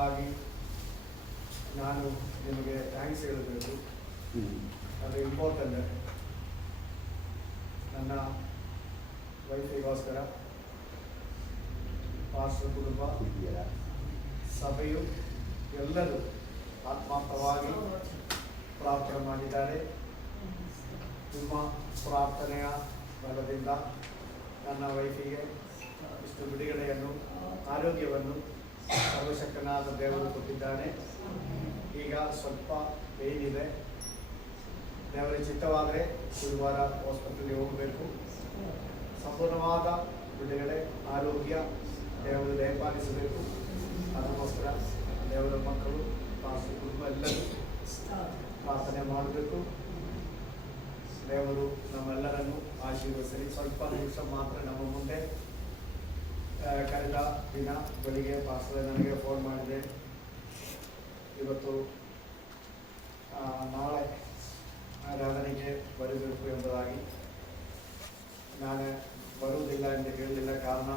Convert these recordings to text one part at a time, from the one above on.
ಮೊದಲನೇದಾಗಿ ನಾನು ನಿಮಗೆ ಥ್ಯಾಂಕ್ಸ್ ಹೇಳಬೇಕು. ಅದು ಇಂಪಾರ್ಟೆಂಟ್. ನನ್ನ ವೈಫಿಗೋಸ್ಕರ ಪಾಸ್ಟರ್ ಕುಟುಂಬ ಸಭೆಯು ಎಲ್ಲರೂ ಆತ್ಮಾರ್ಥವಾಗಿ ಪ್ರಾರ್ಥನೆ ಮಾಡಿದ್ದಾರೆ. ನಿಮ್ಮ ಪ್ರಾರ್ಥನೆಯ ಬಲದಿಂದ ನನ್ನ ವೈಫಿಗೆ ಇಷ್ಟು ಬಿಡುಗಡೆಯನ್ನು, ಆರೋಗ್ಯವನ್ನು ಸರ್ವಶಕ್ತನಾದ ದೇವರು ಕೊಟ್ಟಿದ್ದಾನೆ. ಈಗ ಸ್ವಲ್ಪ ಏನಿದೆ, ದೇವರ ಚಿತ್ತವಾದರೆ ಗುರುವಾರ ಆಸ್ಪತ್ರೆಗೆ ಹೋಗಬೇಕು. ಸಂಪೂರ್ಣವಾದ ಬಿಡುಗಡೆ, ಆರೋಗ್ಯ ದೇವರು ದಯಪಾಲಿಸಬೇಕು. ಅದಕ್ಕೋಸ್ಕರ ದೇವರ ಮಕ್ಕಳು, ಪಾಸ್ಟರ್ ಕುಟುಂಬ ಎಲ್ಲರೂ ಪ್ರಾರ್ಥನೆ ಮಾಡಬೇಕು. ದೇವರು ನಮ್ಮೆಲ್ಲರನ್ನು ಆಶೀರ್ವದಿಸಲಿ. ಸ್ವಲ್ಪ ನಿಮಿಷ ಮಾತ್ರ ನಮ್ಮ ಮುಂದೆ. ಕಳೆದ ದಿನ ಬೆಳಿಗ್ಗೆ ಪಾಸ್ಟರ್ ನನಗೆ ಫೋನ್ ಮಾಡಿದೆ, ಇವತ್ತು ನಾಳೆ ಆರಾಧನೆಗೆ ಬರಬೇಕು ಎಂಬುದಾಗಿ. ನಾನು ಬರುವುದಿಲ್ಲ ಎಂದು ಹೇಳಲಿಲ್ಲ, ಕಾರಣ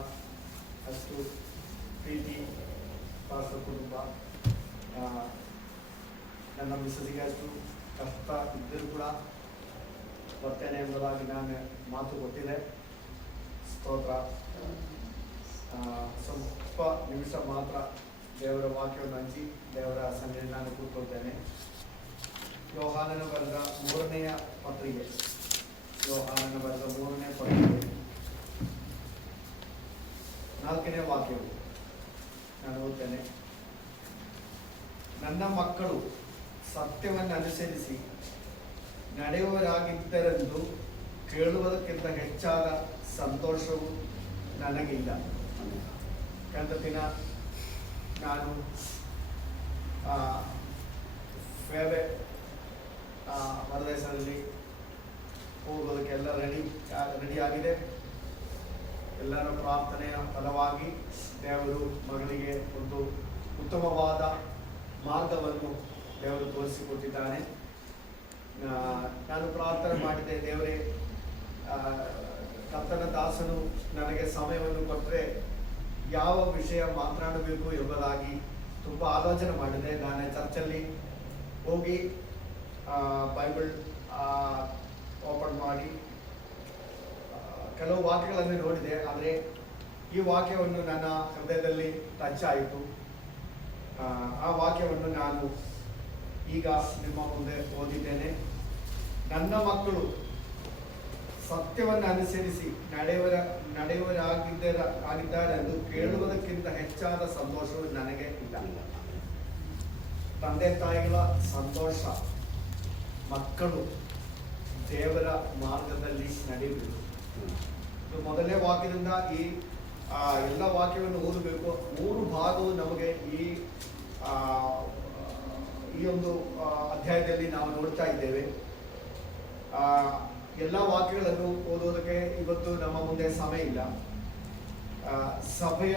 ಅಷ್ಟು ಪ್ರೀತಿ ಪಾಸ್ಟರ್ ಕುಟುಂಬ. ನನ್ನ ಮಿಸ್ಸಸ್ಸಿಗೆ ಅಷ್ಟು ಕಷ್ಟ ಇದ್ದರೂ ಕೂಡ ಬರ್ತೇನೆ ಎಂಬುದಾಗಿ ನಾನು ಮಾತು ಕೊಟ್ಟಿದ್ದೆ. ಸ್ತೋತ್ರ. ಸ್ವಲ್ಪ ನಿಮಿಷ ಮಾತ್ರ ದೇವರ ವಾಕ್ಯವನ್ನು ಹಂಚಿ ದೇವರ ಸನ್ನಿಧಿಯಲ್ಲಿ ನಾನು ಕೂತ್ಕೊಳ್ತೇನೆ. ಯೋಹಾನನ ಬರೆದ 3ನೇ ಪತ್ರಿಕೆ, ಯೋಹಾನನ ಬರೆದ 3ನೇ ಪತ್ರಿಕೆ 4ನೇ ವಾಕ್ಯವು ನಾನು ಓದ್ತೇನೆ. ನನ್ನ ಮಕ್ಕಳು ಸತ್ಯವನ್ನು ಅನುಸರಿಸಿ ನಡೆಯುವವರಾಗಿದ್ದರೆಂದು ಕೇಳುವುದಕ್ಕಿಂತ ಹೆಚ್ಚಾದ ಸಂತೋಷವು ನನಗಿಲ್ಲ. ಕಳೆದ ದಿನ ನಾನು ಫೇವೆ ಹೊರದೇಶದಲ್ಲಿ ಹೋಗೋದಕ್ಕೆಲ್ಲ ರೆಡಿಯಾಗಿದೆ. ಎಲ್ಲರ ಪ್ರಾರ್ಥನೆಯ ಫಲವಾಗಿ ದೇವರು ಮಗಳಿಗೆ ಒಂದು ಉತ್ತಮವಾದ ಮಾರ್ಗವನ್ನು ದೇವರು ತೋರಿಸಿಕೊಟ್ಟಿದ್ದಾನೆ. ನಾನು ಪ್ರಾರ್ಥನೆ ಮಾಡಿದೆ, ದೇವರೇ, ಕರ್ತನ ದಾಸನು ನನಗೆ ಸಮಯವನ್ನು ಕೊಟ್ಟರೆ ಯಾವ ವಿಷಯ ಮಾತನಾಡಬೇಕು ಎಂಬುದಾಗಿ ತುಂಬ ಆಲೋಚನೆ ಮಾಡಿದೆ. ನಾನು ಚರ್ಚಲ್ಲಿ ಹೋಗಿ ಬೈಬಲ್ ಓಪನ್ ಮಾಡಿ ಕೆಲವು ವಾಕ್ಯಗಳನ್ನು ನೋಡಿದೆ. ಆದರೆ ಈ ವಾಕ್ಯವನ್ನು ನನ್ನ ಹೃದಯದಲ್ಲಿ ಟಚ್ ಆಯಿತು. ಆ ವಾಕ್ಯವನ್ನು ನಾನು ಈಗ ನಿಮ್ಮ ಮುಂದೆ ಓದಿದ್ದೇನೆ. ನನ್ನ ಮಕ್ಕಳು ಸತ್ಯವನ್ನು ಅನುಸರಿಸಿ ನಡೆಯುವರಾಗಿದ್ದಾರೆಂದು ಕೇಳುವುದಕ್ಕಿಂತ ಹೆಚ್ಚಾದ ಸಂತೋಷವು ನನಗೆ ಇಲ್ಲ. ತಂದೆ ತಾಯಿಗಳ ಸಂತೋಷ, ಮಕ್ಕಳು ದೇವರ ಮಾರ್ಗದಲ್ಲಿ ನಡೆಯಬೇಕು. ಮೊದಲನೇ ವಾಕ್ಯದಿಂದ ಈ ಎಲ್ಲ ವಾಕ್ಯವನ್ನು ಓದಬೇಕು. 3 ಭಾಗವು ನಮಗೆ ಈ ಒಂದು ಅಧ್ಯಾಯದಲ್ಲಿ ನಾವು ನೋಡ್ತಾ ಇದ್ದೇವೆ. ಎಲ್ಲ ವಾಕ್ಯಗಳನ್ನು ಓದೋದಕ್ಕೆ ಇವತ್ತು ನಮ್ಮ ಮುಂದೆ ಸಮಯ ಇಲ್ಲ. ಸಭೆಯ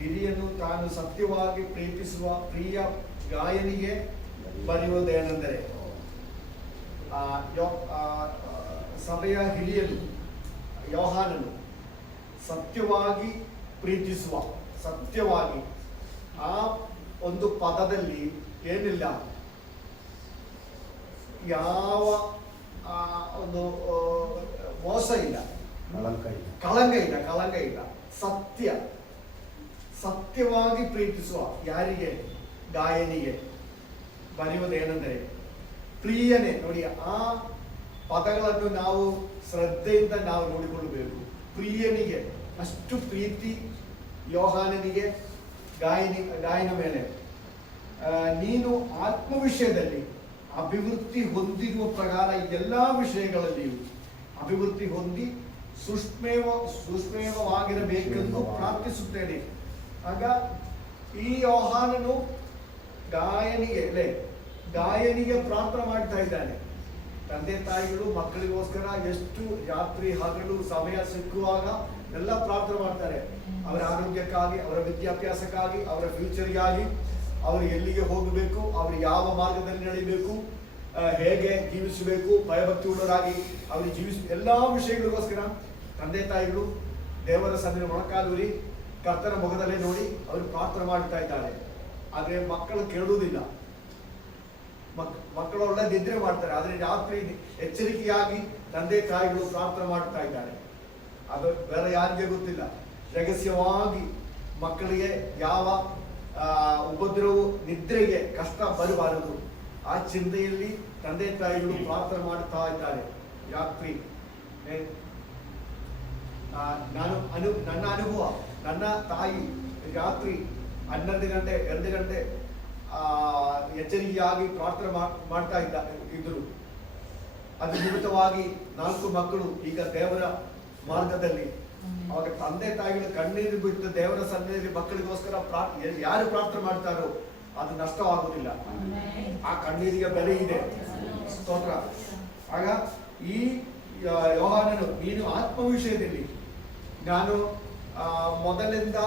ಹಿರಿಯನ್ನು ತಾನು ಸತ್ಯವಾಗಿ ಪ್ರೀತಿಸುವ ಪ್ರಿಯ ಗಾಯನಿಗೆ ಬರೆಯುವುದೇನೆಂದರೆ, ಸಭೆಯ ಹಿರಿಯನು ಯೋಹಾನನು ಸತ್ಯವಾಗಿ ಪ್ರೀತಿಸುವ, ಸತ್ಯವಾಗಿ, ಆ ಒಂದು ಪದದಲ್ಲಿ ಏನಿಲ್ಲ, ಯಾವ ಒಂದು ಮೋಸ ಇಲ್ಲ, ಕಳಂಕ ಇಲ್ಲ. ಸತ್ಯವಾಗಿ ಪ್ರೀತಿಸುವ ಯಾರಿಗೆ? ಗಾಯನಿಗೆ ಬರೆಯುವುದೇನೆಂದರೆ ಪ್ರಿಯನೇ. ನೋಡಿ, ಆ ಪದಗಳನ್ನು ನಾವು ಶ್ರದ್ಧೆಯಿಂದ ನಾವು ನೋಡಿಕೊಳ್ಳಬೇಕು. ಪ್ರಿಯನಿಗೆ ಅಷ್ಟು ಪ್ರೀತಿ ಯೋಹಾನನಿಗೆ ಗಾಯನ ಮೇಲೆ. ನೀನು ಆತ್ಮ ವಿಷಯದಲ್ಲಿ ಅಭಿವೃದ್ಧಿ ಹೊಂದಿರುವ ಪ್ರಕಾರ ಎಲ್ಲ ವಿಷಯಗಳಲ್ಲಿಯೂ ಅಭಿವೃದ್ಧಿ ಹೊಂದಿ ಸೂಕ್ಷ್ಮವಾಗಿರಬೇಕೆಂದು ಪ್ರಾರ್ಥಿಸುತ್ತೇನೆ. ಆಗ ಈ ಯೋಹಾನನು ಗಾಯನಿಗೆ ಪ್ರಾರ್ಥನೆ ಮಾಡ್ತಾ ಇದ್ದಾನೆ. ತಂದೆ ತಾಯಿಗಳು ಮಕ್ಕಳಿಗೋಸ್ಕರ ಎಷ್ಟು ರಾತ್ರಿ ಹಗಲು ಸಮಯ ಸಿಕ್ಕುವಾಗ ಎಲ್ಲ ಪ್ರಾರ್ಥನೆ ಮಾಡ್ತಾರೆ. ಅವರ ಆರೋಗ್ಯಕ್ಕಾಗಿ, ಅವರ ವಿದ್ಯಾಭ್ಯಾಸಕ್ಕಾಗಿ, ಅವರ ಫ್ಯೂಚರ್ಗಾಗಿ, ಅವರು ಎಲ್ಲಿಗೆ ಹೋಗಬೇಕು, ಅವರು ಯಾವ ಮಾರ್ಗದಲ್ಲಿ ನಡೀಬೇಕು, ಹೇಗೆ ಜೀವಿಸಬೇಕು, ಭಯಭಕ್ತಿ ಉಳ್ಳವರಾಗಿ ಅವರು ಎಲ್ಲ ವಿಷಯಗಳಿಗೋಸ್ಕರ ತಂದೆ ತಾಯಿಗಳು ದೇವರ ಸನ್ನಿಧಿಯಲ್ಲಿ ಮೊಣಕಾಲೂರಿ ಕರ್ತನ ಮುಖದಲ್ಲೇ ನೋಡಿ ಅವರು ಪ್ರಾರ್ಥನೆ ಮಾಡ್ತಾ ಇದ್ದಾರೆ. ಆದ್ರೆ ಮಕ್ಕಳು ಕೇಳುವುದಿಲ್ಲ. ಮಕ್ಕಳು ಒಳ್ಳೆ ನಿದ್ರೆ ಮಾಡ್ತಾರೆ, ಆದ್ರೆ ರಾತ್ರಿ ಎಚ್ಚರಿಕೆಯಾಗಿ ತಂದೆ ತಾಯಿಗಳು ಪ್ರಾರ್ಥನೆ ಮಾಡ್ತಾ ಇದ್ದಾರೆ. ಅದು ಬೇರೆ ಯಾರಿಗೆ ಗೊತ್ತಿಲ್ಲ. ರಹಸ್ಯವಾಗಿ ಮಕ್ಕಳಿಗೆ ಯಾವ ಉಪದ್ರವವು, ನಿದ್ರೆಗೆ ಕಷ್ಟ ಬರಬಾರದು, ಆ ಚಿಂತೆಯಲ್ಲಿ ತಂದೆ ತಾಯಿಗಳು ಪ್ರಾರ್ಥನೆ ಮಾಡ್ತಾ ಇದ್ದಾರೆ ರಾತ್ರಿ. ನನ್ನ ಅನುಭವ, ನನ್ನ ತಾಯಿ ರಾತ್ರಿ 12 ಗಂಟೆ 2 ಗಂಟೆ ಎಚ್ಚರಿಕೆಯಾಗಿ ಪ್ರಾರ್ಥನೆ ಮಾಡ್ತಾ ಇದ್ರು. ಅದ್ರ ನಿಮಿತ್ತವಾಗಿ 4 ಮಕ್ಕಳು ಈಗ ದೇವರ ಮಾರ್ಗದಲ್ಲಿ. ಅವಾಗ ತಂದೆ ತಾಯಿಗಳು ಕಣ್ಣೀರು ಬಿಟ್ಟು ದೇವರ ಸನ್ನಿಧಿಯಲ್ಲಿ ಮಕ್ಕಳಿಗೋಸ್ಕರ ಯಾರು ಪ್ರಾರ್ಥನೆ ಮಾಡ್ತಾರೋ ಅದು ನಷ್ಟವಾಗುವುದಿಲ್ಲ. ಆ ಕಣ್ಣೀರಿಗೆ ಬೆಲೆ ಇದೆ. ಸ್ತೋತ್ರ. ಆಗ ಈ ಯೋಹಾನನು, ನೀನು ಆತ್ಮ ವಿಷಯದಲ್ಲಿ, ನಾನು ಮೊದಲಿಂದ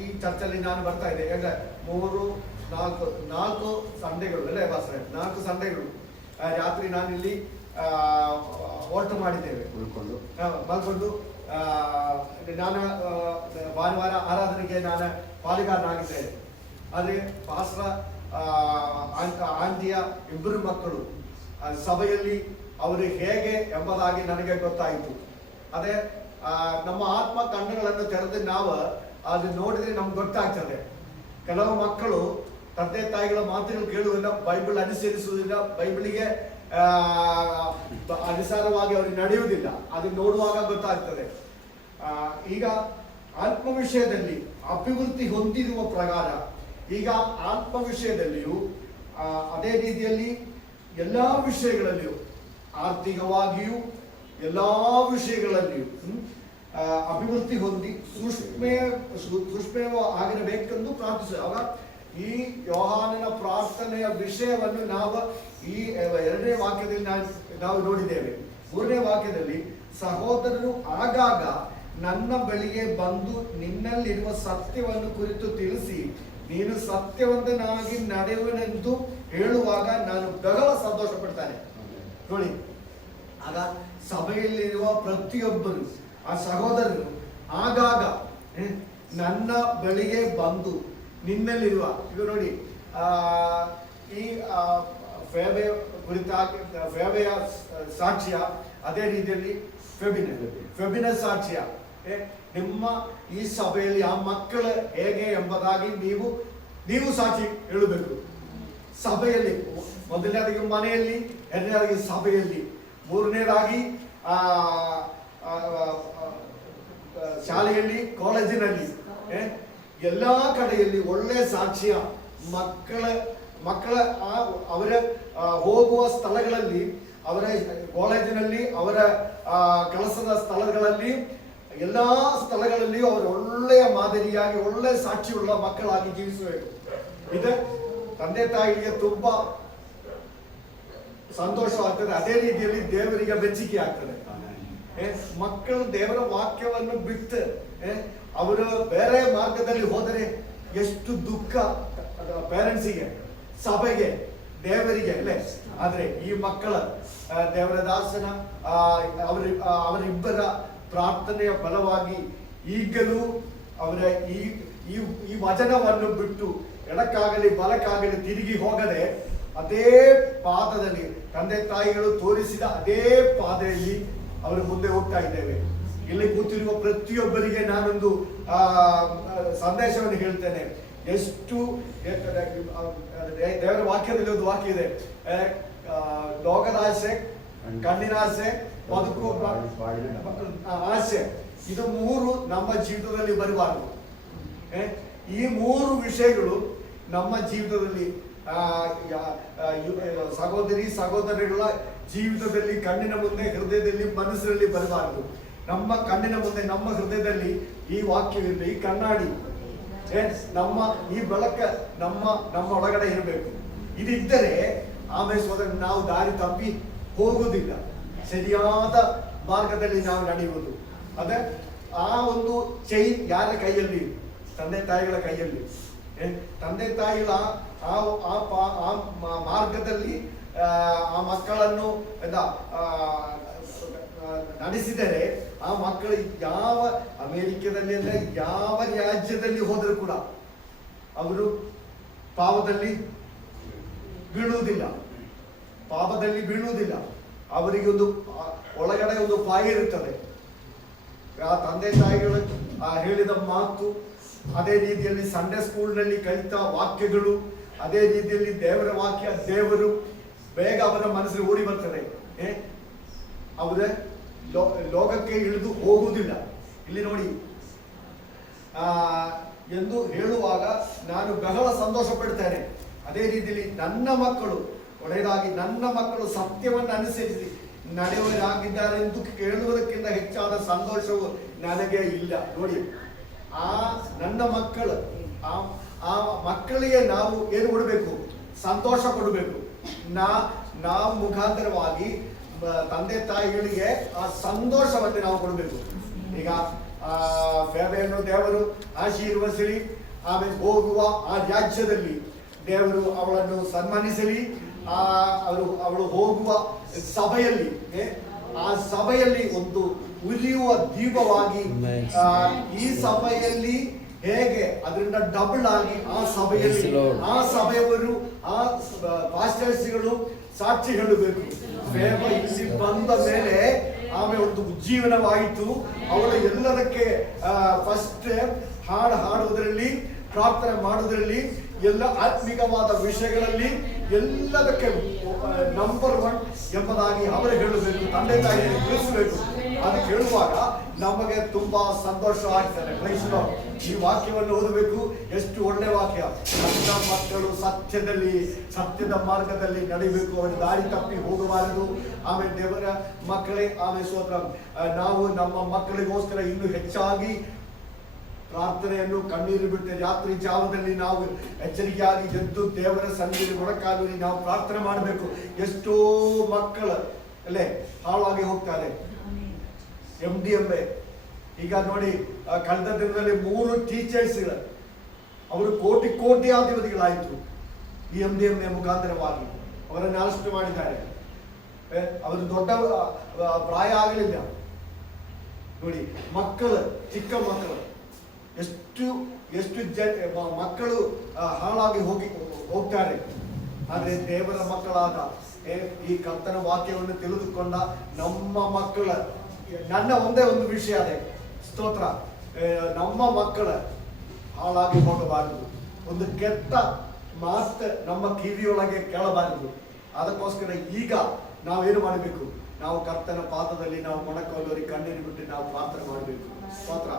ಈ ಚರ್ಚಲ್ಲಿ ನಾನು ಬರ್ತಾ ಇದ್ದೆ. ಯಾಕಂದ್ರೆ 4 ಸಂಡೆಗಳು ಅಲ್ಲೇ ಬಾಸ್ರೆ, 4 ಸಂಡೆಗಳು ರಾತ್ರಿ ನಾನಿಲ್ಲಿ ಓಟ ಮಾಡಿದ್ದೇವೆ ಮಲ್ಕೊಂಡು. ನಾನು ಭಾನುವಾರ ಆರಾಧನೆಗೆ ನಾನು ಪಾಲಿಗಾರನಾಗಿದ್ದೇನೆ. ಆದರೆ ಪಾಸ್ರ ಆಂಟಿಯ 2 ಮಕ್ಕಳು ಸಭೆಯಲ್ಲಿ ಅವರು ಹೇಗೆ ಎಂಬುದಾಗಿ ನನಗೆ ಗೊತ್ತಾಯಿತು. ಅದೇ ನಮ್ಮ ಆತ್ಮ ಕಣ್ಣುಗಳನ್ನು ತೆರೆದು ನಾವು ಅದು ನೋಡಿದ್ರೆ ನಮ್ಗೆ ಗೊತ್ತಾಗ್ತದೆ. ಕೆಲವು ಮಕ್ಕಳು ತಂದೆ ತಾಯಿಗಳ ಮಾತುಗಳು ಕೇಳುವುದಿಲ್ಲ, ಬೈಬಲ್ ಅನುಸರಿಸುವುದಿಲ್ಲ, ಬೈಬಲಿಗೆ ಅನುಸಾರವಾಗಿ ಅವ್ರಿಗೆ ನಡೆಯುವುದಿಲ್ಲ. ಅದನ್ನು ನೋಡುವಾಗ ಗೊತ್ತಾಗ್ತದೆ. ಈಗ ಆತ್ಮ ವಿಷಯದಲ್ಲಿ ಅಭಿವೃದ್ಧಿ ಹೊಂದಿರುವ ಪ್ರಕಾರ ಈಗ ಆತ್ಮ ವಿಷಯದಲ್ಲಿಯೂ ಅದೇ ರೀತಿಯಲ್ಲಿ ಎಲ್ಲ ವಿಷಯಗಳಲ್ಲಿಯೂ, ಆರ್ಥಿಕವಾಗಿಯೂ ಎಲ್ಲ ವಿಷಯಗಳಲ್ಲಿಯೂ ಅಭಿವೃದ್ಧಿ ಹೊಂದಿ ಸೂಕ್ಷ್ಮ ಆಗಿರಬೇಕೆಂದು ಪ್ರಾರ್ಥಿಸ. ಆಗ ಈ ಯೋಹಾನನ ಪ್ರಾರ್ಥನೆಯ ವಿಷಯವನ್ನು ನಾವು ಈ 2ನೇ ವಾಕ್ಯದಲ್ಲಿ ನಾವು ನೋಡಿದ್ದೇವೆ. 3ನೇ ವಾಕ್ಯದಲ್ಲಿ, ಸಹೋದರರು ಆಗಾಗ ನನ್ನ ಬಳಿಗೆ ಬಂದು ನಿನ್ನಲ್ಲಿರುವ ಸತ್ಯವನ್ನು ಕುರಿತು ತಿಳಿಸಿ ನೀನು ಸತ್ಯವಂತನಾಗಿ ನಡೆಯುವನೆಂದು ಹೇಳುವಾಗ ನಾನು ಬಹಳ ಸಂತೋಷ ಪಡ್ತಾನೆ. ನೋಡಿ, ಆಗ ಸಭೆಯಲ್ಲಿರುವ ಪ್ರತಿಯೊಬ್ಬರು ಆ ಸಹೋದರರು ಆಗಾಗ ನನ್ನ ಬಳಿಗೆ ಬಂದು ನಿನ್ನಲ್ಲಿರುವ, ಈಗ ನೋಡಿ ಈ ಫೆಬೆ ಕುರಿತಾಗಿ ಫೆಬೆಯ ಸಾಕ್ಷ್ಯ, ಅದೇ ರೀತಿಯಲ್ಲಿ ಫೆಬಿನ ಸಾಕ್ಷ್ಯ, ನಿಮ್ಮ ಈ ಸಭೆಯಲ್ಲಿ ಆ ಮಕ್ಕಳು ಹೇಗೆ ಎಂಬುದಾಗಿ ನೀವು ಸಾಕ್ಷಿ ಹೇಳಬೇಕು. ಸಭೆಯಲ್ಲಿ ಮೊದಲನೇದಾಗಿ ಮನೆಯಲ್ಲಿ, ಎರಡನೇದಾಗಿ ಸಭೆಯಲ್ಲಿ, ಮೂರನೇದಾಗಿ ಶಾಲೆಯಲ್ಲಿ, ಕಾಲೇಜಿನಲ್ಲಿ, ಎಲ್ಲ ಕಡೆಯಲ್ಲಿ ಒಳ್ಳೆ ಸಾಕ್ಷ್ಯ. ಮಕ್ಕಳ ಅವರ ಹೋಗುವ ಸ್ಥಳಗಳಲ್ಲಿ, ಅವರ ಕಾಲೇಜಿನಲ್ಲಿ, ಅವರ ಕೆಲಸದ ಸ್ಥಳಗಳಲ್ಲಿ, ಎಲ್ಲ ಸ್ಥಳಗಳಲ್ಲಿಯೂ ಅವರು ಒಳ್ಳೆಯ ಮಾದರಿಯಾಗಿ ಒಳ್ಳೆ ಸಾಕ್ಷಿಯುಳ್ಳ ಮಕ್ಕಳಾಗಿ ಜೀವಿಸಬೇಕು. ಇದು ತಂದೆ ತಾಯಿಗೆ ತುಂಬಾ ಸಂತೋಷವಾಗ್ತದೆ. ಅದೇ ರೀತಿಯಲ್ಲಿ ದೇವರಿಗೆ ಮೆಚ್ಚುಗೆ ಆಗ್ತದೆ. ಮಕ್ಕಳು ದೇವರ ವಾಕ್ಯವನ್ನು ಬಿಟ್ಟು ಅವರು ಬೇರೆ ಮಾರ್ಗದಲ್ಲಿ ಹೋದರೆ ಎಷ್ಟು ದುಃಖ ಪೇರೆಂಟ್ಸಿಗೆ, ಸಭೆಗೆ, ದೇವರಿಗೆ ಅಲ್ಲೇ. ಆದ್ರೆ ಈ ಮಕ್ಕಳ ದೇವರ ದಾಸನ ಅವರಿಬ್ಬರ ಪ್ರಾರ್ಥನೆಯ ಫಲವಾಗಿ ಈಗಲೂ ಅವರ ಈ ವಚನವನ್ನು ಬಿಟ್ಟು ಎಡಕ್ಕಾಗಲಿ ಬಲಕ್ಕಾಗಲಿ ತಿರುಗಿ ಹೋಗದೆ ಅದೇ ಪಾದದಲ್ಲಿ, ತಂದೆ ತಾಯಿಗಳು ತೋರಿಸಿದ ಅದೇ ಪಾದೆಯಲ್ಲಿ ಅವರು ಮುಂದೆ ಹೋಗ್ತಾ ಇದ್ದೇವೆ. ಇಲ್ಲಿ ಕೂತಿರುವ ಪ್ರತಿಯೊಬ್ಬರಿಗೆ ನಾನೊಂದು ಸಂದೇಶವನ್ನು ಹೇಳ್ತೇನೆ. ಎಷ್ಟು ದೇವರ ವಾಕ್ಯದಲ್ಲಿ ಒಂದು ವಾಕ್ಯ ಇದೆ, ಲೋಕದ ಆಸೆ, ಕಣ್ಣಿನ ಆಸೆ, ಬದುಕು ಆಸೆ, ಇದು 3 ನಮ್ಮ ಜೀವಿತದಲ್ಲಿ ಬರಬಾರದು. ಈ 3 ವಿಷಯಗಳು ನಮ್ಮ ಜೀವಿತದಲ್ಲಿ, ಸಹೋದರಿಗಳ ಜೀವಿತದಲ್ಲಿ, ಕಣ್ಣಿನ ಮುಂದೆ, ಹೃದಯದಲ್ಲಿ, ಮನಸ್ಸಿನಲ್ಲಿ ಬರಬಾರದು. ನಮ್ಮ ಕಣ್ಣಿನ ಮುಂದೆ, ನಮ್ಮ ಹೃದಯದಲ್ಲಿ ಈ ವಾಕ್ಯವಿರಲಿ, ಈ ಕಣ್ಣಾಡಿ, ಈ ಬೆಳಕ ನಮ್ಮ ಒಳಗಡೆ ಇರಬೇಕು. ಇದಿದ್ದರೆ ಆಮೇಲೆ ಸೋದರ ನಾವು ದಾರಿ ತಪ್ಪಿ ಹೋಗುವುದಿಲ್ಲ, ಸರಿಯಾದ ಮಾರ್ಗದಲ್ಲಿ ನಾವು ನಡೆಯುವುದು. ಅದೇ ಆ ಒಂದು ಚೈನ್ ಯಾರ ಕೈಯಲ್ಲಿ? ತಂದೆ ತಾಯಿಗಳ ಕೈಯಲ್ಲಿ. ತಂದೆ ತಾಯಿಗಳ ಆ ಮಾರ್ಗದಲ್ಲಿ ಆ ಮಕ್ಕಳನ್ನು ನಡೆಸಿದರೆ ಆ ಮಕ್ಕಳು ಯಾವ ಅಮೆರಿಕದಲ್ಲಿ ಅಂದ್ರೆ ಯಾವ ರಾಜ್ಯದಲ್ಲಿ ಹೋದರೂ ಕೂಡ ಅವರು ಪಾಪದಲ್ಲಿ ಬೀಳುವುದಿಲ್ಲ, ಪಾಪದಲ್ಲಿ ಬೀಳುವುದಿಲ್ಲ. ಅವರಿಗೆ ಒಂದು ಒಳಗಡೆ ಒಂದು ಪಾಯ ಇರುತ್ತದೆ. ಆ ತಂದೆ ತಾಯಿಗಳು ಹೇಳಿದ ಮಾತು, ಅದೇ ರೀತಿಯಲ್ಲಿ ಸಂಡೇ ಸ್ಕೂಲ್ನಲ್ಲಿ ಕಲಿತ ವಾಕ್ಯಗಳು, ಅದೇ ರೀತಿಯಲ್ಲಿ ದೇವರ ವಾಕ್ಯ, ದೇವರು ಬೇಗ ಅವರ ಮನಸ್ಸಿಗೆ ಓಡಿ ಬರ್ತದೆ. ಅವರ ಲೋಕಕ್ಕೆ ಇಳಿದು ಹೋಗುವುದಿಲ್ಲ. ಇಲ್ಲಿ ನೋಡಿ, ಎಂದು ಹೇಳುವಾಗ ನಾನು ಬಹಳ ಸಂತೋಷ ಪಡ್ತೇನೆ. ಅದೇ ರೀತಿಯಲ್ಲಿ ನನ್ನ ಮಕ್ಕಳು ಒಳ್ಳೆಯದಾಗಿ, ನನ್ನ ಮಕ್ಕಳು ಸತ್ಯವನ್ನು ಅನುಸರಿಸಿ ನಡೆಯುವರಾಗಿದ್ದಾರೆ ಎಂದು ಕೇಳುವುದಕ್ಕಿಂತ ಹೆಚ್ಚಾದ ಸಂತೋಷವು ನನಗೆ ಇಲ್ಲ. ನೋಡಿ, ಆ ನನ್ನ ಮಕ್ಕಳು, ಆ ಮಕ್ಕಳಿಗೆ ನಾವು ಏನು ಕೊಡಬೇಕು? ಸಂತೋಷ ಕೊಡಬೇಕು. ನಾವು ಮುಖಾಂತರವಾಗಿ ತಂದೆ ತಾಯಿಗಳಿಗೆ ಆ ಸಂತೋಷವನ್ನು ನಾವು ಕೊಡಬೇಕು. ಈಗ ಬೇಬೆಯನ್ನು ದೇವರು ಆಶೀರ್ವದಿಸಲಿ, ಆಮೇಲೆ ಹೋಗುವ ಆ ರಾಜ್ಯದಲ್ಲಿ ದೇವರು ಅವಳನ್ನು ಸನ್ಮಾನಿಸಲಿ. ಅವಳು ಹೋಗುವ ಸಭೆಯಲ್ಲಿ, ಆ ಸಭೆಯಲ್ಲಿ ಒಂದು ಉರಿಯುವ ದೀಪವಾಗಿ, ಈ ಸಭೆಯಲ್ಲಿ ಹೇಗೆ ಅದರಿಂದ ಡಬಲ್ ಆಗಿ ಆ ಸಭೆಯಲ್ಲಿ ಆ ಸಭೆಯವರು, ಆ ಪಾಸ್ಟರ್ಸ್ಗಳು ಸಾಕ್ಷಿ ಹೇಳಬೇಕು. ಇಲ್ಲಿ ಬಂದ ಮೇಲೆ ಆಮೇಲೆ ಒಂದು ಉಜ್ಜೀವನವಾಯಿತು. ಅವಳು ಎಲ್ಲದಕ್ಕೆ ಫಸ್ಟ್ ಹಾಡುವುದರಲ್ಲಿ, ಪ್ರಾರ್ಥನೆ ಮಾಡುವುದರಲ್ಲಿ, ಎಲ್ಲ ಆತ್ಮಿಕವಾದ ವಿಷಯಗಳಲ್ಲಿ ಎಲ್ಲದಕ್ಕೆ ನಂಬರ್ 1 ಎಂಬುದಾಗಿ ಅವರು ಹೇಳಬೇಕು, ತಂದೆ ತಾಯಿಯನ್ನು ತಿಳಿಸಬೇಕು. ಅದು ಕೇಳುವಾಗ ನಮಗೆ ತುಂಬಾ ಸಂತೋಷ ಆಗ್ತದೆ. ಈ ವಾಕ್ಯವನ್ನು ಓದಬೇಕು. ಎಷ್ಟು ಒಳ್ಳೆ ವಾಕ್ಯ! ನನ್ನ ಮಕ್ಕಳು ಸತ್ಯದ ಮಾರ್ಗದಲ್ಲಿ ನಡಿಬೇಕು, ಅವರು ದಾರಿ ತಪ್ಪಿ ಹೋಗಬಾರದು. ಆಮೇಲೆ ದೇವರ ಮಕ್ಕಳೇ, ಆಮೇಲೆ ಸ್ತೋತ್ರ, ನಾವು ನಮ್ಮ ಮಕ್ಕಳಿಗೋಸ್ಕರ ಇನ್ನೂ ಹೆಚ್ಚಾಗಿ ಪ್ರಾರ್ಥನೆಯನ್ನು ಕಣ್ಣೀರು ಬಿಟ್ಟು ರಾತ್ರಿ ಜಾವದಲ್ಲಿ ನಾವು ಎಚ್ಚರಿಕೆಯಾಗಿ ಎದ್ದು ದೇವರ ಸನ್ನಿಧಿಯಲ್ಲಿ ಮೊಣಕಾಲೂರಿ ನಾವು ಪ್ರಾರ್ಥನೆ ಮಾಡಬೇಕು. ಎಷ್ಟೋ ಮಕ್ಕಳು ಅಲ್ಲೇ ಹಾಳಾಗಿ ಹೋಗ್ತಾರೆ. MDMA ಈಗ ನೋಡಿ, ಕಳೆದ ದಿನದಲ್ಲಿ 3 ಟೀಚರ್ಸ್ಗಳು ಅವರು ಕೋಟ್ಯಾಧಿಪತಿಗಳಾಯಿತು. ಈ MDMA ಮುಖಾಂತರವಾಗಿ ಅವರನ್ನು ಅರೆಸ್ಟ್ ಮಾಡಿದ್ದಾರೆ. ಅವರು ದೊಡ್ಡ ಪ್ರಾಯ ಆಗಲಿಲ್ಲ. ನೋಡಿ, ಮಕ್ಕಳು, ಚಿಕ್ಕ ಮಕ್ಕಳು, ಎಷ್ಟು ಮಕ್ಕಳು ಹಾಳಾಗಿ ಹೋಗ್ತಾರೆ. ಆದರೆ ದೇವರ ಮಕ್ಕಳಾದ ಈ ಕರ್ತನ ವಾಕ್ಯವನ್ನು ತಿಳಿದುಕೊಂಡ ನಮ್ಮ ಮಕ್ಕಳ, ನನ್ನ ಒಂದೇ ಒಂದು ವಿಷಯ ಅದೇ, ಸ್ತೋತ್ರ, ನಮ್ಮ ಮಕ್ಕಳ ಹಾಳಾಗಿ ಹೋಗಬಾರದು. ಒಂದು ಕೆಟ್ಟ ಮಾತು ನಮ್ಮ ಕಿವಿಯೊಳಗೆ ಕೇಳಬಾರದು. ಅದಕ್ಕೋಸ್ಕರ ಈಗ ನಾವೇನು ಮಾಡಬೇಕು? ನಾವು ಕರ್ತನ ಪಾದದಲ್ಲಿ ನಾವು ಮೊಣಕಾಲೂರಿ ಕಣ್ಣೀರು ಬಿಟ್ಟು ನಾವು ಪ್ರಾರ್ಥನೆ ಮಾಡಬೇಕು. ಸ್ತೋತ್ರ.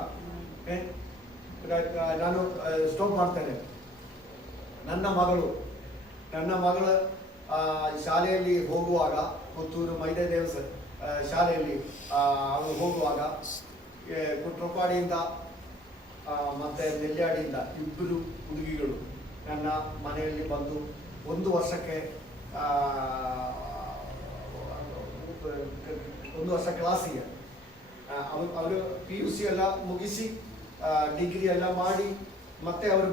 ನಾನು ಸ್ಟಾಪ್ ಮಾಡ್ತೇನೆ. ನನ್ನ ಮಗಳ ಶಾಲೆಯಲ್ಲಿ ಹೋಗುವಾಗ, ಪುತ್ತೂರು ಮೈದೆ ದೇವಸ ಶಾಲೆಯಲ್ಲಿ ಅವಳು ಹೋಗುವಾಗ ಕುಟ್ರಪಾಡಿಯಿಂದ ಮತ್ತೆ ನೆಲ್ಯಾಡಿಯಿಂದ 2 ಹುಡುಗಿಗಳು ನನ್ನ ಮನೆಯಲ್ಲಿ ಬಂದು 1 ವರ್ಷಕ್ಕೆ 1 ವರ್ಷ ಕ್ಲಾಸಿಗೆ ಅವರು PUC ಎಲ್ಲ ಮುಗಿಸಿ ಡಿಗ್ರಿ ಎಲ್ಲ ಮಾಡಿ ಮತ್ತೆ ಅವರು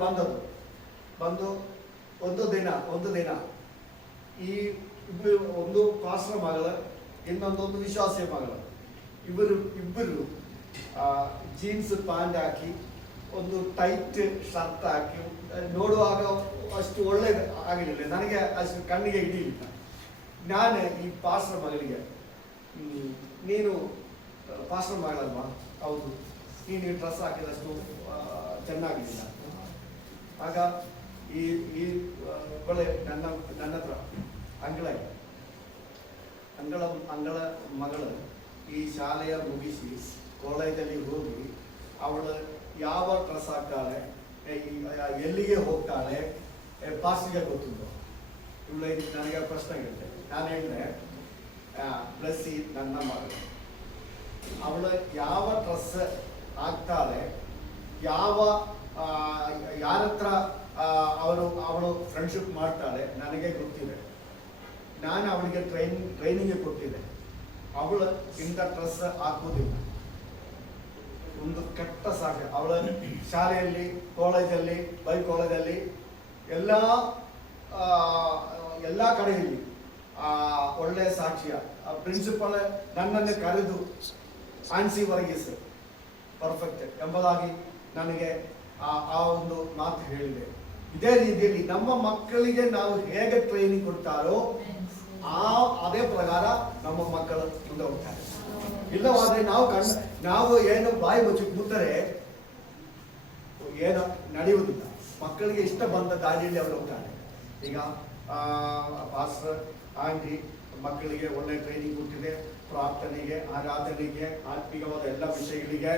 ಬಂದು ಒಂದು ದಿನ ಈ ಒಂದು ಪಾಸ್ಟರ್ ಮಗಳು, ಇನ್ನೊಂದೊಂದು ವಿಶ್ವಾಸಿಯ ಮಗಳು, ಇಬ್ಬರು ಜೀನ್ಸ್ ಪ್ಯಾಂಟ್ ಹಾಕಿ, ಒಂದು ಟೈಟ್ ಶರ್ಟ್ ಹಾಕಿ ನೋಡುವಾಗ ಅಷ್ಟು ಒಳ್ಳೇದು ಆಗಲಿಲ್ಲ. ನನಗೆ ಅಷ್ಟು ಕಣ್ಣಿಗೆ ಹಿಡಿಯಲಿಲ್ಲ. ನಾನು ಈ ಪಾಸ್ಟರ್ ಮಗಳಿಗೆ, ನೀನು ಪಾಸ್ಟರ್ ಮಗಳಲ್ವಾ? ಹೌದು. ನೀನು ಡ್ರೆಸ್ ಹಾಕಿದಷ್ಟು ಚೆನ್ನಾಗಲಿಲ್ಲ. ಆಗ ಈ ಒಳ್ಳೆ ನನ್ನ ಹತ್ರ ಅಂಗಳ ಮಗಳು ಈ ಶಾಲೆಯ ಮುಗಿಸಿ ಕಾಲೇಜಲ್ಲಿ ಹೋಗಿ ಅವಳು ಯಾವ ಡ್ರೆಸ್ ಹಾಕ್ತಾಳೆ, ಎಲ್ಲಿಗೆ ಹೋಗ್ತಾಳೆ, ಪಾಸ್ಟಿಗೆ ಗೊತ್ತಿದ್ದು. ಇವಳು ನನಗೆ ಪ್ರಶ್ನೆ ಇರುತ್ತೆ. ನಾನು ಹೇಳಿದೆ, ಬ್ಲೆಸ್ಸಿ ನನ್ನ ಮಗಳು, ಅವಳು ಯಾವ ಡ್ರೆಸ್ ಹಾಕ್ತಾಳೆ, ಯಾರ ಹತ್ರ ಅವಳು ಫ್ರೆಂಡ್ಶಿಪ್ ಮಾಡ್ತಾಳೆ ನನಗೆ ಗೊತ್ತಿದೆ. ನಾನು ಅವಳಿಗೆ ಟ್ರೈನಿಂಗ್ ಕೊಟ್ಟಿದ್ದೆ. ಅವಳು ಇಂಥ ಡ್ರೆಸ್ ಹಾಕುವುದಿಲ್ಲ. ಒಂದು ಕೆಟ್ಟ ಸಾಧ್ಯ. ಅವಳ ಶಾಲೆಯಲ್ಲಿ, ಕಾಲೇಜಲ್ಲಿ, ಕಾಲೇಜಲ್ಲಿ ಎಲ್ಲ ಕಡೆಯಲ್ಲಿ ಒಳ್ಳೆಯ ಸಾಕ್ಷ್ಯ. ಪ್ರಿನ್ಸಿಪಲ್ ನನ್ನನ್ನು ಕರೆದು ಆನ್ಸಿ ವರ್ಗೀಸ್ ಪರ್ಫೆಕ್ಟ್ ಎಂಬುದಾಗಿ ನನಗೆ ಆ ಒಂದು ಮಾತು ಹೇಳಿದೆ. ಇದೇ ರೀತಿಯಲ್ಲಿ ನಮ್ಮ ಮಕ್ಕಳಿಗೆ ನಾವು ಹೇಗೆ ಟ್ರೈನಿಂಗ್ ಕೊಡ್ತಾರೋ ಅದೇ ಪ್ರಕಾರ ನಮ್ಮ ಮಕ್ಕಳು ಮುಂದೆ ಹೋಗ್ತಾರೆ. ಇಲ್ಲವಾದ್ರೆ ನಾವು ಏನು ಬಾಯಿ ಮುಚ್ಚಿ ಕೂತರೆ ಏನು ನಡೆಯುವುದಿಲ್ಲ. ಮಕ್ಕಳಿಗೆ ಇಷ್ಟ ಬಂದ ದಾರಿಯಲ್ಲಿ ಅವರು ಹೋಗ್ತಾರೆ. ಈಗ ಪಾಸ್ಟರ್ ಆಂಟಿ ಮಕ್ಕಳಿಗೆ ಒಳ್ಳೆ ಟ್ರೈನಿಂಗ್ ಕೊಟ್ಟಿದೆ, ಪ್ರಾರ್ಥನೆಗೆ, ಆರಾಧನೆಗೆ, ಆತ್ಮಿಕವಾದ ಎಲ್ಲ ವಿಷಯಗಳಿಗೆ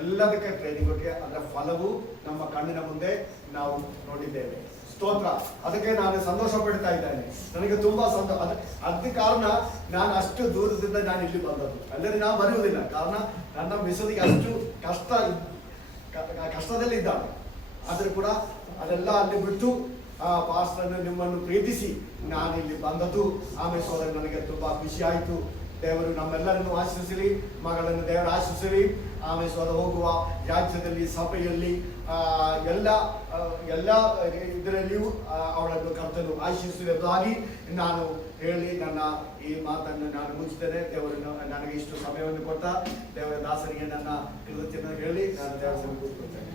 ಎಲ್ಲದಕ್ಕೆ ಟ್ರೈನಿಂಗ್ ಕೊಟ್ಟಿದೆ. ಅದರ ಫಲವು ನಮ್ಮ ಕಣ್ಣಿನ ಮುಂದೆ ನಾವು ನೋಡಿದ್ದೇವೆ. ಸ್ತೋತ್ರ. ಅದಕ್ಕೆ ನಾನು ಸಂತೋಷ ಪಡ್ತಾ ಇದ್ದೇನೆ. ನನಗೆ ತುಂಬಾ ಸಂತೋಷ. ಅದ ಕಾರಣ ನಾನು ಅಷ್ಟು ದೂರದಿಂದ ನಾನು ಇಲ್ಲಿ ಬಂದದ್ದು. ಅಂದರೆ ನಾವು ಬರೆಯುವುದಿಲ್ಲ, ಕಾರಣ ನನ್ನ ಮಿಸಲಿಗೆ ಅಷ್ಟು ಕಷ್ಟದಲ್ಲಿ ಇದ್ದಾನೆ. ಆದರೂ ಕೂಡ ಅದೆಲ್ಲ ಅಲ್ಲಿ ಬಿಟ್ಟು ಪಾಸ್ಟರ್ನ ನಿಮ್ಮನ್ನು ಪ್ರೀತಿಸಿ ನಾನು ಇಲ್ಲಿ ಬಂದದ್ದು. ಆಮೇಲೆ ಸೋದರ ನನಗೆ ತುಂಬಾ ಖುಷಿ ಆಯಿತು. ದೇವರು ನಮ್ಮೆಲ್ಲರನ್ನು ಆಶೀರ್ವಿಸಲಿ, ಮಗಳನ್ನು ದೇವರು ಆಶೀರ್ವಿಸಲಿ. ಆಮೇಲೆ ಸೋದರ ಹೋಗುವ ರಾಜ್ಯದಲ್ಲಿ, ಸಭೆಯಲ್ಲಿ, ಎಲ್ಲ ಇದರಲ್ಲಿಯೂ ಅವಳನ್ನು ಕರ್ತನು ಆಶೀರ್ವಿಸುವುದಾಗಿ ನಾನು ಹೇಳಿ ನನ್ನ ಈ ಮಾತನ್ನು ನಾನು ಮುಗಿಸ್ತೇನೆ. ದೇವರನ್ನು ನನಗೆ ಇಷ್ಟು ಸಮಯವನ್ನು ಕೊಟ್ಟ ದೇವರ ದಾಸರಿಗೆ ನನ್ನ ಕೃತಜ್ಞತೆ ಹೇಳಿ ನಾನು ದೇವರ ಕೂತ್ಕೊಳ್ತೇನೆ.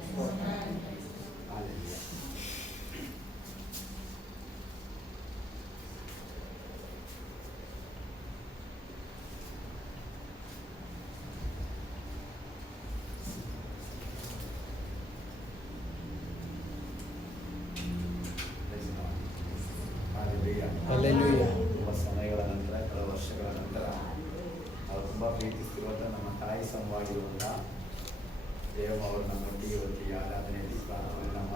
ತುಂಬ ಸಮಯಗಳ ನಂತರ, ಕೆಲವು ವರ್ಷಗಳ ನಂತರ ನಾವು ತುಂಬ ಪ್ರೀತಿಸ್ತಿರುವಂಥ ನಮ್ಮ ತಾಯಿ ಸಮವಾಗಿರುವಂಥ ದೇವ ಅವರು ನಮ್ಮೊಟ್ಟಿಗೆ ಇವತ್ತಿಗೆ ಆರಾಧನೆಯಲ್ಲಿ ಪ್ರಾರ್ಥನೆ ನಮ್ಮ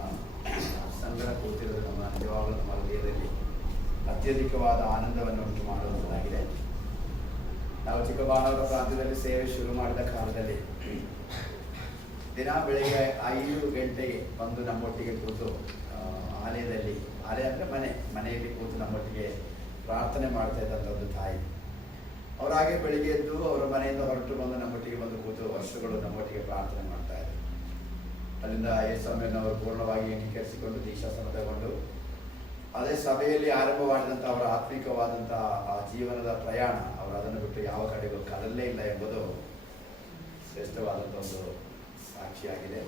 ಸಂಗಡ ಕೂತಿರೋದು ನಮ್ಮ ನಿಜವಾಗಲೂ ನಮ್ಮ ಹೃದಯದಲ್ಲಿ ಅತ್ಯಧಿಕವಾದ ಆನಂದವನ್ನು ಉಂಟು ಮಾಡುವಂಥದ್ದಾಗಿದೆ. ನಾವು ಚಿಕ್ಕಬಾಣವರ ಪ್ರಾಂತ್ಯದಲ್ಲಿ ಸೇವೆ ಶುರು ಮಾಡಿದ ಕಾಲದಲ್ಲಿ ದಿನ ಬೆಳಗ್ಗೆ 5 ಗಂಟೆಗೆ ಬಂದು ನಮ್ಮೊಟ್ಟಿಗೆ ಕೂತು ಆಲಯದಲ್ಲಿ, ಆಲಯ ಅಂದರೆ ಮನೆಯಲ್ಲಿ ಕೂತು ನಮ್ಮೊಟ್ಟಿಗೆ ಪ್ರಾರ್ಥನೆ ಮಾಡ್ತಾ ಇದ್ದಂಥ ಒಂದು ತಾಯಿ. ಅವರಾಗೆ ಬೆಳಿಗ್ಗೆ ಎದ್ದು ಅವರ ಮನೆಯಿಂದ ಹೊರಟು ಬಂದು ನಮ್ಮೊಟ್ಟಿಗೆ ಬಂದು ಕೂತು ವರ್ಷಗಳು ನಮ್ಮೊಟ್ಟಿಗೆ ಪ್ರಾರ್ಥನೆ ಮಾಡ್ತಾ ಇದ್ರು. ಅಲ್ಲಿಂದ ಯೇಸಮ್ಮನ್ನು ಅವರು ಪೂರ್ಣವಾಗಿ ಅಂಗೀಕರಿಸಿಕೊಂಡು ದೀಕ್ಷಾಸನ ತಗೊಂಡು ಅದೇ ಸಭೆಯಲ್ಲಿ ಆರಂಭವಾದಂಥ ಅವರ ಆತ್ಮಿಕವಾದಂಥ ಆ ಜೀವನದ ಪ್ರಯಾಣ, ಅವರು ಅದನ್ನು ಬಿಟ್ಟು ಯಾವ ಕಡೆಗೂ ಕದಲೇ ಇಲ್ಲ ಎಂಬುದು ಶ್ರೇಷ್ಠವಾದಂಥ ಒಂದು ಸಾಕ್ಷಿಯಾಗಿದೆ.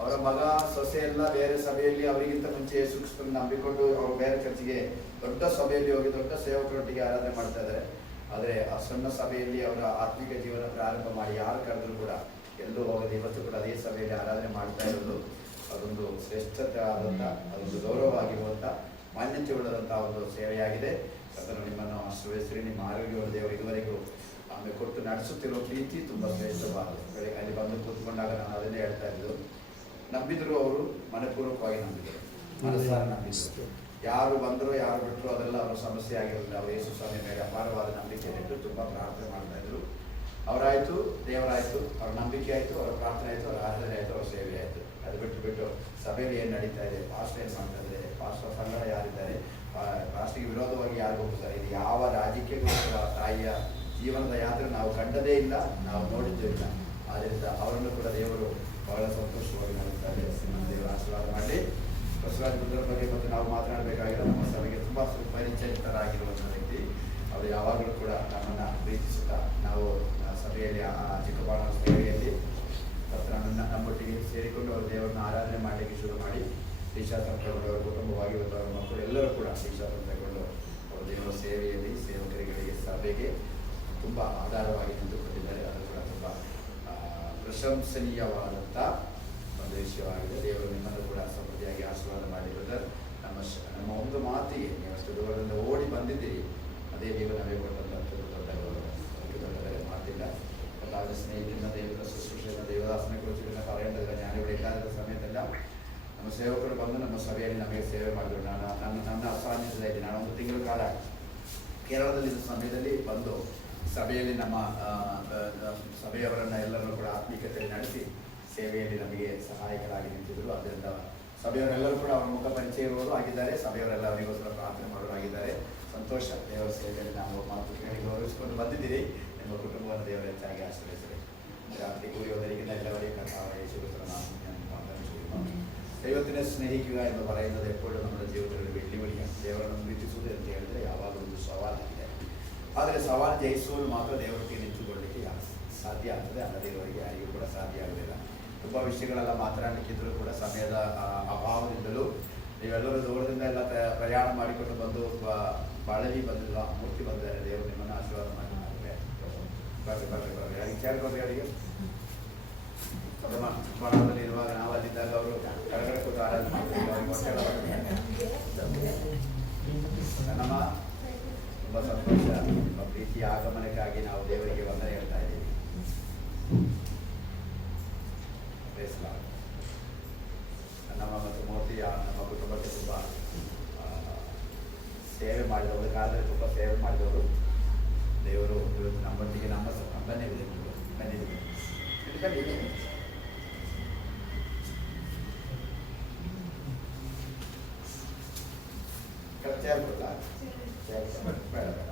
ಅವರ ಮಗ ಸೊಸೆ ಎಲ್ಲ ಬೇರೆ ಸಭೆಯಲ್ಲಿ ಅವರಿಗಿಂತ ಮುಂಚೆ ಯೇಸು ಕ್ರಿಸ್ತನನ್ನು ನಂಬಿಕೊಂಡು ಅವರು ಬೇರೆ ಚರ್ಚಿಗೆ ದೊಡ್ಡ ಸಭೆಯಲ್ಲಿ ಹೋಗಿ ದೊಡ್ಡ ಸೇವಕರೊಟ್ಟಿಗೆ ಆರಾಧನೆ ಮಾಡ್ತಾ ಇದ್ದಾರೆ. ಆದರೆ ಆ ಸಣ್ಣ ಸಭೆಯಲ್ಲಿ ಅವರ ಆತ್ಮಿಕ ಜೀವನ ಪ್ರಾರಂಭ ಮಾಡಿ ಯಾರು ಕರೆದ್ರು ಕೂಡ ಎಲ್ಲೂ ಹೋಗದೆ ಇವತ್ತು ಕೂಡ ಅದೇ ಸಭೆಯಲ್ಲಿ ಆರಾಧನೆ ಮಾಡ್ತಾ ಇರೋದು ಅದೊಂದು ಶ್ರೇಷ್ಠತೆ ಆದಂಥ, ಅದೊಂದು ಗೌರವವಾಗಿರುವಂಥ, ಮಾನ್ಯತೆ ಉಳ್ಳದಂಥ ಒಂದು ಸೇವೆಯಾಗಿದೆ. ಅದನ್ನು ನಿಮ್ಮನ್ನು ಆಶೀರ್ವದಿಸಿ ನಿಮ್ಮ ಆರೋಗ್ಯವನ್ನು ದೇವರು ಇದುವರೆಗೂ ಆಮೇಲೆ ಕೊಟ್ಟು ನಡೆಸುತ್ತಿರೋ ಪ್ರೀತಿ ತುಂಬ ಶ್ರೇಷ್ಠವಾಗಿದೆ. ಬೆಳಗ್ಗೆ ಅಲ್ಲಿ ಬಂದು ಕೂತ್ಕೊಂಡಾಗ ನಾನು ಅದನ್ನೇ ಹೇಳ್ತಾ ಇದ್ದು, ನಂಬಿದ್ರು ಅವರು ಮನಪೂರ್ವಕವಾಗಿ ನಂಬಿದರು, ಮನಸ್ಸಾರ ನಂಬಿದ್ರು. ಯಾರು ಬಂದರೂ ಯಾರು ಬಿಟ್ಟರು ಅದೆಲ್ಲ ಅವರ ಸಮಸ್ಯೆ ಆಗಿರಲಿಲ್ಲ. ಅವರು ಯೇಸು ಸ್ವಾಮಿ ಮೇಲೆ ಅಪಾರವಾದ ನಂಬಿಕೆ ಇಟ್ಟು ತುಂಬ ಪ್ರಾರ್ಥನೆ ಮಾಡ್ತಾ ಇದ್ರು. ಅವರಾಯಿತು, ದೇವರಾಯಿತು, ಅವ್ರ ನಂಬಿಕೆ ಆಯಿತು, ಅವರ ಪ್ರಾರ್ಥನೆ ಆಯಿತು, ಅವರ ಆರಾಧನೆ ಆಯಿತು, ಅವರ ಸೇವೆ ಆಯಿತು. ಅದು ಬಿಟ್ಟು ಸಭೆಯಲ್ಲಿ ಏನು ನಡೀತಾ ಇದೆ, ಪಾಸ್ಟ್ ಏನು ಮಾಡ್ತಾ ಇದ್ದಾರೆ, ಪಾಸ್ಟರ್ ಸಂಗಡ ಯಾರಿದ್ದಾರೆ, ಪಾಸ್ಟಿಗೆ ವಿರೋಧವಾಗಿ ಯಾರು ಹೋಗ್ತಾರೆ, ಇದು ಯಾವ ರಾಜಕೀಯಗೋಸ್ಕರ ತಾಯಿಯ ಜೀವನದ ಯಾತ್ರೆ ನಾವು ಕಂಡದೇ ಇಲ್ಲ, ನಾವು ನೋಡಿದ್ದೂ ಇಲ್ಲ. ಆದ್ದರಿಂದ ಅವರನ್ನು ಕೂಡ ದೇವರು ಬಹಳ ಸಂತೋಷವಾಗಿ ನಡೆಸ್ತಾರೆ. ದೇವರ ಆಶೀರ್ವಾದ ಮಾಡಿ. ಬಸವರಾಜ ಬುದ್ಧರ ಬಗ್ಗೆ ಮತ್ತು ನಾವು ಮಾತನಾಡಬೇಕಾಗಿರೋ ನಮ್ಮ ಸಭೆಗೆ ತುಂಬ ಪರಿಚಯಿತರಾಗಿರುವಂಥ ವ್ಯಕ್ತಿ. ಅವರು ಯಾವಾಗಲೂ ಕೂಡ ನಮ್ಮನ್ನು ಪ್ರೀತಿಸುತ್ತಾ ನಾವು ಸಭೆಯಲ್ಲಿ ಚಿಕ್ಕಬಾಣವ ಸೇವೆಯಲ್ಲಿ ನಮ್ಮೊಟ್ಟಿಗೆ ಸೇರಿಕೊಂಡು ಅವರು ದೇವರನ್ನ ಆರಾಧನೆ ಮಾಡಲಿಕ್ಕೆ ಶುರು ಮಾಡಿ ದೀಕ್ಷಾಸ್ನಾನ ತಗೊಂಡು ಅವರ ಕುಟುಂಬವಾಗಿ ಇವತ್ತು ಅವರ ಮಕ್ಕಳು ಎಲ್ಲರೂ ಕೂಡ ದೀಕ್ಷಾಸ್ನಾನ ತಗೊಂಡು ಅವರು ದೇವರ ಸೇವೆಯಲ್ಲಿ ಸೇವಕರಿಗೆ ಸಭೆಗೆ ತುಂಬ ಆಧಾರವಾಗಿ ನಿಂತುಕೊಂಡಿದ್ದಾರೆ. ಅದು ಕೂಡ ತುಂಬ ಪ್ರಶಂಸನೀಯವಾದಂಥ ಒಂದು ವಿಷಯವಾಗಿದೆ. ದೇವರು ನಿಮ್ಮನ್ನು ಕೂಡ ಸಮೃದ್ಧಿಯಾಗಿ ಆಶೀರ್ವಾದ ಮಾಡಿರೋದು. ನಮ್ಮ ಒಂದು ಮಾತಿಗೆ ನೀವಷ್ಟು ದೂರದಿಂದ ಓಡಿ ಬಂದಿದ್ದೀರಿ, ಅದೇ ನೀವು ನಮಗೆ ಕೊಟ್ಟಂಥ ದೊಡ್ಡ ಮಾತಿಲ್ಲ. ಎಲ್ಲ ಸ್ನೇಹಿತರಿಂದ ದೇವರ ಶುಶ್ರೂಷೆಯನ್ನು ದೇವದಾಸನ ಕುರಿತು ಪರ್ಯಂತದ ಜ್ಞಾನಿಗಳು ಇಲ್ಲದ ಸಮಯದಲ್ಲ ನಮ್ಮ ಸೇವಕರು ಬಂದು ನಮ್ಮ ಸಭೆಯಲ್ಲಿ ನಮಗೆ ಸೇವೆ ಮಾಡಿದರು. ನನ್ನ ಅಸಾನ್ನಿಧ್ಯದಲ್ಲಿ ನಾನು 1 ತಿಂಗಳ ಕಾಲ ಕೇರಳದಲ್ಲಿದ್ದ ಸಮಯದಲ್ಲಿ ಬಂದು ಸಭೆಯಲ್ಲಿ ನಮ್ಮ ಸಭೆಯವರನ್ನು ಎಲ್ಲರೂ ಕೂಡ ಆತ್ಮೀಕತೆಯಲ್ಲಿ ನಡೆಸಿ ಸೇವೆಯಲ್ಲಿ ನಮಗೆ ಸಹಾಯಕರಾಗಿ ನಿಂತಿದ್ದರು. ಆದ್ದರಿಂದ ಸಭೆಯವರೆಲ್ಲರೂ ಕೂಡ ಅವರ ಮುಖ ಪರಿಚಯ ಇರುವವರು ಆಗಿದ್ದಾರೆ. ಸಭೆಯವರೆಲ್ಲ ಅವರಿಗೋಸ್ಕರ ಪ್ರಾರ್ಥನೆ ಮಾಡೋರು ಆಗಿದ್ದಾರೆ. ಸಂತೋಷ. ದೇವರ ಸೇವೆಯಲ್ಲಿ ನಾವು ಮಾತು ಕೇಳಿ ಗೌರವಿಸಿಕೊಂಡು ಬಂದಿದ್ದೀರಿ. ನಿಮ್ಮ ಕುಟುಂಬವನ್ನು ದೇವರ ಹೆಚ್ಚಾಗಿ ಆಶೀರ್ವದಿಸಿರಿ. ರಾತ್ರಿ ಕೂರಿಯೋದರಿಗಿಂತ ಎಲ್ಲವರಿಗೆ ದೈವತ್ತಿನ ಸ್ನೇಹಿಕ ಎಂಬ ಬರೆಯುತ್ತದೆ ಎಪ್ಪೊಳ್ಳು ನಮ್ಮ ಜೀವನದಲ್ಲಿ ಬೆಳ್ಳಿ ಒಳಿಯ ದೇವರನ್ನು ಪ್ರೀತಿಸುವುದು ಅಂತ ಹೇಳಿದರೆ ಯಾವಾಗಲೂ ಒಂದು ಸವಾಲಾಗಿದೆ. ಆದರೆ ಸವಾಲು ಜಯಿಸುವುದು ಮಾತ್ರ ದೇವರಿಗೆ ನಿಂತುಕೊಳ್ಳಲಿಕ್ಕೆ ಸಾಧ್ಯ ಆಗ್ತದೆ, ಅಲ್ಲದಿರುವವರಿಗೆ ಯಾರಿಗೂ ಕೂಡ ಸಾಧ್ಯ ಆಗಲಿಲ್ಲ. ತುಂಬ ವಿಷಯಗಳೆಲ್ಲ ಮಾತನಾಡಲಿಕ್ಕಿದ್ರೂ ಕೂಡ ಸಮಯದ ಅಭಾವದಿಂದಲೂ ನೀವೆಲ್ಲರೂ ದೂರದಿಂದ ಎಲ್ಲ ಪ್ರಯಾಣ ಮಾಡಿಕೊಂಡು ಬಂದು ಬಾಳಲಿ ಬಂದಿಲ್ಲ, ಮೂರ್ತಿ ಬಂದಿದ್ದಾರೆ. ದೇವರು ನಿಮ್ಮನ್ನು ಆಶೀರ್ವಾದ ಮಾಡಿ. ಬರ್ರಿ ಬರ್ರಿ ಬರ್ರಿ. ಯಾರಿಗೆ ಕೇಳ್ಕೊಡ್ರಿ ಅವರಿಗೆ ಬಣದಲ್ಲಿ ಇರುವಾಗ ನಾವು ಅಲ್ಲಿದ್ದಾಗ ಅವರು ಕೆಳಗಡೆ ಕೂತು ಆರಾಧನೆ ಮಾಡ್ತೀವಿ. ನಮ್ಮ ತುಂಬ ಸಂತೋಷ. ನಿಮ್ಮ ಪ್ರೀತಿಯ ಆಗಮನಕ್ಕಾಗಿ ನಾವು ದೇವರಿಗೆ ವಂದನೆ ಹೇಳ್ತಾ ಇದ್ದೀವಿ. ನಮ್ಮ ಮತ್ತು ಮೂರ್ತಿಯ ನಮ್ಮ ಕುಟುಂಬಕ್ಕೆ ತುಂಬ ಸೇವೆ ಮಾಡಿದವರು, ಕಾಲದಲ್ಲಿ ತುಂಬ ಸೇವೆ ಮಾಡಿದವರು. ದೇವರು ಇವತ್ತು ನಮ್ಮೊಂದಿಗೆ ನಮ್ಮನ್ನೇ ಇದೆ. ಬೇಡ ಬೇಡ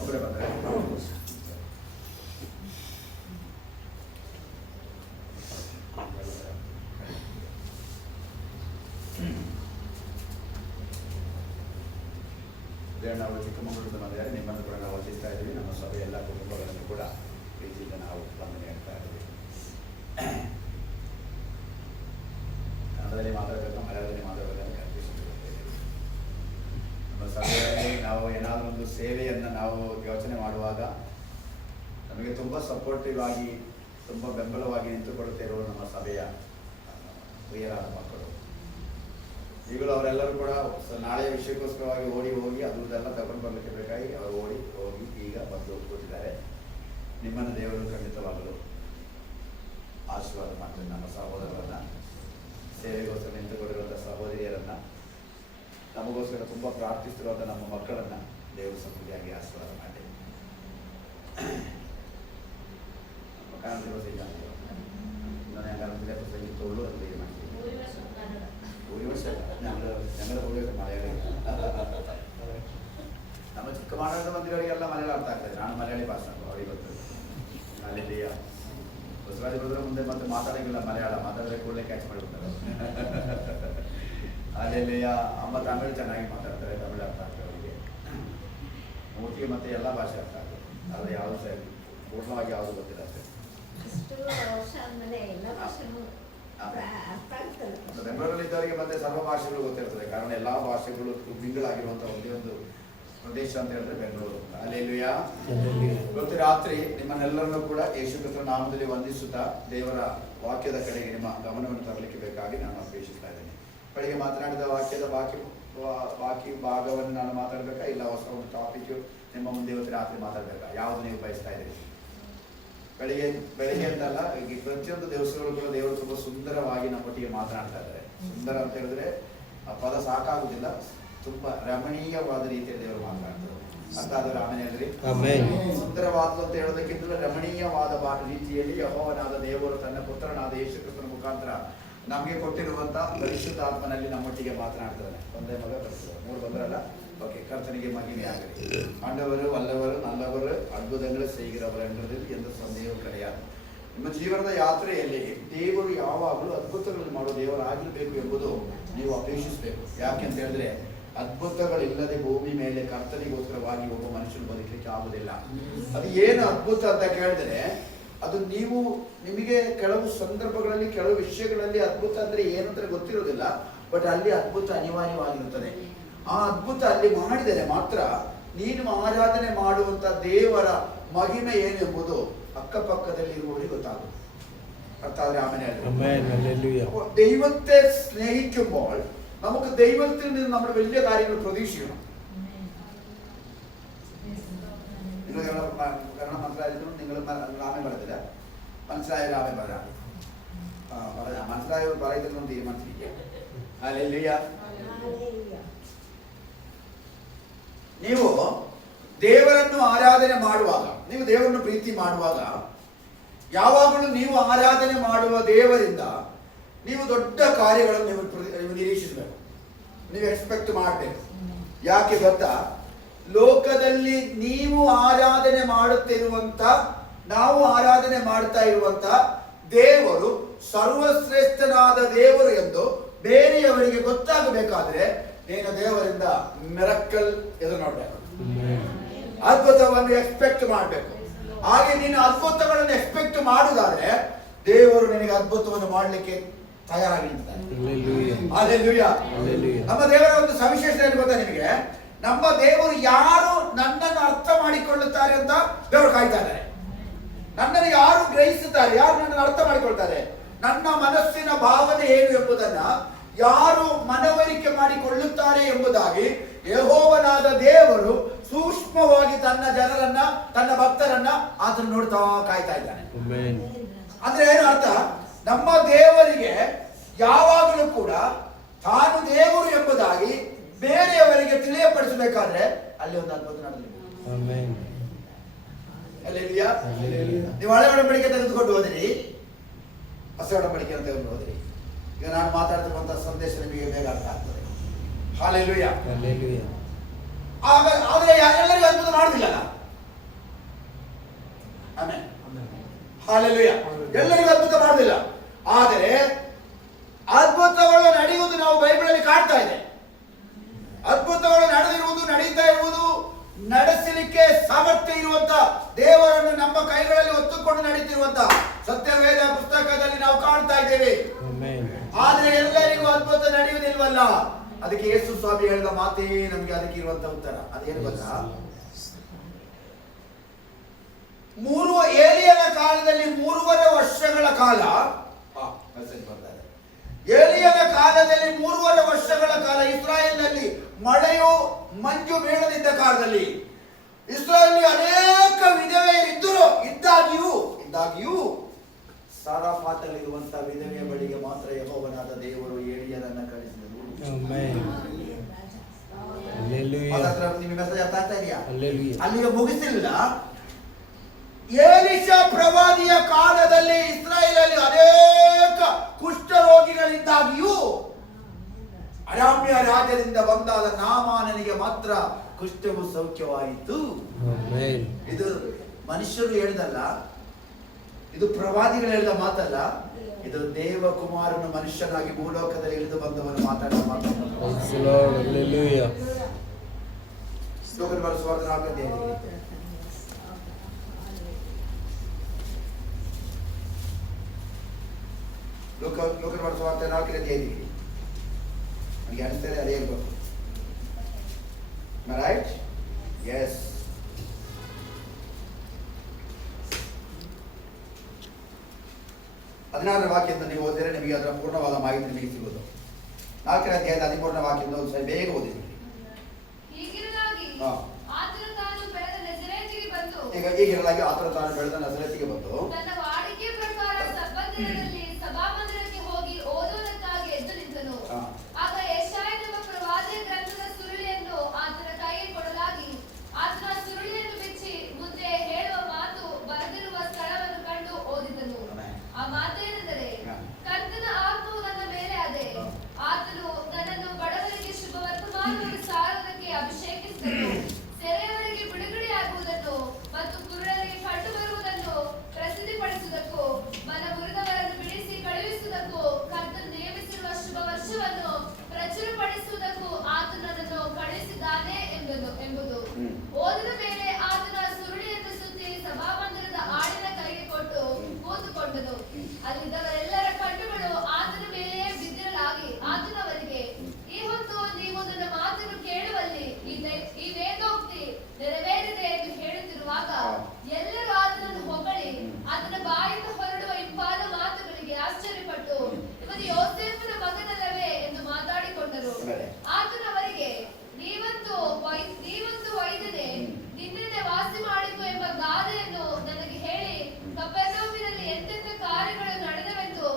ಒಬ್ಬರೇ ಬಂದರೆ ನಾವು ಚಿಕ್ಕಮಗಳೂರಿಂದ ಬಂದಿದ್ದಾರೆ. ನಿಮ್ಮನ್ನು ಕೂಡ ನಾವು ವಂದಿಸ್ತಾ ಇದ್ದೀವಿ. ನಮ್ಮ ಸಭೆಯ ಎಲ್ಲ ಕುಟುಂಬಗಳನ್ನು ಕೂಡ ಪ್ರೀತಿಯಿಂದ ನಾವು ವಂದನೆ ಹೇಳ್ತಾ ಇದ್ದೀವಿ. ಕನ್ನಡದಲ್ಲಿ ಮಾತಾಡಬೇಕು, ಮಲಯಾಳದಲ್ಲಿ ಮಾತಾಡಬೇಕಂತ ಕಲ್ಪಿಸಿಕೊಳ್ಳುತ್ತೇವೆ. ನಮ್ಮ ಸಭೆಯಲ್ಲಿ ನಾವು ಏನಾದರೂ ಒಂದು ಸೇವೆಯನ್ನು ನಾವು ಯೋಚನೆ ಮಾಡುವಾಗ ನಮಗೆ ತುಂಬ ಸಪೋರ್ಟಿವ್ ಆಗಿ, ತುಂಬ ಬೆಂಬಲವಾಗಿ ನಿಂತುಕೊಳ್ಳುತ್ತಿರುವ ನಮ್ಮ ಸಭೆಯ ಪ್ರಿಯರಾದ ಮಕ್ಕಳು. ಈಗಲೂ ಅವರೆಲ್ಲರೂ ಕೂಡ ನಾಳೆಯ ವಿಷಯಕ್ಕೋಸ್ಕರವಾಗಿ ಓಡಿ ಹೋಗಿ ಅದೆಲ್ಲ ತಗೊಂಡು ಬರಲಿಕ್ಕೆ ಬೇಕಾಗಿ ಅವರು ಓಡಿ ಹೋಗಿ ಈಗ ಬಂದು ಕೂತಿದ್ದಾರೆ. ನಿಮ್ಮನ್ನು ದೇವರು ಖಂಡಿತವಾಗಲು ಆಶೀರ್ವಾದ ಮಾಡ್ತಾರೆ. ನಮ್ಮ ಸಹೋದರರನ್ನು, ಸೇವೆಗೋಸ್ಕರ ನಿಂತುಕೊಂಡಿರುವಂಥ ಸಹೋದರಿಯರನ್ನು, ನಮಗೋಸ್ಕರ ತುಂಬ ಪ್ರಾರ್ಥಿಸ್ತಿರುವಂಥ ನಮ್ಮ ಮಕ್ಕಳನ್ನು ದೇವರು ಸಮೃದ್ಧಿಯಾಗಿ ಆಶೀರ್ವಾದ ಮಾಡಿ. ಕಾರಣ ದಿವಸ ಈಗ ನಾನು ಹೆಂಗಾರಂತಿದೆ ತೊಳ್ಳು ಅಂತ ಇದು ಮಾಡ್ತೀನಿ. ഞങ്ങളുടെ ഭൂരിപക്ഷം മലയാളി. ನಮ್ಮ ಚಿಕ್ಕ ಮಾನವದ ಮಂದಿಗಳಿಗೆಲ್ಲ ಮಲಯಾಳ ಅರ್ಥ ಆಗ್ತದೆ. ನಾನು ಮಲಯಾಳಿ ಭಾಷೆ ಅವ್ರಿಗೆ ಗೊತ್ತು. ಅಲ್ಲಿಯ ಬಸವರಾಜ ಬರೋದ್ರ ಮುಂದೆ ಮತ್ತೆ ಮಾತಾಡೋಂಗಿಲ್ಲ, ಮಲಯಾಳ ಮಾತಾಡಿದ್ರೆ ಕೂಡಲೇ ಕ್ಯಾಚ್ ಮಾಡಿಬಿಡ್ತಾರೆ. ಅಲ್ಲಿಯ ಅಮ್ಮ ತಮಿಳು ಚೆನ್ನಾಗಿ ಮಾತಾಡ್ತಾರೆ, ತಮಿಳು ಅರ್ಥ ಆಗ್ತದೆ ಅವರಿಗೆ. ಮೂರ್ತಿಗೆ ಮತ್ತೆ ಎಲ್ಲ ಭಾಷೆ ಅರ್ಥ ಆಗ್ತದೆ. ಆದರೆ ಯಾವುದು ಸಹ ಪೂರ್ಣವಾಗಿ ಯಾವುದು ಗೊತ್ತಿಲ್ಲ ಅಷ್ಟೇ. ಬೆಂಗಳೂರಲ್ಲಿ ಇದ್ದವರಿಗೆ ಮತ್ತೆ ಸರ್ವ ಭಾಷೆಗಳು ಗೊತ್ತಿರ್ತದೆ. ಕಾರಣ ಎಲ್ಲ ಭಾಷೆಗಳು ಮಿಂಗಳಾಗಿರುವಂತಹ ಒಂದೇ ಒಂದು ಪ್ರದೇಶ ಅಂತ ಹೇಳಿದ್ರೆ ಬೆಂಗಳೂರು. ಅಲ್ಲೆಲ್ಲೂಯಾ. ಇವತ್ತು ರಾತ್ರಿ ನಿಮ್ಮನ್ನೆಲ್ಲರನ್ನೂ ಕೂಡ ಯೇಸು ಕ್ರಿಸ್ತನ ನಾಮದಲ್ಲಿ ವಂದಿಸುತ್ತಾ ದೇವರ ವಾಕ್ಯದ ಕಡೆಗೆ ನಿಮ್ಮ ಗಮನವನ್ನು ತರಲಿಕ್ಕೆ ಬೇಕಾಗಿ ನಾನು ಅಪೇಕ್ಷಿಸ್ತಾ ಇದ್ದೇನೆ. ಬೆಳಿಗ್ಗೆ ಮಾತನಾಡಿದ ವಾಕ್ಯದ ಬಾಕಿ ಭಾಗವನ್ನು ನಾನು ಮಾತಾಡಬೇಕಾ, ಇಲ್ಲ ಹೊಸ ಒಂದು ಟಾಪಿಕ್ ನಿಮ್ಮ ಮುಂದೆ ಇವತ್ತು ರಾತ್ರಿ ಮಾತಾಡಬೇಕಾ? ಯಾವುದು ನೀವು ಬಯಸ್ತಾ ಇದ್ದೀರಿ? ಬೆಳಿಗ್ಗೆ ಅಂತಲ್ಲ, ಈ ಪ್ರತಿಯೊಂದು ದಿವಸಗಳು ಕೂಡ ದೇವರು ತುಂಬ ಸುಂದರವಾಗಿ ನಮ್ಮೊಟ್ಟಿಗೆ ಮಾತನಾಡ್ತಾ ಇದ್ದಾರೆ. ಸುಂದರ ಅಂತ ಹೇಳಿದ್ರೆ ಆ ಪದ ಸಾಕಾಗುವುದಿಲ್ಲ, ತುಂಬ ರಮಣೀಯವಾದ ರೀತಿಯಲ್ಲಿ ದೇವರು ಮಾತನಾಡ್ತಾರೆ ಅಂತ. ಅದರ ಆಮೇಲೆ ಹೇಳ್ರಿ ಸುಂದರವಾದ ಅಂತ ಹೇಳೋದಕ್ಕಿಂತ ರಮಣೀಯವಾದ ರೀತಿಯಲ್ಲಿ ಯೆಹೋವನಾದ ದೇವರು ತನ್ನ ಪುತ್ರನಾದ ಯೇಸು ಕ್ರಿಸ್ತನ ಮುಖಾಂತರ ನಮಗೆ ಕೊಟ್ಟಿರುವಂತ ಪರಿಶುದ್ಧಾತ್ಮನಲ್ಲಿ ನಮ್ಮೊಟ್ಟಿಗೆ ಮಾತನಾಡ್ತಾನೆ. ಒಂದೇ ಮಗ ಬರ್ತಾರೆ, 3 ಬಂದ್ರಲ್ಲ. ஓகே, கர்த்தனுக்கு மகிமையாகட்டும். ஆண்டவர் வல்லவர், நல்லவர், ಅದ್ಭುತಗಳು செய்கிறவர் ಎಂಬುದರಲ್ಲಿ ಎಂದ ಸಂದೇಹವೂ கிடையாது. ನಿಮ್ಮ ಜೀವನದ ಯಾತ್ರೆಯಲ್ಲಿ ದೇವರು ಯಾವಾಗಲೂ ಅದ್ಭುತಗಳನ್ನು ಮಾಡೋ ದೇವರಾಗಿರಬೇಕು ಎಂಬುದು ನೀವು ಅಪೇಕ್ಷಿಸಬೇಕು. ಯಾಕೆಂತ ಹೇಳಿದ್ರೆ ಅದ್ಭುತಗಳಿಲ್ಲದೆ ಭೂಮಿ ಮೇಲೆ ಕರ್ತನಿಗೋಸ್ಕರವಾಗಿ ಒಬ್ಬ ಮನುಷ್ಯನು ಬದುಕಲಿಕ್ಕೆ ಆಗುವುದಿಲ್ಲ. ಅದು ಏನು ಅದ್ಭುತ ಅಂತ ಕೇಳಿದ್ರೆ, ಅದು ನಿಮಗೆ ಕೆಲವು ಸಂದರ್ಭಗಳಲ್ಲಿ ಕೆಲವು ವಿಷಯಗಳಲ್ಲಿ ಅದ್ಭುತ ಅಂದ್ರೆ ಏನಂತ ಗೊತ್ತಿರೋದಿಲ್ಲ, ಬಟ್ ಅಲ್ಲಿ ಅದ್ಭುತ ಅನಿವಾರ್ಯವಾಗಿರುತ್ತದೆ. ಆ ಅದ್ಭುತ ಅಲ್ಲಿ ಮಾಡಿದರೆ ಮಾತ್ರ ನೀನು ಆರಾಧನೆ ಮಾಡುವಂತ ದೇವರ ಮಹಿಮೆ ಏನೆಂಬುದು അക്കപ്പക്കದಲ್ಲಿ ഇರುവവರಿಗೆ ಗೊತ್ತಾಗುತ್ತೆ. കർത്താവേ ആമേൻ. ദൈവത്തെ സ്നേഹിക്കുമ്പോൾ നമുക്ക് ദൈവത്തിൽ നിന്ന് നമ്മുടെ വലിയ കാര്യങ്ങൾ പ്രതീക്ഷിക്കണം. നിങ്ങൾ കാരണം മനസ്സിലായിരുന്നു, നിങ്ങൾ ആമേൻ പറയത്തില്ല, മനസ്സിലായ ആമേൻ പറയാം. മനസ്സിലായവർ പറയുന്നതെന്ന് തീരുമാനിച്ചിരിക്കുക. ഹല്ലേലൂയ. ನೀವು ದೇವರನ್ನು ಆರಾಧನೆ ಮಾಡುವಾಗ, ನೀವು ದೇವರನ್ನು ಪ್ರೀತಿ ಮಾಡುವಾಗ, ಯಾವಾಗಲೂ ನೀವು ಆರಾಧನೆ ಮಾಡುವ ದೇವರಿಂದ ನೀವು ದೊಡ್ಡ ಕಾರ್ಯಗಳನ್ನು ನೀವು ನಿರೀಕ್ಷಿಸಬೇಕು, ನೀವು ಎಕ್ಸ್ಪೆಕ್ಟ್ ಮಾಡಬೇಕು. ಯಾಕೆ ಗೊತ್ತಾ? ಲೋಕದಲ್ಲಿ ನೀವು ಆರಾಧನೆ ಮಾಡುತ್ತಿರುವಂತ, ನಾವು ಆರಾಧನೆ ಮಾಡ್ತಾ ಇರುವಂತ ದೇವರು ಸರ್ವಶ್ರೇಷ್ಠನಾದ ದೇವರು ಎಂದು ಬೇರೆಯವರಿಗೆ ಗೊತ್ತಾಗಬೇಕಾದ್ರೆ ನೀನು ದೇವರಿಂದ ಮಿರಕಲ್ ಎದುರು ನೋಡ್ಬೇಕು, ಅದ್ಭುತವನ್ನು ಎಕ್ಸ್ಪೆಕ್ಟ್ ಮಾಡಬೇಕು. ಹಾಗೆ ನೀನು ಅದ್ಭುತಗಳನ್ನು ಎಕ್ಸ್ಪೆಕ್ಟ್ ಮಾಡುವುದಾದ್ರೆ ದೇವರು ನಿನಗೆ ಅದ್ಭುತವನ್ನು ಮಾಡಲಿಕ್ಕೆ ತಯಾರಾಗಿ ನಿಂತಿದ್ದಾನೆ. Hallelujah. Hallelujah. Hallelujah. ನಮ್ಮ ದೇವರ ಒಂದು ಸವಿಶೇಷತೆ ಏನು ಗೊತ್ತಾ ನಿಮಗೆ? ನಮ್ಮ ದೇವರು ಯಾರು ನನ್ನನ್ನು ಅರ್ಥ ಮಾಡಿಕೊಳ್ಳುತ್ತಾರೆ ಅಂತ ದೇವರು ಕಾಯ್ತಾ ಇದ್ದಾರೆ. ನನ್ನನ್ನು ಯಾರು ಗ್ರಹಿಸುತ್ತಾರೆ, ಯಾರು ನನ್ನನ್ನು ಅರ್ಥ ಮಾಡಿಕೊಳ್ತಾರೆ, ನನ್ನ ಮನಸ್ಸಿನ ಭಾವನೆ ಏನು ಎಂಬುದನ್ನ ಯಾರು ಮನವರಿಕೆ ಮಾಡಿಕೊಳ್ಳುತ್ತಾರೆ ಎಂಬುದಾಗಿ ಯೆಹೋವನಾದ ದೇವರು ಸೂಕ್ಷ್ಮವಾಗಿ ತನ್ನ ಜನರನ್ನ, ತನ್ನ ಭಕ್ತರನ್ನ ಆತನು ನೋಡ್ತಾ ಕಾಯ್ತಾ ಇದ್ದಾನೆ. Amen. ಅಂದ್ರೆ ಏನು ಅರ್ಥ? ನಮ್ಮ ದೇವರಿಗೆ ಯಾವಾಗಲೂ ಕೂಡ ತಾನು ದೇವರು ಎಂಬುದಾಗಿ ಬೇರೆಯವರಿಗೆ ತಿಳಿಯಪಡಿಸಬೇಕಾದ್ರೆ ಅಲ್ಲಿ ಒಂದು ಅದ್ಭುತ ನಡೆದಿದೆ. Amen. ಹಲ್ಲೆಲೂಯಾ. Hallelujah. ನೀವು ಹಳೆ ಒಡಂಬಡಿಕೆ ತೆಗೆದುಕೊಂಡು ಹೋದಿರಿ, ಹೊಸ ಒಡಂಬಡಿಕೆ ತೆಗೆದುಕೊಂಡು ಹೋದಿರಿ. ಈಗ ನಾನು ಮಾತಾಡ್ತಿರುವಂತಹ ಸಂದೇಶ ನಿಮಗೆ ಬೇಗ ಅರ್ಥ ಆಗ್ತದೆ. ಹಲ್ಲೆಲೂಯಾ. Hallelujah. ಆದ್ರೆ ಎಲ್ಲರಿಗೂ ಅದ್ಭುತ ಮಾಡುದಿಲ್ಲ. ಆಮೆನ್. ಹಲ್ಲೆಲೂಯಾ. ಎಲ್ಲರಿಗೂ ಅದ್ಭುತ ಮಾಡುದಿಲ್ಲ. ಆದರೆ ಅದ್ಭುತಗಳು ನಡೆಯುವುದು ನಾವು ಬೈಬಲಲ್ಲಿ ಕಾಣ್ತಾ ಇದೆ. ಅದ್ಭುತಗಳು ನಡೆದಿರುವುದು, ನಡೀತಾ ಇರುವುದು, ನಡೆಸಲಿಕ್ಕೆ ಸಾಮರ್ಥ್ಯ ಇರುವಂತ ದೇವರನ್ನು ನಮ್ಮ ಕೈಗಳಲ್ಲಿ ಹೊತ್ತುಕೊಂಡು ನಡೀತಿರುವಂತ ಸತ್ಯವೇದ ಪುಸ್ತಕದಲ್ಲಿ ನಾವು ಕಾಣ್ತಾ ಇದ್ದೇವೆ. Amen. ಆದ್ರೆ ಎಲ್ಲರಿಗೂ ಅದ್ಭುತ ನಡೆಯುವುದಿಲ್ವಲ್ಲ. ಅದಕ್ಕೆ ಯೇಸು ಸ್ವಾಮಿ ಹೇಳಿದ ಮಾತೇ ನಮಗೆ ಅದಕ್ಕೆ ಇರುವಂತ ಉತ್ತರ. ಅದೇನು ಗೊತ್ತಾ? ಏಲಿಯನ ಕಾಲದಲ್ಲಿ 3.5 ವರ್ಷಗಳ ಕಾಲ, ಏಲಿಯನ ಕಾಲದಲ್ಲಿ 3.5 ವರ್ಷಗಳ ಕಾಲ ಇಸ್ರಾಯೇಲ್ನಲ್ಲಿ ಮಳೆಯು ಮಂಜು ಬೀಳದಿದ್ದ ಕಾಲದಲ್ಲಿ ಇಸ್ರಾಯೇಲ್ ಅನೇಕ ವಿಧವೆಯರಿದ್ದರು. ಇದ್ದಾಗಿಯೂ ಸಾರಾಫಾತಲ್ಲಿರುವಂತಹ ವಿಧವೆಯ ಬಳಿಗೆ ಮಾತ್ರ ಯೆಹೋವನಾದ ದೇವರು ಏಲಿಯನನ್ನು ಕಳಿಸಿದರು. Amen. Hallelujah. ನಿಮ್ಮ ಮೆಸೇಜ್ ಅರ್ಥ ಆಗ್ತಾ ಇದೆಯಾ? Hallelujah. ಅಲ್ಲಿಗೆ ಮುಗಿಸಿಲ್ಲ. ಎಲೀಷ ಪ್ರವಾದಿಯ ಕಾಲದಲ್ಲಿ ಇಸ್ರಾಯೇಲಲ್ಲಿ ಅನೇಕ ಕುಷ್ಠರೋಗಿಗಳಿದ್ದಾಗಿಯೂ ಅರಾಮ್ಯ ರಾಜ್ಯದಿಂದ ಬಂದಾದ ನಾಮಾನನಿಗೆ ಮಾತ್ರ ಕುಷ್ಠವು ಸೌಖ್ಯವಾಯಿತು. Amen. ಇದು ಮನುಷ್ಯರು ಹೇಳಿದಲ್ಲ, ಇದು ಪ್ರವಾದಿಗಳು ಹೇಳಿದ ಮಾತಲ್ಲ, ಇದು ದೇವಕುಮಾರನು ಮನುಷ್ಯನಾಗಿ ಭೂಲೋಕದಲ್ಲಿ ಇಳಿದು ಬಂದವನು ಮಾತಾಡುವ ಮಾತು. Praise the Lord. Hallelujah. ಲೋಕದ ಬರೆಸುವಾಗ ನಾಲ್ಕನೇ ಲೋಕದ ಬರೆಸುವಾಗ 4ನೇ ಅಧ್ಯಾಯದಲ್ಲಿ ನನಗೆ ಅನಿಸ್ತದೆ ಅದೇ ಇರ್ಬೇಕು. ರೈಟ್? ಎಸ್. ಹದಿನಾರನೇ ವಾಕ್ಯದಿಂದ ನೀವು ಓದಿದರೆ ನಿಮಗೆ ಅದರ ಪೂರ್ಣವಾದ ಮಾಹಿತಿ ನಿಮಗೆ ಸಿಗೋದು. 4ನೇ ಅಧ್ಯಾಯದ 13ನೇ ವಾಕ್ಯದಿಂದ ಒಂದು ಸಲ ಬೇಗ ಓದಿರಿ. ಹೀಗಿರಲಾಗಿ ಆತನು ತಾನು ಬೆಳೆದ ನಜರೇತಿಗೆ ಬಂದು ತನ್ನ ವಾಡಿಕೆ ಪ್ರಕಾರ ಸಬ್ಬತ್ ದಿನದಲ್ಲಿ ಸಭಾಮಂದಿರಕ್ಕೆ ಹೋಗಿ ಓದುವುದಕ್ಕಾಗಿ ಎದ್ದು ನಿಂತನು. ಆಗ ಯೆಶಾಯನೆಂಬ ಪ್ರವಾದಿಯ ಗ್ರಂಥದ ಸುರುಳಿಯನ್ನು ಆತನ ಕೈಗೆ ಕೊಡಲಾಗಿ ಆತನ ಸುರುಳಿಯನ್ನು ಬಿಚ್ಚಿ ಮುಂದೆ ಹೇಳುವ ಮಾತು ಬರೆದಿರುವ ಸ್ಥಳವನ್ನು ಕಂಡು ಓದಿದನು. ಆ ಮಾತೇನೆಂದರೆ, ಕರ್ತನ ಆತ್ಮವು ನನ್ನ ಮೇಲೆ ಅದೆ, ಆತನು ನನ್ನನ್ನು ಬಡವರಿಗೆ ಶುಭ ವರ್ತಮಾನವನ್ನು ಸಾರುವುದಕ್ಕೆ ಅಭಿಷೇಕಿಸಿದನು, ಸೆರೆಯವರಿಗೆ ಬಿಡುಗಡೆಯಾಗುವುದನ್ನು ಮತ್ತು ಕುರುಡರಿಗೆ ಕಂಡು ಬರುವುದನ್ನು ಪ್ರಸಿದ್ಧಿಪಡಿಸುವುದಕ್ಕೂ ಮನ ಮುರಿದವರನ್ನು ಬಿಡಿಸಿ ಕಳುಹಿಸುವುದಕ್ಕೂ ಕರ್ತನು ನೇಮಿಸಿರುವ ಶುಭ ವರ್ಷವನ್ನು ಪ್ರಚುರಪಡಿಸುವುದಕ್ಕೂ ಆತನು ನನ್ನನ್ನು ಕಳುಹಿಸಿದ್ದಾನೆ ಎಂಬುದು. ಓದಿದ ಮೇಲೆ ಆತನ ಸುರುಳಿಯನ್ನು ಸುತ್ತಿ ಸಭಾಮಂದಿರದ ಆಳಿನ ಕೈಗೆ ಕೊಟ್ಟು ಕೂತುಕೊಂಡನು. ಅಲ್ಲಿದ್ದವರೆಲ್ಲರ ಕಣ್ಣುಗಳು ಆತನ ಮೇಲೆಯೇ ಬಿದ್ದಿರಲಾಗಿ ಆತನು ಅವರಿಗೆ, ಈ ಹೊತ್ತು ನೀವು ನನ್ನ ಮಾತನ್ನು ಕೇಳುವಲ್ಲಿ ಈ ವೇದೋಕ್ತಿ ನೆರವೇರಿದೆ ಎಂದು ಹೇಳುತ್ತಿರುವಾಗ ಎಲ್ಲರೂ ಆತನನ್ನು ಹೊಗಳಿ ಆತನ ಬಾಯಿಂದ ಹೊರಡುವ ಇಂಪಾದ ಮಾತುಗಳಿಗೆ ಆಶ್ಚರ್ಯಪಟ್ಟು, ಇವನು ಯೋಸೇಫನ ಮಗನಲ್ಲವೇ ಎಂದು ಮಾತಾಡಿಕೊಂಡರು. ಆತನು ಅವರಿಗೆ, ನೀವಂತೂ ವೈದ್ಯನೇ, ನಿನ್ನೆ ವಾಸಿ ಮಾಡಿತು ಎಂಬ ಗಾದೆಯನ್ನು ನನಗೆ ಹೇಳಿ ಕಪೆರ್ನೌಮಿನಲ್ಲಿ ಎಂತೆಂಥ ಕಾರ್ಯಗಳು ನಡೆದವೆಂದು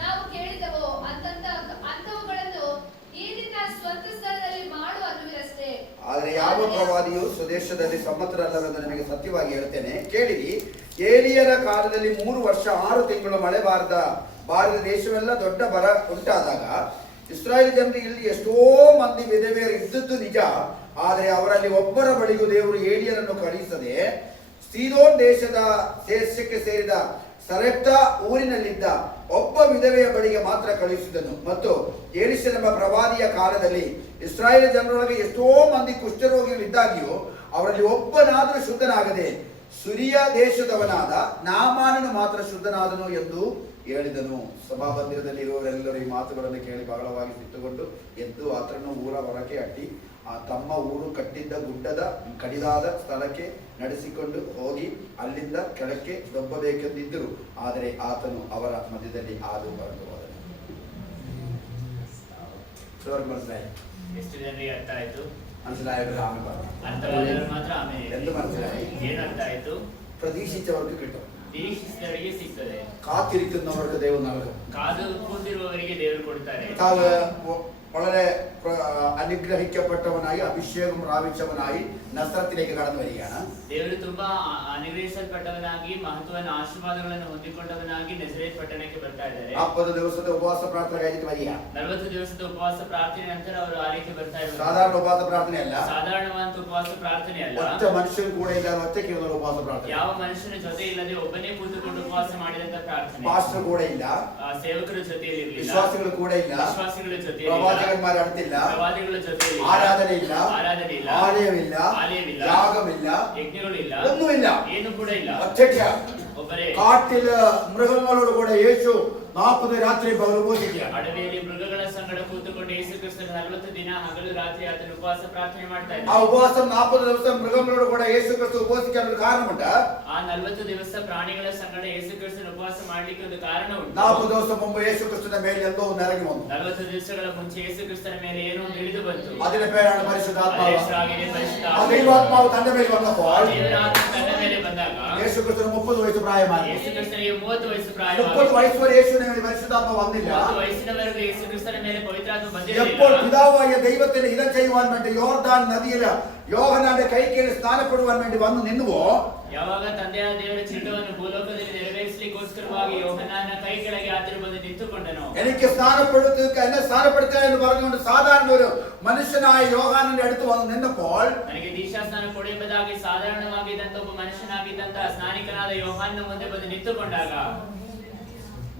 ನಾವು ಕೇಳಿದೆವೋ ಅಂಥವುಗಳನ್ನು ಈ ನಿನ್ನ ಸ್ವಂತ ಸ್ಥಳದಲ್ಲಿ ಮಾಡು ಅನ್ನುವಿರಷ್ಟೇ. ಆದರೆ ಯಾವ ಪ್ರವಾದಿಯು ಸ್ವದೇಶದಲ್ಲಿ ಸಮ್ಮತರಲ್ಲವೆಂದು ನಿಮಗೆ ಸತ್ಯವಾಗಿ ಹೇಳ್ತೇನೆ, ಕೇಳಿರಿ. ಏಲಿಯನ ಕಾಲದಲ್ಲಿ 3 ವರ್ಷ 6 ತಿಂಗಳು ಮಳೆ ಬಾರದ ದೇಶವೆಲ್ಲ ದೊಡ್ಡ ಬರ ಉಂಟಾದಾಗ ಇಸ್ರಾಯೇಲ್ ಜನರು ಇಲ್ಲಿ ಎಷ್ಟೋ ಮಂದಿ ವಿಧವೆಯರು ಇದ್ದದ್ದು ನಿಜ. ಆದರೆ ಅವರಲ್ಲಿ ಒಬ್ಬರ ಬಳಿಗೂ ದೇವರು ಏಲಿಯನನ್ನು ಕಳುಹಿಸದೆ ಸೀದೋನ್ ದೇಶಕ್ಕೆ ಸೇರಿದ ಸರೆಪ್ತಾ ಊರಿನಲ್ಲಿದ್ದ ಒಬ್ಬ ವಿಧವೆಯ ಬಳಿಗೆ ಮಾತ್ರ ಕಳುಹಿಸಿದನು. ಮತ್ತು ಎಲೀಷನೆಂಬ ಪ್ರವಾದಿಯ ಕಾಲದಲ್ಲಿ ಇಸ್ರಾಯೇಲ್ ಜನರೊಳಗೆ ಎಷ್ಟೋ ಮಂದಿ ಕುಷ್ಠರೋಗಿಗಳಿದ್ದಾಗಿಯೂ ಅವರಲ್ಲಿ ಒಬ್ಬನಾದರೂ ಶುದ್ಧನಾಗದೆ ಸುರಿಯ ದೇಶದವನಾದ ನಾಮಾನನು ಮಾತ್ರ ಶುದ್ಧನಾದನು ಎಂದು ಹೇಳಿದನು. ಸಭಾಮಂದಿರದಲ್ಲಿ ಇರುವವರೆಲ್ಲರೂ ಈ ಮಾತುಗಳನ್ನು ಕೇಳಿ ಬಹಳವಾಗಿ ಸಿಟ್ಟುಕೊಂಡು ಎದ್ದು ಆತನನ್ನು ಊರ ಹೊರಗೆ ಅಟ್ಟಿ ತಮ್ಮ ಊರು ಕಟ್ಟಿದ್ದ ಗುಡ್ಡದ ಕಡಿದಾದ ಸ್ಥಳಕ್ಕೆ ನಡೆಸಿಕೊಂಡು ಹೋಗಿ ಅಲ್ಲಿಂದ ಕೆಳಕ್ಕೆ ದೊಬ್ಬಬೇಕೆಂದಿದ್ದರು. ಆದರೆ ಆತನು ಅವರ ಮಧ್ಯದಲ್ಲಿ ಹಾದು ಬರಲು ಹೋದನು. ಎಷ್ಟು ಜನರಿಗೆ ಅರ್ಥ ಆಯ್ತು? മനസ്സിലായവർ ಮಾತ್ರ ಆಮೇಲೆ എന്ത് മനസ്സിലായി? ಏನ್ ಅರ್ಥ ಆಯ್ತು? പ്രതീക്ഷിച്ചവർക്ക് കിട്ടും, ನಿರೀಕ್ಷಿಸಿದವರಿಗೆ ಸಿಗ್ತದೆ, കാത്തിരിക്കുന്നവർക്ക് ദൈവം നൽകും. ಕಾದು ಕೂತಿರುವವರಿಗೆ ದೇವರು ಕೊಡ್ತಾರೆ. കർത്താവ് വളരെ അനുഗ്രഹിക്കപ്പെട്ടവനായി അഭിഷേകം പ്രാപിച്ചവനായി നസ്രത്തിലേക്ക് കടന്നു വരികയാണ്. ದೇವರು ತುಂಬಾ ಅನುಗ್ರಹಿಸಲ್ಪಟ್ಟವನಾಗಿ ಮಹತ್ವದ ಆಶೀರ್ವಾದಗಳನ್ನು ಹೊಂದಿಕೊಂಡವನಾಗಿ ನಜರೇತ್ ಪಟ್ಟಣಕ್ಕೆ ಬರ್ತಾ ಇದ್ದಾರೆ. 40 ദിവസത്തെ ഉപവാസ പ്രാർത്ഥന കഴിഞ്ഞിട്ട് വരിക. 40 ದಿವಸದ ಉಪವಾಸ ಪ್ರಾರ್ಥನೆ ನಂತರ ಅವರು ಆ ರೀತಿ ಬರ್ತಾ ಇದ್ದಾರೆ. സാധാരണ ഉപവാസ പ്രാർത്ഥനയല്ല, ಸಾಧಾರಣವಾದ ಉಪವಾಸ ಪ್ರಾರ್ಥನೆ ಅಲ್ಲ. ഒറ്റ മനുഷ്യൻ കൂടെ ഇല്ലാതെ ഒറ്റയ്ക്ക് ഇരുന്ന ഉപവാസ പ്രാർത്ഥന. ಯಾವ ಮನುಷ್ಯನ ಜೊತೆ ಇಲ್ಲದೆ ಒಬ್ಬನೇ ಕೂತುಕೊಂಡು ಉಪವಾಸ ಮಾಡಿದಂತ ಪ್ರಾರ್ಥನೆ. പാസ്റ്റർ കൂടെ ഇല്ല, ಸೇವಕರ ಜೊತೆಯಲ್ಲಿ ಇರಲಿಲ್ಲ, വിശ്വാസികൾ കൂടെ ഇല്ല, ವಿಶ್ವಾಸಿಗಳ ಜೊತೆ പ്രവാചകന്മാർ അടുത്തില്ല, ಪ್ರವಾದಿಗಳ ಜೊತೆ ആരാധനയില്ല, ಆರಾಧನೆಯಿಲ್ಲ, ആലയമില്ല, ಆಲಯವಿಲ್ಲ, യാഗമില്ല, ಯಜ್ಞಗಳಿಲ್ಲ, ഒന്നുമില്ല. ಏನು ಕೂಡ ಇಲ್ಲ. ഒറ്റയ്ക്ക് ಒಬ್ಬರೇ കാട്ടില് മൃഗങ്ങളോട് കൂടെ യേശു 40 രാത്രി പകൽ ഉപവസിക്കുക. ಅಡವಿಯಲ್ಲಿ ಮೃಗಗಳ ಸಂಗಡ ಕೂತುಕೊಂಡು ಯೇಸು ಕ್ರಿಸ್ತನು 40 ದಿನ ಹಗಲು ರಾತ್ರಿ ಆತನು ಉಪವಾಸ ಪ್ರಾರ್ಥನೆ ಮಾಡ್ತಾ ആ ಇದ್ದ. ഉപവാസം 40 ദിവസം മൃഗങ്ങളോട് കൂടെ യേശു ക്രിസ്തു ഉപവസിക്കാൻ ഒരു കാരണമുണ്ട്. ಆ 40 ದಿವಸ ಪ್ರಾಣಿಗಳ ಸಂಗಡ ಯೇಸು ಕ್ರಿಸ್ತನು ಉಪವಾಸ ಮಾಡ್ಲಿಕ್ಕೆ ಒಂದು ಕಾರಣ ಉಂಟು. 40 ദിവസം മുമ്പ് യേശു ക്രിസ്തുവിന്റെ മേൽ എന്തോ ഒന്ന് ഇറങ്ങി വന്നു. 40 ದಿವಸಗಳ ಮುಂಚೆ ಯೇಸು ಕ್ರಿಸ್ತನ ಮೇಲೆ ಏನೋ ಒಂದು ಇಳಿದು ಬಂತು. അതിന്റെ പേരാണ് പരിശുദ്ധാത്മാവ്. ಹೆಸರಾಗಿದೆ ಪರಿಶುದ್ಧ ആ ಆತ್ಮ. ദൈവാത്മാവ് തന്റെ മേൽ വന്നപ്പോൾ ದೇವರ ಆತ್ಮ ತನ್ನ ಮೇಲೆ ಬಂದಾಗ യേശു ക്രിസ്തുവിന് 30 വയസ്സ് പ്രായമായി. ಯೇಸು ಕ್ರಿಸ್ತನಿಗೆ 30 ವಯಸ್ಸು 30 ಪ್ರಾಯವಾಗಿ. വയസ്സ് വരെ യേശുവിനെ മേൽ പരിശുദ്ധാത്മാവ് വന്നില്ല. 30 വയസ്സിನವರೆಗೂ ಯೇಸು ಕ್ರಿಸ್ತನ ಮೇಲೆ ಪವಿತ್ರಾತ್ಮ എപ്പോൾ ಬಂದಿರಲಿಲ್ಲ. പിതാവായ ദൈവത്തിന് ഹിതം ചെയ്യുവാൻ വേണ്ടി യോർദാൻ നദിയിൽ യോഹന്നാന്റെ കൈക്കീഴിൽ സ്നാനപ്പെടുവാൻ വേണ്ടി വന്നു നിന്നുവോ, ಯಾವಾಗ ತಂದೆಯಾದ ದೇವರ ಚಿತ್ತವನ್ನು ಭೂಲೋಕದಲ್ಲಿ ನೆರವೇರಿಸಲಿಕ್ಕೋಸ್ಕರವಾಗಿ ಯೋಹನ್ನಾನ ಕೈ ಕೆಳಗೆ ಆತನು ಬಂದು ನಿಂತುಕೊಂಡನು. എനിക്ക് എന്നെ സ്ഥാനപ്പെടുത്തുക എന്ന് പറഞ്ഞുകൊണ്ട് സാധാരണ ഒരു മനുഷ്യനായ യോഹാനന്റെ അടുത്ത് വന്ന് നിന്നപ്പോൾ ನನಗೆ ದೀಕ್ಷಾಸ್ನಾನ ಕೊಡೆಂಬುದಾಗಿ ಸಾಧಾರಣವಾಗಿದ್ದಂತ ಒಬ್ಬ ಮನುಷ್ಯನಾಗಿದ್ದಂತಹ ಸ್ನಾನಿಕನಾದ ಯೋಹಾನನ ಮುಂದೆ ಬಂದು ನಿಂತುಕೊಂಡಾಗ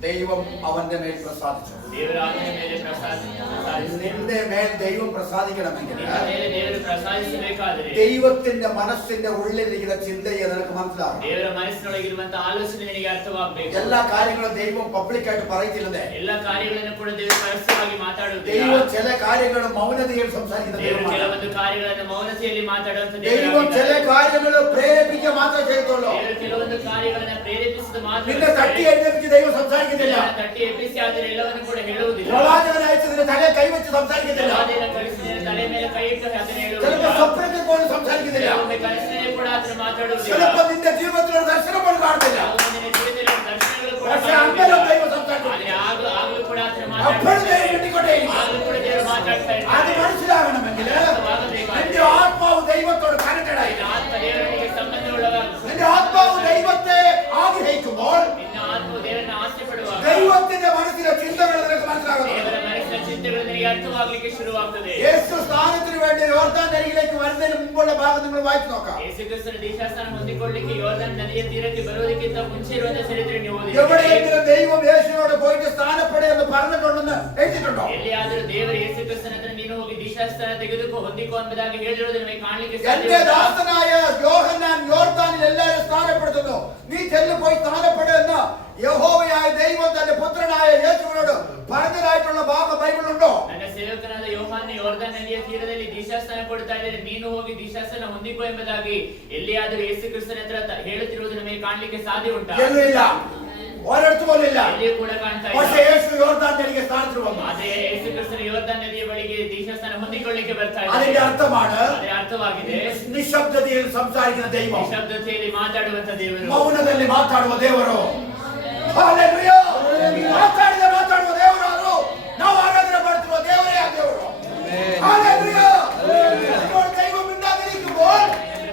ദൈവം അവന്റെ മേൽ പ്രസാദിച്ചു. ದೇವರ ಆತನ ಮೇಲೆ ಪ್ರಸಾದಿಸಿದ. നിന്റെ മേൽ ദൈവം പ്രസാദിക്കണമെങ്കിൽ ನಿನ್ನ ಮೇಲೆ ದೇವರು ಪ್ರಸಾದಿಸಬೇಕಾದರೆ ദൈവത്തിന്റെ മനസ്സിന്റെ ഉള്ളിലിരിക്കുന്ന ചിന്തയെ നിനക്ക് മനസ്സിലാകും. ದೇವರ ಮನಸ್ಸಿನೊಳಗಿರುವಂತಹ ಆಲೋಚನೆ ನಿನಗೆ ಅರ್ಥವಾಗಬೇಕು. എല്ലാ കാര്യങ്ങളും ദൈവം പബ്ലിക്കായിട്ട് പറയിച്ചില്ലേ. ಎಲ್ಲ ಕಾರ್ಯಗಳನ್ನು ಕೂಡ ದೇವರು ಪರಸ್ಯವಾಗಿ ಮಾತಾಡುವುದಿಲ್ಲ. ദൈവം ചില കാര്യങ്ങൾ മൗനതയിൽ സംസാരിക്കുന്ന ದೇವರು ദൈവമാണ്. ಕೆಲವೊಂದು ಕಾರ್ಯಗಳನ್ನು ಮೌನತೆಯಲ್ಲಿ ಮಾತಾಡುವಂತ ദൈവം ചില കാര്യങ്ങൾ പ്രേരിപ്പിക്കുക മാത്രമേ ചെയ്യത്തുള്ളൂ. ದೇವರು ಕೆಲವೊಂದು ಕಾರ್ಯಗಳನ್ನು ಪ್ರೇರೇಪಿಸಿದ ಮಾತ್ರ നിന്നെ തട്ടി എഴുന്നേൽപ്പിച്ച് ദൈവം സംസാരിക്കുന്നില്ല. ತಟ್ಟಿ ಎಬ್ಬಿಸಿ ಆದರೆ ಎಲ್ಲವನ್ನು ಕೂಡ ಹೇಳುವುದಿಲ್ಲ. പ്രവാചകൻ അയച്ചതിന് തലയെ കൈവച്ച് സംസാരിക്കുന്നില്ല. ಪ್ರವಾದಿಯನ್ನು ಕಳಿಸಿದ തಲೆ ಮೇಲೆ ಕೈ ಇಟ್ಟು ಅದನ್ನು ചിലപ്പോൾ ಹೇಳುವುದಿಲ್ಲ. സ്വപ്നത്തിൽ പോലും സംസാരിക്കുന്നില്ല. ಕೆಲವೊಮ್ಮೆ ಕನಸಿನಲ್ಲಿ ಕೂಡ ಅದನ್ನು ಮಾತಾಡುವುದಿಲ್ಲ. ചിലപ്പോൾ നിന്റെ ജീവിതത്തിൽ ഒരു ദർശനം പോലും കാണത്തില്ല. ಕೆಲವೊಮ್ಮೆ ನಿನ್ನ ಜೀವಿತದಲ್ಲಿ ದರ್ಶನಗಳು ಕೂಡ പക്ഷെ ಕಾಣುವುದಿಲ್ಲ. അന്നേരം ദൈവം സംസാരിക്കും. ಆದರೆ ಆಗಲೂ ಕೂಡ ಅದನ್ನು അപ്പോഴും ಮಾತಾಡ್ತಾ ദൈവം ಇದ್ದಾರೆ. കിട്ടിക്കൊണ്ടേയിരിക്കും. ಆಗಲೂ ಕೂಡ ದೇವರು ಮಾತಾಡ್ತಾ അത് ಇದ್ದಾರೆ. മനസ്സിലാകണമെങ്കിൽ നിന്റെ ആത്മാവ് ദൈവത്തോട് കണക്റ്റഡ് ആയി. ನಿನ್ನ ಆತ್ಮ ದೇವರೊಂದಿಗೆ ಸಂಬಂಧವುಳ್ಳವಾಗಬೇಕು. നിന്റെ ആത്മാവ് ദൈവത്തെ ആഗ്രഹിക്കുമ്പോൾ ನಿನ್ನ ಆತ್ಮವು ದೇವರನ್ನು ಆಸೆ ಪಡುವಾಗ ദൈവത്തിന്റെ മനസ്സിലെ ചിന്തകൾ നിനക്ക് മനസ്സിലാകുന്നു. ದೇವರ ಮನಸ್ಸಿನ ಚಿಂತೆಗಳು ನಿನಗೆ ಅರ್ಥವಾಗಲಿಕ್ಕೆ ಶುರುವಾಗ್ತದೆ. യേശു സ്ഥാനത്തിന് വേണ്ടി യോർദാൻ നദിയിലേക്ക് വരുന്നതിന് മുമ്പുള്ള ഭാഗം നിങ്ങൾ വായിച്ചു നോക്കാം. ಯೇಸು ಕ್ರಿಸ್ತನ ದೀಕ್ಷಾಸ್ನಾನ ಹೊಂದಿಕೊಳ್ಳಿಕ್ಕೆ ಯೋರ್ದನ್ ನದಿಯ ತೀರಕ್ಕೆ ಬರುವುದಕ್ಕಿಂತ ಮುಂಚೆ ಇರುವಂತ ಚರಿತ್ರೆ ನೀವು ಓದಿದ್ದೀರಿ. എവിടെയെങ്കിലും ദൈവം യേശുവിനോട് പോയിട്ട് സ്ഥാനപ്പെടുക എന്ന് പറഞ്ഞിട്ടുണ്ടെന്ന് എഴുതിയിട്ടുണ്ടോ? ಎಲ್ಲಿಯಾದರೂ ದೇವರು ಯೇಸು ಕ್ರಿಸ್ತನ ಹತ್ರ ನೀನು ಹೋಗಿ ದೀಕ್ಷಾಸ್ನಾನ ತೆಗೆದುಕೋ ಹೊಂದಿಕೋ ಎಂಬುದಾಗಿ ಹೇಳಿರುವುದು ನಮಗೆ ಕಾಣಲಿಕ್ಕೆ എന്റെ ಸಾಧ್ಯ. ദാസനായ യോഹന്നാൻ യോർദാനിൽ എല്ലാവരും സ്ഥാനപ്പെടുത്തുന്നു. നീ ചെല്ലു പോയി സ്ഥാനപ്പെടുമെന്ന് യഹോവയായ ദൈവം തന്റെ പുത്രനായ യേശുവിനോട് പറഞ്ഞതായിട്ടുള്ള ഭാഗം ബൈബിളിലുണ്ടോ? ನನ್ನ ಸೇವಕನಾದ ಯೋಹಾನ ಯೋರ್ದನ್ ನದಿಯ ತೀರದಲ್ಲಿ ದೀಕ್ಷಾಸ್ನಾನ ಕೊಡ್ತಾ ಇದ್ದಾರೆ, ನೀನು ಹೋಗಿ ದೀಕ್ಷಾಸ್ನಾನ ಹೊಂದಿಕೋ ಎಂಬುದಾಗಿ ಎಲ್ಲಿಯಾದರೂ ಯೇಸು ಕ್ರಿಸ್ತನ ಹತ್ರ ಹೇಳುತ್ತಿರುವುದು ನಮಗೆ ಕಾಣಲಿಕ್ಕೆ ಸಾಧ್ಯ ಉಂಟಾ? എന്നുമില്ല, ഒരിടത്ത് പോലും ഇല്ല. ಎಲ್ಲಿಯೂ ಕೂಡ ಕಾಣ್ತಾ പക്ഷേ ಇಲ್ಲ. യേശു യോർദാൻ നദിക്ക് സ്ഥാനത്തിൽ വന്നു. ಅದೇ ಯೇಸು ಕ್ರಿಸ್ತನ ಯೋರ್ದನ್ ನದಿಯ ಬಳಿಗೆ ದೀಕ್ಷಾಸ್ನಾನ ಹೊಂದಿಕೊಳ್ಳಿಕ್ಕೆ ಬರ್ತಾ അതിന്റെ ಇದ್ದಾರೆ. അർത്ഥമാണ് ಅದರ ಅರ್ಥವಾಗಿದೆ നിശബ്ദതയിൽ സംസാരിക്കുന്ന ദൈവം, ಶಬ್ದತೆಯಲ್ಲಿ ಮಾತಾಡುವಂತ ದೇವರು, ಮೌನದಲ್ಲಿ ಮಾತಾಡುವ ದೇವರು. ಹಲ್ಲೆಲೂಯಾ! ಮಾತಾಡುವ ದೇವರು ಯಾರು? ನಾವು ಆರಾಧನೆ ಮಾಡ್ತಿರುವ ದೇವರೇ ಆ ದೇವರು. ಹಲ್ಲೆಲೂಯಾ! ഇപ്പോൾ ദൈവം മിണ്ടാതിരിക്കുമ്പോൾ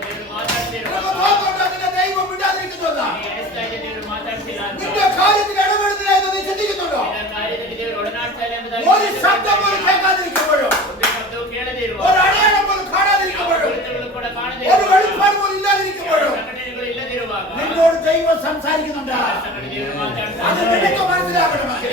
ದೇವರು ಮಾತಾಡ್ತಿರುವ നമുക്ക് തോന്നുന്നുണ്ട് അതിന്റെ ദൈവം മിണ്ടാതിരിക്കുന്നില്ല. ಎಣಿಸ್ತಾ ಇದೆ ದೇವರು ಮಾತಾಡ್ತಿಲ್ಲ ಅಂತ. നിന്റെ കാര്യത്തിൽ ഇടപെടുന്നില്ല എന്ന് നീ ചിന്തിക്കുന്നുണ്ടോ? ನಿನ್ನ ಕಾರ್ಯದಲ್ಲಿ ದೇವರು ಒಡನಾಡ್ತಾ ಇಲ್ಲ ಎಂಬುದಾಗಿ ഒരു ശബ്ദം പോലും കേൾക്കാതിരിക്കുമ്പോഴും, ಒಂದು ಶಬ್ದವು ಕೇಳದೇ ಇರುವ, ഒരു അടയാളം പോലും കാണാതിരിക്കുമ്പോഴും, ಗುರುತುಗಳು ಕೂಡ ಕಾಣದೇ ഒരു ಇರುವ, വെളിപ്പാട് പോലും ഇല്ലാതിരിക്കുമ്പോഴും ಸಂಘಟನೆಗಳು ಇಲ್ಲದಿರುವಾಗ നിന്നോട് ദൈവം സംസാരിക്കുന്നുണ്ട്. ಸಂಘಟನೆ ದೇವರು ಮಾತಾಡ್ತಾ അത് ಇದ್ದಾರೆ. നിനക്ക് മനസ്സിലാകണമെങ്കിൽ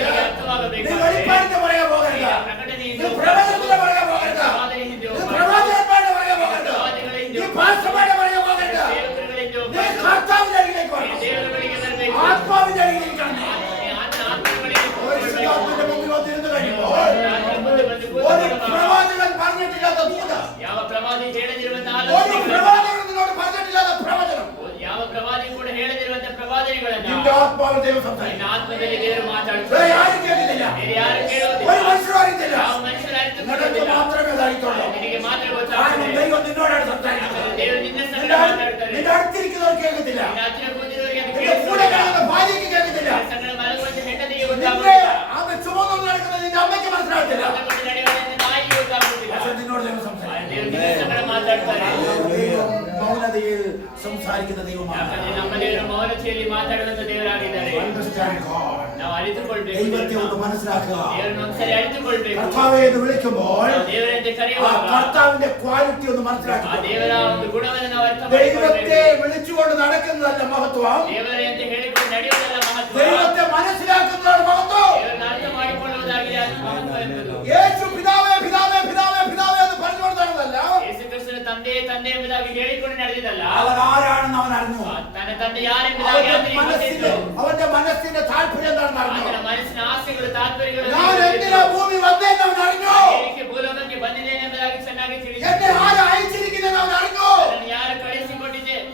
ആത്മാവിൽ ദൈവം ನಿನ್ನ സംസാരിക്കും. ಆತ್ಮದಲ್ಲಿ ದೇವರು വേറെ ಮಾತಾಡುತ್ತಾರೆ. ആരും കേൾക്കുന്നില്ല. ಬೇರೆ ಯಾರು ഒരു ಕೇಳುವುದಿಲ್ಲ. മനുഷ്യരും അറിയത്തില്ല. ಯಾವ ಮನುಷ್ಯರು നിനക്ക് ಅರಿತುಕೊಳ್ಳುವುದಿಲ್ಲ. മാത്രമേ അത് അറിയത്തുള്ളൂ. ನಿನಗೆ ಮಾತ್ರ കാരണം ಗೊತ್ತಾಗುತ್ತದೆ. ദൈവം നിന്നോടാണ് സംസാരിക്കുന്നത്. ದೇವರು ನಿನ್ನ ಸಂಗಡ നിന്റെ ಮಾತಾಡುತ್ತಾರೆ. നിന്റെ അടുത്തിരിക്കുന്നവർ കേൾക്കത്തില്ല. ನಿನ್ನ ಹತ್ತಿರ ಕೂತಿರುವವರಿಗೆ ಅದು നിന്റെ കൂടെ ಕೇಳಿಸುವುದಿಲ್ಲ. കാണുന്ന ഭാര്യയ്ക്ക് കേൾക്കത്തില്ല. ನಿನ್ನ ಸಂಗಡ ಮಲಗುವಂತ ಹೆಂಡತಿಗೆ നിന്റെ ಗೊತ್ತಾಗುವುದಿಲ್ಲ. ആമ ചുമന്നു നടക്കുന്നത് നിന്റെ അമ്മയ്ക്ക് മനസ്സിലാകത്തില്ല. ಮಲಗುವಂತ ನಡೆಯುವ ನಿನ್ನ ತಾಯಿಗೆ ಗೊತ್ತಾಗುವುದಿಲ್ಲ. പക്ഷെ നിന്നോട് ദൈവം സംസാരിക്കും. ದೇವರು ನಿನ್ನ ಸಂಗಡ ಮಾತಾಡ್ತಾರೆ. ദൈവം മൗനതയിൽ സംസാരിക്കുന്ന ദൈവമാണ്. ಯಾಕಂದ್ರೆ ನಮ್ಮ ದೇವರು ಮೌನತೆಯಲ್ಲಿ ಮಾತಾಡುವಂತ ದೇವರಾಗಿದ್ದಾರೆ. Understand God. ನಾವು ಅರಿತುಕೊಳ್ಬೇಕು. ദൈവത്തെ ഒന്ന് മനസ്സിലാക്കുക. ದೇವರನ್ನು ಒಂದ್ಸರಿ ಅರಿತುಕೊಳ್ಬೇಕು. കർത്താവേ എന്ന് വിളിക്കുമ്പോൾ ನಾವು ದೇವರಂತೆ ആ ಕರೆಯುವಾಗ കർത്താവിന്റെ ക്വാളിറ്റി ഒന്ന് ಆ മനസ്സിലാക്കുക. ದೇವರ ಒಂದು ಗುಣವನ್ನು ನಾವು ಅರ್ಥ ദൈവത്തെ ಮಾಡಿಕೊಳ್ಳಬೇಕು. വിളിച്ചുകൊണ്ട് നടക്കുന്നതല്ല മഹത്വം. ದೇವರೇ ಅಂತ ಹೇಳಿಕೊಂಡು ನಡೆಯುವುದಲ್ಲ ಮಹತ್ವ. ദൈവത്തെ മനസ്സിലാക്കുന്നതാണ് മഹത്വം. ದೇವರನ್ನು ಅರ್ಥ ಮಾಡಿಕೊಳ್ಳುವುದಾಗಿದೆ ಅದು ಮಹತ್ವ ಎಂಬುದು. യേശു പിതാവേ പിതാവേ പിതാവേ പിതാവേ എന്ന് പറഞ്ഞുകൊണ്ട് നടന്നതല്ല. ಯೇಸು ಕ್ರಿಸ್ತನ ತಂದೆ ತಂದೆ ಎಂಬುದಾಗಿ ಹೇಳಿಕೊಂಡು ನಡೆದಿದ್ದಲ್ಲ. അവൻ ആരാണെന്ന് അവൻ അറിഞ്ഞു. ತನ್ನ ತಂದೆ ಯಾರೆಂಬುದಾಗಿ ಆತನಿಗೆ ಗೊತ್ತಿತ್ತು. അവന്റെ മനസ്സിന്റെ താല്പര്യം എന്താണെന്ന് അറിഞ്ഞു. ಆತನ ಮನಸ್ಸಿನ ಆಸೆಗಳು ತಾತ್ಪರ್ಯಗಳು ഞാൻ എന്തിനാ ഭൂമി വന്നേന്ന് അവൻ അറിഞ്ഞു. ಏನಕ್ಕೆ ಭೂಲೋಕಕ್ಕೆ ಬಂದಿದ್ದೇನೆ ಎಂಬುದಾಗಿ ಚೆನ್ನಾಗಿ എന്നെ ತಿಳಿದಿತ್ತು. ആര് അയച്ചിരിക്കുന്നെന്ന് അവൻ അറിഞ്ഞു. ಅದನ್ನು ಯಾರು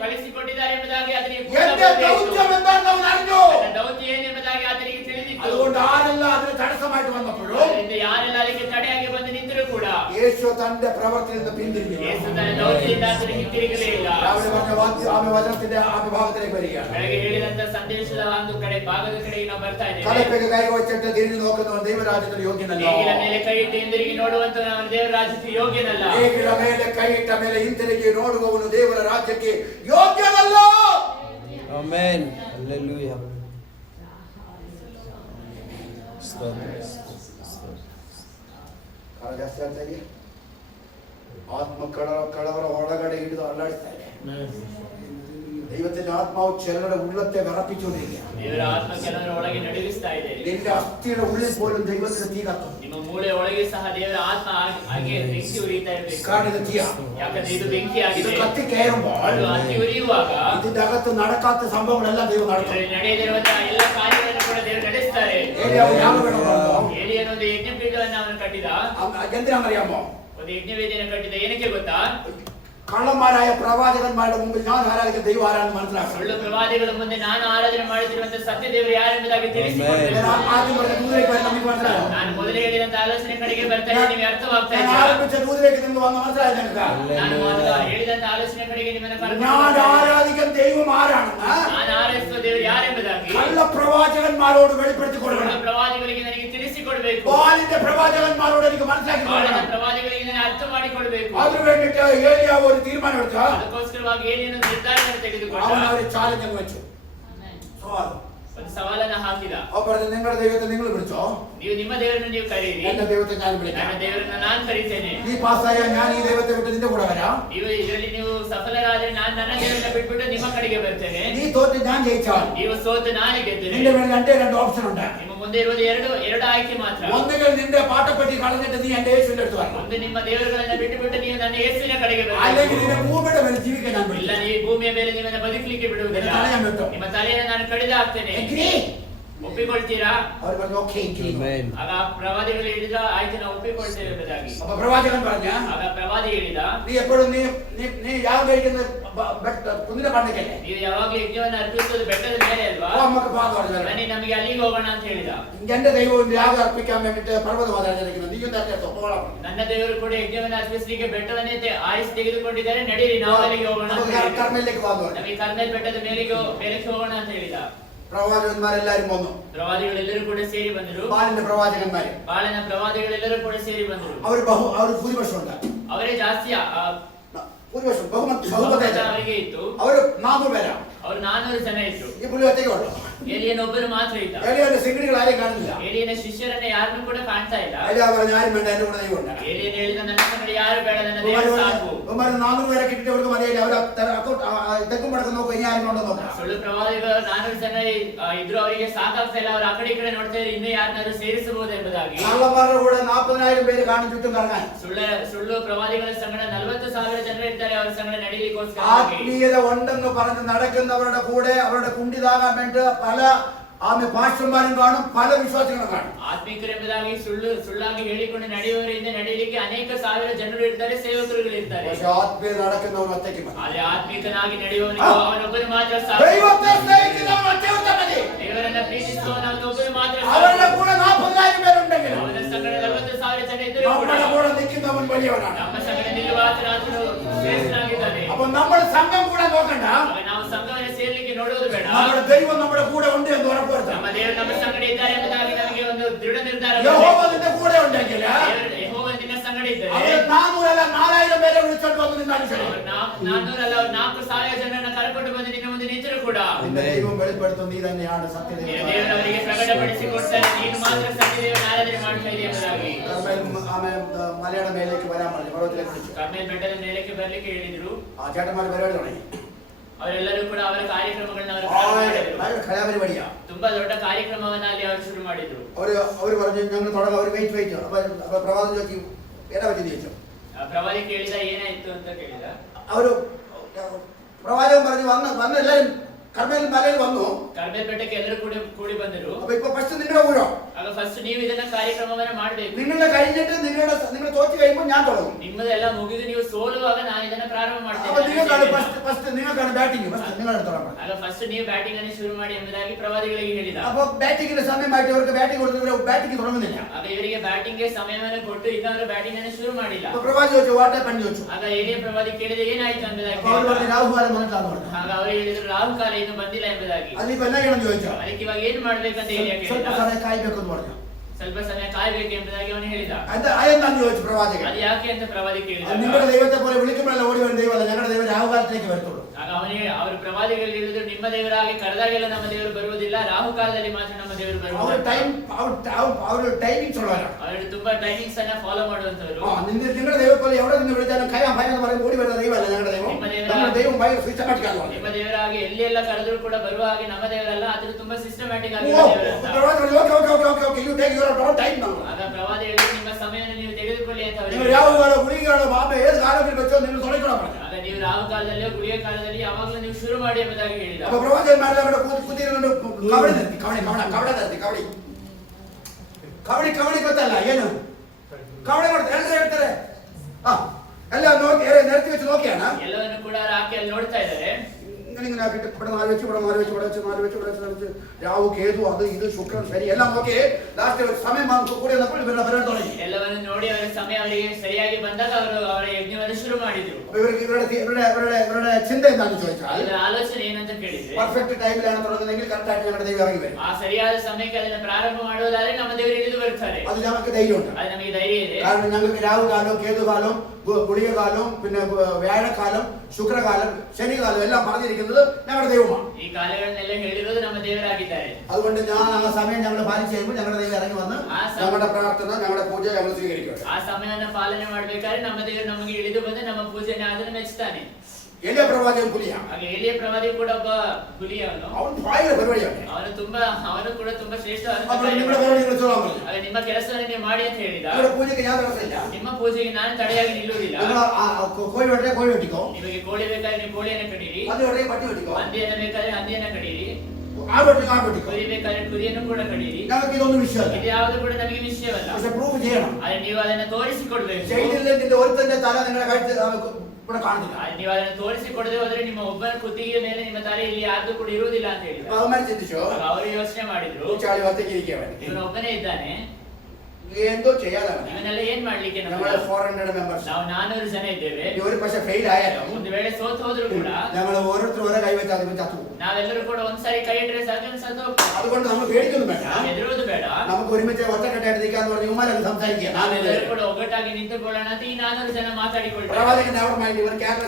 ಕಳಿಸಿಕೊಟ್ಟಿದ್ದಾರೆ ಎಂಬುದಾಗಿ ಆತನಿಗೆ എന്റെ ദൗത്യം എന്താണെന്ന് അവൻ അറിഞ്ഞു. ತನ್ನ ದೌತ್ಯ ಏನೆಂಬುದಾಗಿ ಆತನಿಗೆ ತಿಳಿದಿತ್ತು. അതുകൊണ്ട് ആരെല്ലാം അതിന് തടസ്സമായിട്ട് വന്നപ്പോഴും ಅದರಿಂದ ಯಾರೆಲ್ಲ ಅದಕ್ಕೆ ತಡೆಯಾಗಿ ಬಂದು ನಿಂತರೂ ಕೂಡ യേശു തന്റെ പ്രവർത്തിയിൽ നിന്ന് പിന്തിരിഞ്ഞു. ಯೇಸು ತನ್ನ ದೌತ್ಯದಿಂದ ಆತನಿಗೆ ಹಿಂತಿರುಗಲೇ ಇಲ್ಲ. രാവിലെ പറഞ്ഞ ആമി വചനത്തിന്റെ ആ വിഭാഗത്തിലേക്ക് വരികയാണ്. ಬೆಳಗ್ಗೆ ಹೇಳಿದಂತ ಸಂದೇಶದ ಒಂದು ಕಡೆ ಭಾಗದ ಕಡೆಗೆ ನಾವು ಬರ್ತಾ ಇದ್ದೇವೆ. തലയ്ക്ക് കൈ വെച്ചിട്ട് തിരിഞ്ഞു നോക്കുന്നവൻ ദൈവരാജ്യത്തിന് യോഗ്യനല്ല. ನೇಗಿಲ ಮೇಲೆ ಕೈ ಇಟ್ಟು ಹಿಂದಿರುಗಿ ನೋಡುವಂತ ಅವನು ದೇವರ ರಾಜ್ಯಕ್ಕೆ ಯೋಗ್ಯನಲ್ಲ. ನೇಗಿಲ ಮೇಲೆ ಕೈ ಇಟ್ಟ ಮೇಲೆ ಹಿಂತಿರುಗಿ ನೋಡುವವನು ದೇವರ ರಾಜ್ಯಕ್ಕೆ ಯೋಗ್ಯನಲ್ಲ. Amen. Hallelujah. ಸ್ತೋತ್ರ. ಕಾಲ ಜಾಸ್ತಿ ಆಗ್ತಾ ಇದೆಯಾ? ಆತ್ಮ ಕಳವರ ಒಳಗಡೆ ಹಿಡಿದು ಅಲ್ಲಾಡಿಸ್ತಾ ಇದೆ. ദൈവത്തിന്റെ ആത്മാവ് ചിലരുടെ ഉള്ളത്തെ വിറപ്പിച്ചുകൊണ്ടിരിക്കുക. ದೇವರ ಆತ್ಮ ಕೆಲವರ ಒಳಗೆ ನಡುಗಿಸ್ತಾ ಇದೆ. നിന്റെ അസ്ഥിയുടെ ഉള്ളിൽ പോലും ദൈവത്തിന് തീ കത്തും. ನಿಮ್ಮ ಮೂಳೆ ಒಳಗೆ ಸಹ ದೇವರ ಆತ್ಮ ಹಾಗೆ ಬೆಂಕಿ ಉರಿಯುತ್ತಾ ಇರಬೇಕು. കാരണം ഇത് തീയാ. ಯಾಕಂದ್ರೆ ಇದು ಬೆಂಕಿ ഇത് ಆಗಿದೆ. കത്തി കയറുമ്പോൾ ಅದು ಹತ್ತಿ ಉರಿಯುವಾಗ ഇതിന്റെ ಅಗത്ത് നടക്കാത്ത സംഭവങ്ങളെല്ലാം ദൈവം നടത്തും. ಇದರಲ್ಲಿ ನಡೆಯದಿರುವಂತಹ ಎಲ್ಲ ಕಾರ್ಯಗಳನ್ನು ಕೂಡ ದೇವರು ನಡೆಸ್ತಾರೆ. ഏലിയാവ് യാഗപീഠം പണിതു. ಏಲಿಯನ ಒಂದು ಯಜ್ಞಪೀಠವನ್ನು ಅವನು ಕಟ್ಟಿದ. എന്തിനാണെന്നറിയാമോ? ಒಂದು ಯಜ್ಞವೇದಿಯನ್ನು ಕಟ್ಟಿದ. ಏನಕ್ಕೆ ಗೊತ್ತಾ? കള്ളന്മാരായ പ്രവാചകന്മാരുടെ മുമ്പിൽ ഞാൻ ആരാധിക്കുന്ന ദൈവം ആരാണെന്ന് മനസ്സിലാക്കണം. ಸುಳ್ಳು ಪ್ರವಾದಿಗಳ ಮುಂದೆ ನಾನು ಆರಾಧನೆ ಮಾಡುತ್ತಿರುವಂತಹ ಸತ್ಯ ದೇವರು ಯಾರೆಂಬುದಾಗಿ ತಿಳಿಸಿಕೊಡಬೇಕು. ഞാൻ ആദ്യം പറഞ്ഞ ദൂതലേക്ക് വരാൻ നമുക്ക് മനസ്സിലായോ? ನಾನು ಮೊದಲೇ ಹೇಳಿದಂತ ಆಲೋಚನೆ ಕಡೆಗೆ ಬರ್ತಾ ಇದ್ದೀನಿ, ಅರ್ಥವಾಗ್ತಾ ഞാൻ ಇಲ್ಲ. ആരംഭിച്ച ദൂതലേക്ക് നിങ്ങൾ വന്ന് മനസ്സിലായത് നിങ്ങൾക്ക്? ನಾನು ಮೊದಲ ಹೇಳಿದಂತ ಆಲೋಚನೆ ಕಡೆಗೆ ನಿಮ್ಮನ್ನು ಕರೆದುಕೊಂಡು ഞാൻ ಬರ್ತಾ ಇದ್ದೀನಿ. ആരാധിക്കുന്ന ദൈവം ആരാണെന്ന് ನಾನು ಆರಾಧಿಸುವ ದೇವರು ಯಾರೆಂಬುದಾಗಿ കള്ളപ്രവാചകന്മാരോട് വെളിപ്പെടുത്തി ಸುಳ್ಳು കൊടുക്കണം. ಪ್ರವಾದಿಗಳಿಗೆ ನನಗೆ ತಿಳಿಸಿಕೊಡ್ಬೇಕು. ബാലിന്റെ പ്രവാചകന്മാരോട് എനിക്ക് മനസ്സിലാക്കി ಬಾಳಿನ കൊടുക്കണം. ಪ್ರವಾದಿಗಳಿಗೆ ನಾನು ಅರ್ಥ ಮಾಡಿಕೊಡ್ಬೇಕು. അതിനു വേണ്ടിയിട്ട് ഏലിയാവ് ഒരു തീരുമാനം എടുത്ത ಅದಕ್ಕೋಸ್ಕರವಾಗಿ ಏನೇನು ನಿರ್ಧಾರವನ್ನು ತೆಗೆದುಕೊಂಡು അവൻ ഒരു ചാലഞ്ച് അങ്ങ് വെച്ചു. സവാല്. ಒಂದು ಸವಾಲನ್ನ ಹಾಕಿದ. അവൻ പറഞ്ഞു നിങ്ങളുടെ ദൈവത്തെ നിങ്ങൾ വിളിച്ചോ, ನೀವು ನಿಮ್ಮ ದೇವರನ್ನು ನೀವು ಕರೀರಿ, എന്റെ ദൈവത്തെ ഞാൻ വിളിക്കാം. ನನ್ನ ದೇವರನ್ನ ನಾನು ಕರೀತೇನೆ. നീ പാസ്സായ ഞാൻ ഈ ദൈവത്തെ വിട്ട് നിന്റെ കൂടെ വരാം. ನೀವು ಇದರಲ್ಲಿ ನೀವು ಸಫಲರಾದರೆ ನಾನು ನನ್ನ ದೇವರನ್ನ ಬಿಟ್ಬಿಟ್ಟು ನಿಮ್ಮ ಕಡೆಗೆ ಬರ್ತೇನೆ. നീ തോറ്റ് ഞാൻ ജയിച്ചാൽ ನೀವು ಸೋತು ನಾನೇ ಗೆದ್ದೇನೆ. നിന്റെ മേൽ രണ്ട് ഓപ്ഷൻ ഉണ്ട്. ನಿಮ್ಮ ಮುಂದೆ ಇರುವುದು ಎರಡು ಆಯ್ಕೆ ಮಾತ್ರ. ഒന്നുകിൽ നിന്റെ പാട്ടപ്പെട്ടി കളഞ്ഞിട്ട് നീ എന്റെ യേശുവിന്റെ അടുത്ത് വരണം, ಒಂದು ನಿಮ್ಮ ದೇವರುಗಳನ್ನ ಬಿಟ್ಟುಬಿಟ್ಟು ನೀವು ನನ್ನ ಯೇಸುವಿನ ಕಡೆಗೆ അല്ലെങ്കിൽ ಬರಬೇಕು. നിന്റെ ഭൂമിയുടെ മേൽ ജീവിക്കാൻ ഞാൻ ಇಲ್ಲ, വിളിക്കാം. ಈ ಭೂಮಿಯ ಮೇಲೆ ನಿಮ್ಮನ್ನ ಬದುಕಲಿಕ್ಕೆ ಬಿಡುವುದಿಲ್ಲ. ನಿನ್ನ ತಲೆಯನ್ನು ಬಿಟ್ಟು. ನಿಮ್ಮ ತಲೆಯನ್ನು ನಾನು ಕಡಿದು ಹಾಕ್ತೇನೆ. Agree? ಒಪ್ಪಿಕೊಳ್ತೀರಾ? അവർ പറഞ്ഞു ഓക്കേ agree. Amen. ಆಗ ಪ್ರವಾದಿಗಳು ಹೇಳಿದ ಆಯ್ತು ನಾವು ಒಪ್ಪಿಕೊಳ್ತೇವೆ ಎಂಬುದಾಗಿ. അപ്പൊ പ്രവാചകൻ പറഞ്ഞ ಆಗ ಪ್ರವಾದಿ ಹೇಳಿದ, നീ എപ്പോഴും നീ യാഗം കഴിക്കുന്ന കുന്നിന്റെ പണ്ടക്കല്ലേ, ನೀವು ಯಾವಾಗಲೂ ಯಜ್ಞವನ್ನು ಅರ್ಪಿಸುವುದು ಬೆಟ್ಟದ ಮೇಲೆ ಅಲ್ವಾ? നമുക്ക് പാകം പറഞ്ഞു ಬನ್ನಿ ನಮಗೆ ಅಲ್ಲಿಗೆ ಹೋಗೋಣ ಅಂತ ಹೇಳಿದ. എന്റെ ദൈവവും യാഗം അർപ്പിക്കാൻ വേണ്ടിട്ട് പർവ്വതമാതായിരിക്കുന്നത് നീയും തന്നെ തൊപ്പോളം ನನ್ನ ದೇವರು ಕೂಡ ಯಜ್ಞವನ್ನು ಅರ್ಪಿಸಲಿಕ್ಕೆ ಬೆಟ್ಟವನ್ನೇ ಆರಿಸಿ ತೆಗೆದುಕೊಂಡಿದ್ದಾರೆ, ನಡೀರಿ ನಾವು ಅಲ್ಲಿಗೆ ಹೋಗೋಣ ಅಂತ ಹೇಳಿದ. കർമ്മയിലേക്ക് പോകാൻ പറഞ്ഞു. ನಮಗೆ ಕರ್ಮೇಲ್ ಬೆಟ್ಟದ ಮೇಲೆಗೆ ಹೋಗೋಣ ಅಂತ ಹೇಳಿದ. പ്രവാചകന്മാരെല്ലാരും വന്നു. ಪ್ರವಾದಿಗಳೆಲ್ಲರೂ ಕೂಡ ಸೇರಿ ಬಂದರು. ബാലിന്റെ പ്രവാചകന്മാര് ಬಾಳನ ಪ್ರವಾದಿಗಳೆಲ್ಲರೂ ಕೂಡ ಸೇರಿ ಬಂದರು. അവർ ഭൂരിപക്ഷം ഉണ്ട്. ಅವರೇ ಜಾಸ್ತಿ ഭൂരിപക്ഷം ಅವರಿಗೆ ಇತ್ತು. അവര് 400 പേരാ. ಅವರು 400 ಜನ ಇದ್ರು. ഈ പുള്ളി ഒറ്റയ്ക്ക് ഉള്ളു. ಏಲಿಯನೊಬ್ಬರು ಮಾತ್ರ ಇದ್ದ. ഏലിയാവിന്റെ സെക്രട്ടറികൾ ആരെയും കാണുന്നില്ല. ಏಲಿಯನ ಶಿಷ್ಯರನ್ನ ಯಾರನ್ನು ಕೂಡ ಕಾಣ್ತಾ ಇಲ್ಲ. ഏലിയാവ് പറഞ്ഞു ആരും വേണ്ട, എന്റെ കൂടെ ദൈവം ഉണ്ട്. ಏಲಿಯನ್ ಹೇಳಿದ ನನ್ನ ಸಂಗಡ ಯಾರು ಬೇಡ, ನನ್ನ ದೇವರು ಸಾಕು. 400 പേരെ കിട്ടിയിട്ട് അവർക്ക് മതിയായില്ല. അവർ തെക്കും വടക്കും നോക്കും, ഇനി ആരും ഉണ്ടോ നോക്കാം. ಸುಳ್ಳು ಪ್ರವಾದಿಗಳು 400 ಜನ ಇದ್ರು, ಅವರಿಗೆ ಸಾಕಾಗ್ತಾ ಇಲ್ಲ. ಅವರು ಆ ಕಡೆ ಈ ಕಡೆ ನೋಡ್ತಾ ಇದ್ರು, ಇನ್ನೂ ಯಾರನ್ನಾದ್ರೂ ಸೇರಿಸಬಹುದು ಎಂಬುದಾಗಿ. കള്ളന്മാരുടെ കൂടെ 40,000 പേര് കാണും ചുറ്റും കറങ്ങാൻ. ಸುಳ್ಳು ಪ್ರವಾದಿಗಳ ಸಂಗಡ 40,000 ಜನರು ಇರ್ತಾರೆ, ಅವರ ಸಂಗಡ ನಡೀಲಿಕ್ಕೋಸ್ಕರ. ആത്മീയത ഉണ്ടെന്ന് പറഞ്ഞ് നടക്കുന്നവരുടെ കൂടെ അവരുടെ കുണ്ടിതാകാൻ വേണ്ടി പല ഭാഷന്മാരും കാണും, പല വിശ്വാസികളും കാണും. ಆತ್ಮಿಕರೆಂಬುದಾಗಿ ಸುಳ್ಳಾಗಿ ಹೇಳಿಕೊಂಡು ನಡೆಯುವವರಿಂದ ನಡೆಯಲಿಕ್ಕೆ ಅನೇಕ ಸಾವಿರ ಜನರು ಇರ್ತಾರೆ, ಸೇವಕರುಗಳು ಇರ್ತಾರೆ. പക്ഷെ ആത്മീയത നടക്കുന്നവർ ഒറ്റയ്ക്ക് മതി. ಆದ್ರೆ ಆತ್ಮಿಕನಾಗಿ ನಡೆಯುವವನಿಗೆ ಅವನೊಬ್ಬನು ಮಾತ್ರ ಸಾಕು. ദൈവത്തെ സ്നേഹിക്കുന്നവൻ ഒറ്റയൊരുത്തൻ മതി. ದೇವರನ್ನ ಪ್ರೀತಿಸುವವನು ಒಬ್ಬನು ಮಾತ್ರ അവരുടെ കൂടെ 40,000 പേരുണ്ടെങ്കിലും ಅವನ ಸಂಗಡ 40,000 ಜನ ಇದ್ದರೂ ಕೂಡ നമ്മുടെ കൂടെ നിൽക്കുന്നവൻ വലിയവനാണ്. ನಮ್ಮ ಸಂಗಡ ನಿಲ್ಲುವ ಆತನು ಶ್ರೇಷ್ಠನಾಗಿದ್ದಾನೆ. അപ്പൊ നമ്മൾ സംഘം കൂടെ നോക്കണ്ട, ಆಗ ನಾವು ಸಂಘವನ್ನು ಸೇರ್ಲಿಕ್ಕೆ ನೋಡುವುದು ಬೇಡ. നമ്മുടെ ദൈവം നമ്മുടെ കൂടെ ഉണ്ട് എന്ന് ഉറപ്പുവരുത്തണം. ನಮ್ಮ ದೇವರು ನಮ್ಮ ಸಂಗಡ ಇದ್ದಾರೆ ಎಂಬುದಾಗಿ ನಮಗೆ ಒಂದು ದೃಢ ನಿರ್ಧಾರ യഹോവ നിന്റെ കൂടെ ഉണ്ടെങ്കിൽ ಯೆಹೋವ ನಿನ್ನ ಸಂಗಡ ಇದ್ದರೆ അവർ 400 അല്ല 4,000 പേരെ വിളിച്ചോണ്ട് വന്ന് നിന്നാലും ശരി. 400 ಅಲ್ಲ 4,000 ಜನರನ್ನ ಕರೆಕೊಂಡು ಬಂದು ನಿನ್ನ ಮುಂದೆ ನಿಂತರೂ ಕೂಡ നിന്റെ ദൈവം വെളിപ്പെടുത്തും നീ തന്നെയാണ് സത്യദൈവം. ದೇವರು ಅವರಿಗೆ പ്രകടಪಡಿಸಿಕೊಡ್ತಾರೆ, ನೀನು ಮಾತ್ರ ಸತ್ಯದೇವನ ಆರಾಧನೆ ಮಾಡ್ತಾ ಇದೆಯಾ ಎಂಬುದಾಗಿ. മലയുടെ മേലേക്ക് വരാൻ പറഞ്ഞു, പർവ്വതത്തിലേക്ക് വിളിച്ചു. ಕರ್ಮೇಲ್ ಬೆಟ್ಟದ ಮೇಲಕ್ಕೆ ಬರ್ಲಿಕ್ಕೆ ಹೇಳಿದ್ರು. ആ ചേട്ടന്മാർ പരിപാടി തുടങ്ങി. ಅವರೆಲ್ಲರೂ ಕೂಡ ಅವರ ಕಾರ್ಯಕ್ರಮಗಳನ್ನ ಅವರು ಪ್ರಾರಂಭ ಮಾಡಿದ್ರು. കലാപരിപാടിയാ. ತುಂಬಾ ದೊಡ್ಡ ಕಾರ್ಯಕ್ರಮವನ್ನ ಅಲ್ಲಿ ಅವರು ಶುರು ಮಾಡಿದ್ರು. അവര് പറഞ്ഞു ഞങ്ങൾ തുടങ്ങാം, അവർ വെയിറ്റ് അപ്പൊ പ്രവാദം ചോദിച്ചു എന്നാ പറ്റി ചോദിച്ചു. ಪ್ರವಾದಿ ಕೇಳಿದ ಏನಾಯ್ತು ಅಂತ ಕೇಳಿದ. അവര് പ്രവാചകൻ പറഞ്ഞു വന്ന് എല്ലാരും കർമ്മേൽ മലയിൽ വന്നു. ಕರ್ಮೇಲ್ ಬೆಟ್ಟಕ್ಕೆ ಎಲ್ಲರೂ ಕೂಡಿ ಬಂದರು. അപ്പൊ ഇപ്പൊ ഫസ്റ്റ് നിങ്ങളുടെ ഊഴോ. ಆಗ ಫಸ್ಟ್ ನೀವು ಇದನ್ನ ಕಾರ್ಯಕ್ರಮವನ್ನ ಮಾಡಬೇಕು. നിങ്ങളുടെ കഴിഞ്ഞിട്ട് നിങ്ങൾ തോറ്റ് കഴിയുമ്പോൾ ഞാൻ തുടങ്ങും. ನಿಮ್ಮದೆಲ್ಲ ಮುಗಿದು ನೀವು ಸೋಲುವಾಗ ನಾನು ಇದನ್ನ ಪ್ರಾರಂಭ ಮಾಡ್ತೇನೆ. അപ്പൊ നിങ്ങൾക്കാണ് ബാറ്റിംഗ്, നിങ്ങളുടെ തുടങ്ങണം. ಆಗ ಫಸ್ಟ್ ನೀವು ಬ್ಯಾಟಿಂಗ್ ಅನ್ನು ಶುರು ಮಾಡಿ ಎಂಬುದಾಗಿ ಪ್ರವಾದಿಗಳಿಗೆ ಹೇಳಿದ. അപ്പൊ ബാറ്റിംഗിന്റെ സമയമായിട്ട് അവർക്ക് ബാറ്റിംഗ് കൊടുത്തിട്ട് ബാറ്റിംഗ് തുടങ്ങുന്നില്ല. ಆಗ ಇವರಿಗೆ ಬ್ಯಾಟಿಂಗ್ ಗೆ ಸಮಯವನ್ನು ಕೊಟ್ಟು ಇನ್ನವರು ಬ್ಯಾಟಿಂಗ್ ಅನ್ನು ಶುರು ಮಾಡಿಲ್ಲ. അപ്പൊ പ്രവാചകൻ ചോദിച്ചു വാട്ട് ഹാപ്പൻ ചോദിച്ചു. ಆಗ ಏನೇ ಪ್ರವಾದಿ ಕೇಳಿದ ಏನಾಯ್ತು ಎಂಬುದಾಗಿ. അപ്പൊ അവർ പറഞ്ഞു രാഹുകാലം വന്നിട്ടാണ് പറഞ്ഞു. ಆಗ ಅವರು ಹೇಳಿದ್ರು ರಾಹುಕಾಲ ಇನ್ನು ಬಂದಿಲ್ಲ ಎಂಬುದಾಗಿ. അതിപ്പോ എന്നാ ചെയ്യണം ചോദിച്ചു. ಅದಕ್ಕೆ ಇವಾಗ ಏನ್ ಮಾಡ್ಬೇಕಂತ ಹೇಳಿ ಸ್ವಲ್ಪ ಸಮಯ ಕಾಯ್ಬೇಕು ಅಂತ പറഞ്ഞു. ಸ್ವಲ್ಪ ಸಮಯ ಕಾಯ್ಬೇಕು ಎಂಬುದಾಗಿ ಅವನು ಹೇಳಿದ. അതെന്താന്ന് ചോദിച്ചു പ്രവാചകൻ. ಅದು ಯಾಕೆ ಅಂತ ಪ್ರವಾದಿ ಕೇಳಿದ. നിങ്ങളുടെ ദൈവത്തെ പോലെ വിളിക്കുമ്പോഴല്ല ഓടി വരുന്ന ദൈവമല്ല, ഞങ്ങളുടെ ദൈവം രാഹുകാലത്തേക്ക് വരത്തുള്ളൂ. ಆಗ ಅವನಿಗೆ ಅವರು ಪ್ರವಾದಿಗಳು ಹೇಳಿದ್ರು ನಿಮ್ಮ ದೇವರಾಗಿ ಕರೆದಾಗೆಲ್ಲ ನಮ್ಮ ದೇವರು ಬರುವುದಿಲ್ಲ, ರಾಹುಕಾಲದಲ್ಲಿ ಮಾತ್ರ ನಮ್ಮ ದೇವರು ಬರುವುದು. ಅವರು ಟೈಮಿಂಗ್ಸ್ ಉಳ್ಳವರ. ಅವರು ತುಂಬಾ ಟೈಮಿಂಗ್ಸ್ ಅನ್ನ ಫಾಲೋ ಮಾಡುವಂತವರು. നിങ്ങളുടെ ദൈവത്തെ പോലെ എവിടെ നിന്ന് വിളിച്ചാലും കയ്യാൻ ഭയം എന്ന് പറയും ഓടി വരുന്ന ദൈവമല്ല ഞങ്ങളുടെ ദൈവം. നമ്മുടെ ദൈവം ഭയങ്കര സിസ്റ്റമാറ്റിക് ആണ്. ನಿಮ್ಮ ದೇವರಾಗಿ ಎಲ್ಲೆಲ್ಲ ಕರೆದ್ರು ಕೂಡ ಬರುವ ಹಾಗೆ ನಮ್ಮ ದೇವರಲ್ಲ, ಅದು ತುಂಬಾ ಸಿಸ್ಟಮ್ಯಾಟಿಕ್ ಆಗಿ ಆಗ ಪ್ರವಾದಿ ಹೇಳಿದ್ರು ನಿಮ್ಮ ಸಮಯವನ್ನು ನೀವು ತೆಗೆದುಕೊಳ್ಳಿ ಅಂತ ಅವರು. ಆಗ ನೀವು ರಾಹು ಕಾಲದಲ್ಲಿಯೋ ಗುಳಿಯ ಕಾಲದಲ್ಲಿ ಯಾವಾಗಲೂ ನೀವು ಶುರು ಮಾಡಿ ಎಂಬುದಾಗಿ ಹೇಳಿದ. ಕವಡಿ ಗೊತ್ತಲ್ಲ ಏನು ಕವಡಿ ಮಾಡ್ತಾರೆ ಎಲ್ಲರೂ ಹೇಳ್ತಾರೆ. ಎಲ್ಲ ನೋಡಿ ನೆರತಿ വെച്ച് നോക്കിയാണ് ಎಲ್ಲವನ್ನು ಕೂಡ ಹಾಕಿ ಅಲ್ಲಿ ನೋಡ್ತಾ ಇದ್ದಾರೆ. രാഹു കേതു അത് ഇത് ശുക്രൻ ശരി എല്ലാം നോക്കി ലാസ്റ്റ് സമയം കൂടി വരാൻ തുടങ്ങി. ಎಲ್ಲವನ್ನು ನೋಡಿ ಅವರ ಸಮಯ ಅವರಿಗೆ ಸರಿಯಾಗಿ ಬಂದಾಗ ಅವರು ಅವರ ಯಜ್ಞವನ್ನು ಶುರು ಮಾಡಿದ್ರು. ഇവരുടെ ചിന്ത എന്താണെന്ന് ചോദിച്ചാൽ ಇದರ ಆಲೋಚನೆ ಏನಂತ ಕೇಳಿದ್ರೆ പെർഫെക്റ്റ് ടൈമിലാണ് തുടങ്ങുന്നതെങ്കിൽ കറക്റ്റ് ആയിട്ട് ഞങ്ങളുടെ ദൈവം ഇറങ്ങി വരും. ಆ ಸರಿಯಾದ ಸಮಯಕ್ಕೆ ಅದನ್ನು ಪ್ರಾರಂಭ ಮಾಡುವುದಾದ್ರೆ ನಮ್ಮ ದೇವರು ಇಳಿದು ಬರ್ತಾರೆ. അത് നമുക്ക് ധൈര്യമുണ്ട്. ಅದು ನಮಗೆ ಧೈರ್ಯ ಇದೆ. കാരണം ഞങ്ങൾക്ക് രാഹുകാലവും കേതുകാലവും ഗുളികകാലവും പിന്നെ വ്യാഴക്കാലം ശുക്രകാലം ശനികാലം എല്ലാം പറഞ്ഞിരിക്കുന്നത് ഞങ്ങളുടെ ദൈവമാണ്. ಈ ಕಾಲಗಳನ್ನೆಲ್ಲ ಹೇಳಿರೋದು ನಮ್ಮ ದೇವರಾಗಿದ್ದಾರೆ. അതുകൊണ്ട് ഞാൻ ആ സമയം ഞങ്ങൾ പാലിച്ചു കഴിയുമ്പോൾ ഞങ്ങളുടെ ദൈവം ഇറങ്ങി വന്ന് ഞങ്ങളുടെ പ്രാർത്ഥന ഞങ്ങളുടെ പൂജ ഞങ്ങൾ സ്വീകരിക്കും. ಆ ಸಮಯವನ್ನು ಪಾಲನೆ ಮಾಡಬೇಕಾದ್ರೆ ನಮ್ಮ ದೇವರು ನಮಗೆ ಇಳಿದು ಬಂದು ನಮ್ಮ ಪೂಜೆಯನ್ನು ಅದನ್ನು ಮೆಚ್ಚುತ್ತಾನೆ. എലിയ പ്രവാചകൻ പുലിയാണ്. ಹಾಗೆ ಎಲಿಯ ಪ್ರವಾದಿ ಕೂಡ ಒಬ್ಬ ಹುಲಿ. അവൻ ഭയങ്കര പരിപാടിയാണ്. ಅವನು ಕೂಡ ತುಂಬಾ ಶ್ರೇಷ್ಠವಾದ. ಹಾಗೆ ನಿಮ್ಮ ಕೆಲಸವನ್ನು ನೀವು ಮಾಡಿ ಅಂತ ಹೇಳಿದ. പൂജയ്ക്ക് ഞാൻ തടസ്സമില്ല. ನಿಮ್ಮ ಪೂಜೆಗೆ ನಾನು ತಡೆಯಾಗಿ ನಿಲ್ಲುವುದಿಲ್ಲ. കോഴി വെട്ടേ കോഴി വെട്ടിക്കോ. ನಿಮಗೆ ಕೋಳಿ ಬೇಕಾದ್ರೆ ನೀವು ಕೋಳಿಯನ್ನು ಕಡೀರಿ. പട്ടി വെട്ടേ പട്ടി വെട്ടിക്കോ. ಹಂದಿಯನ್ನು ಬೇಕಾದ್ರೆ ಹಂದಿಯನ್ನು ಕಡೀರಿ. ആട് വെട്ടി ആട് വെട്ടിക്കോ. ಕುರಿ ಬೇಕಾದ್ರೆ ಕುರಿಯನ್ನು ಕೂಡ ಕಡೀರಿ. ഞങ്ങൾക്ക് ഇതൊന്നും വിഷയമല്ല. ಇದು ಯಾವುದು ಕೂಡ ನಮಗೆ ವಿಷಯವಲ್ಲ. പക്ഷെ പ്രൂവ് ചെയ്യണം. ಆದರೆ ನೀವು ಅದನ್ನು ತೋರಿಸಿಕೊಡ್ಬೇಕು. ചെയ്തില്ലെങ്കിൽ ഒരുത്തന്റെ തല നിങ്ങളുടെ കഴുത്ത് ഇവിടെ കാണുന്നില്ല. ನೀವು ಅದನ್ನು ತೋರಿಸಿಕೊಡದೆ ಹೋದ್ರೆ ನಿಮ್ಮ ಒಬ್ಬನ ಕುತ್ತಿಗೆ ಮೇಲೆ ನಿಮ್ಮ ತಲೆ ಇಲ್ಲಿ ಯಾರ್ದು ಕೂಡ ಇರುವುದಿಲ್ಲ ಅಂತ ಹೇಳಿದ್ರು. അവന്മാർ ചിന്തിച്ചോ ಅವರು ಯೋಚನೆ ಮಾಡಿದ್ರು ചാളി ഒറ്റയ്ക്ക് ഇരിക്കാൻ ಇವನು ಒಬ್ಬನೇ ಇದ್ದಾನೆ, എന്തോ ചെയ്യാതാണ്. ಇವನ್ನೆಲ್ಲ ಏನ್ ಮಾಡ್ಲಿಕ್ಕೆ ഞങ്ങൾ 400 ಮೆಂಬರ್ಸ್. ನಾವು 400 ಜನ ಇದ್ದೇವೆ. ഒരു പക്ഷെ ಫೇಲ್ ആയാലും ಒಂದು ವೇಳೆ ಸೋತು ಹೋದ್ರು ಕೂಡ ഞങ്ങൾ ഓരോരുത്തരും ഓരോ കൈ വെച്ച് അത് ചത്തു പോകും. ನಾವೆಲ್ಲರೂ ಕೂಡ ಒಂದ್ಸಾರಿ ಕೈ ಇಟ್ಟರೆ ಸಾಕು ಸತ್ತು ಹೋಗ್ತೇವೆ. അതുകൊണ്ട് നമ്മൾ പേടിക്കൊന്നും വേണ്ട. ಹೆದರುವುದು ಬೇಡ. നമുക്ക് ഒരുമിച്ച് ഒറ്റക്കെട്ടായിട്ട് നിൽക്കാന്ന് പറഞ്ഞ് ഇവന്മാരൊക്കെ സംസാരിക്കുക. ನಾವೆಲ್ಲರೂ ಕೂಡ ಒಗ್ಗಟ್ಟಾಗಿ ನಿಂತುಕೊಳ್ಳೋಣ ಅಂತ ಈ 400 ಜನ ಮಾತಾಡಿಕೊಳ್ತಾರೆ. പ്രവാചകൻ അവിടെ മൈൻഡ് ഇവൻ ക്യാമറ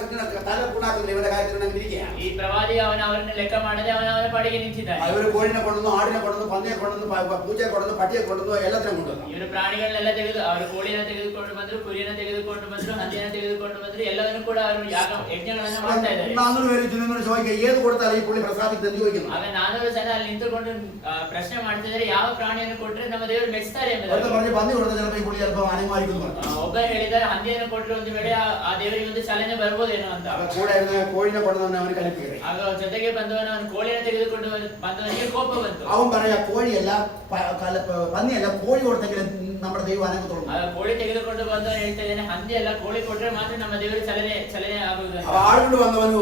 തല കൂടാക്കുന്നില്ല ഇവന്റെ കാര്യത്തിൽ അങ്ങനെ ഇരിക്കുക. ಈ ಪ್ರವಾದಿ ಅವರನ್ನು ಲೆಕ್ಕ ಮಾಡದೆ ಅವನ ಪಾಡಿಗೆ ನಿಂತಿದ್ದಾನೆ. ഇവര് കോഴിനെ കൊണ്ടുവന്നു, ആടിനെ കൊണ്ടുവന്നു, പന്നിയെ കൊണ്ടുവന്നു, പൂച്ചയെ കൊണ്ടുവന്നു, പട്ടിയെ കൊണ്ടുവന്നു, എല്ലാത്തിനും കൊണ്ടുവന്നു. ಇವರು ಪ್ರಾಣಿಗಳನ್ನೆಲ್ಲ ತೆಗೆದು ಅವರು ಕೋಳಿಯನ್ನು ತೆಗೆದುಕೊಂಡು ಬಂದ್ರು, ಕುರಿಯನ್ನು ತೆಗೆದುಕೊಂಡು ಬಂದ್ರು, ಹಂದಿಯನ್ನು ತೆಗೆದುಕೊಂಡು ಬಂದ್ರು. ಎಲ್ಲವನ್ನೂ ಕೂಡ ಅವರು ಯಜ್ಞಗಳನ್ನು ಮಾಡ್ತಾ ಇದ್ದಾರೆ. 400 പേര് ചെന്ന് ചോദിക്കുക ഏത് കൊടുത്താലും ഈ പുള്ളി പ്രസാദിക്കുന്നത് ചോദിക്കുന്നു. ಆಗ 400 ಜನ ಅಲ್ಲಿ ನಿಂತುಕೊಂಡು ಪ್ರಶ್ನೆ ಮಾಡ್ತಿದ್ದಾರೆ, ಯಾವ ಪ್ರಾಣಿಯನ್ನು ಕೊಟ್ಟರೆ ನಮ್ಮ ದೇವರು ಮೆಚ್ಚುತ್ತಾರೆ ಎಂಬುದಾಗಿ. പറഞ്ഞ് പന്നി കൊടുത്ത ചിലപ്പോൾ ഈ പുള്ളി ചിലപ്പോൾ അനങ്ങുമായിരിക്കും പറഞ്ഞു. ಒಬ್ಬ ಹೇಳಿದ್ದಾರೆ ಹಂದಿಯನ್ನು ಕೊಟ್ಟರೆ ಒಂದು ವೇಳೆ ಆ ದೇವರಿಗೆ ಒಂದು ಚಾಲನೆ ಬರ್ಬೋದೇನೋ ಅಂತ. കൂടെ ഇരുന്ന് കോഴിനെ കൊണ്ടുവന്ന് അവന് കലിപ്പിക്കറി. ಆಗ ಜೊತೆಗೆ ಬಂದವನು ಅವನು ಕೋಳಿಯನ್ನು ತೆಗೆದುಕೊಂಡು ಬಂದವನಿಗೆ ಕೋಪ ಬಂತು. അവൻ പറയാ കോഴിയല്ല പന്നിയല്ല, കോഴി കൊടുത്തെങ്കിലും നമ്മുടെ ദൈവം അനങ്ങത്തുള്ളൂ. ಕೋಳಿ ತೆಗೆದುಕೊಂಡು ಬಂದು ಹೇಳ್ತಾ ಇದ್ದೇನೆ, ಹಂದಿ ಅಲ್ಲ ಕೋಳಿ ಕೊಟ್ರೆ ಮಾತ್ರ ನಮ್ಮ ದೇವರು ಚಲನೆ ಆಗುವುದು. ആളുകൊണ്ട് വന്നവന്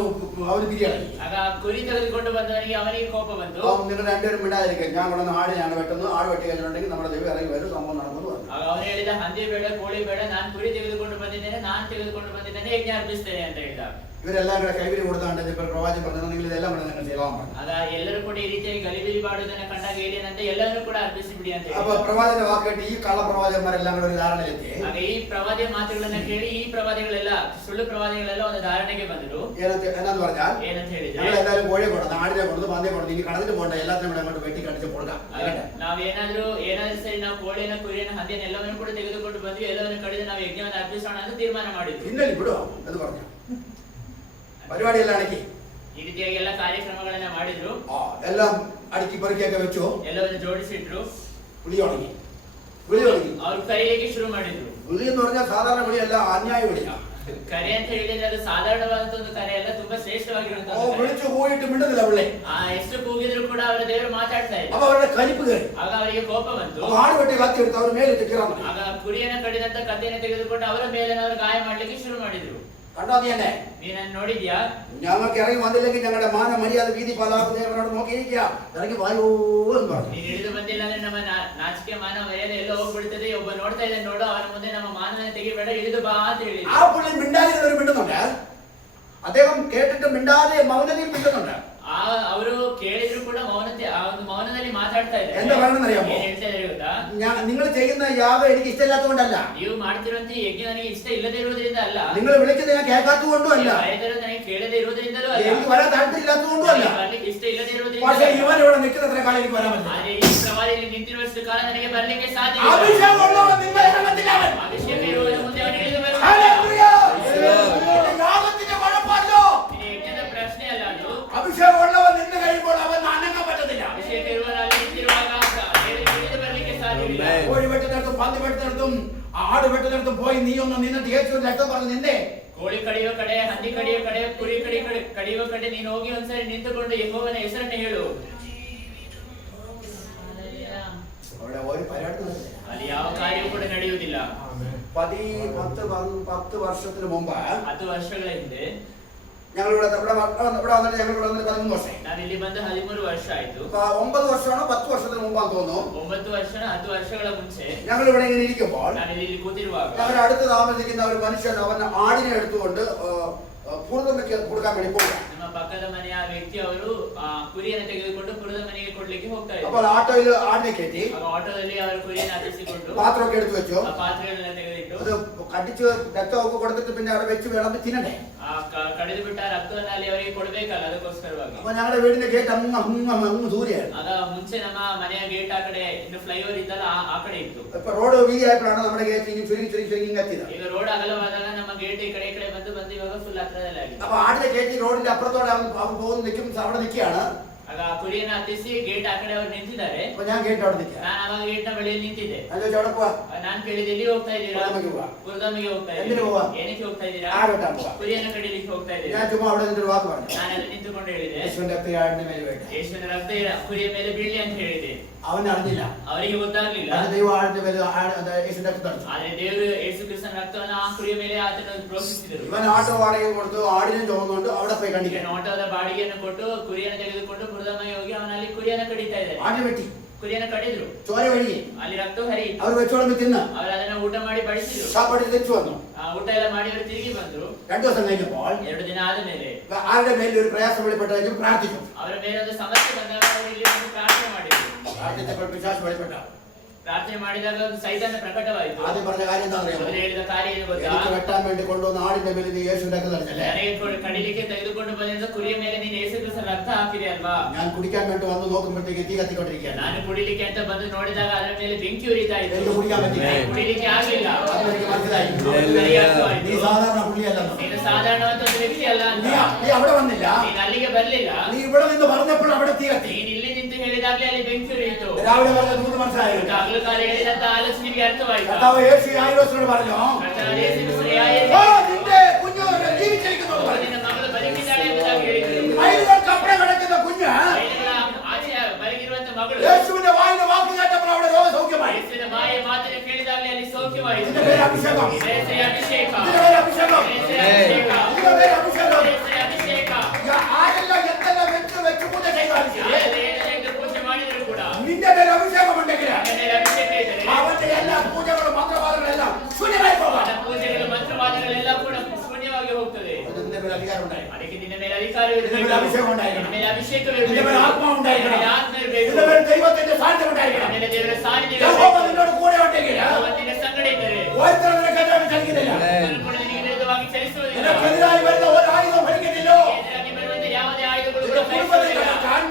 അവന് തിരിയായി. ಆಗ ಕುರಿ ತೆಗೆದುಕೊಂಡು ಬಂದವನಿಗೆ ಅವನಿಗೆ ಕೋಪ ಬಂತು. നിങ്ങൾ രണ്ടുപേരും മിണ്ടാതിരിക്കുക, ഞാൻ കൊണ്ടുവന്ന ആടിനെയാണ് വെട്ടുന്നത്, ആട് വെട്ടി കഴിഞ്ഞിട്ടുണ്ടെങ്കിൽ നമ്മുടെ ദൈവം ഇറങ്ങി വരും, സംഭവം നടക്കുന്നു. ಆಗ ಅವನು ಹೇಳಿದ, ಹಂದಿ ಬೇಡ ಕೋಳಿ ಬೇಡ, ನಾನು ಕುರಿ ತೆಗೆದುಕೊಂಡು ಬಂದಿದ್ದೇನೆ, ನಾನು ತೆಗೆದುಕೊಂಡು ಬಂದಿದ್ದೇನೆ, ಯಜ್ಞ ಅರ್ಪಿಸ್ತೇನೆ ಅಂತ ಹೇಳಿದ. ഇവരെല്ലാം കൂടെ കൈവിരി കൊടുത്താണ്ട് ഇപ്പോൾ പ്രവാചകൻ പറഞ്ഞു, നിങ്ങൾ ഇതെല്ലാം കൂടെ നിങ്ങൾ ചെയ്യാൻ പറഞ്ഞു. ಆಗ ಎಲ್ಲರೂ ಕೂಡ ಈ ರೀತಿಯಾಗಿ ಗಲಿಬಿಲಿ ಮಾಡುವುದನ್ನ ಕಂಡಾಗ ಏನೇನಂತ ಎಲ್ಲರೂ ಕೂಡ ಅರ್ಪಿಸಿ ಬಿಡಿ ಅಂತ അപ്പൊ പ്രവാചകന്റെ വാക്കേട്ട് ഈ കള്ള പ്രവാചകന്മാരെല്ലാം കൂടെ ഒരു ധാരണയിലെത്തി. ಆಗ ಈ ಪ್ರವಾದಿಯ ಮಾತುಗಳನ್ನ ಕೇಳಿ ಈ ಪ್ರವಾದಿಗಳೆಲ್ಲ ಸುಳ್ಳು ಪ್ರವಾದಿಗಳೆಲ್ಲ ಒಂದು ಧಾರಣೆಗೆ ಬಂದರು. എന്നാന്ന് പറഞ്ഞാൽ ಏನಂತ ಹೇಳಿದ್ರೆ, ഞങ്ങൾ എന്തായാലും കോഴിയെ കൊടുത്തു, ആടിനെ കൊടുത്തു, പന്നിയെ കൊടുത്തു, ഇനി കടന്നിട്ട് പോകണ്ട, എല്ലാത്തിനും കൂടെ അങ്ങോട്ട് വെട്ടി കണ്ടിച്ച് കൊടുക്കാം. ನಾವೇನಾದ್ರೂ ಸರಿ ನಾವು ಕೋಳಿನ ಕುರಿಯನ್ನ ಹಂದಿಯನ್ನ ಎಲ್ಲವನ್ನೂ ಕೂಡ ತೆಗೆದುಕೊಂಡು ಬಂದ್ವಿ, ಎಲ್ಲವನ್ನು ಕಡಿದು ನಾವು ಯಜ್ಞವನ್ನು ಅರ್ಪಿಸೋಣ ಅಂತ ತೀರ್ಮಾನ ಮಾಡಿದ್ವಿ. ഇന്നലെ വിടുവോ എന്ന് പറഞ്ഞു. പരിപാടിയെല്ലാം അടക്കി ಈ ರೀತಿಯಾಗಿ ಎಲ್ಲ ಕಾರ್ಯಕ್ರಮಗಳನ್ನ ಮಾಡಿದ್ರು. എല്ലാം അടുക്കി പെറുക്കിയൊക്കെ വെച്ചു, ಎಲ್ಲವನ್ನು ಜೋಡಿಸಿಟ್ರು. വിളി തുടങ്ങി. ಅವ್ರು ಕರೆಯಲಿಕ್ಕೆ ಶುರು ಮಾಡಿದ್ರು. വിളി എന്ന് പറഞ്ഞാൽ സാധാരണ വിളിയല്ല, അന്യായ വിളിയാ. ಕರೆ ಅಂತ ಹೇಳಿದ್ರೆ ಅದು ಸಾಧಾರಣವಾದಂತ ಒಂದು ಕರೆ ಅಲ್ಲ, ತುಂಬಾ ಶ್ರೇಷ್ಠವಾಗಿರುವಂತಹ വിളിച്ചു പോയിട്ട് മിണ്ടുന്നില്ല പിള്ളേ. ಎಷ್ಟು ಕೂಗಿದ್ರು ಕೂಡ ಅವರ ದೇವರು ಮಾತಾಡ್ತಾ ಇದ್ರು. അപ്പൊ അവരുടെ കലിപ്പ് കയറി. ಆಗ ಅವರಿಗೆ ಕೋಪ ಬಂತು. ആട് വെട്ടി കത്തി എടുത്ത് അവർ മേലിട്ട് കിറാൻ. ಆಗ ಕುರಿಯನ್ನ ಕಡಿದಂತ ಕತ್ತೆಯನ್ನು ತೆಗೆದುಕೊಂಡು ಅವರ ಮೇಲಿನ ಅವರು ಗಾಯ ಮಾಡ್ಲಿಕ್ಕೆ ಶುರು ಮಾಡಿದ್ರು. കണ്ടോ നീ എന്നെ? ನೀನನ್ನು ನೋಡಿದ್ಯಾ? ഞങ്ങൾക്ക് ഇറങ്ങി വന്നില്ലെങ്കിൽ ഞങ്ങളുടെ മാന മര്യാദ വീതി പലാപദേവനോട് നോക്കിയിരിക്കുക, ഇറങ്ങി വായോ എന്ന് പറഞ്ഞു. ನೀನು ಹಿಡಿದು ಬಂದಿಲ್ಲ ಅಂದ್ರೆ ನಮ್ಮ ನಾಚಿಕೆ ಮಾನ ಮರ್ಯಾದೆ ಎಲ್ಲ ಹೋಗ್ಬಿಡ್ತದೆ. ಒಬ್ಬ ನೋಡ್ತಾ ಇದ್ದಾನೆ ನೋಡು, ಅವನ ಮುಂದೆ ನಮ್ಮ ಮಾನವನ್ನ ತೆಗಿಬೇಡ, ಇಳಿದು ಬಾ ಅಂತ ಹೇಳಿ. ആ പുള്ളി മിണ്ടാതിരുന്നവർ മിണ്ടുന്നുണ്ട്, അദ്ദേഹം കേട്ടിട്ട് മിണ്ടാതെ മൗനതയിൽ മിണ്ടുന്നുണ്ട്. ಅವರು ಕೇಳಿದ್ರು ಕೂಡ ಮೌನತೆ ಆ ಒಂದು ಮೌನದಲ್ಲಿ ಮಾತಾಡ್ತಾ ಇದ್ದಾರೆ. എന്താ പറയണെന്നറിയാമോ? ಏನ್ ಹೇಳ್ತಾ ಇದ್ದಾರೆ ಗೊತ್ತಾ? നിങ്ങൾ ചെയ്യുന്ന യാഗം എനിക്ക് ഇഷ്ടമില്ലാത്തതുകൊണ്ടല്ല, ನೀವು ಮಾಡ್ತಿರುವಂತ ಯಜ್ಞ ನನಗೆ ಇಷ್ಟ ಇಲ್ಲದೆ ಇರುವುದರಿಂದ ಅಲ್ಲ, നിങ്ങൾ വിളിക്കുന്നത് ഞാൻ കേൾക്കാത്തതുകൊണ്ടും അല്ല, ನನಗೆ ಕೇಳದೆ ಇರುವುದರಿಂದಲೂ ಅಲ್ಲ, എനിക്ക് വരാൻ താല്പര്യമില്ലാത്തതുകൊണ്ടും അല്ല. ಬರ್ಲಿಕ್ಕೆ ಇಷ್ಟ ಇಲ್ಲದೆ ಇರುವುದರಿಂದ. പക്ഷേ ഇവൻ ഇവിടെ നിൽക്കുന്നത്ര കാലം എനിക്ക് വരാൻ പറ്റില്ല. ಆದ್ರೆ ಈ ಪ್ರವಾದಿಯಲ್ಲಿ ನಿಂತಿರುವಷ್ಟು ಕಾಲ ನನಗೆ ಬರ್ಲಿಕ್ಕೆ ಸಾಧ್ಯ ಇಲ್ಲ. അഭിഷേകമുള്ളവൻ നിങ്ങളെ ഇറങ്ങത്തില്ല അവൻ. ಅಭಿಷೇಕ ಇರುವುದರ ಮುಂದೆ ಅವನು ಇಳಿದು ಬರುತ್ತಾನೆ. ഹല്ലേലൂയ. യാഗത്തിന്റെ കുഴപ്പമല്ലോ, ಇದು ಯಜ್ಞದ ಪ್ರಶ್ನೆ ಅಲ್ಲ, ಅದು അഭിഷേകമുള്ളവൻ നിന്ന് കഴിയുമ്പോൾ അവൻ അനങ്ങാൻ പറ്റത്തില്ല. ಅಭಿಷೇಕ ಇರುವಲ್ಲಿ ನಿಂತಿರುವಾಗ ಇಳಿದು ಬರ್ಲಿಕ್ಕೆ ಸಾಧ್ಯವಿಲ್ಲ. കോഴി വെട്ടുന്നിടത്തും പന്നി വെട്ടുന്നിടത്തും ആട് വെട്ടുന്നിടത്തും പോയി നീ ഒന്ന് നിന്നിട്ട് യേശുവിന്റെ രക്തം പറഞ്ഞ് നിന്നേ. ಕೋಳಿ ಕಡಿಯುವ ಕಡೆ, ಹಂದಿ ಕಡಿಯುವ ಕಡೆ, ಕುರಿ ಕಡಿಯುವ ಕಡೆ ನೀನು ಹೋಗಿ ಒಂದ್ಸರಿ ನಿಂತುಕೊಂಡು ಯೆಹೋವನ ಹೆಸರನ್ನು ಹೇಳು. അവിടെ ഒരു പരിപാടി നടന്നില്ല. ಅಲ್ಲಿ ಯಾವ ಕಾರ್ಯವೂ ಕೂಡ ನಡೆಯುವುದಿಲ್ಲ. 10 വർഷത്തിന് മുമ്പ് 10 ವರ್ಷಗಳ ಹಿಂದೆ ഞങ്ങൾ ഇവിടെ വന്നിട്ട് ഞങ്ങൾ ഇവിടെ വന്നിട്ട് 13 വർഷം. ನಾನು ಇಲ್ಲಿ ಬಂದು 13 ವರ್ಷ ಆಯ್ತು. 9 വർഷമാണോ 10 വർഷത്തിന് മുമ്പാന്ന് തോന്നുന്നു. 9 ವರ್ಷ 10 ವರ್ಷಗಳ ಮುಂಚೆ ഞങ്ങൾ ഇവിടെ ഇങ്ങനെ ഇരിക്കുമ്പോൾ ನಾನು ಇಲ್ಲಿ ಕೂತಿರುವಾಗ ഞങ്ങളുടെ അടുത്ത് താമസിക്കുന്ന ഒരു മനുഷ്യൻ അവൻ ആടിനെ എടുത്തുകൊണ്ട് പൂർണ്ണമയ്ക്ക് കൊടുക്കാൻ വേണ്ടി പോകും. ನಮ್ಮ ಪಕ್ಕದ ಮನೆಯ ವ್ಯಕ್ತಿ ಅವರು ಕುರಿಯನ್ನು ತೆಗೆದುಕೊಂಡು ಪುರದ ಮನೆಗೆ ಕೊಡ್ಲಿಕ್ಕೆ ಹೋಗ್ತಾ ಇದ್ರು. അപ്പോൾ ആട്ടോയിൽ ആടിനെ കയറ്റി ಆಟೋದಲ್ಲಿ ಅವರು ಕುರಿಯನ್ನು ಹತ್ತಿಸಿಕೊಂಡು പാത്രമൊക്കെ എടുത്തു വെച്ചു. ಆ ಪಾತ್ರೆಗಳನ್ನ ತೆಗೆದಿಟ್ಟು അത് കടിച്ച് രക്തമൊക്കെ കൊടുത്തിട്ട് പിന്നെ അവിടെ വെച്ച് വിളമ്പി തിന്നണ്ടേ. ಕಡಿದು ಬಿಟ್ಟ ರಕ್ತವನ್ನು ಅಲ್ಲಿ ಅವರಿಗೆ ಕೊಡ್ಬೇಕಲ್ಲ, ಅದಕ್ಕೋಸ್ಕರವಾಗಿ. അപ്പൊ ഞങ്ങളുടെ വീടിന്റെ ഗേറ്റ് അങ്ങ് ദൂരെയായിരുന്നു. ಆಗ ಮುಂಚೆ ನಮ್ಮ ಮನೆಯ ಗೇಟ್ ಆ ಕಡೆ ಇನ್ನು ಫ್ಲೈಓವರ್ ಇದ್ದಲ್ಲ ಆ ಕಡೆ ಇತ್ತು. ഇപ്പൊ റോഡ് വീതിയായപ്പോഴാണ് നമ്മുടെ ഗേറ്റ് ഇങ്ങനെ ചുരുങ്ങി എത്തിയത്. ಈಗ ರೋಡ್ ಅಗಲವಾದಾಗ ನಮ್ಮ ಗೇಟ್ ಈ ಕಡೆ ಬಂದು ಇವಾಗ ಫುಲ್ ಹತ್ರದಲ್ಲಿ ಆಗಿದೆ. അപ്പൊ ആടിനെ കയറ്റി റോഡിന്റെ അപ്പുറത്തോടെ അവൻ പോകുന്ന നിൽക്കും, അവിടെ നിൽക്കുകയാണ്. ಆಗ ಕುರಿಯನ್ನು ಹತ್ತಿಸಿ ಗೇಟ್ ಆ ಕಡೆ ಅವರು ನಿಂತಿದ್ದಾರೆ. അപ്പൊ ഞാൻ ഗേറ്റ് അവിടെ നിൽക്കാം. ನಾನು ಅವಾಗ ಗೇಟ್ ನ ಬಳಿಯಲ್ಲಿ ನಿಂತಿದ್ದೆ. ഞാൻ ചോദിച്ചു അവിടെ പോവാ. ನಾನು ಕೇಳಿದೆ, ಎಲ್ಲಿ ಹೋಗ್ತಾ ಇದ್ದೀರಾ? ಪುರದಮ್ಮಿಗೆ ಹೋಗ್ತಾ എന്തിനു ಇದ್ದೀರಾ? പോവാ? ಏನಕ್ಕೆ ಹೋಗ್ತಾ ಇದ್ದೀರಾ? ആട് വെട്ടാൻ പോവാ. ಕುರಿಯನ್ನು ಕಡಿಲಿಕ್ಕೆ ಹೋಗ್ತಾ ಇದ್ದೀರಾ? ഞാൻ ചുമ്മാ അവിടെ നിന്നൊരു വാക്ക് പറഞ്ഞു. ನಾನು ಅಲ್ಲಿ ನಿಂತುಕೊಂಡು ಹೇಳಿದೆ, യേശുവിന്റെ രക്തം ഈ ആടിന്റെ മേലെ വീഴട്ടെ. ಯೇಸುವಿನ ರಕ್ತ ಕುರಿಯ ಮೇಲೆ ಬೀಳಲಿ ಅಂತ ಹೇಳಿದೆ. അവൻ അറിഞ്ഞില്ല. ಅವರಿಗೆ ಗೊತ್ತಾಗ್ಲಿಲ್ಲ. ദൈവം ആടിന്റെ മേലെ യേശുവിന്റെ രക്തം തളിച്ചു. ಆದ್ರೆ ದೇವರು ಯೇಸು ಕ್ರಿಸ್ತನ ರಕ್ತವನ್ನು ಆ ಕುರಿಯ ಮೇಲೆ ಆತನನ್ನು ಪ್ರೋತ್ಸಾಹಿಸಿದರು. ഇവൻ ആട്ടോ വാടക കൊടുത്തു, ആടിനെ ചുമന്നുകൊണ്ട് അവിടെ പോയി കണ്ടിക്കാൻ. ಇವನು ಆಟೋದ ಬಾಡಿಗೆಯನ್ನು ಕೊಟ್ಟು ಕುರಿಯನ್ನು ತೆಗೆದುಕೊಂಡು ಪುರದಮ್ಮಗೆ ಹೋಗಿ ಅವನಲ್ಲಿ ಕುರಿಯನ್ನು ಕಡಿತಾ ಇದ್ದಾರೆ. ആടിനെ വെട്ടി ಕುರಿಯನ್ನು ಕಡಿದ್ರು. ചോര വഴി ಅಲ್ಲಿ ರಕ್ತ ಹರಿಯಿತು. അവർ വെച്ചോളമ്പി തിന്ന് ಅವರು ಅದನ್ನ ಊಟ ಮಾಡಿ ಬಡಿಸಿದ್ರು. സാപ്പാട് തിരിച്ചു വന്നു. ಊಟ ಎಲ್ಲ ಮಾಡಿ ಅವರು ತಿರುಗಿ ಬಂದ್ರು. 2 ദിവസം കഴിഞ്ഞപ്പോൾ 2 ದಿನ ಆದ ಮೇಲೆ ആരുടെ മേലിൽ ഒരു പ്രയാസം വെളിപ്പെട്ടു പ്രാർത്ഥിച്ചു. ಅವರ ಮೇಲೆ ಒಂದು ಸಮಸ್ಯೆ ಬಂದಾಗ ಅವರು ಇಲ್ಲಿ ಒಂದು ಪ್ರಾರ್ಥನೆ ಮಾಡಿದ್ರು. പ്രാർത്ഥിച്ചപ്പോൾ പിശാച് വെളിപ്പെട്ട. ಪ್ರಾರ್ಥನೆ ಮಾಡಿದಾಗ ಒಂದು ಸೈತಾನ ಪ್ರಕಟವಾಯಿತು. ആദ്യം പറഞ്ഞ കാര്യം എന്താ അറിയാമോ? ಅವರು ಹೇಳಿದ ಕಾರ್ಯ ಏನು ಗೊತ್ತಾ? എനിക്ക് വെട്ടാൻ വേണ്ടി കൊണ്ടുവന്ന ആടിന്റെ മേലിൽ നീ യേശുവിന്റെ രക്തം തളിച്ചല്ലേ? ನನಗೆ ಕಡಿಲಿಕ್ಕೆ ತೆಗೆದುಕೊಂಡು ಬಂದಿದ್ದ ಕುರಿಯ ಮೇಲೆ ನೀನು ಯೇಸು ಕ್ರಿಸ್ತನ ರಕ್ತ ಹಾಕಿದೆ ಅಲ್ವಾ? ഞാൻ കുടിക്കാൻ വേണ്ടി വന്ന് നോക്കുമ്പോഴത്തേക്ക് തീ കത്തിക്കൊണ്ടിരിക്കുകയാണ്. ನಾನು ಕುಡಿಲಿಕ್ಕೆ ಅಂತ ಬಂದು ನೋಡಿದಾಗ ಅದರ ಮೇಲೆ ಬೆಂಕಿ ಉರಿತಾ ಇತ್ತು. എനിക്ക് കുടിക്കാൻ പറ്റില്ല. ಕುಡಿಲಿಕ್ಕೆ ಆಗಲಿಲ್ಲ. അത് എനിക്ക് മനസ്സിലായി. ಸರಿಯಾಗಿ നീ സാധാരണ പുള്ളിയല്ലെന്ന്. ನೀನು ಸಾಧಾರಣವಾದ ಒಂದು ವ್ಯಕ್ತಿ ಅಲ್ಲ ಅಂತ. നീ അവിടെ വന്നില്ല. ನೀನು ಅಲ್ಲಿಗೆ ಬರ್ಲಿಲ್ಲ. നീ ഇവിടെ നിന്ന് പറഞ്ഞപ്പോൾ അവിടെ തീ കത്തി. ನೀನು ಇಲ್ಲಿ ನಿಂತು ಹೇಳಿದಾಗಲೇ ಅಲ್ಲಿ ಬೆಂಕಿ ಉರಿಯಿತು. രാവിലെ പറഞ്ഞ ദൂത് മനസ്സിലായോ? ಹಗಲು ಕಾಲ ಹೇಳಿದಂತ ಆಲೋಚನೆಗೆ ಅರ್ಥವಾಯಿತು. കർത്താവ് യേശു യായിറോസിനോട് പറഞ്ഞു, ಕರ್ತನಾದ ಯೇಸು ಕ್ರಿಸ್ತನು ಯಾರಿಗೆ നിന്റെ കുഞ്ഞ് ജീവിച്ചിരിക്കുന്നു എന്ന് പറഞ്ഞു. ನಿನ್ನ ಮಗಳು ಬದುಕಿದ್ದಾಳೆ ಎಂಬುದಾಗಿ ಹೇಳಿದರು. മയിലുകൾക്ക് അപ്പുറം കിടക്കുന്ന കുഞ്ഞ് ಮೈಲಿಗಳ ಆಚೆ ಬಲಗಿರುವಂತ ಮಗಳು യേശുവിന്റെ വായിലെ വാക്ക് കേട്ടപ്പോൾ അവിടെ രോഗസൗഖ്യമായി. ಯೇಸುವಿನ ಬಾಯಿಯ ಮಾತನ್ನು ಕೇಳಿದಾಗ അഭിഷേകം. യേശുവേ അഭിഷേകം. ഇതിന്റെ പേര് അഭിഷേകം. യേശുവേ അഭിഷേകം. ഇതിന്റെ പേര് അഭിഷേകം. യേശുവേ അഭിഷേകം. ആരെല്ലാം എന്തെല്ലാം വെച്ച് പൂജ ചെയ്താലും ശരി, ആരെല്ലാം പൂജ ಮಾಡಿದರೂ ಕೂಡ നിന്റെ പേര് അഭിഷേകം ഉണ്ടെങ്കിൽ അങ്ങനെ അഭിഷേകം ಇದ್ದರೆ അവന്റെ എല്ലാ പൂജകളും മന്ത്രവാദങ്ങളെല്ലാം ശൂന്യമായി പോകാം. ಅವನ ಪೂಜೆಗಳು ಮಂತ್ರವಾದಗಳೆಲ್ಲ ಕೂಡ ಶೂನ್ಯವಾಗಿ ಹೋಗ್ತದೆ. നിന്റെ പേര് അധികാരം ഉണ്ടായി, ಅದಕ್ಕೆ ನಿನ್ನ ಮೇಲೆ ಅಧಿಕಾರವಿರಬೇಕು. ನಿನ್ನ ಮೇಲೆ ಅಭಿಷೇകം ഉണ്ടായിരിക്കണം. ನಿನ್ನ ಮೇಲೆ ಅಭಿಷೇಕವಿರಬೇಕು. നിന്റെ പേര് ആത്മാവ് ഉണ്ടായിരിക്കണം. ನಿನ್ನ ಆತ್ಮ ಇರಬೇಕು. നിന്റെ പേര് ദൈവത്തിന്റെ സാന്നിധ്യം ഉണ്ടായിരിക്കണം. ನಿನ್ನ ದೇವರ ಸಾನ್ನಿಧ್ಯ യഹോവ ಇರಬೇಕು. നിന്നോട് കൂടെ ഉണ്ടെങ്കിൽ ಯೆಹೋವ ನಿನ್ನ ಸಂಗಡ ಇದ್ದರೆ ഒരുത്തരം നിനക്കെതിരായി ചലിക്കുന്നില്ല. ಒಬ್ಬನು ಕೂಡ ನಿನಗೆ ವಿರುದ್ಧವಾಗಿ ಚಲಿಸುವುದಿಲ್ಲ. നിനക്കെതിരായി വരുന്ന ഒരു ആയുധം ഫലിക്കുന്നില്ല. ಎದುರಾಗಿ ಬರುವಂತೆ ಯಾವುದೇ ಆಯುಧಗಳು ಕೂಡ നിന്റെ കുടുംബത്തെ ಫಲಿಸುವುದಿಲ್ಲ. തകർക്കാൻ,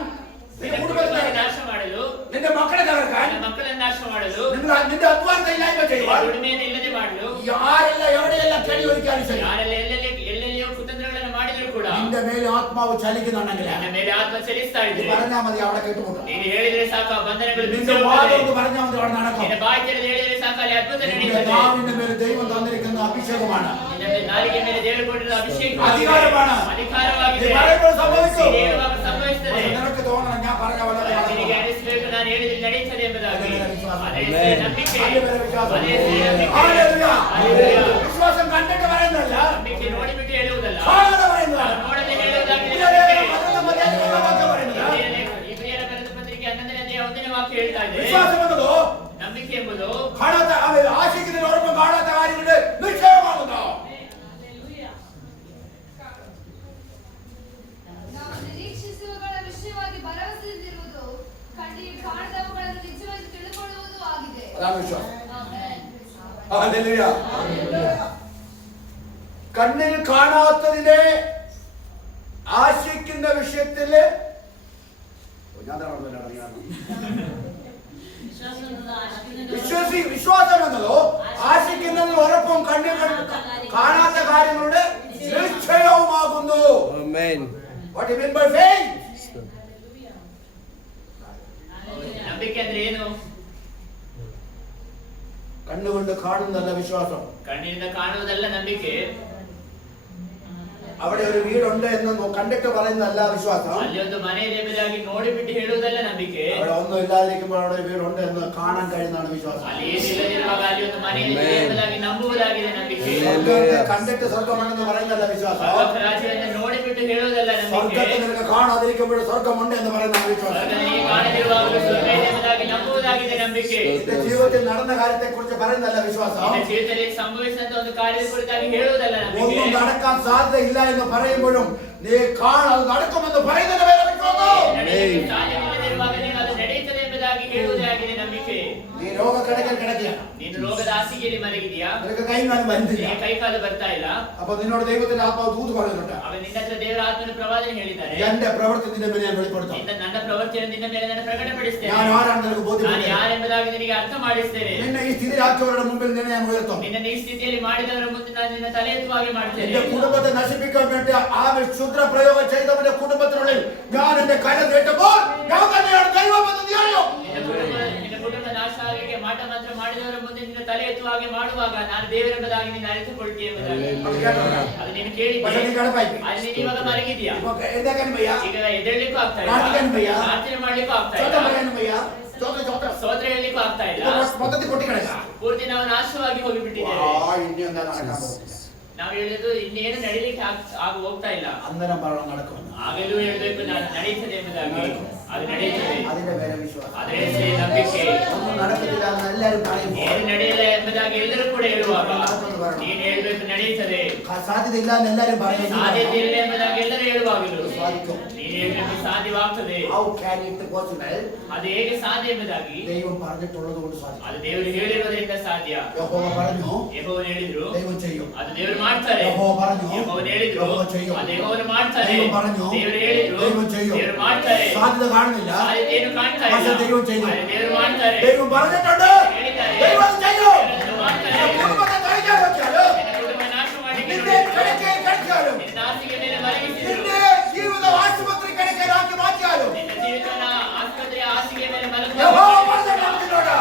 ನಿನ್ನ ಕುಟುಂಬವನ್ನು ನಾಶ ಮಾಡಲು, നിന്റെ മക്കളെ തകർക്കാൻ, ನಿನ್ನ ಮಕ್ಕಳನ್ನು ನಾಶ ಮಾಡಲು, നിന്റെ അധ്വാനത്തെ ഇല്ലായ്മ ನಿನ್ನ ചെയ്യുവാൻ ದುಡಿಮೆಯನ್ನು ಇಲ್ಲದೆ ಮಾಡಲು, ആരെല്ലാം എവിടെയെല്ലാം കെണി ഒഴിക്കാനും ശരി, ಯಾರೆಲ್ಲ ಎಲ್ಲೆಲ್ಲಿಯೋ ಕುತಂತ್ರಗಳನ್ನು ಮಾಡಿದರೂ ಕೂಡ നിന്റെ മേലെ ആത്മാവ് ചലിക്കുന്നുണ്ടെങ്കിൽ ನಿನ್ನ ಮೇಲೆ ಆತ್ಮ ಚಲಿಸ್ತಾ നീ ಇದೆ. പറഞ്ഞാൽ മതി, അവിടെ കേട്ടുമുട്ടും. ನೀನು ಹೇಳಿದ್ರೆ ಸಾಕು, ಆ ಬಂಧನಗಳು നിന്റെ ಬಿಚ್ಚಿ വാദം ಹೋಗ್ತದೆ. എന്ന് പറഞ്ഞാൽ മതി, അവിടെ നടക്കും. ನಿನ್ನ ಬಾಯಿ ತೆರೆದು ಹೇಳಿದ್ರೆ ಸಾಕು, ಅಲ್ಲಿ ಅದ್ಭುತ നിന്റെ ನಡೆಯುತ್ತದೆ. നാവിന്റെ മേലെ ദൈവം തന്നിരിക്കുന്ന അഭിഷേകമാണ്, ನಿನ್ನ ನಾಲಿಗೆ ಮೇಲೆ ದೇವರು ಕೊಟ್ಟಿರುವ ಅಭಿಷೇಕ അധികാരമാണ്. ಅಧಿಕಾರವಾಗಿದೆ. നീ പറയുമ്പോൾ സംഭവിക്കും. ನೀನು ಹೇಳುವಾಗ ಸಂಭವಿಸುತ್ತದೆ. പക്ഷെ നിനക്ക് തോന്നണം ഞാൻ പറഞ്ഞ പോലെ ನಿನಗೆ ಅನಿಸಬೇಕು, ನಾನು ಹೇಳಿದ್ರೆ ನಡೆಯುತ್ತದೆ ಎಂಬುದಾಗಿ. ಅದೇ ನಂಬಿಕೆ, വിശ്വാസം. ಅದೇ ನಂಬಿಕೆ. ഹല്ലേലൂയ. ಹಲ್ಲೆಲೂಯಾ. വിശ്വാസം കണ്ടിട്ട് പറയുന്നതല്ല, ನಂಬಿಕೆ ನೋಡಿಬಿಟ್ಟು ಹೇಳುವುದಲ್ಲ, കാണാതെ പറയുന്നതാണ്. ನೋಡದೆ ಹೇಳುವುದಾಗಿದೆ ഇബ്രായരെ ನಂಬಿಕೆ. പന്ത്രണ്ടാം അധ്യായത്തിലുള്ള വാക്യം പറയുന്നത്, ಇಬ್ರಿಯರ ಬರೆದ ಪತ್ರಿಕೆ 11ನೇ ಅಧ್ಯಾಯ 1ನೇ ವಾಕ್ಯ ಹೇಳ್ತಾ ಇದೆ, വിശ്വാസം എന്നതോ ನಂಬಿಕೆ ಎಂಬುದು കാണാത്ത ആശിക്കുന്നതിനോടൊപ്പം കാണാത്ത കാര്യങ്ങളുടെ നിശ്ചയമാകുന്നു. ನಾವು ನಿರೀಕ್ಷಿಸುವಗಳ ವಿಷಯವಾಗಿ ಭರವಸೆಯಿಂದಿರುವುದು, ಕಣ್ಣಿಗೆ ಕಾಣದವುಗಳನ್ನು ನಿಜವಾಗಿ ತಿಳುಕೊಳ್ಳುವುದು ಆಗಿದೆ. അതാണ് വിശ്വാസം. ಆಮೆನ್. ഹല്ലേലൂയ. കണ്ണിൽ കാണാത്തതിനെ ആശിക്കുന്ന വിഷയത്തില് വിശ്വാസം എന്നതോ ആശിക്കുന്നതിനോടൊപ്പം കണ്ണിൽ കാണാത്ത കാര്യങ്ങളുടെ നിശ്ചയവുമാകുന്നു. Amen. What do you mean by faith? ನಂಬಿಕೆ ಅಂದ್ರೆ ಏನು? കണ്ണുകൊണ്ട് കാണുന്നതല്ല വിശ്വാസം. ಕಣ್ಣಿನಿಂದ ಕಾಣುವುದಲ್ಲ ನಂಬಿಕೆ. അവിടെ ഒരു വീടുണ്ട് എന്ന് കണ്ടിട്ട് പറയുന്നതല്ല വിശ്വാസം. ಅಲ್ಲಿ ಒಂದು ಮನೆ ಇದೆ ಎಂಬುದಾಗಿ ನೋಡಿಬಿಟ್ಟು ಹೇಳುವುದಲ್ಲ ನಂಬಿಕೆ. അവിടെ ഒന്നും ഇല്ലാതിരിക്കുമ്പോൾ അവിടെ ഒരു വീടുണ്ട് എന്ന് കാണാൻ കഴിയുന്നതാണ് വിശ്വാസം. ಅಲ್ಲಿ ಏನಿಲ್ಲದಿರುವಾಗ ಅಲ್ಲಿ ಒಂದು ಮನೆ ಇದೆ ಎಂಬುದಾಗಿ ನಂಬುವುದಾಗಿದೆ ನಂಬಿಕೆ. സ്വർഗ്ഗത്തെ കണ്ടിട്ട് സ്വർഗമുണ്ടെന്ന് പറയുന്നതല്ല വിശ്വാസം. ರಾಜ್ಯವನ್ನು ನೋಡಿಬಿಟ್ಟು ಹೇಳುವುದಲ್ಲ ನಂಬಿಕೆ. സ്വർഗ്ഗത്തെ നിനക്ക് കാണാതിരിക്കുമ്പോൾ സ്വർഗമുണ്ട് എന്ന് പറയുന്നതാണ് വിശ്വാസം. ಸ್ವರ್ಗದಲ್ಲಿ ಕಾಣದಿರುವಾಗಲೂ ಸ್ವರ್ಗ ಇದೆ ಎಂಬುದಾಗಿ ನಂಬುವುದಾಗಿದೆ ನಂಬಿಕೆ. നിന്റെ ജീവിതത്തിൽ നടന്ന കാര്യത്തെ കുറിച്ച് പറയുന്നതല്ല വിശ്വാസം. ನಿನ್ನ ಜೀವಿತದಲ್ಲಿ ಸಂಭವಿಸಿದಂತ ಒಂದು ಕಾರ್ಯದ ಕುರಿತಾಗಿ ಹೇಳುವುದಲ್ಲ ನಂಬಿಕೆ. ഒന്നും നടക്കാൻ സാധ്യതയില്ല എന്ന് പറയുമ്പോഴും നീ അത് നടക്കുമെന്ന് പറയുന്നതിന് പേര് വിശ്വാസം. ನಡೆಯಲಿಕ್ಕೆ ಸಾಧ್ಯವಿಲ್ಲದಿರುವಾಗ ನೀನು ಅದು ನಡೆಯುತ್ತದೆ ಎಂಬುದಾಗಿ ಹೇಳುವುದೇ ಆಗಿದೆ ನಂಬಿಕೆ. നീ രോഗക്കിടക്കൽ കിടക്കുകയാണ്, ನೀನು ರೋಗದ ಹಾಸಿಗೆಯಲ್ಲಿ ಮಲಗಿದೆಯಾ? നിനക്ക് കൈകാലം വരുന്നില്ല. ನಿನಗೆ ಕೈಕಾಲು ಬರ್ತಾ ಇಲ್ಲ. അപ്പൊ നിന്നോട് ദൈവത്തിന്റെ ആത്മാവ് ദൂത് പറയുന്നുണ്ട്, ಆಗ ನಿನ್ನ ಹತ್ರ ದೇವರ ಆತ್ಮನ ಪ್ರವಾದನೆ ಹೇಳಿದ್ದಾರೆ, എന്റെ പ്രവൃത്തി നിന്റെ ಮೇಲೆ ഞാൻ വെളിപ്പെടുത്താം. ನನ್ನ ಪ್ರವೃತ್ತಿಯನ್ನು ನಿನ್ನ ಮೇಲೆ ನಾನು ಪ್ರಕಟಪಡಿಸ್ತೇನೆ. ഞാൻ ആരാണെന്ന് നിനക്ക് ನಾನು ബോധ്യപ്പെടുത്തും. ಯಾರೆಂಬುದಾಗಿ ನಿನಗೆ ಅರ್ಥ ಮಾಡಿಸ್ತೇನೆ. നിന്നെ ഈ സ്ഥിതിയിലാക്കിയവരുടെ മുമ്പിൽ നിന്നെ ഞാൻ ഉയർത്തും. ನಿನ್ನ ಈ ಸ್ಥಿತಿಯಲ್ಲಿ ಮಾಡಿದವರ ಮುಂದೆ ನಾನು ನಿನ್ನ ತಲೆ ಎತ್ತುವಾಗೆ ಮಾಡ್ತೇನೆ. എന്റെ കുടുംബത്തെ നശിപ്പിക്കാൻ വേണ്ടി ആ ക്ഷുദ്ര പ്രയോഗം ചെയ്തവന്റെ കുടുംബത്തിനുള്ളിൽ ഞാൻ എന്റെ കര നീട്ടുമ്പോൾ ഞാൻ തന്നെയാണ് ദൈവമെന്ന് നീ അറിയും. ನಿನ್ನ ಕುಟುಂಬ ನಾಶ ಆಗಿಗೆ ಮಾಟ ಮಾತ್ರ ಮಾಡಿದವರ ಮುಂದೆ ನಿನ್ನ ತಲೆ ಎತ್ತುವಾಗೆ ಮಾಡುವಾಗ ನಾನು ದೇವರೆಂಬುದಾಗಿ ನೀನು ಅರಿತುಕೊಳ್ತೀಯ ಎಂಬುದಾಗಿ. ಅದು ನೀನು ಕೇಳಿದ್ದೆ. പക്ഷെ നീ കിടപ്പായി ಅಲ್ಲಿ ನೀನು ಇವಾಗ ಮಲಗಿದ್ಯಾ? എന്താക്കാൻ വയ്യ, ಈಗ ಎದ್ದೇಳಲಿಕ್ಕೂ ಆಗ್ತಾ ಪ್ರಾರ್ಥನೆ ಇಲ್ಲ, ಭಯ. ಪ್ರಾರ್ಥನೆ ಮಾಡ್ಲಿಕ್ಕೂ ಆಗ್ತಾ ചോദ്യം ಇಲ್ಲ, പറയാനും വയ്യ, ചോദ്യം ಸ್ತೋತ್ರ ಹೇಳಲಿಕ್ಕೂ ಆಗ್ತಾ ಇಲ್ಲ. മൊത്തത്തിൽ പൊട്ടിക്കിടക്കാം. ಪೂರ್ತಿ ನಾವು ನಾಶವಾಗಿ ಹೋಗಿಬಿಟ್ಟಿದ್ದೇವೆ. ഇനി എന്താ നടക്കാൻ പോകുന്നത്? ನಾವು ಹೇಳಿದ್ದು ಇನ್ನೇನು ನಡೀಲಿಕ್ಕೆ ಆಗ ಹೋಗ್ತಾ ಇಲ್ಲ. അന്നേരം പറയണം നടക്കുമെന്ന്. ಆಗಲೂ ಹೇಳ್ಬೇಕು ನಾನು ನಡೀತದೆ ಎಂಬುದಾಗಿ. ಅದು ನಡೀತದೆ. അതിന്റെ പേരെ വിശ്വാസം. ಅದೇ ನಂಬಿಕೆ. ഒന്നും നടക്കത്തില്ല എന്ന് എല്ലാവരും പറയുമ്പോൾ ಏನು ನಡೆಯಲ್ಲ ಎಂಬುದಾಗಿ ಎಲ್ಲರೂ ಕೂಡ ಹೇಳುವಾಗ ನೀನು ಹೇಳ್ಬೇಕು ನಡೆಯುತ್ತದೆ. സാധ്യതയില്ല എന്ന് എല്ലാവരും പറയുന്നു. ಸಾಧ್ಯತೆ ಇಲ್ಲ ಎಂಬುದಾಗಿ ಎಲ್ಲರೂ ಹೇಳುವಾಗಲೂ സാധിക്കും. ನೀನು ಹೇಳ್ಬೇಕು ಸಾಧ್ಯವಾಗ್ತದೆ. How can it possible? ಅದು ಹೇಗೆ ಸಾಧ್ಯ ಎಂಬುದಾಗಿ ദൈവം പറഞ്ഞിട്ടുള്ളത് കൊണ്ട് സാധിക്കും. ಅದು ದೇವರು ಹೇಳಿರುವುದರಿಂದ ಸಾಧ್ಯ. യഹോവ പറഞ്ഞു, ಯೆಹೋವನು ಹೇಳಿದ್ರು, ദൈവം ചെയ്യും. ಅದು ದೇವರು ಮಾಡ್ತಾರೆ. യഹോവ പറഞ്ഞു, ಯೆಹೋವನು ಹೇಳಿದ್ರು, യഹോവ ചെയ്യും. ಅದು ಯೆಹೋವನು ಮಾಡ್ತಾರೆ. ദൈവം പറഞ്ഞു, ದೇವರು ಹೇಳಿದ್ರು, ദൈവം ചെയ്യും. ದೇವರು ಮಾಡ್ತಾರೆ. സാധ്യത കാണുന്നില്ല, ಸಾಧ್ಯತೆಯನ್ನು ಕಾಣ್ತಾ പക്ഷെ ಇಲ್ಲ, ദൈവം ചെയ്യും. ಆದರೆ ದೇವರು ಮಾಡ್ತಾರೆ. ദൈവം പറഞ്ഞിട്ടുണ്ട്, ಹೇಳಿದ್ದಾರೆ. ദൈവം ചെയ്യും. ದೇವರು ಮಾಡ್ತಾರೆ. നിന്റെ കുടുംബത്തെ തകർക്കാൻ വെച്ചാലും, ನಿನ್ನ ಕುಟುಂಬ ನಾಶ ಮಾಡಲಿಕ್ಕೆ നിന്റെ കിടക്കയിൽ കിടക്കാനും, ನಿನ್ನ ಹಾಸಿಗೆ ಮೇಲೆ ಮಲಗಿಸಿದ್ರು, നിന്റെ ജീവിത ആശുപത്രി കിടക്കയിലാക്കി മാറ്റിയാലും ನಿನ್ನ ಜೀವಿತನ ಆಸ್ಪತ್ರೆಯ ಹಾಸಿಗೆ ಮೇಲೆ യഹോവ ಮಲಗುವ പറഞ്ഞിട്ടുണ്ട്.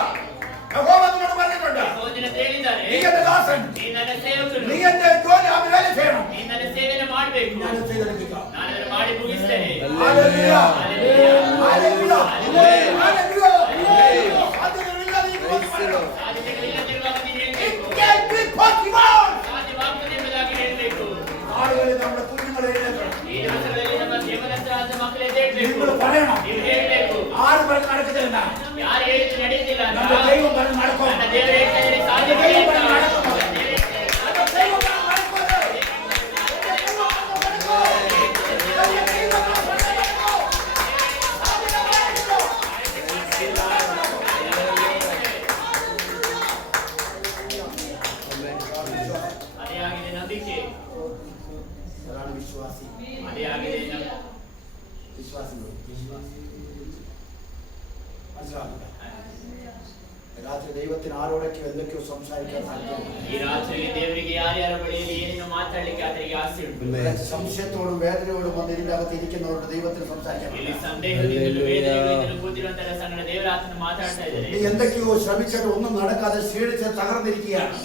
യഹോവ നിന്നോട് പറഞ്ഞിട്ടുണ്ട്, ಯೆಹೋವನ ಹೇಳಿದ್ದಾರೆ, നീ എന്റെ ദാസൻ, ನೀ ನನ್ನ ಸೇವಕನು, നീ എന്റെ ജോലി വേല ചെയ്യണം, ನೀ ನನ್ನ ಸೇವೆಯನ್ನು ಮಾಡಬೇಕು, ഞാൻ ചെയ്തെടുക്കാം. ನಾನು ಅದನ್ನು ಮಾಡಿ ಮುಗಿಸ್ತೇನೆ. Hallelujah. Hallelujah. Hallelujah. Amen. Hallelujah. Amen. സാധ്യതകളില്ലാതെ ഈ Praise the Lord. ಸಾಧ್ಯತೆಗಳಿಲ್ಲದಿರುವಾಗ ನೀನು It ಹೇಳ್ಬೇಕು. can be possible. ಹೇಳ್ಬೇಕು, നിങ്ങൾ പറയണം. ನೀವು ಹೇಳ್ಬೇಕು. ആരും പറഞ്ഞ് നടക്കുന്നില്ല. ಯಾರು ಹೇಳಿದ್ರು ನಡೆಯುತ್ತಿಲ್ಲ ಅಂತ. ನಮ್ಮ ದೈವം പറഞ്ഞ് നടക്കും. ನನ್ನ ದೇವರು ಹೇಳ್ತಾರೆ ಸಾಧ್ಯವಿದೆ ದೈವಂ ಅಂತ. പറഞ്ഞ് നടക്കും. ನಮ್ಮ ದೈವಂ പറഞ്ഞ് നടക്കും. ಅದೇ ಆಗಿದೆ ನಂಬಿಕೆ, അതാണ് വിശ്വാസി. ಅದೇ ಆಗಿದೆ വിശ്വാസികൾ മനസ്സിലാക്കുക. രാത്രി ദൈവത്തിന് ആരോടൊക്കെയോ എന്തൊക്കെയോ സംസാരിക്കാൻ സാധിക്കും. ಈ ರಾತ್ರಿ ದೇವರಿಗೆ ಯಾರ್ಯಾರ ಬಳಿಯಲ್ಲಿ ಏನೇನು ಮಾತಾಡ್ಲಿಕ್ಕೆ ಆತನಿಗೆ ಆಸೆ ಉಂಟು. സംശയത്തോടും വേദനയോടും വന്ന് ഇതിന്റെ അകത്ത് ഇരിക്കുന്നവരോട് ദൈവത്തിന് സംസാരിക്കാൻ ಇಲ್ಲಿ ಸಂದೇಹದಿಂದಲೂ ವೇದನೆಗಳಿಂದಲೂ ಕೂತಿರುವಂತಹ ಸಂಗಡ ದೇವರ ಆತನು ಮಾತಾಡ್ತಾ നീ ಇದ್ದಾರೆ. എന്തൊക്കെയോ ശ്രമിച്ചിട്ട് ഒന്നും നടക്കാതെ ക്ഷീണിച്ച് തകർന്നിരിക്കുകയാണ്.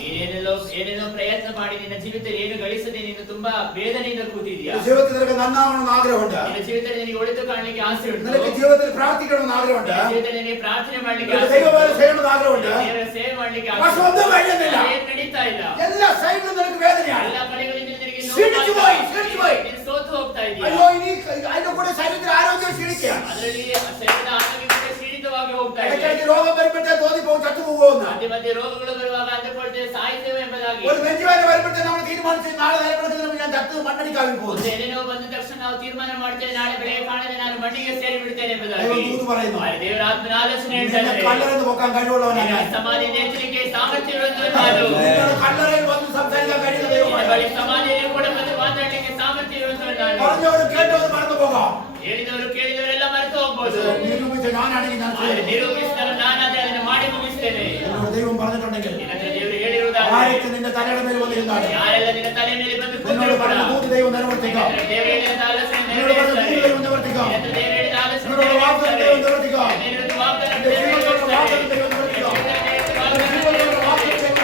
ಏನೇನೋ ಪ್ರಯತ್ನ ಮಾಡಿ ನಿನ್ನ ಜೀವಿತದಲ್ಲಿ ಏನು ಗಳಿಸದೆ ನೀನು ತುಂಬಾ ವೇದನೆಯಿಂದ ಕೂತಿದ್ಯಾ. നിന്റെ ജീവിതത്തിൽ നിനക്ക് നന്നാവണമെന്ന് ആഗ്രഹമുണ്ട്. ನಿನ್ನ ಜೀವಿತದಲ್ಲಿ ನಿನಗೆ ಒಳಿತು ಕಾಣಲಿಕ್ಕೆ ಆಸೆ ಉಂಟು. നിനക്ക് ജീവിതത്തിൽ പ്രാർത്ഥിക്കണമെന്ന് ആഗ്രഹമുണ്ട്. ನಿನ್ನ ಜೀವಿತದಲ್ಲಿ ನಿನಗೆ ಪ್ರಾರ್ಥನೆ ಮಾಡ್ಲಿಕ್ಕೆ നിനക്ക് ಆಸೆ ദൈവവേല ಉಂಟು. ചെയ്യണമെന്ന് ആഗ്രഹമുണ്ട്. ದೇವರ ಸೇವೆ ಮಾಡ್ಲಿಕ್ಕೆ ಆಸೆ പക്ഷെ ಉಂಟು. ഒന്നും കഴിയുന്നില്ല. ಏನು ನಡೀತಾ ಇಲ್ಲ. എല്ലാ സൈഡിലും നിനക്ക് വേദനയാണ്. ಎಲ್ಲ ಕಡೆಗಳಿಂದ ನಿನಗೆ ക്ഷീണിച്ചു പോയി, ക്ഷീണിച്ചു പോയി. ನೀನು ಸೋತು ಹೋಗ್ತಾ ಇದೀಯ. അയ്യോ ഇനി അതിന്റെ കൂടെ ശരീരത്തിൽ ആരോഗ്യം ക്ഷീണിക്കുകയാണ്. ಅದರಲ್ಲಿ ಶರೀರದ ಆರೋಗ್ಯ ಕೂಡ ಕ್ಷೀಣಿತವಾಗಿ ಹೋಗ್ತಾ ಇದೆ. ഇടയ്ക്കിടയ്ക്ക് രോഗം വരുമ്പോഴത്തേ തോന്നിപ്പോകും ചത്തുപോകുമെന്ന്. ಮಧ್ಯೆ ಮಧ್ಯೆ ರೋಗಗಳು ಬರುವಾಗ ಅಂದುಕೊಳ್ತೇವೆ ಸಾಯ್ತೇವೆ ಎಂಬುದಾಗಿ. ഒരു നെഞ്ചുവേദന വരുമ്പോഴത്തേ നമ്മൾ തീരുമാനിച്ചു നാളെ നേരപ്പെടുന്നതിന് ഞാൻ ചത്ത് മണ്ണടിക്കാവിൽ പോകും. ಒಂದು ಏನೇನೋ ಬಂದ ತಕ್ಷಣ ನಾವು ತೀರ್ಮಾನ ಮಾಡ್ತೇವೆ ನಾಳೆ ಬೆಳಗ್ಗೆ ಕಾಣದೆ ನಾನು ಮಣ್ಣಿಗೆ ಸೇರಿ ಬಿಡ್ತೇನೆ ಎಂಬುದಾಗಿ. ദൈവം ദൂത് പറയുന്നു. ಆದರೆ ದೇವರ ಆತ್ಮನ ಆಲೋಚನೆ നിന്നെ ಹೇಳ್ತಾರೆ. കല്ലറന്ന് പൊക്കാൻ കഴിവുള്ളവനാണ് ഞാൻ. ಸಮಾಧಿಯಿಂದ ಎಚ್ಚರಿಕೆ ಸಾಮರ್ಥ್ಯವಿರುವಂತವನು ನಾನು. നിന്നോട് കല്ലറയിൽ വന്ന് സംസാരിക്കാൻ കഴിയുന്ന ನಿನ್ನ ദൈവമാണ്. ಬಳಿ ಸಮಾಧಿಯಲ್ಲಿ ಕೂಡ ಬಂದು ಮಾತಾಡ್ಲಿಕ್ಕೆ ಸಾಮರ್ಥ್ಯ ಇರುವಂತವನು ನಾನು. പറഞ്ഞവർ കേട്ടവർ മറന്നു പോകാം. ಹೇಳಿದವರು ಕೇಳಿದವರೆಲ್ಲ ಮರೆತು ಹೋಗ್ಬೋದು. നിരൂപിച്ച ഞാനാണെങ്കിൽ ഞാൻ ಆದರೆ ചെയ്യും. ನಿರೂಪಿಸಿದವರು ನಾನಾದ್ರೆ ಅದನ್ನು ಮಾಡಿ ಮುಗಿಸ್ತೇನೆ. എന്നോട് ദൈവം പറഞ്ഞിട്ടുണ്ടെങ്കിൽ ನಿನ್ನ ಹತ್ರ ದೇವರು ಹೇಳಿರುವುದಾದರೆ ആരൊക്കെ നിന്റെ തലയുടെ മേൽ വന്നിരുന്നാലും ಯಾರೆಲ್ಲ ನಿನ್ನ ತಲೆ ಮೇಲೆ ಬಂದು നിന്നോട് ಕೂತಿರು ಕೂಡ പറഞ്ഞ ദൂത് ദൈവം നിലവർത്തിക്കാം. ದೇವರು ಹೇಳಿದ ಆಲೋಚನೆ നിന്നോട് പറഞ്ഞ ദൂത് ನೆರವೇರಿಸ್ತಾರೆ. ദൈവം നിവർത്തിക്കാം. ನಿನ್ನ ಹತ್ರ ದೇವರು ಹೇಳಿದ ಆಲೋಚನೆ നിന്നോട് വാഗ്ദാനം ദൈവം ನೆರವೇರಿಸ್ತಾರೆ. നിവർത്തിക്കാം. ನಿನ್ನ ವಿರುದ್ಧ ವಾಗ್ದಾನ നിന്റെ ജീവിതത്തിലുള്ള വാഗ്ദാനം ನೆರವೇರಿಸ್ತಾರೆ. ദൈവം നിവർത്തിക്കാം. ನಿನ್ನ നിന്റെ ವಾಗ್ದಾನ ജീവിതത്തിലുള്ള വാഗ്ദാനം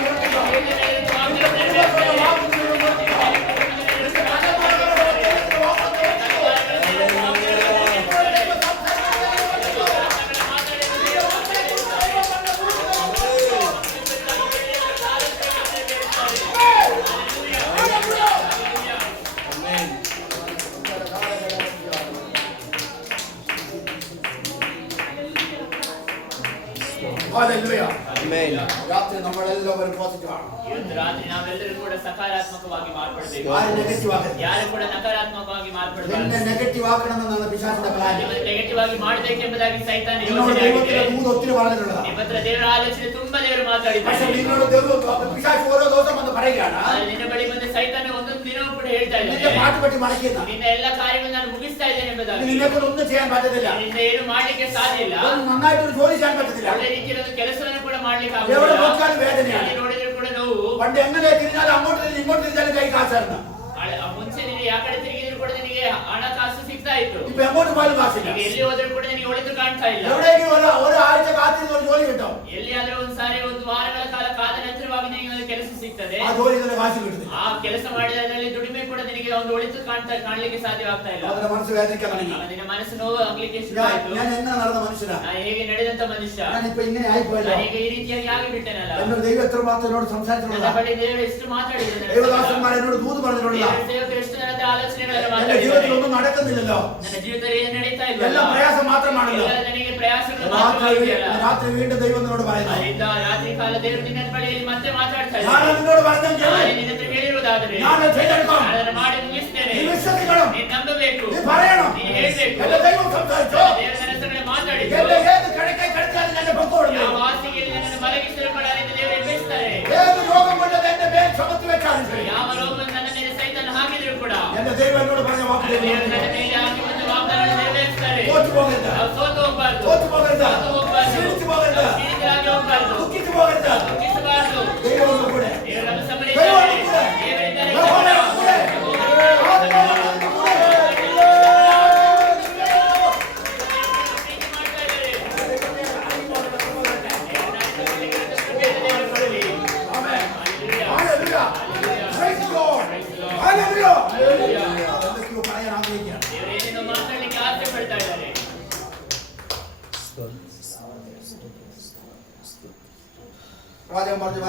ദൈവം നിവർത്തിക്കാം. ನಿನ್ನ ವಿರುದ್ಧ ವಾಗ್ದಾನ നിന്റെ ജീവിതത്തിലുള്ള ನೆರವೇರಿಸ್ತಾರೆ. വാഗ്ദാനം ദൈവം നിവർത്തിക്കാം. നിന്റെ തലമുറകളുടെ ജീവിതത്തിലുള്ള വാഗ്ദാനം ദൈവം നിവർത്തിക്കാം. ഹല്ലേലൂയ. Amen. രാത്രി നമ്മളെല്ലാവരും പോസിറ്റീവാണ്. ಇವತ್ತು ರಾತ್ರಿ ನಾವೆಲ್ಲರೂ ಕೂಡ ಸಕಾರಾತ್ಮಕವಾಗಿ ಮಾರ್ಪಡಬೇಕು. ആരും നെഗറ്റീവ് ആകരുത്. ಯಾರು ಕೂಡ ನಕಾರಾತ್ಮಕವಾಗಿ നിന്നെ ಮಾರ್ಪಡಬಾರದು. നെഗറ്റീവ് ആക്കണമെന്നാണ് പിശാചിന്റെ പ്ലാൻ. ನಿಮ್ಮನ್ನು ನೆಗೆಟಿವ್ ಆಗಿ ಮಾಡಬೇಕೆಂಬುದಾಗಿ ಸೈತಾನ നിന്നോട് ಯೋಚನೆ ദൈവത്തിന്റെ ಆಗಿದೆ. ദൂത് ഒത്തിരി പറഞ്ഞിട്ടുള്ളതാണ്. ನಿಮ್ಮ ಹತ್ರ ದೇವರ ಆಲೋಚನೆ ತುಂಬಾ ದೇವರು പക്ഷെ ಮಾತಾಡಿದ್ದಾರೆ. നിന്നോട് പിശാച് ഓരോ ദിവസം വന്ന് പറയുകയാണ് ಆದರೆ ನಿನ್ನ ಬಳಿ ಬಂದ ಸೈತಾನ ಒಂದೊಂದು ದಿನವೂ ಕೂಡ ಹೇಳ್ತಾ നിന്റെ ಇದ್ದಾನೆ പാട്ട് പറ്റി മടക്കിയെന്ന ನಿನ್ನ ಎಲ್ಲ ಕಾರ್ಯಗಳನ್ನು ನಾನು ಮುಗಿಸ್ತಾ ಇದ್ದೇನೆ ಎಂಬುದಾಗಿ. നിന്നെ കൊണ്ട് ഒന്നും ചെയ്യാൻ പറ്റത്തില്ല. ನಿನ್ನ ಏನು ಮಾಡ್ಲಿಕ್ಕೆ ಸಾಧ್ಯ ಇಲ್ಲ. ഒന്ന് നന്നായിട്ടൊരു ജോലി ചെയ്യാൻ പറ്റത്തില്ല. ಒಳ್ಳೆ ರೀತಿಯ ಒಂದು ಕೆಲಸವನ್ನು ಕೂಡ ಮಾಡ್ಲಿಕ್ಕೆ എവിടെ ಆಗುವುದಿಲ್ಲ. നോക്കിയാലും വേദനയാണ്. ಎಲ್ಲಿ ನೋಡಿದ್ರು ಕೂಡ ನೋವು. പണ്ട് എങ്ങനെ തിരിഞ്ഞാലും അങ്ങോട്ട് തിരിഞ്ഞ് ഇങ്ങോട്ട് തിരിഞ്ഞാലും കൈ കാശായിരുന്നു. ಮುಂಚೆ ನಿನಗೆ ಆ ಕಡೆ ತಿರುಗಿದ್ರು ಕೂಡ ನಿನಗೆ ಹಣಕಾಸು ಸಿಗ್ತಾ ಇತ್ತು. ഇപ്പൊ എങ്ങോട്ട് പോയാലും കാശില്ല. ಈಗ ಎಲ್ಲಿ ಹೋದ್ರು ಕೂಡ ನಿನಗೆ ಒಳಿತು ಕಾಣ್ತಾ ಇಲ್ಲ. എവിടെയെങ്കിലും ഒരാഴ്ച കാത്തിരുന്ന ഒരു ജോലി കിട്ടും. ಎಲ್ಲಿಯಾದ್ರೂ ಒಂದು ಸಾರಿ ಒಂದು ವಾರಗಳ ಕಾಲ ಕಾದ ನಂತರವಾಗಿ ನಿನಗೆ ಒಂದು ಕೆಲಸ ಸಿಗ್ತದೆ. ആ ജോലി തന്നെ കാശ് കിട്ടുന്നില്ല. ಆ ಕೆಲಸ ಮಾಡಿದಲ್ಲಿ ದುಡಿಮೆ ಕೂಡ ನಿನಗೆ ಒಂದು ಒಳಿತು ಕಾಣ್ಲಿಕ್ಕೆ ಸಾಧ್ಯವಾಗ್ತಾ ಇಲ್ಲ. അതിന്റെ മനസ്സ് വേദനിക്കാൻ തുടങ്ങി. ನಿನ್ನ ಮನಸ್ಸು ನೋವು ಆಗ್ಲಿಕ್ಕೆ ಶುರು ಆಯ್ತು. ഞാൻ എങ്ങനെ നടന്ന മനുഷ്യനാ. ನಾನು ಹೇಗೆ ನಡೆದಂತ ಮನುಷ್ಯ. ഞാനിപ്പോ ഇങ്ങനെ ആയിപ്പോയല്ലോ. ನಾನೀಗ ಈ ರೀತಿಯಾಗಿ ಆಗಿಬಿಟ್ಟೆನಲ್ಲ. എന്നോട് ദൈവം എത്ര മാത്രം എന്നോട് ನನ್ನ സംസാരിച്ചിട്ടുള്ള ಬಳಿ ದೇವರು ಎಷ್ಟು ಮಾತಾಡಿದ್ದಾರೆ. ദൈവദാസന്മാർ എന്നോട് ദൂത് പറഞ്ഞിട്ടുള്ള ದೇವರ ಸೇವಕರು ಎಷ್ಟು ಜನದ ಆಲೋಚನೆಗಳೆಲ್ಲ എന്റെ ಮಾತಾಡಿದ್ದಾರೆ. ജീവിതത്തിൽ ഒന്നും നടക്കുന്നില്ലല്ലോ. ನನ್ನ ಜೀವಿತದಲ್ಲಿ ಏನು ನಡೀತಾ ಇಲ್ಲ. എല്ലാം പ്രയാസം മാത്രമാണല്ലോ. ಎಲ್ಲ ನನಗೆ ಪ್ರಯಾಸಗಳು ಮಾತ್ರವಾಗಿದೆಯಲ್ಲ. രാത്രി വീണ്ടും ദൈവം എന്നോട് പറയുന്നു. ಅದರಿಂದ ರಾತ್ರಿ ಕಾಲ ದೇವರು ನಿನ್ನ ಬಳಿಯಲ್ಲಿ ಮತ್ತೆ ಮಾತಾಡ್ತಾ ഞാൻ ಇದ್ದಾರೆ. നിന്നോട് പറഞ്ഞെങ്കിൽ ನಾನು ನಿನ್ನ ಹತ್ರ ಹೇಳಿರುವುದಾದರೆ ഞാൻ ചെയ്തെടുക്കാം. ನಾನು ಅದನ್ನು ಮಾಡಿ ಮುಗಿಸ್ತೇನೆ. നീ വിശ്വസിക്കണം. ನೀನು ನಂಬಬೇಕು. നീ പറയണം. ನೀನು ಹೇಳ್ಬೇಕು. എന്റെ ദൈവം സംസാരിച്ചോ. ದೇವರು ನನ್ನ ಹತ್ರ ಮಾತಾಡಿದ್ದು. എന്റെ ഏത് കിടക്കൈ കിടക്കാതെ എന്നെ പൊക്കോടുന്നു. ಯಾವ ಹಾಸಿಗೆಯಲ್ಲಿ ನನ್ನನ್ನು ಮಲಗಿಸಲು ಕೂಡ ಅದರಿಂದ ದೇವರು ಎಬ್ಬಿಸ್ತಾರೆ. ഏത് രോഗം കൊണ്ടത് എന്റെ മേൽ ചുമത്തി വെച്ചാലും ശരി. ಯಾವ ರೋಗವನ್ನು ನನ್ನ ಮೇಲೆ ಸೈತಾನ ಹಾಕಿದ್ರು ಕೂಡ എന്റെ ദൈവം എന്നോട് പറഞ്ഞ വാക്ക് ದೇವರು ನನ್ನ ಮೇಲೆ ಹಾಕಿ ಒಂದು ವಾಗ್ದಾನವನ್ನು ನೆರವೇರಿಸ್ತಾರೆ. തോറ്റു പോകരുത്. ನಾವು ಸೋತು ಹೋಗ್ಬಾರ್ದು. തോറ്റു പോകരുത്. ಸೋತು ಹೋಗ್ಬಾರ್ದು. ക്ഷീണിച്ചു പോകരുത്. ಕ್ಷೀಣಿತರಾಗಿ ಹೋಗ್ಬಾರ್ದು. ദുഃഖിച്ചു പോകരുത്. ದುಃಖಿಸಬಾರ್ದು. ദൈവം ഒന്നും കൂടെ. ದೇವರು ನಮ್ಮ ദൈവം ಸಂಬಳಿಸಿದ್ದಾರೆ. ഒന്നും കൂടെ. ದೇವರಿದ್ದಾರೆ. യഹോവ ഒന്നും കൂടെ. ആത്മാവ് ഒന്നും കൂടെ. ಪ್ರೀತಿ ಮಾಡ್ತಾ ಇದ್ದಾರೆ. ആമേൻ. ഹല്ലേലൂയ. Praise God. ഹല്ലേലൂയ. എന്തൊക്കെയോ പറയാൻ ആഗ്രഹിക്കുകയാണ്. ದೇವರು ಏನೇನೋ ಮಾತಾಡ್ಲಿಕ್ಕೆ ಆಸೆ ಪಡ್ತಾ ಇದ್ದಾರೆ. പ്രവാചകൻ പറഞ്ഞു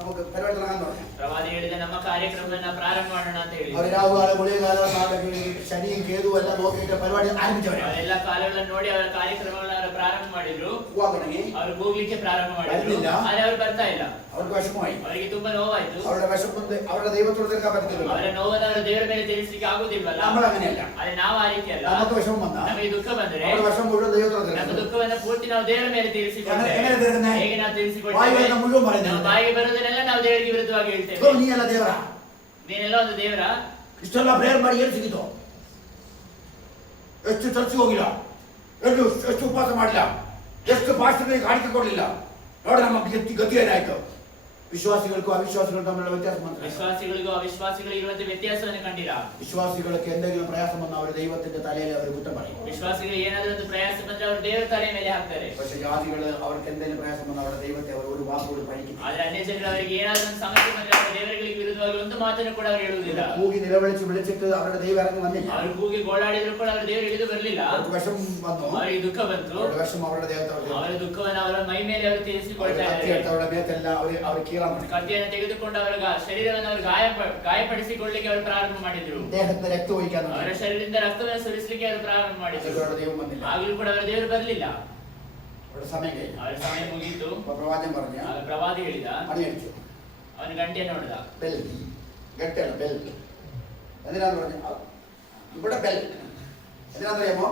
നമുക്ക് പരിപാടി തുടങ്ങാൻ പറഞ്ഞു. ಪ್ರವಾದಿ ಹೇಳಿದ ನಮ್ಮ ಕಾರ್ಯಕ್ರಮವನ್ನ ಪ್ರಾರಂಭ ಮಾಡೋಣ ಅಂತ ಹೇಳಿ അവർ രാവുകാലം ഗുളികകാലം ശനിയും കേതു എല്ലാം നോക്കിയിട്ട് പരിപാടി ആരംഭിച്ചവരാണ്. ಅವರೆಲ್ಲ ಕಾಲಗಳನ್ನು ನೋಡಿ ಅವರ ಕಾರ್ಯಕ್ರಮಗಳನ್ನ ಅವರು ಪ್ರಾರಂಭ ಮಾಡಿದ್ರು. പോവാൻ തുടങ്ങി. ಅವರು ಹೋಗ್ಲಿಕ್ಕೆ ಪ್ರಾರಂಭ ಮಾಡಿದ್ರು. ಆದ್ರೆ ಅವರು ಬರ್ತಾ ಇಲ್ಲ. അവർക്ക് വിഷമമായി. ಅವರಿಗೆ ತುಂಬಾ ನೋವಾಯ್ತು. അവരുടെ വിഷമം അവരുടെ ദൈവത്തോട് തീർക്കാൻ പറ്റത്തില്ല. ಅವರ ನೋವನ್ನು ಅವರ ದೇವರ ಮೇಲೆ ತೀರಿಸಲಿಕ್ಕೆ ಆಗುದಿಲ್ವಲ್ಲ. നമ്മൾ അങ്ങനെയಲ್ಲ. ಆದ್ರೆ ನಾವು ಆ ರೀತಿ ಅಲ್ಲ. നമുക്ക് വിഷമം വന്നാൽ ನಮಗೆ ದುಃಖ ಬಂದ್ರೆ ಅವರ ವಿಷಮ ಮುഴുവൻ ദൈവത്തോട് ನಮ್ಮ തീർക്കണം. ದುಃಖವನ್ನ ಪೂರ್ತಿ ನಾವು ದೇವರ ಮೇಲೆ ತೀರಿಸಿಕೊಳ್ತೇವೆ. എങ്ങനെ തീർക്കുന്നേ? ಹೇಗೆ ನಾವು ಬಾಯಿಗೆ ತೀರಿಸಿಕೊಳ್ತೇವೆ? ಮುഴുവൻ പറയുന്നത് ಬಾಯಿಗೆ ಬರುವುದನ್ನೆಲ್ಲ ನಾವು ದೇವರಿಗೆ ವಿರುದ್ಧವಾಗಿ ಹೇಳ್ತೇವೆ. ನೀ ಎಲ್ಲ ದೇವರ, ನೀನೆಲ್ಲ ಒಂದು ದೇವರ. ಇಷ್ಟೆಲ್ಲ ಪ್ರೇಯರ್ ಮಾಡಿ ಏನು ಸಿಗಿತು? ಎಷ್ಟು ಚರ್ಚೆಗೆ ಹೋಗಿಲ್ಲ, ಎಷ್ಟು ಉಪವಾಸ ಮಾಡಿಲ್ಲ, ಎಷ್ಟು ಪಾಸ್ಟರ್ಗಳಿಗೆ ಕಾಣಿಕೆ ಕೊಡಲಿಲ್ಲ. ನೋಡಿ ನಮ್ಮ ಗತಿ ಏನಾಯ್ತು. ವಿಶ್ವಾಸಿಗಳಿಗೂ ಅವಿಶ್ವಾಸಿಗಳು ತಮ್ಮೆಲ್ಲ ವ್ಯತ್ಯಾಸ ಮಾಡ್ತಾರೆ. ವಿಶ್ವಾಸಿಗಳಿಗೂ ಅವಿಶ್ವಾಸಿಗಳು ಇರುವಂತ ವ್ಯತ್ಯಾಸವನ್ನು ಕಂಡಿರಾ? ವಿಶ್ವಾಸಿಗಳಿಗೆ എന്തെങ്കിലും പ്രയാസം വന്നാൽ അവർ ദൈവത്തിന്റെ തലയിൽ അവർ കുറ്റം പറയും. ವಿಶ್ವಾಸಿಗಳಿಗೆ ಏನಾದರೂ ಒಂದು ಪ್ರಯಾಸ ಬಂದ್ರೆ ಅವರು ದೇವರ ತಲೆ ಮೇಲೆ ಹಾಕ್ತಾರೆ. പക്ഷേ ജാതികൾ അവർക്ക് എന്തെങ്കിലും പ്രയാസം വന്നാൽ അവരുടെ ദൈവത്തെ അവർ ഒരു വാക്കുകൂടി പഠിക്കും. ಆದ್ರೆ ಅನ್ಯ ಜನರು ಅವರಿಗೆ ಏನಾದರೂ ಒಂದು ಸಮಸ್ಯೆ ಬಂದ್ರೆ ಅವರ ದೇವರುಗಳಿಗೆ ವಿರುದ್ಧವಾಗಿ ಒಂದು ಮಾತನ್ನು ಕೂಡ ಅವರು ಹೇಳುವುದಿಲ್ಲ. ಕೂಗಿ ನಿಲವಿಳಿಸಿ ವಿളിച്ചിട്ട് ಅವരുടെ ದೈವ ಇറങ്ങി വന്നില്ല. ಅವರು ಕೂಗಿ ಗೋಳಾಡಿದ್ರು ಕೂಡ ಅವರ ದೇವರು ಇಳಿದು ಬರಲಿಲ್ಲ. ಅವರಿಗೆ ವಿಷಮ ಬಂತು, ಅವರಿಗೆ ದುಃಖ ಬಂತು. ಅವರ ವಿಷಮ ಅವರ ದೇವತೆ ಅವರ ದುಃಖವನ್ನು ಅವರ ಮೈ ಮೇಲೆ ಅವರು ತೀರಿಸಿಕೊಳ್ತಾ ಇದ್ದಾರೆ. ಅವರ ಮೇತೆಲ್ಲ ಅವರು ಕೀಲ ಮಾಡಿ ಕತ್ತಿಯನ್ನು ತೆಗೆದುಕೊಂಡು ಅವರ ಶರೀರವನ್ನು ಅವರು ಗಾಯಪಡಿಸಿಕೊಳ್ಳಿಕ್ಕೆ ಅವರು ಪ್ರಾರಂಭ ಮಾಡಿದ್ರು. ದೇಹದ ರಕ್ತ ಒಯ್ക്കാൻ ಅವರ ಶರೀರದಿಂದ ರಕ್ತವನ್ನು ಸುರಿಸಲಿಕ್ಕೆ ಅವರು ಪ್ರಾರಂಭ ಮಾಡಿದ್ರು. ദൈവം വന്നില്ല. ಆಗಲೂ ಕೂಡ ಅವರ ದೇವರು ಬರಲಿಲ್ಲ. ಅವರ ಸಮಯ കഴിഞ്ഞു. ಅವರ ಸಮಯ ಮುಗಿಯಿತು. പ്രവാചകൻ പറഞ്ഞ ಆಗ ಪ್ರವಾದಿ ಹೇಳಿದ, മണി അടിച്ചു, ಅವನ ಗಂಟೆಯನ್ನು ನೋಡಿದ. ബെൽ ഗട്ടല്ല ബെൽ. എന്തിനാന്ന് പറഞ്ഞ ഇവിടെ ബെൽ എന്തിനാന്നറിയാമോ?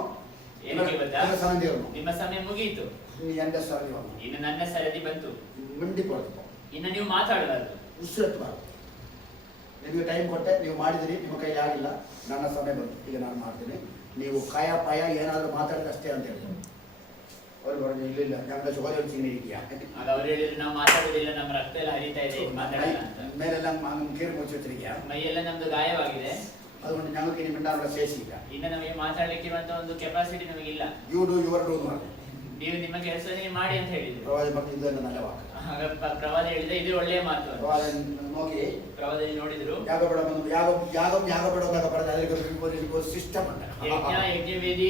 ಏನಕ್ಕೆ ಗೊತ್ತಾ? സമയം തീർന്നു, ನಿಮ್ಮ ಸಮಯ ಮುಗಿಯಿತು, ഇനി എന്റെ സമയം വന്നു. ಇನ್ನು ನನ್ನ ಸರದಿ ಬಂತು. മിണ്ടി പുറത്തു ಇನ್ನು ನೀವು ಮಾತಾಡಬಾರದು. ಉಸಿರೆತ್ತಬಾರದು. ನಿಮಗೆ ಟೈಮ್ ಕೊಟ್ಟೆ, ನೀವು ಮಾಡಿದಿರಿ, ನಿಮ್ಮ ಕೈಲಿ ಆಗಿಲ್ಲ, ನನ್ನ ಸಮಯ ಬಂತು, ಈಗ ನಾನು ಮಾಡ್ತೀನಿ, ನೀವು ಕಾಯ ಪಾಯ ಏನಾದರೂ ಮಾತಾಡಿದ್ರೆ ಅಷ್ಟೇ ಅಂತ ಹೇಳ್ತಾರೆ. ಅವರು പറഞ്ഞു ಇಲ್ಲ ഞങ്ങളുടെ ചോദ്യം ചെയ്യുന്നിരിക്കുക. ಆಗ ಅವ್ರು ಹೇಳಿದ್ರು, ನಾವು ಮಾತಾಡುವುದಿಲ್ಲ, ನಮ್ಮ ರಕ್ತ ಎಲ್ಲ ಹರಿತಾ ಇದೆ, ಮಾತಾಡಲ್ಲ ಅಂತ. മേലെല്ലാം കീറി മുറിച്ച് വെച്ചിരിക്കുക. ಮೈಯೆಲ್ಲ ನಮ್ದು ಗಾಯವಾಗಿದೆ. അതുകൊണ്ട് ഞങ്ങൾക്ക് ഇനി മിണ്ടാനുള്ള ശേഷിയില്ല. ಇನ್ನು ನಮಗೆ ಮಾತಾಡ್ಲಿಕ್ಕಿರುವಂತ ಒಂದು ಕೆಪಾಸಿಟಿ ನಮಗಿಲ್ಲ. യു ഡു യുവർ ഡു എന്ന് പറഞ്ഞു. ನೀವು ನಿಮ್ಮ ಕೆಲಸ ನೀವು ಮಾಡಿ ಅಂತ ಹೇಳಿದ್ರು. പ്രവാചകൻ പറഞ്ഞു ಇದು തന്നെ നല്ല വാക്ക്. ಆಗ ಪ್ರವಾದಿ ಹೇಳಿದ, ಇದು ಒಳ್ಳೆಯ ಮಾತು ಅಂತ. പ്രവാചകൻ നോക്കി ಪ್ರವಾದಿ ನೋಡಿದ್ರು. യാഗപടമെന്നൊക്കെ പറഞ്ഞാൽ അതിലൊരു സിസ്റ്റം ഉണ്ട്. ಯಜ್ಞವೇದಿ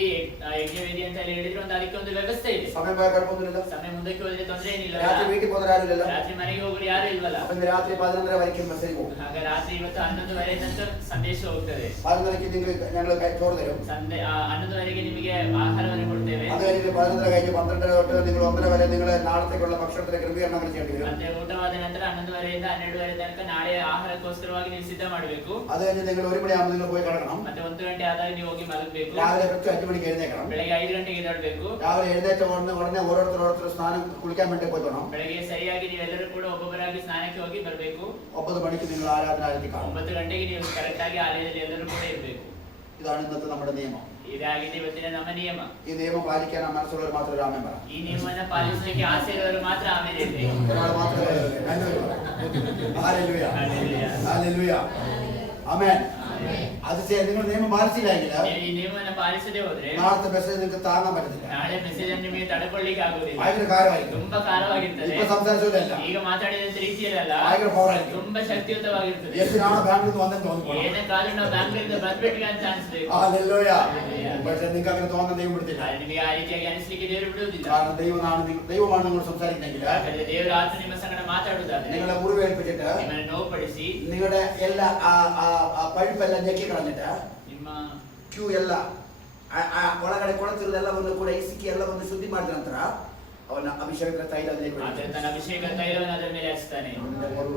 ಅಂತ ಹೇಳಿ ಹೇಳಿದ್ರು, ಒಂದು ಅದಕ್ಕೆ ಒಂದು ವ್ಯವಸ್ಥೆ ಇದೆ. സമയം പോയാൽ കുഴപ്പമൊന്നുമില്ല. ಸಮಯ ಮುಂದಕ್ಕೆ ಹೋದ್ರೆ ತೊಂದರೆ ಏನಿಲ್ಲ. രാത്രി വീട്ടിൽ പോകുന്ന ആരുമില്ലല്ലോ. ರಾತ್ರಿ ಮನೆಗೆ ಹೋಗೋರು ಯಾರು ಇಲ್ವಲ್ಲ. അപ്പൊ ഇന്ന് രാത്രി 11:30 വരയ്ക്കും മെസ്സേജ് പോകും. ಆಗ ರಾತ್ರಿ ಇವತ್ತು 11:30 ನಂತರ ಸಂದೇಶ ಹೋಗ್ತದೆ. 11:30 ഞങ്ങൾ ചോറ് തരും. 11:30 ನಿಮಗೆ ಆಹಾರವನ್ನು ಕೊಡ್ತೇವೆ. അത് കഴിഞ്ഞ് 11:30 കഴിഞ്ഞ് 12:30 തൊട്ട് നിങ്ങൾ 1:30 വരെ നിങ്ങൾ നാളത്തേക്കുള്ള ഭക്ഷണത്തിന്റെ ക്രമീകരണങ്ങൾ ചെയ്യേണ്ടി വരും. ಮತ್ತೆ ಊಟವಾದ ನಂತರ 11:30 ಇಂದ 12:00 ತನಕ ನಾಳೆ ಆಹಾರಕ್ಕೋಸ್ಕರವಾಗಿ ನೀವು ಸಿದ್ಧ ಮಾಡಬೇಕು. അത് കഴിഞ്ഞ് നിങ്ങൾ 1 മണിയാകുമ്പോൾ നിങ്ങൾ പോയി കിടക്കണം. ಮತ್ತೆ 1 ಗಂಟೆ ಆದಾಗ ನೀವು ಹೋಗಿ ಮಲಗಬೇಕು. രാവിലെ 5 മണിക്ക് എഴുന്നേക്കണം. ಬೆಳಗ್ಗೆ 5 ಗಂಟೆಗೆ ಎದ್ದೇಳಬೇಕು. രാവിലെ എഴുന്നേറ്റ ഉടനെ ഓരോരുത്തർ സ്നാനം കുളിക്കാൻ വേണ്ടി പോയിക്കണം. ಬೆಳಗ್ಗೆ ಸರಿಯಾಗಿ ನೀವೆಲ್ಲರೂ ಕೂಡ ಒಬ್ಬೊಬ್ಬರಾಗಿ ಸ್ನಾನಕ್ಕೆ ಹೋಗಿ ಬರಬೇಕು. 9 മണിക്ക് നിങ്ങൾ ആരാധനാലയത്തിൽ കാണും. 9 ಗಂಟೆಗೆ ನೀವು ಕರೆಕ್ಟ್ ಆಗಿ ಆಲಯದಲ್ಲಿ ಎಲ್ಲರೂ ಕೂಡ ಇರಬೇಕು. ഇതാണ് ഇന്നത്തെ നമ്മുടെ നിയമം. ಇದಾಗಿದೆ ಇವತ್ತಿನ ನಮ್ಮ ನಿಯಮ. ഈ നിയമം പാലിക്കാൻ മനസ്സുള്ളവർ മാത്രം രാമൻ പറ. ಈ ನಿಯಮವನ್ನು ಪಾಲಿಸಲಿಕ್ಕೆ ಆಸೆ ಇರುವವರು ಮಾತ್ರ ಆಮೇಲೆ ಇರ್ಲಿ. ഒരാൾ മാത്രമേ ഹല്ലേലൂയ ഹല്ലേലൂയ ആമേൻ. അത് നിങ്ങൾ നിയമം പാലിച്ചില്ലെങ്കിൽ ಈ ನಿಯಮವನ್ನು ಪಾಲಿಸದೆ ಹೋದ್ರೆ നാളത്തെ മെസ്സേജ് നിങ്ങൾക്ക് താങ്ങാൻ പറ്റത്തില്ല. ನಾಳೆ ಮೆಸೇಜ್ ಅನ್ನು ನಿಮಗೆ ತಡೆಕೊಳ್ಳಿಕ್ಕೆ ಆಗುವುದಿಲ್ಲ. ഭയങ്കര കാര്യമായിരിക്കും. ತುಂಬಾ ಖಾರವಾಗಿರ್ತದೆ. ഇപ്പൊ സംസാരിച്ചതല്ല, ಈಗ ಮಾತಾಡಿದಂತ ರೀತಿಯಲ್ಲ, ഭയങ്കര പവറായിരിക്കും. ತುಂಬಾ ಶಕ್ತಿಯುತವಾಗಿರ್ತದೆ. എന്തിനാണ് ബാംഗ്ലൂരിൽ നിന്ന് വന്നെന്ന് തോന്നുന്നു. ಏನಕ್ಕಾದ್ರೂ ನಾವು ಬ್ಯಾಂಗ್ಳೂರಿಂದ ಬಂದ್ಬಿಟ್ವಿ ಅಂತ ಅನ್ಸ್ಬೇಕು. ഹല്ലേലൂയ. പക്ഷെ നിങ്ങൾക്ക് അങ്ങനെ തോന്നുന്ന ദൈവം ಬಿಡ್ತಿಲ್ಲ. ಆದ್ರೆ ನಿಮಗೆ ಆ ರೀತಿಯಾಗಿ ಅನಿಸ್ಲಿಕ್ಕೆ ದೇವರು ಬಿಡುವುದಿಲ್ಲ. കാരണം ദൈവമാണ് നിങ്ങൾ സംസാരിക്കുന്നെങ്കിൽ ಯಾಕಂದ್ರೆ ದೇವರ ಆತ್ಮ ನಿಮ್ಮ ಸಂಗಡ ಮಾತಾಡುವುದಾದ್ರೆ നിങ്ങളെ മുറിവേൽപ്പിച്ചിട്ട് ನಿಮ್ಮನ್ನು ನೋವುಪಡಿಸಿ നിങ്ങളുടെ എല്ലാ പഴുപ്പെല്ലാം ഞെക്കി കളഞ്ഞിട്ട് ನಿಮ್ಮ ಕ್ಯೂ ಎಲ್ಲ ಒಳಗಡೆ ಕೊಳತಿರೋದೆಲ್ಲವನ್ನು ಕೂಡ ಇಸಿಕ್ಕಿ ಎಲ್ಲವನ್ನು ಶುದ್ಧಿ ಮಾಡಿದ ನಂತರ ಅವನ ಅಭಿಷೇಕದ ತೈಲ ಆತನು ತನ್ನ ಅಭಿಷೇಕ ತೈಲವನ್ನು ಅದರ ಮೇಲೆ ಹಚ್ತಾನೆ.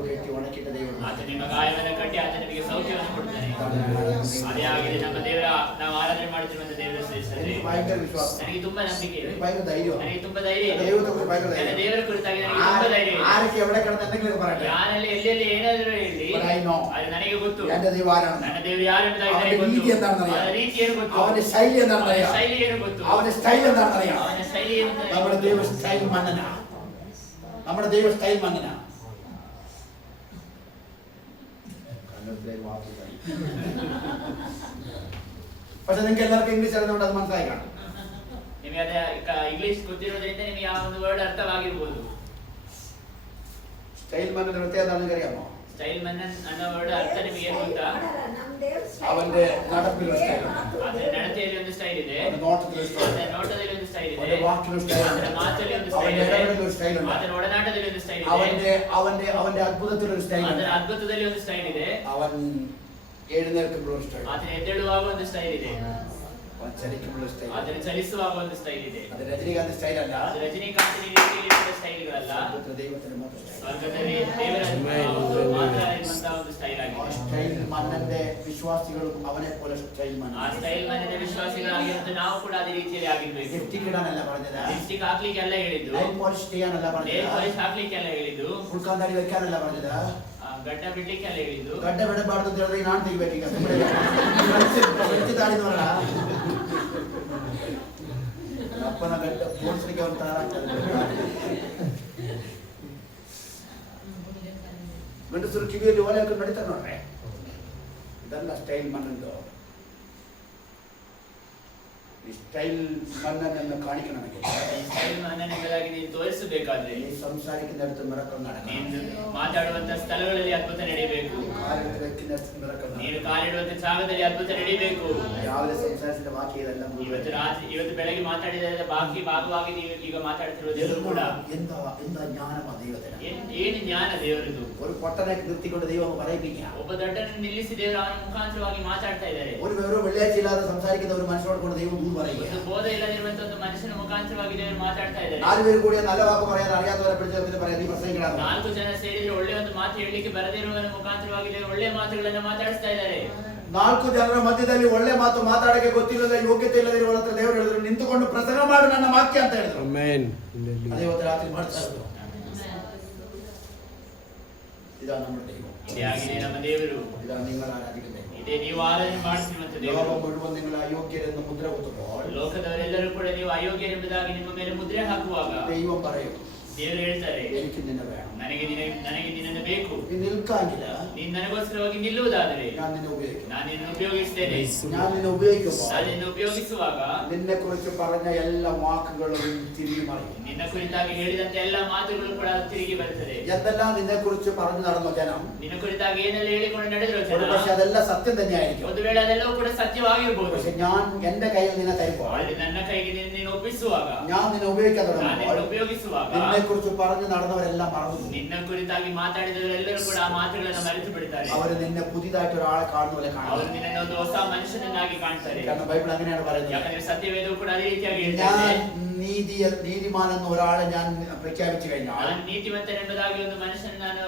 ಕೆಟ್ಟಿ ಒಣಕಿಟ್ಟ ದೇವರು ಆತ ನಿಮ್ಮ ಗಾಯವನ್ನು ಕಟ್ಟಿ ಆತ ನಿಮಗೆ ಸೌಖ್ಯವನ್ನು ಕೊಡ್ತಾನೆ. ಅದೇ ಆಗಿದೆ ನಮ್ಮ ದೇವರ ನಾವು ಆರಾಧನೆ ಮಾಡುತ್ತಿರುವಂತ ದೇವರ ಶ್ರೇಷ್ಠತೆ. ಭಯಂಕರ ವಿಶ್ವಾಸ, ನನಗೆ ತುಂಬಾ ನಂಬಿಕೆ ಇದೆ. ഭയങ്കര ധൈര്യം, ನನಗೆ ತುಂಬಾ ಧೈರ್ಯ ಇದೆ. ദൈവത്തെ ದೇವರ ಕುರಿತಾಗಿ ನನಗೆ ತುಂಬಾ ಧೈರ್ಯ ಇದೆ. ആരൊക്കെ എവിടെ കിടന്ന് എന്തെങ്കിലും പറയട്ടെ, ಯಾರಲ್ಲಿ ಎಲ್ಲೆಲ್ಲಿ ಏನಾದರೂ ಹೇಳಿ ಅದು ನನಗೆ ಗೊತ್ತು. എന്റെ ദൈവം ആരാണ്, ನನ್ನ ದೇವರು ಯಾರು ಎಂಬುದಾಗಿ ನನಗೆ അവന്റെ ಗೊತ್ತು. രീതി എന്താണെന്ന് ಅವನ അറിയാം, ರೀತಿ ಏನು ಗೊತ್ತು. അവന്റെ ശൈലി എന്താണെന്ന് അറിയാം, ಶೈಲಿ ಏನು ಗೊತ್ತು. അവന്റെ സ്റ്റൈൽ എന്താണെന്ന് അറിയാം. ಅವನ ಶೈಲಿ ಏನು ಅಂತ നമ്മുടെ ദൈവ സ്റ്റൈൽ മന്നന, നമ്മുടെ ദൈവ സ്റ്റൈൽ മന്നന. പക്ഷെ നിങ്ങൾക്ക് എല്ലാവർക്കും ഇംഗ്ലീഷ് അറിയുന്നതുകൊണ്ട് അത് മനസ്സിലായി കാണും. ನಿಮಗೆ ಅದೇ ಇಂಗ್ಲಿಷ್ ಗೊತ್ತಿರೋದ್ರಿಂದ ನಿಮಗೆ ಆ ಒಂದು ವರ್ಡ್ ಅರ್ಥವಾಗಿರ್ಬೋದು. സ്റ്റൈൽ മന്നന്റെ പ്രത്യേകത എന്താണെന്ന് അറിയാമോ? ಸ್ಟೈಲ್ ಮನ್ನನ್ ಅನ್ನೋ ವರ್ಡ್ ಅರ್ಥ ನಿಮಗೆ ಏನು ಗೊತ್ತಾ? അവന്റെ നടപ്പിലൊരു സ്റ്റൈൽ ಆತನ ನಡತೆಯಲ್ಲಿ ಒಂದು ಸ್ಟೈಲ್ ಇದೆ, അവന്റെ നോട്ടത്തിലൊരു സ്റ്റൈൽ ಆತನ ನೋಟದಲ್ಲಿ ಒಂದು ಸ್ಟೈಲ್ ಇದೆ, അവന്റെ വാക്കിലൊരു സ്റ്റൈൽ ಆತನ ಮಾತಲ್ಲಿ ಒಂದು അവന്റെ ಸ್ಟೈಲ್ ಇದೆ, ഇടപെടലൊരു സ്റ്റൈൽ ಆತನ ಒಡನಾಟದಲ್ಲಿ ಒಂದು ಸ್ಟೈಲ್ ಇದೆ, അവന്റെ അത്ഭുതത്തിലൊരു സ്റ്റൈൽ ಆತನ ಅದ್ಭುತದಲ್ಲಿ ಒಂದು ಸ್ಟೈಲ್ ಇದೆ, അവൻ എഴുന്നേൽക്കുമ്പോഴൊരു സ്റ്റൈൽ ಆತನ ಎದ್ದೇಳುವಾಗ ಒಂದು ಸ್ಟೈಲ್ ಇದೆ, അവൻ ചലിക്കുമ്പോഴൊരു സ്റ്റൈൽ ಆತನ ಚಲಿಸುವಾಗ ಒಂದು ಸ್ಟೈಲ್ ಇದೆ. അത് രജനീകാന്ത് സ്റ്റൈൽ അല്ല ಅದು ರಜನಿಕಾಂತ್ ರೀತಿಯಲ್ಲಿ ಸ್ಟೈಲ್ಗಳಲ್ಲ, ദൈവത്തിന്റെ മാത്രം സ്റ്റൈൽ ಸ್ವರ್ಗದಲ್ಲಿ ದೇವರ ಮಾತ್ರ ಇರುವಂತಹ ಒಂದು ಸ್ಟೈಲ್ ആ ಆಗಿದೆ. സ്റ്റൈൽ മന്നന്റെ വിശ്വാസികളും അവനെ പോലെ സ്റ്റൈൽ ಆ മന്ന ಸ್ಟೈಲ್ ಮನೆಯ ವಿಶ್ವಾಸಿಗಳಾಗಿರುತ್ತೆ, ನಾವು ಕೂಡ ಅದೇ ರೀತಿಯಲ್ಲಿ ಆಗಿರ್ಬೇಕು. ലിപ്സ്റ്റിക്കിടാനല്ല പറഞ്ഞത് ಲಿಪ್ಸ್ಟಿಕ್ ಹಾಕ್ಲಿಕ್ಕೆ ಎಲ್ಲ ಹೇಳಿದ್ದು, നൈൽ പോളിഷ് ചെയ്യാനല്ല ನೇಲ್ പറഞ്ഞത് ಪಾಲಿಶ್ ಹಾಕ್ಲಿಕ್ಕೆ ಎಲ್ಲ ಹೇಳಿದ್ದು, ഉൾക്കാന്താടി വെക്കാനല്ല പറഞ്ഞത് ಗಡ್ಡ ಬಿಡ್ಲಿಕ್ಕೆ ಎಲ್ಲ ಹೇಳಿದ್ದು. ಗಡ್ಡ ಬಿಡಬಾರ್ದು ಅಂತ ಹೇಳಿದ್ರೆ ನಾನು ತೆಗಿಬೇಕೀಗ ತಾಡಿ ನೋಡ ಅಪ್ಪನ ಗಡ್ಡ ಪೋಣಿಸ್ಲಿಕ್ಕೆ ಅವ್ನು ತಯಾರಾಗ್ತದೆ ಗಂಡಸರು ಕಿವಿಯಲ್ಲಿ ಓಲೆ ಹಾಕೊಂಡು ನಡೀತಾರೆ ನೋಡ್ರೆ ಇದೆಲ್ಲ ಸ್ಟೈಲ್ ಮನ್ನಂದು ಈ ಸ್ಟೈಲ್ ಮನ್ನನನ್ನು ಕಾಣಿಕೆ ನನಗೆ ಈ ಸ್ಟೈಲ್ ಮನೆಗಳಾಗಿ ನೀನು ತೋರಿಸಬೇಕಾದ್ರೆ ಈ ಸಂಸಾರಿಕೆ ನಡೆದ ಮಿರಕಲ್ ನಾಟಕ ನೀನು ಮಾತಾಡುವಂತ ಸ್ಥಳಗಳಲ್ಲಿ ಅದ್ಭುತ ನಡೀಬೇಕು, ನೀನು ಕಾಲಿಡುವಂತ ಜಾಗದಲ್ಲಿ ಅದ್ಭುತ ನಡೀಬೇಕು. ಯಾವುದೇ ಸಂಸಾರಿಸಿದ ವಾಕ್ಯ ಇದೆಲ್ಲ ಇವತ್ತು ಬೆಳಗ್ಗೆ ಮಾತಾಡಿದ ಬಾಕಿ ಭಾಗವಾಗಿ ನೀವು ಈಗ ಮಾತಾಡ್ತಿರೋದೆಲ್ಲರೂ ಕೂಡ ಎಂತ ಜ್ಞಾನವ ದೈವತೆ ಏನು ಜ್ಞಾನ ದೇವರದು. ഒരു പൊട്ടനൊക്കെ നിർത്തിക്കൊണ്ട് ദൈവം പറയിപ്പിക്കുക ಒಬ್ಬ ದೊಡ್ಡನನ್ನು ನಿಲ್ಲಿಸಿ ದೇವರು ಅವನ ಮುಖಾಂತರವಾಗಿ ಮಾತಾಡ್ತಾ ಇದ್ದಾರೆ. ഒരു വിവരവും വെള്ളിയാഴ്ച ഇല്ലാതെ സംസാരിക്കുന്ന ഒരു മനുഷ്യനോട് കൊണ്ട് ദൈവം ദൂത് പറയുക ಒಂದು ಬೋಧ ಇಲ್ಲದಿರುವಂತ ಒಂದು മനുഷ്യನ ಮುಖಾಂತರವಾಗಿ ದೇವರು ಮಾತಾಡ್ತಾ ಇದ್ದಾರೆ. 4 പേര് കൂടി നല്ല വാക്ക് പറയാൻ അറിയാത്തവരെ പിടിച്ചെടുത്തിട്ട് പറയാം നീ പ്രസംഗിക്കണം 4 ಜನ ಸೇರಿದ್ರೆ ಒಳ್ಳೆ ಒಂದು ಮಾತು ಹೇಳಲಿಕ್ಕೆ ಬರದಿರುವವನ ಮುಖಾಂತರವಾಗಿ ದೇವರು ಒಳ್ಳೆ ಮಾತುಗಳನ್ನ ಮಾತಾಡಿಸ್ತಾ ಇದ್ದಾರೆ. 4 ಜನರ ಮಧ್ಯದಲ್ಲಿ ಒಳ್ಳೆ ಮಾತು ಮಾತಾಡಕ್ಕೆ ಗೊತ್ತಿಲ್ಲದ ಯೋಗ್ಯತೆ ಇಲ್ಲದಿರುವ ಹತ್ರ ದೇವರು ಹೇಳಿದ್ರು ನಿಂತುಕೊಂಡು ಪ್ರಸಂಗ ಮಾಡು ನನ್ನ ವಾಕ್ಯ ಅಂತ ಹೇಳಿದ್ರು. Amen. ಅದೇ ಇವತ್ತು ರಾತ್ರಿ ಮಾಡ್ತಾ ಇರೋದು ಇದಾ ನಮ್ಮ ದೈವ, ಇದೇ ಆಗಿದೆ ನಮ್ಮ ದೇವರು, ಇದಾ ನಿಮ್ಮರ ಆರಾಧಿಕೆ ದೈವ. ಇದೇ ನೀವು ಆರಾಧನೆ ಮಾಡ್ತಿರುವಂತ ಲೋಕ ದೇವರು. ಮುഴുവൻ നിങ്ങൾ അയോഗ്യരെന്ന് മുദ്ര കുത്തുമ്പോൾ ಲೋಕದವರೆಲ್ಲರೂ ಕೂಡ ನೀವು ಅಯೋಗ್ಯರೆಂಬುದಾಗಿ ನಿಮ್ಮ ಮೇಲೆ ಮುದ್ರೆ ಹಾಕುವಾಗ ദൈവം പറയും ದೇವರು ಹೇಳ್ತಾರೆ, എനിക്ക് നിന്നെ വേണം, ನನಗೆ ನಿನ್ನನ್ನು ಬೇಕು, നീ നിൽക്കാനില്ല ನೀನು ನನಗೋಸ್ಕರವಾಗಿ ನಿಲ್ಲುವುದಾದರೆ ഞാൻ നിന്നെ ഉപയോഗിക്കും. ನಾನು ನಿನ್ನನ್ನು ಉಪಯೋಗಿಸ್ತೇನೆ. ഞാൻ നിന്നെ ഉപയോഗിക്കുമ്പോൾ ನಾನು ನಿನ್ನನ್ನು ಉಪಯೋಗಿಸುವಾಗ നിന്നെ കുറിച്ച് പറഞ്ഞ എല്ലാ വാക്കുകളും തിരികെ മറിയും. ನಿನ್ನ ಕುರಿತಾಗಿ ಹೇಳಿದಂತೆ ಎಲ್ಲ ಮಾತುಗಳು ಕೂಡ ತಿರುಗಿ ಬರುತ್ತದೆ. എന്തെല്ലാം നിന്നെ കുറിച്ച് പറഞ്ഞു നടന്ന ജനം ನಿನ್ನ ಕುರಿತಾಗಿ ಏನೆಲ್ಲ ಹೇಳಿಕೊಂಡು ನಡೆದಿರೋ ഒരു പക്ഷെ ಜನ അതെല്ലാം സത്യം തന്നെയായിരിക്കും. ಒಂದು ವೇಳೆ ಅದೆಲ್ಲವೂ ಕೂಡ ಸತ್ಯವಾಗಿರ್ಬೋದು. പക്ഷെ ഞാൻ എന്റെ ಕೈಯಲ್ಲಿ നിന്നെ തരുമ്പോൾ ಅಲ್ಲಿ ನನ್ನ ಕೈಗೆ ನೀನು ಒಪ್ಪಿಸುವಾಗ, ഞാൻ നിന്നെ ഉപയോഗിക്കാൻ ನಾನು തുടങ്ങുമ്പോൾ ನಿನ್ನನ್ನು ಉಪಯೋಗಿಸುವಾಗ നിന്നെ കുറിച്ച് പറഞ്ഞു നടന്നവരെല്ലാം മറന്നു. ನಿನ್ನ ಕುರಿತಾಗಿ ಮಾತಾಡಿದವರೆಲ್ಲರೂ ಕೂಡ ಆ ಮಾತುಗಳನ್ನು ಮರೆತು ಬಿಡ್ತಾರೆ. അവര് നിന്നെ പുതിയതായിട്ട് ഒരാളെ കാണുന്ന പോലെ ಅವರು കാണും. ನಿನ್ನನ್ನು ಒಂದು ಹೊಸ ಮನುಷ್ಯನನ್ನಾಗಿ ಕಾಣ್ತಾರೆ. കാരണം ബൈബിൾ അങ്ങനെയാണ് പറയുന്നത്. ಯಾಕಂದ್ರೆ ಸತ್ಯವೇದವು ಕೂಡ ಅದೇ ರೀತಿಯಾಗಿ ഞാൻ ಹೇಳ್ತಾರೆ, നീതിമാൻ എന്ന ഒരാളെ ഞാൻ പ്രഖ്യാപിച്ചു കഴിഞ്ഞാൽ ನಾನು ನೀತಿವಂತನೆಂಬುದಾಗಿ ಒಂದು ಮನುಷ್ಯನ ನಾನು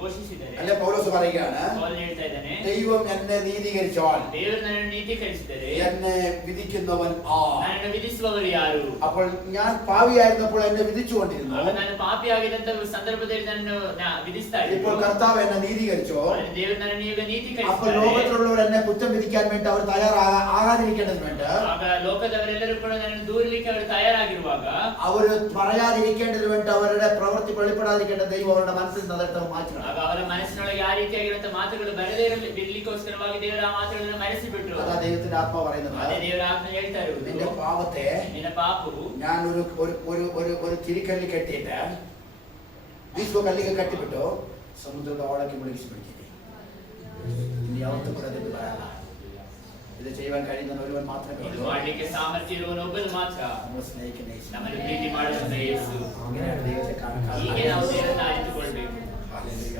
ಘೋಷಿಸಿದರೆ, അല്ലെ പൗലോസ് പറയുകയാണ് ಪೌಲ್ ಹೇಳ್ತಾ ಇದ್ದಾನೆ, ദൈവം എന്നെ നീതീകരിച്ചാൽ ದೇವರು ನನ್ನನ್ನು ನೀತೀಕರಿಸಿದರೆ എന്നെ വിധിക്കുന്നവൻ ആ. ನನ್ನನ್ನು ವಿಧಿಸುವವರು ಯಾರು? അപ്പോൾ ഞാൻ പാവിയായിരുന്നപ്പോൾ എന്നെ വിധിച്ചുകൊണ്ടിരുന്നു. ಆಗ ನಾನು ಪಾಪಿಯಾಗಿದ್ದಂತ ಸಂದರ್ಭದಲ್ಲಿ ನನ್ನನ್ನು ವಿಧಿಸ್ತಾ ഇപ്പോൾ ಇದ್ರು. കർത്താവ് എന്നെ നീതീകരിച്ചോ. ದೇವರು ನನ್ನನ್ನು ಈಗ അപ്പോൾ ನೀತೀಕರಿಸಿದ್ದಾರೆ. ലോകത്തിലുള്ളവർ എന്നെ കുറ്റം വിധിക്കാൻ വേണ്ടി അവർ തയ്യാറാകാതിരിക്കേണ്ടതിന് വേണ്ടി ಆಗ ಲೋಕದವರೆಲ್ಲರೂ ಕೂಡ ನನ್ನನ್ನು ದೂರಲಿಕ್ಕೆ ಅವರು ತಯಾರಾಗಿರುವಾಗ, അവര് പറയാതിരിക്കേണ്ടതിന് വേണ്ടി അവരുടെ പ്രവൃത്തി വെളിപ്പെടാതിരിക്കേണ്ട ദൈവം അവരുടെ മനസ്സിൽ നിന്നിട്ട് മാറ്റണം. ಆಗ ಅವರ ಮನಸ್ಸಿನೊಳಗೆ ಆ ರೀತಿಯಾಗಿರುವಂತಹ ಮಾತುಗಳು ಬರದೇ ಬಿಡ್ಲಿಕ್ಕೋಸ್ಕರವಾಗಿ ದೇವರ ಆ ಮಾತುಗಳನ್ನು ಮರೆಸಿಬಿಟ್ರು. അതാ ദൈവത്തിന്റെ ആത്മാ പറയുന്നത്. ಅದೇ ದೇವರ ಆತ್ಮ ಹೇಳ್ತಾ നിന്റെ ಇರುವುದು, പാപത്തെ ನಿನ್ನ ಪಾಪವು ഞാൻ ഒരു തിരിക്കല്ലിൽ കെട്ടിയിട്ട് വിശ്വ കല്ലിಗೆ കെട്ടിಬಿಟ್ಟು ಸಮುದ್ರದ ಆಳಕ್ಕೆ ಮುಳುಗಿಸಿ ಬಿಡ್ತೀನಿ. ಇನ್ನು ಯಾವತ್ತೂ ಕೂಡ ಅದಕ್ಕೆ ಬರಲ್ಲ. ಇದು ചെയ്യുവാൻ കഴിയുന്ന ഒരുവൻ മാത്രമേ ಇದು ഉള്ളൂ. ಮಾಡ್ಲಿಕ್ಕೆ ಸಾಮರ್ಥ್ಯ ಇರುವನೊಬ್ಬನು ಮಾತ್ರ, നമ്മൾ സ്നേഹിക്കുന്ന യേശു. ನಮ್ಮನ್ನು ಪ್ರೀತಿ ಮಾಡುವಂತ ಯೇಸು. അങ്ങനെയാണ് ദൈവത്തെ കാണുന്നത്. ಹೀಗೆ ನಾವು ದೇವರನ್ನ ಅರಿತುಕೊಳ್ಬೇಕು.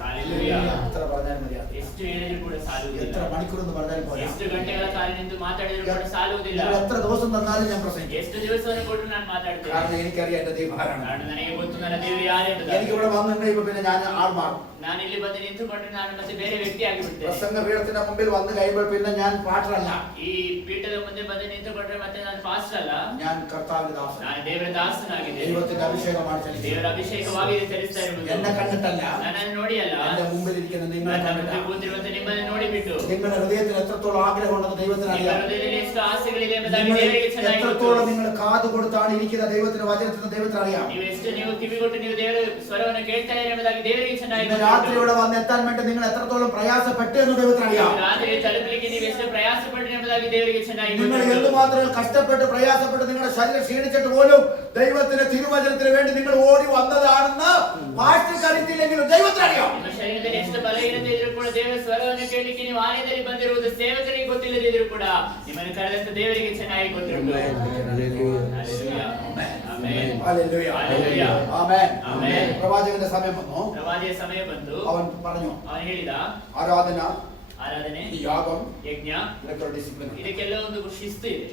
ഹല്ലേലൂയ. എത്ര പറഞ്ഞാലും മതിയാകും. ಎಷ್ಟು ಹೇಳಿದ್ರು ಕೂಡ ಸಾಲುವುದಿಲ್ಲ. എത്ര മണിക്കൂർ എന്ന് പറഞ്ഞാലും പോരാ. ಎಷ್ಟು ಗಂಟೆಗಳ ಕಾಲ ನಿಂತು ಮಾತಾಡಿದ್ರು ಕೂಡ ಸಾಲುವುದಿಲ್ಲ. നിങ്ങൾ എത്ര ദിവസം തന്നാലും ഞാൻ പ്രസംഗിക്കും. ಎಷ್ಟು ದಿವಸವನ್ನು ಕೊಟ್ಟು ನಾನು ಮಾತಾಡ್ತೇನೆ. കാരണം എനിക്കറിയാം എന്റെ ദൈവം ആരാണ്. ಕಾರಣ ನನಗೆ ಗೊತ್ತು ನನ್ನ ದೇವರು ಯಾರೆಂಬುದು. എനിക്ക് ഇവിടെ വന്നു കഴിയുമ്പോൾ പിന്നെ ഞാൻ ആൾ മാറും. ನಾನು ಇಲ್ಲಿ ಬಂದು ನಿಂತುಕೊಂಡ್ರೆ ನಾನು ಮತ್ತೆ ಬೇರೆ ವ್ಯಕ್ತಿ ಆಗಿಬಿಡ್ತೇನೆ. പ്രസംഗ പീഠത്തിന്റെ മുമ്പിൽ വന്നു കഴിയുമ്പോൾ പിന്നെ ഞാൻ പാട്ടറല്ല. ಈ ಪೀಠದ ಮುಂದೆ ಬಂದು ನಿಂತುಕೊಂಡ್ರೆ ಮತ್ತೆ ನಾನು ಪಾಸ್ಟರ್ ಅಲ್ಲ, ഞാൻ കർത്താവിന്റെ ദാസൻ. ನಾನು ದೇವರ ದಾಸನಾಗಿದ್ದೇನೆ. ദൈവത്തിന്റെ അഭിഷേകം ಮಾಡಿ ചലിക്കും. ದೇವರ ಅಭಿಷೇಕವಾಗಿ ಚಲಿಸ್ತಾ ಇರುವುದು. എന്നെ കണ്ടിട്ടല്ല, ನನ್ನನ್ನು ನೋಡಿ ಅಲ್ಲ, എന്റെ മുമ്പിൽ ഇരിക്കുന്ന നിങ്ങളെ ನನ್ನ ಮುಂದೆ കണ്ടിട്ട്. ಕೂತಿರುವಂತೆ ನಿಮ್ಮನ್ನು ನೋಡಿಬಿಟ್ಟು, നിങ്ങളുടെ ഹൃദയത്തിൽ എത്രത്തോളം ആഗ്രഹമുണ്ടെന്ന് ദൈവത്തിന് ನಿಮ್ಮ അറിയാം. ಹೃದಯದಲ್ಲಿ ಎಷ್ಟು ಆಸೆಗಳಿದೆ ಎಂಬುದಾಗಿ നിങ്ങൾ ದೇವರಿಗೆ ಚೆನ್ನಾಗಿ ಗೊತ್ತು. എത്രത്തോളം നിങ്ങൾ കാത് കൊടുത്താണ് ഇരിക്കുന്ന ദൈവത്തിന്റെ വചനത്തിന് ദൈവത്തിന് അറിയാം. ನೀವು ಕಿವಿಗೊಟ್ಟು ನೀವು ದೇವರ ಸ್ವರವನ್ನು ಕೇಳ್ತಾ ಇದ್ದೀರಿ ಎಂಬುದಾಗಿ ದೇವರಿಗೆ ಚೆನ್ನಾಗಿ ഇന്ന് ಗೊತ್ತು. രാത്രി ഇവിടെ വന്ന് എത്താൻ വേണ്ടി നിങ്ങൾ എത്രത്തോളം പ്രയാസപ്പെട്ടു എന്ന് ദൈവത്തിന് അറിയാം. ರಾತ್ರಿ ತಲುಪಲಿಕ್ಕೆ ನೀವು ಎಷ್ಟು ಪ್ರಯಾಸ ಪಟ್ಟರೆ ಎಂಬುದಾಗಿ ದೇವರಿಗೆ ಚೆನ್ನಾಗಿ നിങ്ങൾ ಗೊತ್ತುಂಟು. എന്തുമാത്രം കഷ്ടപ്പെട്ട് പ്രയാസപ്പെട്ട് നിങ്ങളുടെ ശരീരം ക്ഷീണിച്ചിട്ട് പോലും ദൈവത്തിന്റെ തിരുവചനത്തിന് വേണ്ടി നിങ്ങൾ ഓടി വന്നതാണെന്ന് പാസ്റ്റർക്ക് അറിയത്തില്ലെങ്കിലും ദൈവത്തിന് അറിയാം. ನಿಮ್ಮ ಶರೀರದಲ್ಲಿ ಎಷ್ಟು ಬಲಹೀನತೆ ಇದ್ರೂ ಕೂಡ ದೇವರ ಸ್ವರವನ್ನು ಕೇಳಲಿಕ್ಕೆ ನೀವು ಆಲಯದಲ್ಲಿ ಬಂದಿರುವುದು ಸೇವಕರಿಗೆ ಗೊತ್ತಿಲ್ಲದಿದ್ರೂ ಕೂಡ ನಿಮ್ಮನ್ನು ಕರೆದಂತ ದೇವರಿಗೆ ಚೆನ್ನಾಗಿ ಗೊತ್ತಿರುವುದು. Hallelujah. ಆಮೆನ್. ഹല്ലേലൂയ. ഹല്ലേലൂയ. ആമേൻ. ആമേൻ. പ്രവാചകന്റെ സമയം വന്നു. ಪ್ರವಾದಿಯ ಸಮಯ ಬಂತು. അവൻ പറഞ്ഞു, ಅವನು ಹೇಳಿದ ആരാധന, ಆರಾಧನೆ, ഈ യാഗം, ಯಜ್ಞ ഇതൊക്കെ ഡിസിപ്ലിൻ. ಇದಕ್ಕೆಲ್ಲ ಒಂದು ಶಿಸ್ತು ಇದೆ.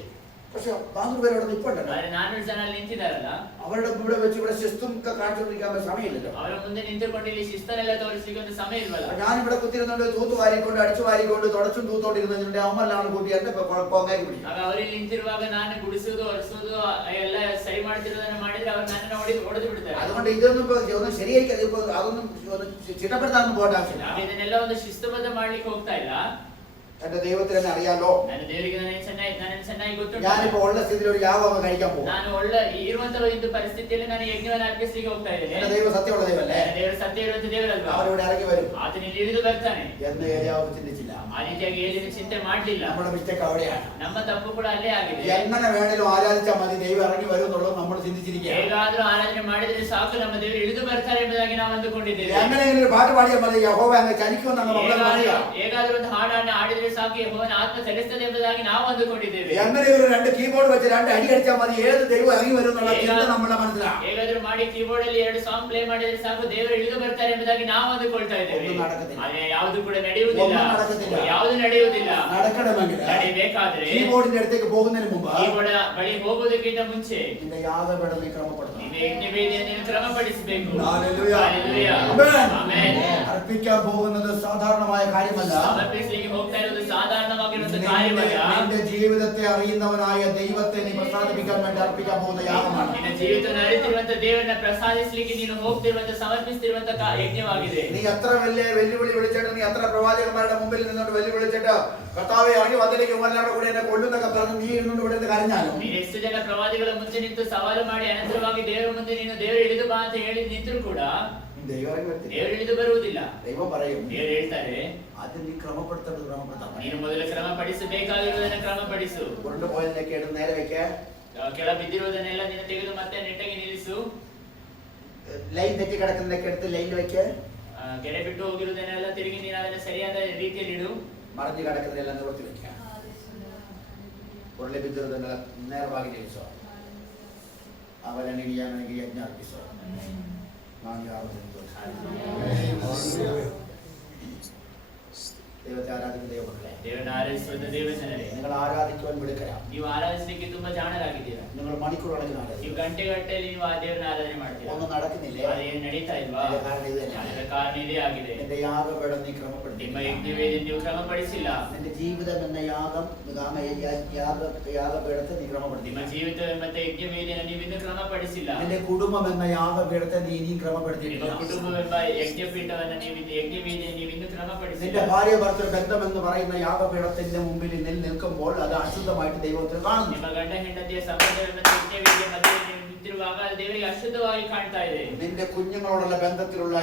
പക്ഷെ 400 പേരോട് നിൽപ്പുണ്ടല്ലോ. ಆದ್ರೆ 400 ಜನ ಅಲ್ಲಿ ನಿಂತಿದ್ದಾರಲ್ಲ, അവരുടെ കൂടെ വെച്ച് ഇവിടെ ശിസ്തും കാണിച്ചുകൊണ്ടിരിക്കാൻ സമയമില്ലല്ലോ. ಅವರ ಮುಂದೆ ನಿಂತುಕೊಂಡು ಇಲ್ಲಿ ಶಿಸ್ತನೆಲ್ಲ ತೋರಿಸಲಿಕ್ಕೆ ಒಂದು ಸಮಯ ಇಲ್ವಲ್ಲ. ഞാനിവിടെ കുത്തിരുന്നുണ്ട് തൂത്ത് വാരിക്കൊണ്ട് അടിച്ചു വാരിക്കൊണ്ട് തുടച്ചും തൂത്തോണ്ടിരുന്നതിന്റെ അവമെല്ലാം കൂട്ടി എന്റെ പൊങ്ങാക്കി പിടിക്കും. ಆಗ ಅವರಲ್ಲಿ ನಿಂತಿರುವಾಗ ನಾನು ಗುಡಿಸುವುದು ಒರೆಸುವುದು ಎಲ್ಲ ಸರಿ ಮಾಡ್ತಿರೋದನ್ನ ಮಾಡಿದ್ರೆ ಅವರು ನನ್ನನ್ನು ಹೊಡೆದು ಬಿಡ್ತಾರೆ. അതുകൊണ്ട് ഇതൊന്നും ഒന്നും ശരിയായിരിക്കും. അതൊന്നും ചിട്ടപ്പെടുത്താനൊന്നും പോകേണ്ട ആവശ്യമില്ല. ನಾವು ಇದನ್ನೆಲ್ಲ ಒಂದು ಶಿಸ್ತುಬದ್ಧ ಮಾಡ್ಲಿಕ್ಕೆ ಹೋಗ್ತಾ ಇಲ್ಲ. എന്റെ ദൈവത്തിന് എന്നെ അറിയാലോ. ನನ್ನ ದೇವರಿಗೆ ನನಗೆ ಚೆನ್ನಾಗಿ ಗೊತ್ತುಂಟು. ഞാനിപ്പോ ഉള്ള സ്ഥിതിയിൽ ഒരു യാഗം കഴിക്കാൻ പോകും. ನಾನು ಒಳ್ಳೆ ಇರುವಂತ ಒಂದು ಪರಿಸ್ಥಿತಿಯಲ್ಲಿ ನಾನು ಯಜ್ಞವನ್ನು ಅರ್ಪಿಸಲಿಕ್ಕೆ ಹೋಗ್ತಾ ಇದ್ದೇನೆ. എന്റെ ദൈവം സത്യമുള്ള ദൈവമല്ലേ. ದೇವರು ಸತ್ಯ ಇರುವಂತ ದೇವರಲ್ವಾ. അവരിവിടെ ഇറങ്ങി വരും ಆತನ ಇಲ್ಲಿ ಇಳಿದು ಬರ್ತಾನೆ എന്ന് ഏലിയാവ് ചിന്തിച്ചില്ല. ಆ ರೀತಿಯಾಗಿ ಏಲಿನ ಚಿಂತೆ ಮಾಡ್ಲಿಲ್ಲ. നമ്മുടെ മിസ്റ്റേക്ക് അവിടെയാണ്. ನಮ್ಮ ತಪ್ಪು ಕೂಡ ಅಲ್ಲೇ ಆಗಿದೆ. എങ്ങനെ വേണേലും ആരാധിച്ചാൽ മതി, ദൈവം ഇറങ്ങി വരും എന്നുള്ളത് നമ്മൾ ചിന്തിച്ചിരിക്കുകയാണ്. ಹೇಗಾದ್ರೂ ಆರಾಧನೆ ಮಾಡಿದ್ರೆ ಸಾಕು, ನಮ್ಮ ದೇವರು ಇಳಿದು ಬರ್ತಾರೆ ಎಂಬುದಾಗಿ ನಾವು ಅಂದುಕೊಂಡಿದ್ದೇವೆ. എങ്ങനെയെങ്കിലും ഒരു പാട്ട് പാടിയാൽ മതി, യഹോവ അങ്ങ് ചലിക്കുമെന്നാണ് നമ്മൾ പറയുക. ಹೇಗಾದ್ರೂ ಒಂದು ಹಾಡನ್ನು ಆಡಿದ್ರೆ ಸಾಕು, ಯೆಹೋವನ ಆತ್ಮ ಚಲಿಸ್ತದೆ ಎಂಬುದಾಗಿ ನಾವು ಅಂದುಕೊಂಡಿದ್ದೇವೆ. എങ്ങനെയെങ്കിലും 2 കീബോർഡ് വെച്ച് 2 അടി അടിച്ചാൽ മതി, ഏത് ദൈവം ഇറങ്ങി വരും എന്നുള്ള ചിന്ത നമ്മുടെ മനസ്സിലാണ്. ಹೇಗಾದ್ರೂ ಮಾಡಿ ಕೀಬೋರ್ಡ್ ಅಲ್ಲಿ 2 ಸಾಂಗ್ ಪ್ಲೇ ಮಾಡಿದ್ರೆ ಸಾಕು, ದೇವರು ಇಳಿದು ಬರ್ತಾರೆ ಎಂಬುದಾಗಿ ನಾವು ಅಂದುಕೊಳ್ತಾ ಇದ್ದೇವೆ. ഒന്നും നടക്കത്തില്ല. ಆದರೆ ಯಾವುದು ಕೂಡ ನಡೆಯುವುದಿಲ್ಲ. ഒന്നും നടക്കത്തില്ല. ಯಾವುದು ನಡೆಯುವುದಿಲ್ಲ. നടക്കണമെങ്കിൽ ನಡೆಯಬೇಕಾದ್ರೆ കീബോർഡിന്റെ അടുത്തേക്ക് പോകുന്നതിന് മുമ്പ് ಕೀಬೋರ್ಡ್ ಬಳಿ ಹೋಗುವುದಕ್ಕಿಂತ ಮುಂಚೆ നിന്റെ യാഗപീഠം നീ ക്രമപ്പെടുത്തണം. ನಿನ್ನ ಯಜ್ಞವೇದಿಯನ್ನು ಕ್ರಮಪಡಿಸಬೇಕು. ഹല്ലേലൂയ. ಹಲ್ಲೆಲೂಯಾ. ആമേൻ. ಆಮೆನ್. അർപ്പിക്കാൻ പോകുന്നത് സാധാരണമായ കാര്യമല്ല. ಸಮರ್ಪಿಸಲಿಕ್ಕೆ ಹೋಗ್ತಾ ಇರೋದು ಸಾಧಾರಣವಾಗಿರುವಂತ ಕಾರ್ಯವಲ್ಲ. നിന്റെ ജീവിതത്തെ അറിയുന്നവനായ ദൈവത്തെ നീ പ്രസാദിപ്പിക്കാൻ വേണ്ടി അർപ്പിക്കാൻ പോകുന്ന യാഗമാണ്. ನಿನ್ನ ಜೀವಿತವನ್ನು ಅರಿತಿರುವಂತ ದೇವರನ್ನ ಪ್ರಸಾದಿಸಲಿಕ್ಕೆ ನೀನು ಹೋಗ್ತಿರುವಂತ ಸಮರ್ಪಿಸುತ್ತಿರುವಂತ ಯಜ್ಞವಾಗಿದೆ. നീ എത്ര വലിയ വെല്ലുവിളി വിളിച്ചിട്ട്, നീ എത്ര പ്രവാചകന്മാരുടെ മുമ്പിൽ നിന്നുകൊണ്ട് വെല്ലുവിളിച്ചിട്ട്, കർത്താവേ ഇറങ്ങി വന്നിലേക്ക് ഇവരുടെ കൂടെ എന്നെ കൊല്ലുന്നൊക്കെ പറഞ്ഞ് നീ ഇരുന്നുകൊണ്ട് ഇവിടെ നിന്ന് കരഞ്ഞാലും, ನೀನು ಎಷ್ಟು ಜನ ಪ್ರವಾದಿಗಳ ಮುಂದೆ ನಿಂತು ಸವಾಲು ಮಾಡಿ ಅನಂತರವಾಗಿ ದೇವರ ಮುಂದೆ ನೀನು ದೇವರು ಇಳಿದು ಬಾ ಅಂತ ಹೇಳಿ ನಿಂತರೂ ಕೂಡ ദൈവം ഇറങ്ങി വരത്തില്ല. ದೇವರು ಇಳಿದು ಬರುವುದಿಲ್ಲ. ദൈവം പറയും, ದೇವರು ಹೇಳ್ತಾರೆ, അത് നീ ക്രമപ്പെടുത്തേണ്ടത് ക്രമപ്പെടുത്താൻ. ನೀನು ಮೊದಲು ಕ್ರಮಪಡಿಸಬೇಕಾಗಿರುವುದನ್ನು ಕ್ರಮಪಡಿಸು. ഉരുണ്ട് പോയതിനൊക്കെ എടുത്ത് നേരെ വെക്ക. ಕೆಳ ಬಿದ್ದಿರುವುದನ್ನೆಲ್ಲ ನೀನು ತೆಗೆದು ಮತ್ತೆ ನೆಟ್ಟಗೆ ನಿಲ್ಲಿಸು. ലൈൻ തെറ്റി കിടക്കുന്നതൊക്കെ എടുത്ത് ലൈനിൽ വെക്ക. ಕೆರೆ ಬಿಟ್ಟು ಹೋಗಿರುವುದನ್ನೆಲ್ಲ ತಿರುಗಿ ನೀನು ಅದನ್ನು ಸರಿಯಾದ ರೀತಿಯಲ್ಲಿ ಇಡು. മറിഞ്ഞു കിടക്കുന്നതെല്ലാം നിവർത്തി വെക്ക. ഉരുളി ബിദ്ദിരുന്നതെല്ലാം നേരವಾಗಿ ನಿಲ್ಲಿಸೋ. അവനെനിക്ക് ഞാനെനിക്ക് യജ്ഞ അർപ്പിച്ചോ. ഞാൻ ദൈവത്തെ ആരാധിക്കുന്ന ദൈവമക്കളെ, ದೇವರನ್ನು ಆರಾಧಿಸುವಂತ ದೇವಜನರೇ, നിങ്ങൾ ആരാധിക്കുവാൻ മിടുക്കരാ. ನೀವು ಆರಾಧಿಸಲಿಕ್ಕೆ ತುಂಬಾ ಜಾಣರಾಗಿದ್ದೀರಾ. നിങ്ങൾ മണിക്കൂർ കണക്കിന് ആരാധിക്കും. ನೀವು ಗಂಟೆಗಟ್ಟಲೆ ನೀವು ಆ ದೇವರನ್ನ ಆರಾಧನೆ ಮಾಡ್ತೀರಾ. ഒന്നും നടക്കുന്നില്ലേ? ಅದೇನು ನಡೀತಾ ಇಲ್ವಾ? അതിന്റെ കാരണം ഇത് തന്നെയാണ്. ಅದರ ಕಾರಣ ಇದೇ ಆಗಿದೆ. നിന്റെ യാഗപീഠം നീ ക്രമപ്പെടുത്തി. ನಿಮ್ಮ ಯಜ್ಞವೇದಿ ನೀವು ಕ್ರಮಪಡಿಸಿಲ್ಲ. നിന്റെ ജീവിതം എന്ന യാഗം യാഗപീഠത്തെ നീ ക്രമപ്പെടുത്തി. ನಿಮ್ಮ ಜೀವಿತ ಮತ್ತೆ ಯಜ್ಞವೇದಿಯನ್ನು ನೀವು ಇನ್ನೂ ಕ್ರಮಪಡಿಸಿಲ್ಲ. നിന്റെ കുടുംബം എന്ന യാഗപീഠത്തെ നീ ഇനിയും ನಿಮ್ಮ ക്രമപ്പെടുത്തിയിട്ടില്ല. ಕುಟುಂಬವೆಂಬ ಯಜ್ಞಪೀಠವನ್ನು ನೀವು ಯಜ್ಞವೇದಿಯನ್ನು ನೀವು ಇನ್ನೂ ಕ್ರಮಪಡಿಸಿಲ್ಲ. നിന്റെ ഭാര്യ ഭർത്തൃ ബന്ധം എന്ന് പറയുന്ന യാഗപീഠത്തിന്റെ മുമ്പിൽ നിൽക്കുമ്പോൾ അത് അശുദ്ധമായിട്ട് ദൈവത്തിന് കാണുന്നു. ನಿಮ್ಮ ಗಂಡ ಹೆಂಡತಿಯ ಸಂಬಂಧವೆಂಬ ಯಜ್ಞವೇದಿಯ ಮಧ್ಯೆ ನೀವು ನಿಂತಿರುವಾಗ ಅದು ದೇವರಿಗೆ ಅಶುದ್ಧವಾಗಿ ಕಾಣ್ತಾ ಇದೆ. നിന്റെ കുഞ്ഞുങ്ങളോടുള്ള ബന്ധത്തിലുള്ള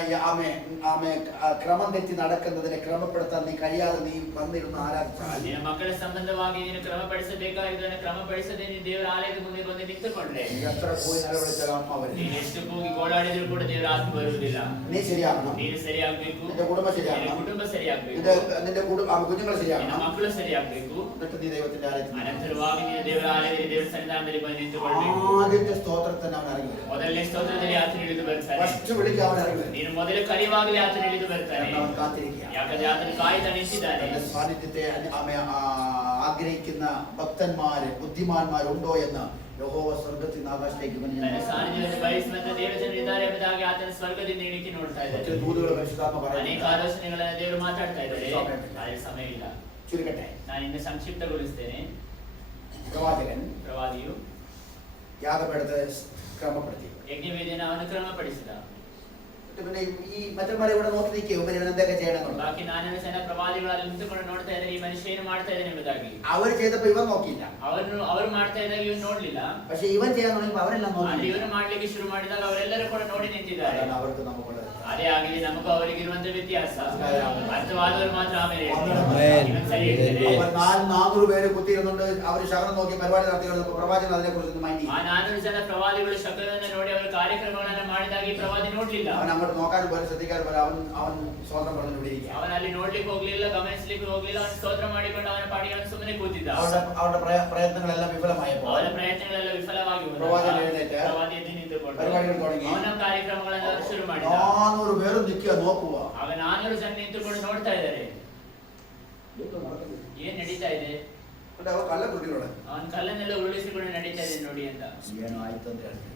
ക്രമം തെറ്റി നടക്കുന്നതിനെ ക്രമപ്പെടുത്താൻ നീ കഴിയാതെ നീ വന്നിരുന്ന് ആരാധിച്ചാൽ, ನಿನ್ನ ಮಕ್ಕಳ ಸಂಬಂಧವಾಗಿ ನೀನು ಕ್ರಮಪಡಿಸಬೇಕಾಗಿದ್ದನ್ನು ಕ್ರಮಪಡಿಸದೆ ನೀನು ದೇವರ ಆಲಯದ ಮುಂದೆ ಬಂದು ನಿಂತುಕೊಂಡ್ರೆ, നീ എത്ര പോയി നിലവിളിച്ചാലും ആത്മ വരും. ನೀನು ಎಷ್ಟು ಕೂಗಿ ಗೋಳಾಡಿದ್ರು ಕೂಡ ದೇವರ ಆತ್ಮ ಬರುವುದಿಲ್ಲ. നീ ശരിയാകണം. ನೀನು ಸರಿಯಾಗಬೇಕು. നിന്റെ കുടുംബം ನಿನ್ನ ശരിയാകണം. ಕುಟುಂಬ ಸರಿಯಾಗಬೇಕು. നിന്റെ കുഞ്ഞുങ്ങൾ ನಿನ್ನ ശരിയാകണം. ಮಕ್ಕಳು ಸರಿಯಾಗಬೇಕು. എന്നിട്ട് നീ ദൈവത്തിന്റെ ആലയത്തിൽ ಅನಂತರವಾಗಿ ನೀನು ದೇವರ ಆಲಯದಲ್ಲಿ ದೇವರ ಸನ್ನಿಧಾನದಲ್ಲಿ ಬಂದು ನಿಂತುಕೊಳ್ಬೇಕು. ആദ്യത്തെ സ്തോത്രത്തിന് അവൻ ഇറങ്ങി വരും. ಮೊದಲನೇ ಸ್ತೋತ್ರದಲ್ಲಿ ಆತನು ಇಳಿದು ಬರ್ತಾನೆ. ഫസ്റ്റ് വിളിക്ക് അവൻ ഇറങ്ങി വരും. ನೀನು ಮೊದಲು ಕರೆಯುವಾಗಲೇ ಆತನು ಇಳಿದು ಬರ್ತಾನೆ. അവൻ കാത്തിരിക്കുക. ಯಾಕಂದ್ರೆ ಆತನು ಕಾಯ್ತಾ ನಿಂತಿದ್ದಾನೆ. തന്റെ സാന്നിധ്യത്തെ ആഗ്രഹിക്കുന്ന ഭക്തന്മാര് ബുദ്ധിമാന്മാരുണ്ടോ എന്ന് യഹോവ സ്വർഗത്തിൽ നിന്ന് ആകാശത്തേക്ക് ತನ್ನ ಸಾನ್ನಿಧ್ಯವನ್ನು ಬಯಸುವಂತ ದೇವಜನರು ಇದ್ದಾರೆ ಎಂಬುದಾಗಿ ಆತನ ಸ್ವರ್ಗದಿಂದ ಇಳಿಕೆ ನೋಡ್ತಾ ಇದ್ದಾರೆ. ദൂതുകൾ പരിശുദ്ധാത്മ ಅನೇಕ പറയുന്നു. ಆಲೋಚನೆಗಳನ್ನ ದೇವರು ಮಾತಾಡ್ತಾ ಇದ್ದಾರೆ. ಆದರೆ ಸಮಯ ಇಲ್ಲ. ചുരുക്കട്ടെ, ನಾನು ಇನ್ನು ಸಂಕ್ಷಿಪ್ತಗೊಳಿಸ್ತೇನೆ. പ്രവാചകൻ ಪ್ರವಾದಿಯು യാഗപീഠത്തെ ക്രമപ്പെടുത്തി. ಯಜ್ಞವೇದಿಯನ್ನು ಅವನು ಕ್ರಮಪಡಿಸಿದ. പിന്നെ ഈ മറ്റന്മാരെ ഇവിടെ നോക്കി നിൽക്കുക, ഇവർ എന്തൊക്കെ ചെയ്യണമെന്നുള്ളത്. ಬಾಕಿ 4 ಜನ ಪ್ರವಾದಿಗಳಲ್ಲಿ ನಿಂತುಕೊಂಡು ನೋಡ್ತಾ ಇದ್ದಾರೆ, ಈ ಮನುಷ್ಯ ಏನು ಮಾಡ್ತಾ ಇದ್ದಾನೆ ಎಂಬುದಾಗಿ. അവർ ചെയ്തപ്പോ ഇവൻ നോക്കിയില്ല. ಅವರು ಮಾಡ್ತಾ ಇದ್ದಾಗ ಇವನು ನೋಡ್ಲಿಲ್ಲ. പക്ഷെ ಇവൻ ചെയ്യാൻ തുടങ്ങിയപ്പോൾ അവരെല്ലാം ಆದ್ರೆ നോക്കി. ಇವನು ಮಾಡ್ಲಿಕ್ಕೆ ಶುರು ಮಾಡಿದಾಗ ಅವರೆಲ್ಲರೂ ಕೂಡ ನೋಡಿ ನಿಂತಿದ್ದಾರೆ. അതാണ് അവർക്ക് നമുക്കുള്ളത്. ಅದೇ ಆಗಿದೆ ನಮಗೂ ಅವರಿಗಿರುವಂತ ವ್ಯತ್ಯಾಸ. ಅರ್ಥವಾದವರು ಮಾತ್ರ ಆಮೇಲೆ Amen. ಇವನು ಸರಿ ಹೇಳ್ತೇನೆ. 400 പേര് കുത്തിയിരുന്നുണ്ട്. അവർ ശകലം നോക്കി പരിപാടി നടത്തിക്കൊണ്ടപ്പോൾ പ്രവാചകൻ അതിനെ കുറിച്ച് മൈൻഡ് ಆ 400 ಜನ ಪ್ರವಾದಿಗಳು ಶಕಲವನ್ನು ನೋಡಿ ಅವರು ಕಾರ್ಯಕ್ರಮಗಳನ್ನು ಮಾಡಿದಾಗ ಈ ಪ್ರವಾದಿ ನೋಡ್ಲಿಲ್ಲ. അവൻ അങ്ങോട്ട് നോക്കാനും പോലും ശ്രദ്ധിക്കാനും പോലും അവൻ സ്വതന്ത്രം പറഞ്ഞു വിടിയിരിക്കുക. ಅವನ ಅಲ್ಲಿ ನೋಡ್ಲಿಕ್ಕೆ ಹೋಗ್ಲಿಲ್ಲ, ಗಮನಿಸ್ಲಿಕ್ಕೆ ಹೋಗ್ಲಿಲ್ಲ. ಅವನು ಸ್ತೋತ್ರ ಮಾಡಿಕೊಂಡು ಅವನ ಪಾಡಿಗೆ ಅವನು ಸುಮ್ಮನೆ ಕೂತಿದ್ದ. അവരുടെ പ്രയത്നങ്ങളെല്ലാം വിഫലമായപ്പോൾ ಅವನ ಪ್ರಯತ್ನಗಳೆಲ್ಲ ವಿಫಲವಾಗಿ ಹೋದವು. ಪ್ರವಾದಿ ಎഴുന്നേറ്റ് ಪ್ರವಾದಿ ಎದ್ದು ನಿಂತುಕೊಂಡು പരിപാടികൾ തുടങ്ങി. ಅವನ ಕಾರ್ಯಕ್ರಮಗಳನ್ನು ಅವರು ಶುರು ಮಾಡಿದ. 400 പേര് നിൽക്കുക നോക്കുക. ಆಗ 400 ಜನ ನಿಂತುಕೊಂಡು ನೋಡ್ತಾ ಇದ್ದಾರೆ ಏನ್ ನಡೀತಾ ಇದೆ. അവർ കള്ള കുട്ടികളോട് ಅವನ ಕಲ್ಲನ್ನೆಲ್ಲ ಉರುಳಿಸಿಕೊಂಡು ನಡೀತಾ ಇದೆ ನೋಡಿ ಅಂತ. ಏನೋ ಆಯ್ತು ಅಂತ ಹೇಳ್ತಾರೆ.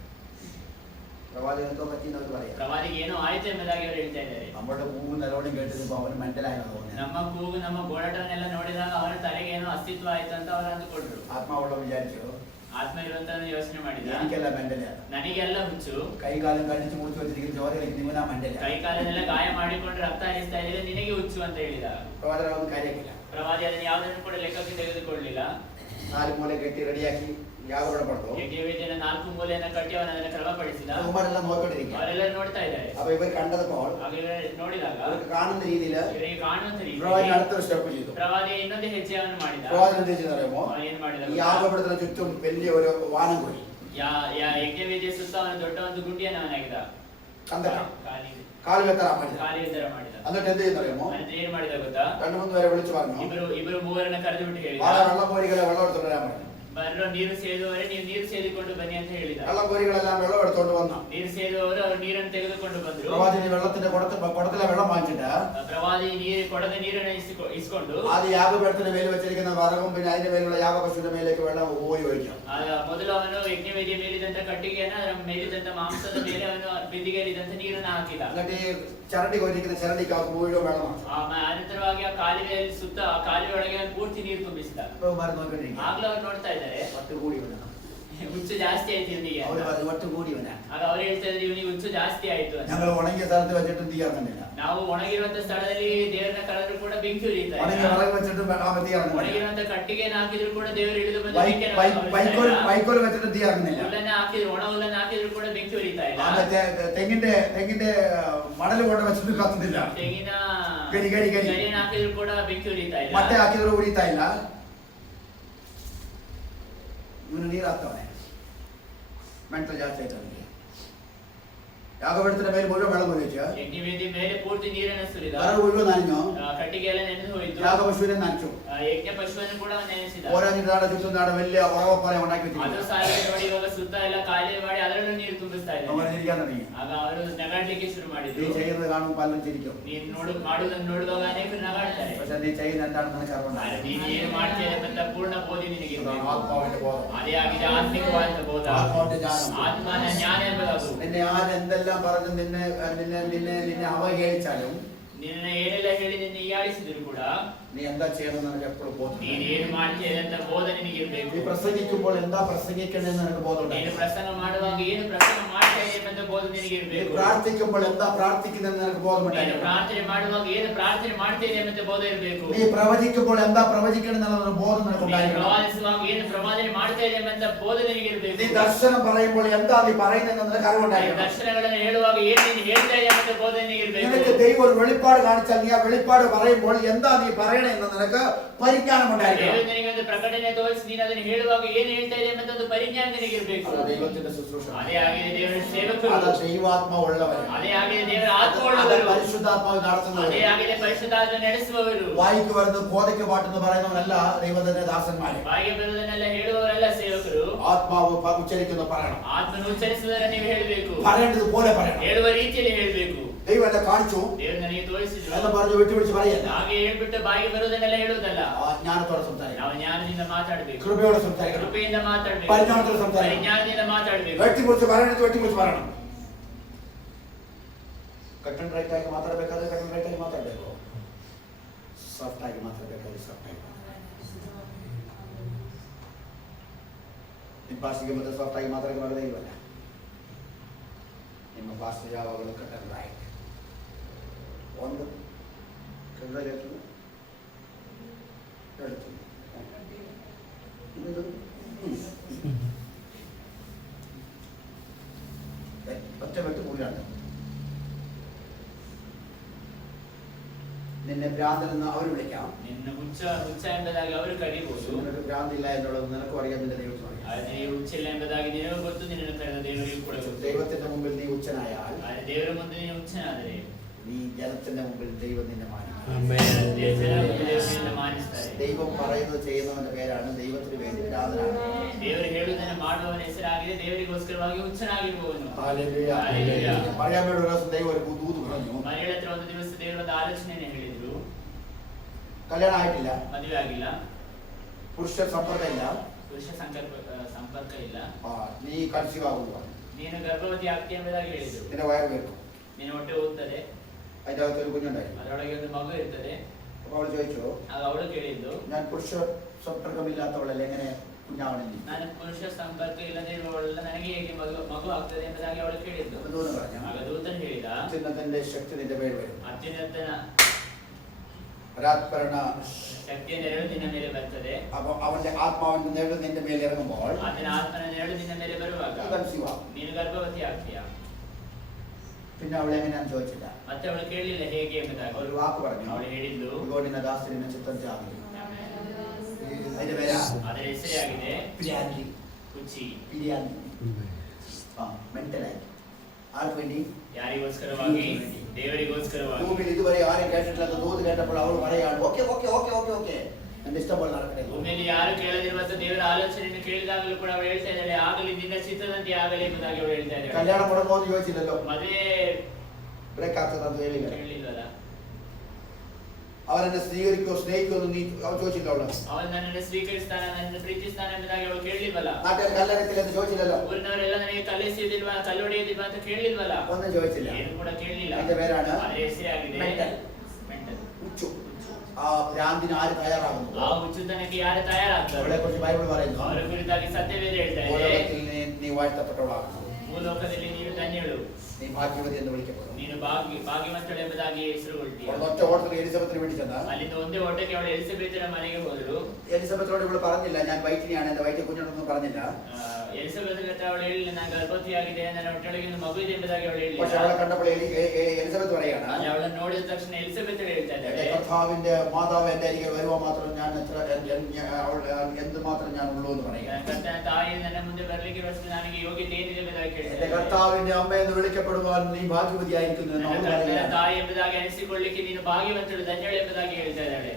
പ്രവാചകൻ എന്തോ പറ്റിയെന്ന് പറയാം. ಪ್ರವಾದಿಗೆ ಏನೋ ಆಯ್ತು ಎಂಬುದಾಗಿ ಅವರು ಹೇಳ್ತಾ ಇದ್ದಾರೆ. നമ്മുടെ പൂവും നിലവണയും കേട്ടപ്പോൾ അവന് മെന്റലായെന്ന് തോന്നുന്നു. ನಮ್ಮ ಕೂಗು ನಮ್ಮ ಗೋಳಟನೆಲ್ಲ ನೋಡಿದಾಗ ಅವನ ತಲೆಗೆ ಏನೋ ಅಸ್ತಿತ್ವ ಆಯ್ತು ಅಂತ ಅವರು ಅಂದುಕೊಂಡ್ರು. ആത്മാവുള്ള വിചാരിച്ചു ಆತ್ಮ ಇರುವಂತ ಯೋಚನೆ ಮಾಡಿದ. എനിക്കെല്ലാം മെന്റലാണ്. ನನಗೆಲ್ಲ ಹುಚ್ಚು, കൈകാലം കടിച്ചു മുറിച്ചു വെച്ചിരിക്കുന്ന ചോര കഴിക്കുന്ന മെന്റലാണ്. ಕೈ ಕಾಲನ್ನೆಲ್ಲ ಗಾಯ ಮಾಡಿಕೊಂಡು ರಕ್ತ ಹರಿಸ್ತಾ ಇದ್ರೆ ನಿನಗೆ ಹುಚ್ಚು ಅಂತ ಹೇಳಿದ. പ്രവാചകൻ കാര്യമില്ല. ಪ್ರವಾದಿ ಅದನ್ನು ಯಾವುದನ್ನು ಕೂಡ ಲೆಕ್ಕಕ್ಕೆ ತೆಗೆದುಕೊಳ್ಳಲಿಲ್ಲ. 4 ಮೂಲೆ ಕಟ್ಟಿ ರೆಡಿಯಾಕಿ ಯಾಗಗಳು ಪಡೆದು ಯಜ್ಞವೇದಿನ 4 ಮೂಲೆಯನ್ನು ಕಟ್ಟಿ ಅವನ ಅದನ್ನು ಕ್ರಮಪಡಿಸಿದ. കുമാരെല്ലാം നോക്കിക്കൊണ്ടിരിക്കുക. ಅವರೆಲ್ಲರೂ ನೋಡ್ತಾ ಇದ್ದಾರೆ. അപ്പൊ ഇവർ കണ്ടപ്പോൾ ಆಗ ಇವರು ನೋಡಿದಾಗ അവർക്ക് കാണുന്ന രീതിയിൽ ಇವರಿಗೆ ಕಾಣುವಂತ പ്രവാചകൻ ರೀತಿಯಲ್ಲಿ അടുത്തൊരു സ്റ്റെപ്പ് ചെയ്തു. ಪ್ರವಾದಿ ಇನ್ನೊಂದು ಹೆಜ್ಜೆಯನ್ನು ಮಾಡಿದ. പ്രവാചകൻ എന്ത് ചെയ്തെന്ന് അറിയുമോ? ಏನ್ ಮಾಡಿದ? ഈ യാഗപീഠത്തിന് ചുറ്റും വലിയ ഒരു വാനം കൂടി ಯಜ್ಞವೇದಿಯ ಸುತ್ತ ಅವನ ದೊಡ್ಡ ಒಂದು ಗುಂಡಿಯನ್ನು ಅವನಾಗಿದ್ದ. കന്തക ಖಾಲಿ കാലുവെത്തറ ಮಾಡಿದ. ಖಾಲಿ ಉತ್ತರ ಮಾಡಿದ. എന്നിട്ട് എന്ത് ചെയ്യുന്ന അറിയുമോ? എന്നിട്ട് ಏನ್ ಮಾಡಿದ ಗೊತ್ತಾ? 2-3 പേരെ വിളിച്ചു പറഞ്ഞു, ಇಬ್ಬರು ಮೂವರನ್ನ ಕರೆದು ಬಿಟ್ಟು ಹೇಳಿದ, വളരെ വെള്ളം കോരികളെ വെള്ളം എടുത്തോണ്ട് വരാൻ പറഞ്ഞു. ಬರೋ ನೀರು ಸೇದುವವರೇ ನೀವು ನೀರು ಸೇದಿಕೊಂಡು ಬನ್ನಿ ಅಂತ ಹೇಳಿದ. വെള്ളം കോരികളെല്ലാം വെള്ളം എടുത്തോണ്ട് വന്നു. ನೀರು ಸೇದುವವರು ಅವರು ನೀರನ್ನು ತೆಗೆದುಕೊಂಡು ಬಂದ್ರು. പ്രവാചകൻ വെള്ളത്തിന്റെ കുടത്തിലെ വെള്ളം വാങ്ങിച്ചിട്ട് ಪ್ರವಾದಿ ಕೊಡದ ನೀರನ್ನು ಇಸ್ಕೊಂಡು ആദ്യ യാഗപീഠത്തിന്റെ മേൽ വെച്ചിരിക്കുന്ന വറകും പിന്നെ അതിന്റെ മേലുള്ള യാഗപശുവിന്റെ മേലേക്ക് വെള്ളം പോയി ഒഴിക്കും. ಮೊದಲು ಅವನು ಯಜ್ಞವೇದಿಯ ಮೇಲಿದಂತ ಕಟ್ಟಿಗೆಯನ್ನು ಅದರ ಮೇಲಿದಂತ ಮಾಂಸದ ಮೇಲೆ ಅವನು ಬಿಂದಿಗೆಯಲ್ಲಿದ್ದಂತ ನೀರನ್ನು ಹಾಕಿದ. എന്നിട്ട് ഈ ചരടി കോരിക്കുന്ന ചരടിക്കകത്ത് മുഴുവൻ വെള്ളമാണ്. ಅನಂತರವಾಗಿ ಆ ಕಾಲುವೆಯಲ್ಲಿ ಸುತ್ತ ಆ ಕಾಲುವೆಯೊಳಗೆ ಪೂರ್ತಿ ನೀರು ತುಂಬಿಸಿದ. നോക്കിക്കൊണ്ടിരിക്കുക. ಆಗ್ಲೂ ಅವ್ರು ನೋಡ್ತಾ ಇದ್ದಾರೆ ഒട്ടുകൂടി വരണം. ಹುಚ್ಚು ಜಾಸ್ತಿ ಆಯ್ತು ಇವನಿಗೆ. അവര് പറഞ്ഞു ഒട്ടുകൂടി വരാൻ. ಆಗ ಅವ್ರು ಹೇಳ್ತಾ ಇದ್ರು ಇವನಿಗೆ ಹುಚ್ಚು ಜಾಸ್ತಿ ಆಯ್ತು ಅಂತ. ഞങ്ങൾ ഉണങ്ങിയ സ്ഥലത്ത് വെച്ചിട്ട് തീ ഇറങ്ങുന്നില്ല. ನಾವು ಒಣಗಿರುವಂತ ಸ್ಥಳದಲ್ಲಿ ದೇವರನ್ನ ಕರೆದ್ರು ಕೂಡ ಬೆಂಕಿ ಉರಿಯುತ್ತಾ ഉണങ്ങിയ ಇಲ್ಲ. വിറക് വെച്ചിട്ട് തീ ഇറങ്ങുന്നില്ല. ಒಣಗಿರುವಂತ ಕಟ್ಟಿಗೆಯನ್ನು ಹಾಕಿದ್ರು ಕೂಡ ದೇವರು ಇಳಿದು ಬಂದು വൈക്കോൽ വെച്ചിട്ട് തീ ഇറങ്ങുന്നില്ല. ಹುಲ್ಲನ್ನ ಹಾಕಿದ್ರು, ಒಣ ಹುಲ್ಲನ್ನ ಹಾಕಿದ್ರು ಕೂಡ ಬೆಂಕಿ ಉರಿತಾ ಇಲ್ಲ. തെങ്ങിന്റെ മണൽ കൊണ്ട് വെച്ചിട്ട് കത്തുന്നില്ല. ತೆಂಗಿನ ಗಡಿ ಗಡಿ ಗಡಿ ಗರಿಯನ್ನು ಹಾಕಿದ್ರು ಕೂಡ ಬೆಂಕಿ ಉರಿತಾ ಇಲ್ಲ. ಮಟ್ಟೆ ಹಾಕಿದ್ರು ಉರಿತಾ ಇಲ್ಲ. ಇವನು ನೀರು ಹಾಕ್ತವನೆ. ಮೆಂಟಲ್ ಜಾಸ್ತಿ ಆಯ್ತು ಅವನಿಗೆ. യാഗപീഠത്തിന്റെ മേൽ മുഴുവൻ വെള്ളം ഒഴിച്ച് ಯಜ್ಞವೇದಿ ಮೇಲೆ ಪೂರ್ತಿ ನೀರನ್ನು ಸುರಿದ. വിറക് മുഴുവൻ നനഞ്ഞു. ಕಟ್ಟಿಗೆ ಎಲ್ಲ ನೆನೆದು ಹೋಯಿತು. യാഗപശുവിനെ നനച്ചു. ಯಜ್ಞ ಪಶುವನ್ನು ಕೂಡ ನೆನೆಸಿದ. ഓരോന്നിനാടെ ചുറ്റും നാടെ വലിയ ഉറവപ്പാറ ഉണ്ടാക്കി ಅದು വെച്ചിരിക്കുന്നു. ಸಾರಿಗೆ ನೋಡಿ ಇವಾಗ ಸುತ್ತ ಎಲ್ಲ ಖಾಲಿ ಮಾಡಿ ಅದರಲ್ಲೂ ನೀರು ತುಂಬಿಸ್ತಾ അവൻ ಇದ್ದಾರೆ. ചിരിക്കാൻ തുടങ്ങി. ಆಗ ಅವರು ನಗಾಡ್ಲಿಕ್ಕೆ ಶುರು നീ ಮಾಡಿದ್ರು. ചെയ്യുന്നത് കാണുമ്പോൾ പലരും ചിരിക്കും. ನೀನು ಮಾಡುವುದನ್ನು ನೋಡುವಾಗ ಅನೇಕರು ನಗಾಡ್ತಾರೆ. പക്ഷെ നീ ചെയ്യുന്ന എന്താണെന്ന് നിനക്ക് ಆದ್ರೆ അറിവുണ്ടായി. ನೀನು ಏನು ಮಾಡ್ತೀಯ ಎಂಬಂತ ಪೂರ್ಣ ಬೋಧಿ ನಿನಗೆ ಇರ್ಬೇಕು. ആത്മാവിന്റെ ബോധം. ಅದೇ ಆಗಿದೆ ಆತ್ಮಿಕವಾದ ಬೋಧ, ആത്മാവിന്റെ ജ്ഞാനം. ಆತ್ಮನ ಜ್ಞಾನ ಎಂಬುದು. നിന്നെ ആരെന്തെല്ലാം പറഞ്ഞ് നിന്നെ അവഹേളിച്ചാലും ನಿನ್ನ ಏನೆಲ್ಲ ಹೇಳಿ ನಿನ್ನ ಹೀಯಾಳಿಸಿದ್ರು ಕೂಡ നീ എന്താ ചെയ്യണമെന്ന് നിനക്ക് എപ്പോഴും ബോധം. ನೀನು ಏನು ಮಾಡ್ತೀಯ ಅಂತ ಬೋಧ ನಿನಗಿರ್ಬೇಕು. നീ പ്രസംഗിക്കുമ്പോൾ എന്താ പ്രസംഗിക്കണമെന്ന് നിനക്ക് ബോധം. ನೀನು ಪ್ರಸಂಗ ಮಾಡುವಾಗ ಏನು ಪ್ರಸಂಗ ಮಾಡ್ತಾ ಇದೆ ಎಂಬ ಬೋಧ നീ ನಿನಗಿರ್ಬೇಕು. പ്രാർത്ഥിക്കുമ്പോൾ എന്താ പ്രാർത്ഥിക്കുന്നതെന്ന് നിനക്ക് ನೀನು ബോധമുണ്ടായിരിക്കണം. ಪ್ರಾರ್ಥನೆ ಮಾಡುವಾಗ ಏನು ಪ್ರಾರ್ಥನೆ ಮಾಡ್ತೇನೆ ಎಂಬ ಬೋಧ ಇರಬೇಕು. നീ പ്രവചിക്കുമ്പോൾ എന്താ പ്രവചിക്കണമെന്നുള്ള ബോധം നിനക്കുണ്ടായിരിക്കണം. ಪ್ರವಾದಿಸುವಾಗ ಏನು ಪ್ರವಾದನೆ ಮಾಡ್ತಾ ಇದೆ ಎಂಬ ಬೋಧ ನಿನಗಿರ್ಬೇಕು. നീ ദർശനം പറയുമ്പോൾ എന്താ നീ പറയുന്നതെന്ന് നിനക്ക് അറിവുണ്ടായിരിക്കണം. ದರ್ಶನಗಳನ್ನು ಹೇಳುವಾಗ ಏನು ನೀನು ಹೇಳ್ತಾ ಇದೆ ಎಂಬ ಬೋಧ ನಿನಗಿರ್ಬೇಕು. നിനക്ക് ദൈവം ഒരു വെളിപ്പാട് കാണിച്ചാൽ നീ ആ വെളിപ്പാട് പറയുമ്പോൾ എന്താ നീ പറയണമെന്ന് നിനക്ക് പരിജ്ഞാനം ഉണ്ടായിരിക്കണം. ದೇವರು ನಿನಗೆ ಒಂದು ಪ್ರಕಟಣೆ ತೋರಿಸಿ ನೀನು ಅದನ್ನು ಹೇಳುವಾಗ ಏನು ಹೇಳ್ತಾ ಇದೆ ಎಂಬ ಒಂದು ಪರಿಜ್ಞಾನ ನಿನಗಿರ್ಬೇಕು. അത് ദൈവത്തിന്റെ ശുശ്രൂഷ. ಅದೇ ಆಗಿದೆ ದೇವರ ಸೇವಕರು, അത് ദൈവാത്മാവുള്ളവർ. ಅದೇ ಆಗಿದೆ ದೇವರ അത് ಆತ್ಮವುಳ್ಳವರು, പരിശുദ്ധാത്മാവ് നടത്തുന്നവർ. ಅದೇ ಆಗಿದೆ ಪರಿಶುದ್ಧಾತ್ಮ ನಡೆಸುವವರು. വായിക്ക് വരുന്നത് കോതയ്ക്ക് പാട്ടെന്ന് പറയുന്നവരല്ല ദൈവത്തിന്റെ ദാസന്മാര്. ಬಾಯಿಗೆ ಬರುವುದನ್ನೆಲ್ಲ ಹೇಳುವವರೆಲ್ಲ ಸೇವಕರು. ആത്മാവ് ഉച്ചരിക്കുന്ന പറയണം. ಆತ್ಮನ ಉಚ್ಚರಿಸುವುದನ್ನು ನೀವು ಹೇಳಬೇಕು, പറയേണ്ടത് പോലെ പറയണം. ಹೇಳುವ ರೀತಿಯಲ್ಲಿ ಹೇಳಬೇಕು. ദൈവം എന്നെ കാണിച്ചു ದೇವರು ನನಗೆ ತೋರಿಸಿದ್ರು എന്ന് പറഞ്ഞു വിട്ടുപിടിച്ച് പറയല്ല. ಹಾಗೆ ಹೇಳ್ಬಿಟ್ಟು ಬಾಯಿಗೆ ಬರುವುದನ್ನೆಲ್ಲ ಹೇಳುವುದಲ್ಲ. ജ്ഞാനത്തോടെ സംസാരിക്കണം. ನಾವು ಜ್ಞಾನದಿಂದ ಮಾತಾಡಬೇಕು, കൃപയോടെ സംസാരിക്കണം. ಕೃಪೆಯಿಂದ ಮಾತಾಡಬೇಕು, പരിജ്ഞാനത്തോടെ സംസാരിക്കണം. ಪರಿಜ್ಞಾನದಿಂದ ಮಾತಾಡಬೇಕು. വെട്ടിമുറിച്ച് പറയണത് വെട്ടിമുറിച്ച് പറയണം. ಕಟ್ಟನ್ ರೈಟ್ ಆಗಿ ಮಾತಾಡಬೇಕಾದ್ರೆ ಕಟ್ಟನ್ ರೈಟ್ ಆಗಿ ಮಾತಾಡಬೇಕು. ಸಾಫ್ಟ್ ಆಗಿ ಮಾತಾಡಬೇಕಾದ್ರೆ ಸಾಫ್ಟ್ ಆಗಿ ನಿಮ್ಮ ಭಾಷೆಗೆ ಮತ್ತೆ ಸಾಫ್ಟ್ ಆಗಿ ಮಾತಾಡಕ್ಕೆ ಬರದೇ ಇಲ್ವಲ್ಲ. ನಿಮ್ಮ ಭಾಷೆ ಯಾವಾಗಲೂ ಕಟ್ಟನ್ ರೈಟ್. ಒಂದು ಕನ್ನಡ ഒറ്റ വെട്ട് കൂടിയാണ്. നിന്നെ ഭ്രാന്തനെന്ന് അവർ വിളിക്കാം, ನಿನ್ನ ಹುಚ್ಚ ಹುಚ್ಚ ಎಂಬುದಾಗಿ ಅವರು ಕರೀಬಹುದು. നിനക്ക് ഭ്രാന്തില്ല എന്നുള്ളത് നിനക്കും അറിയാം, നിന്റെ ദൈവത്തിനും അറിയാം. ಆದರೆ ನೀವು ಹುಚ್ಚಿಲ್ಲ ಎಂಬುದಾಗಿ ನಿನಗೂ ಗೊತ್ತು, ನಿನ್ನನ್ನು ಕರೆದ ದೇವರಿಗೂ ಕೂಡ ಗೊತ್ತು. ദൈവത്തിന്റെ മുമ്പിൽ നീ ഉച്ചനായാൽ ಆದರೆ ದೇವರ ಮುಂದೆ ನೀನು ಹುಚ್ಚನಾದರೆ നീ ജനത്തിന്റെ മുമ്പിൽ ദൈവം നിന്നെ മാനിക്കും. ದೇವರನ್ನು ಮಾನಿಸ್ತಾರೆ. ദൈവം പറയുന്നത് ചെയ്യുന്നവന്റെ പേരാണ് ദൈവത്തിന് വേണ്ടി ഭ്രാന്തനാണ്. ದೇವರು ಹೇಳುವುದನ್ನು ಮಾಡುವವನ ಹೆಸರಾಗಿದೆ ದೇವರಿಗೋಸ್ಕರವಾಗಿ ಹುಚ್ಚನಾಗಿರುವವನು. ഹല്ലേലൂയ. ഹല്ലേലൂയ. മറിയാമ്മയുടെ ഒരു ദിവസം ദൈവം ഒരു ദൂത് പറഞ്ഞു. ಮರಿಯಳ ಹತ್ರ ಒಂದು ದಿವಸ ದೇವರ ಒಂದು ಆಲೋಚನೆಯನ್ನು ಹೇಳಿದ್ರು. കല്യാണം ആയിട്ടില്ല, ಮದುವೆ ಆಗಿಲ್ಲ, പുരുഷ സമ്പർക്കം ഇല്ല, ಪುರುಷ ಸಂಪರ್ಕ ಇಲ್ಲ, നീ കൺസീവ് ആകുക, ನೀನು ಗರ್ಭವತಿ ಆಗ್ತೀಯ ಎಂಬುದಾಗಿ ಹೇಳಿದ್ರು. നിന്റെ വയറ് വെക്കും, ನಿನ್ನ ಹೊಟ್ಟೆ ಓದ್ತದೆ, അതിന്റെ അകത്ത് ഒരു കുഞ്ഞുണ്ടായി. ಅದರೊಳಗೆ ಒಂದು ಮಗು ಇರ್ತದೆ. അപ്പൊ അവള് ചോദിച്ചു, ಆಗ ಅವಳು ಕೇಳಿದ್ದು, ഞാൻ പുരുഷ സമ്പർക്കമില്ലാത്തവളല്ല, എങ്ങനെ കുഞ്ഞാവണെന്ന്? ನಾನು ಪುರುಷ ಸಂಪರ್ಕ ಇಲ್ಲದೆ ಇರುವವಳೆಲ್ಲ ನನಗೆ ಹೇಗೆ ಮಗು ಆಗ್ತದೆ ಎಂಬುದಾಗಿ ಅವಳು ಕೇಳಿದ್ದು. ദൂതൻ പറഞ്ഞു, ಆಗ ದೂತನು ಹೇಳಿದ, അത്യുന്നതന്റെ ശക്തി നിന്റെ മേൽ വരും, ಅತ್ಯುನ್ನತನ പരാത്പരണ ಶಕ್ತಿಯ ನೆರಳು ನಿನ್ನ ಮೇಲೆ ಬರ್ತದೆ. അപ്പൊ അവന്റെ ആത്മാവിന്റെ നിഴൽ നിന്റെ മേൽ ഇറങ്ങുമ്പോൾ ಆತನ ಆತ್ಮನ ನೆರಳು ನಿನ್ನ ಮೇಲೆ ಬರುವಾಗ നീ കൺസീവ് ആകും. ನೀನು ಗರ್ಭವತಿ ಆಗ್ತೀಯ. പിന്നെ അവൾ എങ്ങനെയാന്ന് ചോദിച്ചില്ല, ಮತ್ತೆ ಅವಳು ಕೇಳಲಿಲ್ಲ ಹೇಗೆ ಎಂಬುದಾಗಿ. ഒരു വാക്ക് പറഞ്ഞു, ಅವಳು ಹೇಳಿದ್ದು, ഇതോ നിന്റെ ദാസനെ ചിത്തം ചാകും. അതിന്റെ പേരാ ಅದರ ಹೆಸರೇ ಆಗಿದೆ പിരിയാന്തി. ಹುಚ್ಚಿ. പിരിയാന്തി, ಮೆಂಟലായി. ആർക്ക് വേണ്ടി? ಯಾರಿಗೋಸ್ಕರವಾಗಿ? ದೇವರಿಗೋಸ್ಕರವಾಗಿ. ഭൂമിയിൽ ഇതുവരെ ആരും കേട്ടിട്ടില്ലാത്ത ദൂത് കേട്ടപ്പോൾ അവൾ പറയാണ്, okay okay okay okay okay ನನ್ನ ಇಷ್ಟ പോലെ നടക്കട്ടെ. ಭೂಮಿಯಲ್ಲಿ ಯಾರು ಕೇಳದಿರುವಂತ ದೇವರ ಆಲೋಚನೆಯನ್ನು ಕೇಳಿದಾಗಲೂ ಕೂಡ ಅವಳು ಹೇಳ್ತಾ ಇದ್ದಾಳೆ, ಆಗಲಿ ನಿನ್ನ ಚಿತ್ತದಂತೆ ಆಗಲಿ ಎಂಬುದಾಗಿ ಅವಳು ಹೇಳ್ತಾ ಇದ್ದಾಳೆ. കല്യാണം മുടങ്ങുമോ എന്ന് ചോദിച്ചില്ലല്ലോ, ಮದುವೆ ബ്രേക്ക് ಆಗ್ತದಂತ ಹೇಳಿಲ್ಲ, ಕೇಳಲಿಲ್ವಲ್ಲ. അവരെന്നെ സ്വീകരിക്കോ സ്നേഹിക്കോ എന്ന് നീ അവൾ ചോദിച്ചില്ല. ಅವಳು ಅವನು ನನ್ನನ್ನು ಸ್ವೀಕರಿಸ್ತಾನ, ನನ್ನನ್ನು ಪ್ರೀತಿಸ್ತಾನ ಎಂಬುದಾಗಿ ಅವಳು ಕೇಳಲಿಲ್ವಲ್ಲ. നാട്ടുകാർ കല്ലെറിയത്തില്ല എന്ന് ചോദിച്ചില്ലല്ലോ, ಊರಿನವರೆಲ್ಲ ನನಗೆ ಕಲ್ಲೆಸೆಯುವುದಿಲ್ವಾ, ಕಲ್ಲೊಡೆಯುವುದಿಲ್ವಾ ಅಂತ ಕೇಳಲಿಲ್ವಲ್ಲ. ഒന്നും ചോദിച്ചില്ല. ಏನು ಕೂಡ ಕೇಳಲಿಲ್ಲ. അതിന്റെ പേരാണ് ಅದರ ಹೆಸರೇ ಆಗಿದೆ ಮೆಂಟಲ್. ಮೆಂಟಲ್. ಹುಚ್ಚು. ಆ ಭ್ರಾಂತಿನ ಆರು ತಯಾರಾകുന്നു. ಆ ಹುಚ್ಚುತನಕ್ಕೆ ಯಾರು ತಯಾರಾಗ್ತಾರೆ? അവളെ കുറിച്ച് ബൈബിൾ പറയുന്നു, ಅವರ ಕುರಿತಾಗಿ ಸತ್ಯವೇದ ಹೇಳ್ತಾ ಇದೆ, ഭൂലോകത്തിൽ നീ വാഴ്ത്തപ്പെട്ടവളാകുന്നു, ಭೂಲೋಕದಲ್ಲಿ ನೀನು ಧನ್ಯಳು, നീ ഭാഗ്യവതി എന്ന് വിളിക്കപ്പെടും. ನೀನು ಭಾಗ್ಯವಂತಳು ಎಂಬುದಾಗಿ ಹೆಸರುಗೊಳ್ತೀಯ. ഒറ്റ ഓട്ടത്തിൽ എലിസബത്തിന് വേണ്ടി ചെന്ന ಅಲ್ಲಿಂದ ಒಂದೇ ಓಟಕ್ಕೆ ಅವಳು ಎಲಿಸಬೆತಿನ ಮನೆಗೆ ಹೋದಳು. എലിസബത്തിനോട് ഇവള് പറഞ്ഞില്ല, ഞാൻ വൈറ്റിനെയാണ്, എന്റെ വൈദ്യ കുഞ്ഞുണ്ടെന്ന് പറഞ്ഞില്ല. ಎಲಿಸಬೆತ್ ಹತ್ರ ಅವಳು ಹೇಳಿಲ್ಲ, ನಾನು ಗರ್ಭವತಿಯಾಗಿದೆ, ನನ್ನ ಹೊಟ್ಟೆಯೊಳಗೆ ಒಂದು ಮಗು ಇದೆ ಎಂಬುದಾಗಿ ಅವಳು പക്ഷെ ಹೇಳಿಲ್ಲ. അവളെ കണ്ടപ്പോൾ എലിസബത്ത് പറയാണ്, ಅಲ್ಲಿ ಅವಳನ್ನು ನೋಡಿದ ತಕ್ಷಣ ಎಲಿಸಬೆತ್ ಹೇಳ್ತಾ എന്റെ ಇದ್ದಾಳೆ, കർത്താവിന്റെ മാതാവ് എന്റെ അരികെ വരുവാൻ മാത്രം ഞാൻ എന്തുമാത്രം ഞാൻ ഉള്ളൂ എന്ന് പറയുക. ನನ್ನ ಕರ್ತನ ತಾಯಿ ನನ್ನ ಮುಂದೆ ಬರ್ಲಿಕ್ಕೆ ನನಗೆ ಯೋಗ್ಯತೆ ಏನಿದೆ ಎಂಬುದಾಗಿ എന്റെ ಹೇಳ್ತಾ കർത്താവിന്റെ അമ്മ എന്ന് വിളിക്കപ്പെടുവാൻ നീ ഭാഗ്യവതിയായിരിക്കുന്നു എന്ന് അവൾ പറയുക. ತಾಯಿ ಎಂಬುದಾಗಿ ಅನಿಸಿಕೊಳ್ಳಿಕ್ಕೆ ನೀನು ಭಾಗ್ಯವಂತಳು, ಧನ್ಯಳು ಎಂಬುದಾಗಿ ಹೇಳ್ತಾ ಇದ್ದಾಳೆ.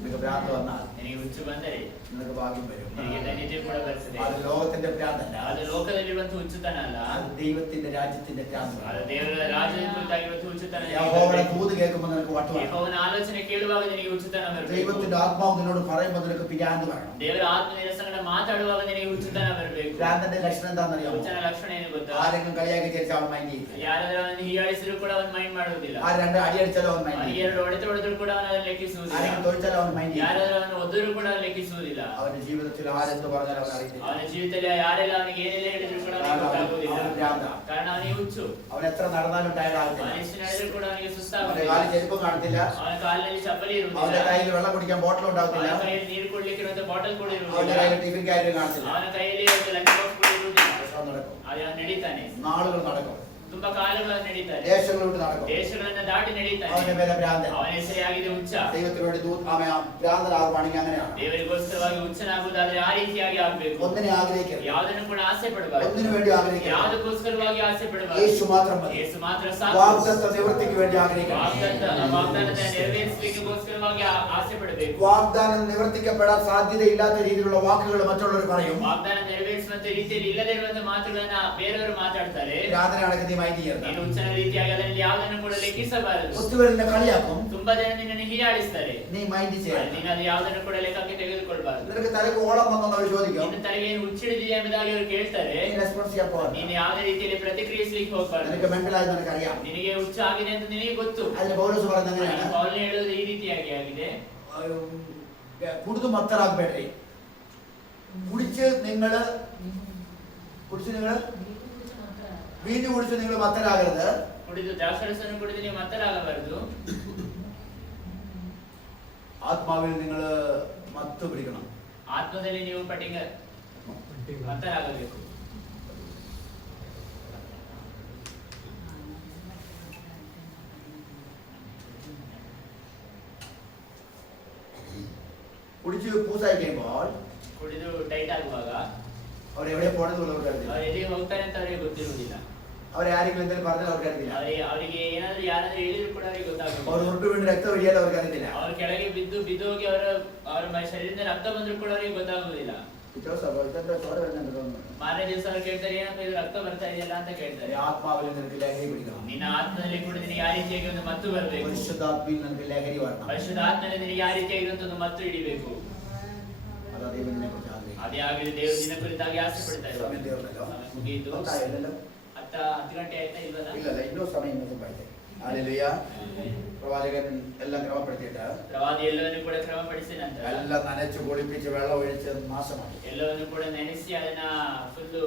നിനക്ക് ഭ്രാന്ത് വന്നാൽ ನಿನಗೆ ಹುಚ್ಚು ಬಂದರೆ നിനക്ക് ഭാഗ്യം വരും. ನಿನಗೆ ಧನ್ಯತೆ ಕೂಡ ಬರ್ತದೆ. അത് ലോകത്തിന്റെ ഭ്രാന്തല്ല, ಅದು ಲೋಕದಲ್ಲಿರುವಂತ ಹುಚ್ಚುತನ ಅಲ್ಲ, അത് ദൈവത്തിന്റെ രാജ്യത്തിന്റെ ഭ്രാന്താണ്. ಅದು ದೇವರ ರಾಜ್ಯದ ಕುರಿತಾಗಿರುವಂತ ಹುಚ್ಚುತನ. യഹോവയുടെ ദൂത് കേൾക്കുമ്പോൾ നിനക്ക് വട്ടുവാണ്. ಯೆಹೋವನ ಆಲೋಚನೆ ಕೇಳುವಾಗ ನಿನಗೆ ಹುಚ್ಚುತನ ಬರಬೇಕು. ദൈവത്തിന്റെ ആത്മാവ് നിന്നോട് പറയുമ്പോൾ നിനക്ക് ഭ്രാന്ത് വേണം. ದೇವರ ಆತ್ಮ ನಿನ್ನ ಸಂಗಡ ಮಾತಾಡುವಾಗ ನಿನಗೆ ಹುಚ್ಚುತನ ಬರಬೇಕು. ഭ്രാന്തന്റെ ലക്ഷണം എന്താണെന്നറിയാമോ? ಹುಚ್ಚನ ಲಕ್ಷಣ ಏನು ಗೊತ್ತಾ? ആരെങ്കിലും കളിയാക്കി ചേർച്ച അവൻ മൈൻഡ് ചെയ്യും. ಯಾರಾದ್ರೂ ಅವನನ್ನು ಹೀಯಾಳಿಸಿದ್ರು ಕೂಡ ಅವನು ಮೈಂಡ್ ಮಾಡುವುದಿಲ್ಲ. ആ രണ്ട് അടി അടിച്ചാലും അവൻ മൈൻഡ് ചെയ്യും. ಎರಡು ಹೊಡೆದ್ರು ಕೂಡ ಅವನು ಅದನ್ನು ಲೆಕ್ಕಿಸುವುದಿಲ್ಲ. ആരെങ്കിലും തൊഴിച്ചാലും അവൻ മൈൻഡ് ചെയ്യും. ಯಾರಾದ್ರೂ ಅವನು ಒದ್ದರೂ ಕೂಡ ಅವನು ಲೆಕ್ಕಿಸುವುದಿಲ್ಲ. അവന്റെ ജീവിതത്തിൽ ആരെന്ത് പറഞ്ഞാലും അവൻ അറിയത്തില്ല. ಅವನ ಜೀವಿತದಲ್ಲಿ ಯಾರೆಲ್ಲ ಅವನಿಗೆ ಏನೆಲ್ಲ ಹೇಳಿದ್ರು ಕೂಡ ಅವನಿಗೆ ಗೊತ್ತಾಗುವುದಿಲ್ಲ. ಕಾರಣ ಅವನಿಗೆ ಹುಚ್ಚು. അവൻ എത്ര നടന്നാലും ടയർഡ് ആകത്തില്ല. ಅವನು ಎಷ್ಟು ನಡೆದ್ರು ಕೂಡ ಅವನಿಗೆ അവന്റെ ಸುಸ್ತಾಗುವುದಿಲ್ಲ. കാലിൽ ചെരുപ്പും കാണത്തില്ല. ಅವನ ಕಾಲಿನಲ್ಲಿ ಚಪ್ಪಲಿ അവന്റെ ಇರುವುದಿಲ್ಲ. കയ്യിൽ വെള്ളം കുടിക്കാൻ ബോട്ടിൽ ഉണ്ടാകത്തില്ല. ಅವನ ಕೈಯಲ್ಲಿ ನೀರು ಕೊಡ್ಲಿಕ್ಕೆ ಇರುವಂತ ಬಾಟಲ್ ಕೂಡ അവന്റെ ಇರುವುದಿಲ್ಲ. കയ്യിൽ ടിഫിൻ ക്യാരിയർ കാണത്തില്ല. ಅವನ ಕೈಯಲ್ಲಿ ಒಂದು ಲಂಚ್ ಬಾಕ್ಸ್ ಕೂಡ ಇರುವುದಿಲ್ಲ. വർഷം നടക്കും, ಅದು ಅವನು ನಡೀತಾನೆ. നാളുകൾ നടക്കും, ತುಂಬಾ ಕಾಲಗಳನ್ನು ನಡೀತಾನೆ. ദേശങ്ങൾ വിട്ട് നടക്കും. ದೇಶಗಳನ್ನ ದಾಟಿ ನಡೀತಾನೆ. അവന്റെ പേര് ഭ്രാന്തൻ. ಅವನ ಹೆಸರೇ ಆಗಿದೆ ಹುಚ್ಚ. ദൈവത്തിന് വേണ്ടി ഭ്രാന്തനാകുവാണെങ്കിൽ അങ്ങനെയാണ്. ದೇವರಿಗೋಸ್ಕರವಾಗಿ ಹುಚ್ಚನಾಗುವುದಾದ್ರೆ ಆ ರೀತಿಯಾಗಿ ಆಗ್ಬೇಕು. ഒന്നിനെ ആഗ്രഹിക്കരുത്, ಯಾವುದನ್ನು ಕೂಡ ಆಸೆ ಪಡಬಾರದು. ഒന്നിനു വേണ്ടി ആഗ്രഹിക്കരുത്. ಯಾವುದಕ್ಕೋಸ್ಕರವಾಗಿ ಆಸೆ ಪಡಬಾರದು. യേശു മാത്രം മതി. ಯೇಸು ಮಾತ್ರ ಸಾಕು. വാഗ്ദത്ത നിവൃത്തിക്ക് വേണ്ടി ആഗ്രഹിക്കണം. ವಾಗ್ದಾನದ ನೆರವೇರಿಸಲಿಕ್ಕೋಸ್ಕರವಾಗಿ ಆಸೆ ಪಡಬೇಕು. വാഗ്ദാനം നിവർത്തിക്കപ്പെടാൻ സാധ്യതയില്ലാത്ത രീതിയിലുള്ള വാക്കുകൾ മറ്റുള്ളവർ പറയും. ವಾಗ್ದಾನ ನೆರವೇರಿಸುವಂತ ರೀತಿಯಲ್ಲಿ ಇಲ್ಲದೇ ಇರುವಂತ ಮಾತುಗಳನ್ನ ಬೇರೆಯವರು ಮಾತಾಡ್ತಾರೆ. ഭ്രാന്തനാണെങ്കിൽ നീ മൈൻഡ് ചെയ്യരുത്. ನೀನು ಹುಚ್ಚನ ರೀತಿಯಾಗಿ ಅದರಲ್ಲಿ ಯಾವುದನ್ನು ಕೂಡ ಲೆಕ್ಕಿಸಬಾರದು. ഒത്തുപേർ നിന്നെ കളിയാക്കും, ತುಂಬಾ ಜನ ನಿನ್ನನ್ನು ಹೀಯಾಳಿಸ್ತಾರೆ. നീ മൈൻഡ് ചെയ്യരുത്. ನೀನು ಅದು ಯಾವುದನ್ನು ಕೂಡ ಲೆಕ್ಕಕ್ಕೆ ತೆಗೆದುಕೊಳ್ಬಾರದು. നിനക്ക് തലക്ക് ഓളം വന്നെന്ന് അവർ ചോദിക്കും, ನಿನ್ನ ತಲೆಗೆ ಏನು ಹುಚ್ಚಿಡಿದೆಯಾ ಎಂಬುದಾಗಿ ಅವರು ಕೇಳ್ತಾರೆ. നീ റെസ്പോൺസ് ചെയ്യാൻ പോകണ്ട. ನೀನು ಯಾವುದೇ ರೀತಿಯಲ್ಲಿ ಪ್ರತಿಕ್ರಿಯಿಸಲಿಕ್ಕೆ ಹೋಗ್ಬಾರ್ದು. നിനക്ക് മെന്റലായി നിനക്കറിയാം. ನಿನಗೆ ಹುಚ್ಚು ಆಗಿದೆ ಅಂತ ನಿನಗೆ ಗೊತ್ತು. അതിന് പൗലോസ് പറയുന്നത് എങ്ങനെയാണ്? ಪೌಲ್ ಹೇಳುವುದು ಈ ರೀತಿಯಾಗಿ ಆಗಿದೆ. കുടുതു മത്തറാക്കಬೇಡ್ರಿ. കുടിച്ച് നിങ്ങള് വീഞ്ഞു കുടിച്ച് നിങ്ങൾ മത്തരാകരുത്. ಕುಡಿದು ದ್ರಾಕ್ಷಾರಸವನ್ನು ಕುಡಿದು ನೀವು ಮತ್ತರಾಗಬಾರದು. ആത്മാവിൽ നിങ്ങൾ മത്ത് പിടിക്കണം. ಆತ್ಮದಲ್ಲಿ ನೀವು ಮತ್ತರಾಗಬೇಕು. കുടിച്ച് പൂസായി കഴിയുമ്പോൾ ಕುಡಿದು ಟೈಟ್ ಆಗುವಾಗ അവർ എവിടെ പോകണമെന്ന് അവർക്ക് അറിയില്ല. ಅವ್ರು ಎಲ್ಲಿಗೆ ಹೋಗ್ತಾರೆ ಅಂತ ಅವರಿಗೆ ಗೊತ್ತಿರುವುದಿಲ್ಲ. അവരെ ആരെങ്കിലും എന്തെങ്കിലും പറഞ്ഞാൽ അവർക്ക് അറിയില്ല. ಅವರಿಗೆ ಏನಾದ್ರೂ ಯಾರಾದ್ರೂ ಹೇಳಿದ್ರು ಕೂಡ ಅವರಿಗೆ അവർ ಗೊತ್ತಾಗುತ್ತೆ. ഉരുട്ടു വീണ് രക്തം ഒഴിയാൻ അവർക്ക് അറിയില്ല. ಅವ್ರ ಕೆಳಗೆ ಬಿದ್ದು ಹೋಗಿ ಅವರ ಶರೀರದಿಂದ ರಕ್ತ ಬಂದ್ರು ಕೂಡ ಅವರಿಗೆ ಗೊತ್ತಾಗುವುದಿಲ್ಲ. ಮಾರನೇ ದಿವಸ ಅವ್ರು ಕೇಳ್ತಾರೆ, ಏನಪ್ಪ ಇದು ರಕ್ತ ಬರ್ತಾ ಇದೆಯಲ್ಲ ಅಂತ ಕೇಳ್ತಾರೆ. ആത്മാവിൽ നിനക്ക് ലഹരി പിടിക്കണം. ನಿನ್ನ ಆತ್ಮದಲ್ಲಿ ಕೂಡ ನಿನಗೆ ಆ ರೀತಿಯಾಗಿ ಒಂದು ಮತ್ತು ಬರಬೇಕು. പരിശുദ്ധാത്മയിൽ നിനക്ക് ലഹരി വരണം. ಪರಿಶುದ್ಧ ಆತ್ಮದಲ್ಲಿ ನಿನಗೆ ಆ ರೀತಿಯಾಗಿ ಒಂದು ಮತ್ತು ಹಿಡಿಬೇಕು. അതാ ദൈവത്തിനെ കുറിച്ച് ആഗ്രഹിക്കുന്നത്. ಅದೇ ಆಗಿದೆ ದೇವರು ನಿನ್ನ ಕುರಿತಾಗಿ ಆಸೆ ಪಡ್ತಾ സമയം ಇದ್ದಾರೆ. തീർന്നല്ലോ. ಸಮಯ ಮುಗಿಯಿತು. ಗೊತ್ತಾಯಿಲ್ಲല്ലോ? 10 ಗಂಟೆ ಆಯ್ತಾ ಇಲ್ವಲ್ಲ? ഇല്ലല്ല, ಇನ್ನೂ സമയം ಇನ್ನೂ ತುಂಬ ಇದೆ. ഹല്ലേലൂയ. പ്രവാചകൻ എല്ലാം ക്രമപ്പെടുത്തിയിട്ട് ಪ್ರವಾದಿ ಎಲ್ಲವನ್ನು ಕೂಡ ಕ್ರಮಪಡಿಸಿ ನಂತರ എല്ലാം നനച്ച് കുളിപ്പിച്ച് വെള്ളം ഒഴിച്ച് നാശമാക്കി. ಎಲ್ಲವನ್ನು ಕೂಡ ನೆನೆಸಿ ಅದನ್ನ ಫುಲ್ಲು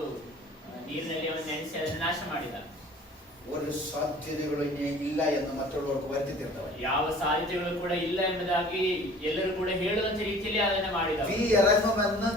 ನೀರಿನಲ್ಲಿ ಅವನ್ನ ನೆನೆಸಿ ಅದನ್ನ ನಾಶ ಮಾಡಿದ. ഒരു സാധ്യതകളും ഇനി ഇല്ല എന്ന് മറ്റുള്ളവർക്ക് വരുത്തി തീർത്തവൻ. ಯಾವ ಸಾಧ್ಯತೆಗಳು ಕೂಡ ಇಲ್ಲ ಎಂಬುದಾಗಿ ಎಲ್ಲರೂ ಕೂಡ ಹೇಳುವಂತ ರೀತಿಯಲ್ಲಿ ಅದನ್ನ ಮಾಡಿದ. തീ ഇറങ്ങുമെന്ന്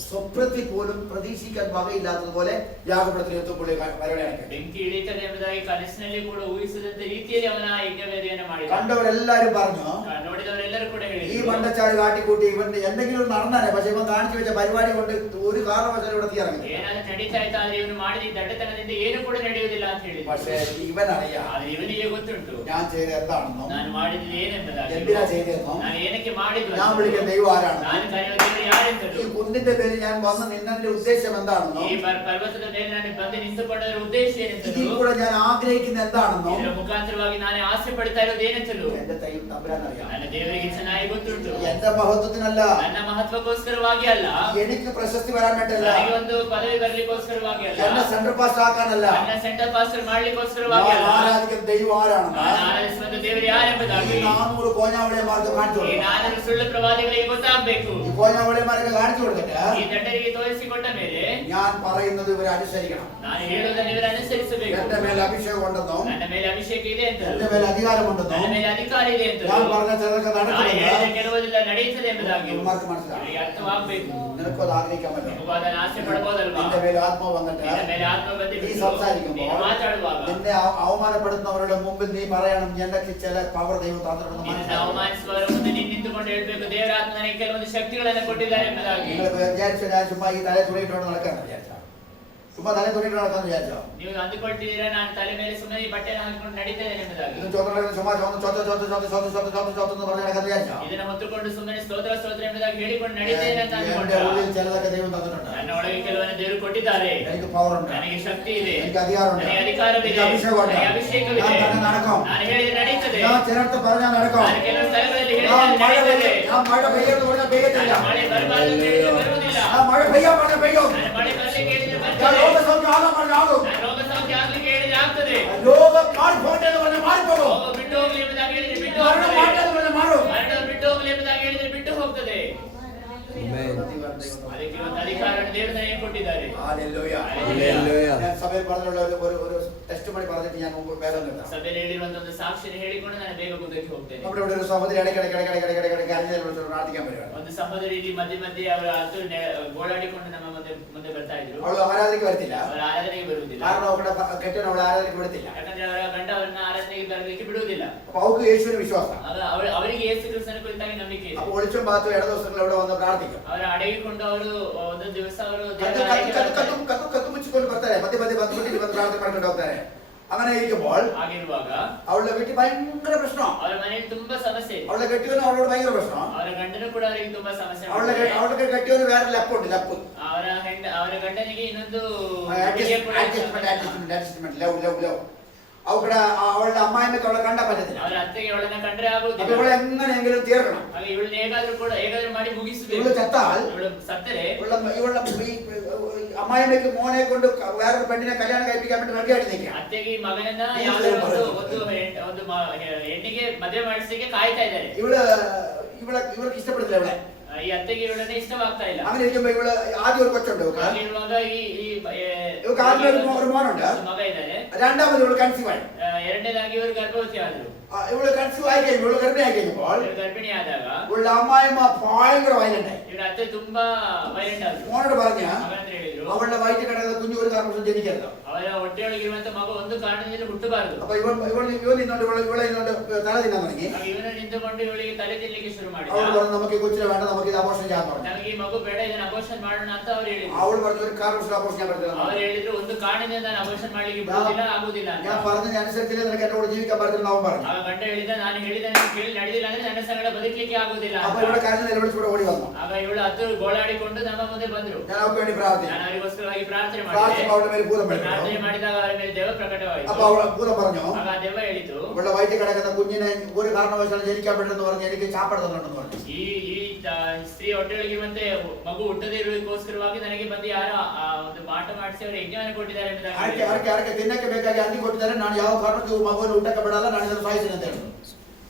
സ്വപ്നത്തിൽ പോലും പ്രതീക്ഷിക്കാൻ വകയില്ലാത്തതുപോലെ യാഗപീഠത്തിൽ എത്തുമ്പോൾ പരിപാടിയാണ്. ಬೆಂಕಿ ಇಳಿತದೆ ಎಂಬುದಾಗಿ ಕನಸಿನಲ್ಲಿ ಕೂಡ ಊಹಿಸದಂತ ರೀತಿಯಲ್ಲಿ ಅವನ ಯಜ್ಞವೇದಿಯನ್ನು ಮಾಡಿದ. കണ്ടവരെല്ലാരും പറഞ്ഞു, ನೋಡಿದವರೆಲ್ಲರೂ ಕೂಡ ഈ ಹೇಳಿದರು, മണ്ടച്ചാടി കാട്ടിക്കൂട്ടി ഇവൻ എന്തെങ്കിലും നടന്നാനെ, പക്ഷെ ഇവൻ കാണിച്ചു വെച്ച പരിപാടി കൊണ്ട് ഒരു കാരണവശാലും ഇവിടെ തീ ഇറങ്ങി. ಏನಾದ್ರೂ ನಡೀತಾ ಇತ್ತು ಆದ್ರೆ ಇವನು ಮಾಡಿದ ಈ ದಡ್ಡತನದಿಂದ ಏನು ಕೂಡ ನಡೆಯುವುದಿಲ್ಲ ಅಂತ ಹೇಳಿದ್ರು. പക്ഷേ ഇവൻ അറിയാം ಆದ್ರೆ ಇವನಿಗೆ ಗೊತ್ತುಂಟು ഞാൻ ചെയ്ത എന്താണെന്നോ, ನಾನು ಮಾಡಿದ್ದು ಏನೆಂಬುದಾಗಿ, എന്തിനാ ചെയ്തതെന്നോ, ನಾನು ಏನಕ್ಕೆ ಮಾಡಿದ್ದು, ഞാൻ വിളിക്കുന്ന ദൈവം ആരാണെന്നോ, ನಾನು ಕರೆಯುವ ದೇವರು ಯಾರೆಂದರು, ഈ കുന്നിന്റെ പേര് ഞാൻ വന്ന് നിന്നതിന്റെ ഉദ്ദേശം എന്താണെന്നോ, ಈ ಪರ್ವತದ ಮೇಲೆ ನಾನು ಬಂದು ನಿಂತುಕೊಂಡರ ಉದ್ದೇಶ ഇതിൽ ಏನೆಂತಲೂ, കൂടെ ഞാൻ ആഗ്രഹിക്കുന്ന എന്താണെന്നോ ಇದರ ಮುಖಾಂತರವಾಗಿ ನಾನು ಆಸೆ ಪಡ್ತಾ ಇರೋದು ಏನೆಂತಲೂ എന്റെ തൈ തമ്പുരാൻ അറിയാം. ನನ್ನ ದೇವರಿಗೆ ಚೆನ್ನಾಗಿ ಗೊತ್ತುಂಟು. എന്റെ മഹത്വത്തിനല്ല, ನನ್ನ ಮಹತ್ವಕ್ಕೋಸ್ಕರವಾಗಿ ಅಲ್ಲ, എനിക്ക് പ്രശസ്തി വരാൻ വേണ്ടിയല്ല, ನನಗೆ ಒಂದು പദವಿ ಬರಲಿಕ್ಕೋಸ್ಕರವಾಗಿ ಅಲ್ಲ, എന്നെ സെൻട്രൽ പാസ്റ്റർ ആക്കാനല്ല, ನನ್ನ ಸೆಂಟರ್ ಪಾಸ್ಟರ್ ಮಾಡ್ಲಿಕ್ಕೋಸ್ಕರವಾಗಿ ഞാൻ ಅಲ್ಲ, ആരാധിക്കുന്ന ദൈവം ആരാണെന്ന് ನಾನು ಆರಾಧಿಸುವಂತ ದೇವರು ಯಾರೆಂಬುದಾಗಿ ഈ 400 കോഞ്ഞാവളിയന്മാർക്ക് കാണിച്ചു ಈ കൊടുക്കണം. 400 ಸುಳ್ಳು ಪ್ರವಾದಿಗಳಿಗೆ ಗೊತ್ತಾಗಬೇಕು. ഈ കോഞ്ഞാവളിയന്മാർക്ക് കാണിച്ചു കൊടുത്തിട്ട് ಈ ದಡ್ಡರಿಗೆ ತೋರಿಸಿಕೊಟ್ಟ ಮೇಲೆ ഞാൻ പറയുന്നത് ഇവർ അനുസരിക്കണം. ನಾನು ಹೇಳುವುದನ್ನು ಇವರು ಅನುಸರಿಸಬೇಕು. എന്റെ മേൽ അഭിഷേകം ഉണ്ടെന്നും ನನ್ನ ಮೇಲೆ ಅಭಿಷೇಕ ಇದೆ ಅಂತ, എന്റെ മേൽ അധികാരം ನನ್ನ ഉണ്ടെന്നും ಮೇಲೆ ಅಧಿಕಾರ ಇದೆ ಅಂತ, ഞാൻ പറഞ്ഞ ചിലതൊക്കെ ನಾನು ಹೇಳಿದ നടക്കുന്നത് ಕೆಲವುದೆಲ್ಲ ನಡೆಯುತ್ತದೆ ಎಂಬುದಾಗಿ ഇവന്മാർക്ക് മനസ്സിലാവും. ಇವರಿಗೆ ಅರ್ಥವಾಗಬೇಕು. നിനക്കും അത് ആഗ്രഹിക്കാൻ പറ്റും. ನಿಮಗೂ ಅದನ್ನು ಆಸೆ ಪಡಬಹುದಲ್ವಾ? നിന്റെ മേൽ ആത്മാവ് വന്നിട്ട് ನಿನ್ನ ಮೇಲೆ ಆತ್ಮ നീ ಬಂದಿದ್ದು സംസാരിക്കുമ്പോൾ ನೀನು ಮಾತಾಡುವಾಗ നിന്നെ അവമാനപ്പെടുന്നവരുടെ മുമ്പിൽ നീ പറയണം, എന്റെ ചില പവർ ദൈവം തന്നിട്ടുണ്ടെന്ന് ನಿನ್ನನ್ನು മനസ്സിലാക്കണം. ಅವಮಾನಿಸುವವರ ಮುಂದೆ ನೀನು ನಿಂತುಕೊಂಡು ಹೇಳ್ಬೇಕು, ದೇವರ ಆತ್ಮ ನನಗೆ ಕೆಲವೊಂದು ಶಕ್ತಿಗಳನ್ನು ಕೊಟ್ಟಿದ್ದಾರೆ ಎಂಬುದಾಗಿ. നിങ്ങൾ വിചാരിച്ചോ ഞാൻ ചുമ്മാ ഈ തലയെ തുണിയിട്ടോണ്ട് നടക്കാന്ന് വിചാരിച്ചോ? ചുമ്മാ തലയെ തുണിയിട്ട് നടക്കാന്ന് വിചാരിച്ചോ? ನೀವು ಅಂದುಕೊಳ್ತಿದ್ದೀರಾ ನಾನು ತಲೆ ಮೇಲೆ ಸುಮ್ಮನೆ ಈ ಬಟ್ಟೆಯನ್ನು ಹಾಕಿಕೊಂಡು ನಡೀತೇನೆ ಎಂಬುದಾಗಿ. ഇത് ചോദ്യം ചുമ്മാ ചോദ്യം പറഞ്ഞ് നടക്കാന്ന് വിചാരിച്ചോ? ಇದನ್ನು ಹೊತ್ತುಕೊಂಡು ಸುಮ್ಮನೆ ಸ್ತೋತ್ರ ಸ್ತೋತ್ರ ಎಂಬುದಾಗಿ ಹೇಳಿಕೊಂಡು ನಡೀತೇನೆ ಅಂತ എന്റെ ಅಂದುಕೊಂಡ್ರಾ? ഉള്ളിൽ ചിലതൊക്കെ ദൈവം തന്നിട്ടുണ്ട്. ನನ್ನ ಒಳಗೆ ಕೆಲವೊಂದು ದೇವರು ಕೊಟ್ಟಿದ್ದಾರೆ. എനിക്ക് പവർ ഉണ്ട്, ನನಗೆ ಶಕ್ತಿ ಇದೆ, എനിക്ക് അധികാരമുണ്ട്, ನನಗೆ ಅಧಿಕಾರವಿದೆ, എനിക്ക് അഭിഷേകമുണ്ട്. ನನಗೆ ಅಭಿಷೇಕವಿದೆ. ഞാൻ തന്നെ നടക്കും. ನಾನು ಹೇಳಿದ್ರೆ ನಡೀತದೆ. ഞാൻ ചിലടത്ത് പറഞ്ഞാൽ നടക്കും. ನಾನು ಕೆಲವು ಸ್ಥಳಗಳಲ್ಲಿ ഞാൻ ಹೇಳಿದ್ರೆ മഴ ನಡೀತದೆ. ഞാൻ മഴ പെയ്യെന്ന് പറഞ്ഞാൽ പെയ്യത്തില്ല. ನಾನು ಮಳೆ ಬರಬಾರದು ಅಂತ ಹೇಳಿದ್ರೆ ಬರುವುದಿಲ್ಲ. ഞാൻ മഴ പെയ്യാൻ പറഞ്ഞാൽ പെയ്യും. ನಾನು ಮಳೆ ಬರ್ಲಿಕ್ಕೆ ಹೇಳಿದ್ರೆ ഞാൻ ಬರ್ತದೆ. രോഗസൗഖ്യം ആകാൻ പറഞ്ഞാൽ ആകും. ನಾನು ರೋಗ ಸೌಖ್ಯ ಆಗ್ಲಿಕ್ಕೆ ಹೇಳಿದ್ರೆ ಆಗ್ತದೆ. രോഗം മാറിപ്പോട്ടെ എന്ന് പറഞ്ഞാൽ മാറിപ്പോകും. ರೋಗ ಬಿಟ್ಟು ಹೋಗ್ಲಿ ಎಂಬುದಾಗಿ ಹೇಳಿದ್ರೆ ಬಿಟ್ಟು മരണം ಹೋಗ್ತದೆ. മാറ്റം എന്ന് പറഞ്ഞാൽ മാറും. ಮರಣ ಬಿಟ್ಟು ಹೋಗ್ಲಿ ಎಂಬುದಾಗಿ ಹೇಳಿದ್ರೆ ಬಿಟ್ಟು ಹೋಗ್ತದೆ. Amen. ಅದಕ್ಕೆ ಒಂದು ಅಧಿಕಾರವನ್ನು ದೇವರು ನನಗೆ ಕೊಟ್ಟಿದ್ದಾರೆ. ഹല്ലേലൂയ. Hallelujah. ഞാൻ സഭയിൽ പറഞ്ഞുള്ള ഒരു ടെസ്റ്റ് മണി പറഞ്ഞിട്ട് ഞാൻ മുമ്പ് വേഗം നിർത്താം. ಸಭೆಯಲ್ಲಿ ಹೇಳಿರುವಂತ ಒಂದು സാക്ഷിಯನ್ನು ಹೇಳಿಕೊಂಡು ನಾನು ಬೇಗ ಮುಂದಕ್ಕೆ ಹೋಗ್ತೇನೆ. നമ്മുടെ ഇവിടെ ഒരു സഹോദരി ഇടയ്ക്കിടയ്ക്ക് അരിഞ്ഞതിൽ വിളിച്ച് പ്രാർത്ഥിക്കാൻ വരുവാണ്. ಒಂದು ಸಹೋದರಿ ಇಲ್ಲಿ ಮಧ್ಯೆ ಮಧ್ಯೆ ಅವರ ಹತ್ತು ಗೋಳಾಡಿಕೊಂಡು ನಮ್ಮ ಮುಂದೆ ಬರ್ತಾ ಇದ್ರು. അവൾ ആരാധനയ്ക്ക് വരത്തില്ല. ಅವರ ಆರಾಧನೆಗೆ ಬರುವುದಿಲ್ಲ. കാരണം അവളുടെ കെട്ടിയവൻ അവളെ ആരാധനയ്ക്ക് വിടത്തില്ല. ಯಾಕಂದ್ರೆ ಅವರ ಗಂಡ ಅವರನ್ನ ಆರಾಧನೆಗೆ ಬರಲಿಕ್ಕೆ ಬಿಡುವುದಿಲ್ಲ. അപ്പൊ അവൾക്ക് യേശുവിന് വിശ്വാസം. ಅವರಿಗೆ ಯೇಸು ಕ್ರಿಸ್ತನ ಕುರಿತಾಗಿ ನಂಬಿಕೆ ಇದೆ. അപ്പൊ ഒളിച്ചും പാത്തും ഇട ദിവസങ്ങളിൽ ഇവിടെ വന്ന് പ്രാർത്ഥിക്കും. ಅವರ ಅಡಗಿಕೊಂಡು ಅವರು ಒಂದೊಂದು ದಿವಸ ಅವರು കത്തുമുച്ചിക്കൊണ്ട് ಬರ್ತಾರೆ. മധ്യ വീട്ടിൽ വന്ന് പ്രാർത്ഥന ಮಾಡಿಕೊಂಡು ಹೋಗ್ತಾರೆ. അങ്ങനെ ഇരിക്കുമ്പോൾ ಆಗಿರುವಾಗ അവളുടെ വീട്ടിൽ ഭയങ്കര പ്രശ്നം. ಅವರ ಮನೆಯಲ್ಲಿ ತುಂಬಾ ಸಮಸ್ಯೆ. അവളുടെ കെട്ടിയവനും അവളോട് ഭയങ്കര പ്രശ്നം. ಅವರ ಗಂಡನು ಕೂಡ ಅವರಿಗೆ ತುಂಬಾ ಸಮಸ್ಯೆ. അവളുടെ കെട്ടിയവന് വേറെ ലപ്പുണ്ട്, ലപ്പ്. ಅವರ ಗಂಡನಿಗೆ ಇನ್ನೊಂದು അവളുടെ അമ്മായിമ്മക്ക് അവളെ കണ്ടാൻ പറ്റത്തില്ല. ಅವರ ಅತ್ತೆಗೆ ಅವಳನ್ನ ಕಂಡ್ರೆ അപ്പൊ ಆಗುವುದಿಲ್ಲ. ഇവളെ എങ്ങനെയെങ്കിലും തീർക്കണം. ಹಾಗೆ ಇವಳನ್ನ ಹೇಗಾದ್ರೂ ಮಾಡಿ ಮುಗಿಸಬೇಕು. ഇവള് ചത്താൽ ಇವಳು ಸತ್ತರೆ ഇവളുടെ അമ്മായിമ്മക്ക് മോനെ കൊണ്ട് വേറൊരു പെണ്ണിനെ കല്യാണം കഴിപ്പിക്കാൻ വേണ്ടി റെഡിയായിട്ട് നിൽക്കാം. ಅತ್ತೆಗೆ ಮಗನನ್ನ ಯಾವ್ದಾದ್ರು ಒಂದು ಹೆಣ್ಣಿಗೆ ಮದುವೆ ಮಾಡಿಸಲಿಕ್ಕೆ ಕಾಯ್ತಾ ಇದ್ದಾರೆ. ഇവൾക്ക് ഇഷ്ടപ്പെടുന്നില്ല ഇവളെ. ಈ ಅತ್ತೆಗೆ ಇವಳನ್ನ ಇಷ್ಟವಾಗ್ತಾ ಇಲ್ಲ. അങ്ങനെ ഇരിക്കുമ്പോ ഇവള് ആദ്യം ഒരു കൊച്ചുണ്ട്. ಹಾಗಿರುವಾಗ ഇവൾക്ക് ആദ്യം ഒരു മോനുണ്ട്. ಮಗ ಇದ್ದಾರೆ. രണ്ടാമത് ഇവള് കൺസീവ് ആയി. ಎರಡನೇದಾಗಿ ಇವರು ಗರ್ಭವತಿ ಆದ್ರು. ഇവള് കൺസീവ് ആയി കഴിഞ്ഞു. ഇവള് ഗർഭിണിയായി കഴിഞ്ഞപ്പോൾ ಗರ್ಭಿಣಿ ಆದಾಗ ഇവളുടെ അമ്മായിമ്മ ഭയങ്കര വയലന്റ് ആയി. ಇವರ ಅತ್ತೆ ತುಂಬಾ ವೈಲೆಂಟ್ ಆದ್ರು. മോനോട് പറഞ്ഞ ಮಗನತ್ರ ಹೇಳಿದ್ರು അവളുടെ വയറ്റിൽ കിടക്കുന്ന കുഞ്ഞു ഒരു കാരണവശാലും ജനിക്കരുത്. ಅವರ ಹೊಟ್ಟೆಯೊಳಗಿರುವಂತ ಮಗು ಒಂದು ಕಾರಣದಿಂದ ಹುಟ್ಟಬಾರದು. ಅಪ್ಪ ಇವಳಿನ್ನೊಂದು ತಲೆ ತಿನ್ನ ನನಗೆ ಇವನು ನಿಂತುಕೊಂಡು ಇವಳಿಗೆ ತಲೆ ತಿನ್ಲಿಕ್ಕೆ ಶುರು ಮಾಡಿದ. ಅವಳು ಬಂದು ನಮಗೆ ಗೊತ್ತಿಲ್ಲ ಬೇಡ ನಮಗೆ ಅಬೋಷನ್ ಜಾಬ್ ನಮಗೆ ಈ ಮಗು ಬೇಡ ಇದನ್ನ ಅಬೋಷನ್ ಮಾಡೋಣ ಅಂತ ಅವ್ರು ಹೇಳಿದ್ರು. ಅವಳು ಬರ್ತಾರೆ ಕಾರಣಕ್ಕೆ ಅಬೋಷನ್ ಬರ್ತಾರೆ. ಅವ್ರು ಹೇಳಿದ್ರು ಒಂದು ಕಾರಣದಿಂದ ನಾನು ಅಬೋಷನ್ ಮಾಡ್ಲಿಕ್ಕೆ ಬಿಡುವುದಿಲ್ಲ ಆಗುದಿಲ್ಲ ಅಂತ. ನಾನು പറഞ്ഞ ಅನುಸರಿಸಿಲ್ಲ ನನಗೆ ಅವಳು ಜೀವಿಕ ಬರ್ತಾರೆ ನಾವು ಬರ್ತಾರೆ. ಆಗ ಗಂಡ ಹೇಳಿದ ನಾನು ಹೇಳಿದ್ದನ್ನು ಕೇಳಿ ನಡೆದಿಲ್ಲ ಅಂದ್ರೆ ನನ್ನ ಸಂಗಡ ಬದುಕಲಿಕ್ಕೆ ಆಗುದಿಲ್ಲ. ಅಪ್ಪ ಇವಳ ಕಾರಣದಿಂದ ಎಲ್ಲಿಬಿಡಿಸ್ಬಿಡ ಓಡಿ ಬಂದ. ಆಗ ಇವಳು ಹತ್ತು ಗೋಳಾಡಿಕೊಂಡು ನಮ್ಮ ಮುಂದೆ ಬಂದ್ರು. ನಾನು ಅವರಿಗೆ ಪ್ರಾರ್ಥನೆ ನಾನು ಅವರಿಗೋಸ್ಕರವಾಗಿ ಪ್ರಾರ್ಥನೆ ಪ್ರಾರ್ಥನೆ ಅವಳ ಮೇಲೆ ಭೂತ ಮಾಡಿದ್ರು. ಪ್ರಾರ್ಥನೆ ಮಾಡಿದಾಗ ಅವರ ಮೇಲೆ ದೇವ ಪ್ರಕಟವಾಯಿತು. ಅಪ್ಪ ಅವಳ ಭೂತ പറഞ്ഞു ಆಗ ದೆವ್ವ ಹೇಳಿತು ഉള്ള വൈദ്യ കിടക്കുന്ന കുഞ്ഞിനെ ഒരു കാരണവശാലും ജനിക്കാൻ പറ്റുമെന്ന് പറഞ്ഞ് എനിക്ക് ചാപ്പട തന്നിട്ടെന്ന് പറഞ്ഞു. ಈ ಸ್ತ್ರೀ ಹೊಟ್ಟೆಯೊಳಗಿರುವಂತೆ ಮಗು ಹುಟ್ಟದೇ ಇರುವುದಕ್ಕೋಸ್ಕರವಾಗಿ ನನಗೆ ಬಂದು ಯಾರೋ ಒಂದು ಮಾಟ ಮಾಡಿಸಿ ಅವರು ಯಜ್ಞವನ್ನು ಕೊಟ್ಟಿದ್ದಾರೆ ಅವರಿಗೆ ತಿನ್ನಕ್ಕೆ ಬೇಕಾಗಿ ಅಂದಿ ಕೊಟ್ಟಿದ್ದಾರೆ. ನಾನು ಯಾವ ಕಾರಣಕ್ಕೂ ಮಗುವನ್ನು ಊಟಕ್ಕೆ ಬಿಡಲ್ಲ, ನಾನು ಇದನ್ನು ಸಾಯಿಸಿದೆ ಅಂತ ಹೇಳಿದ್ರು.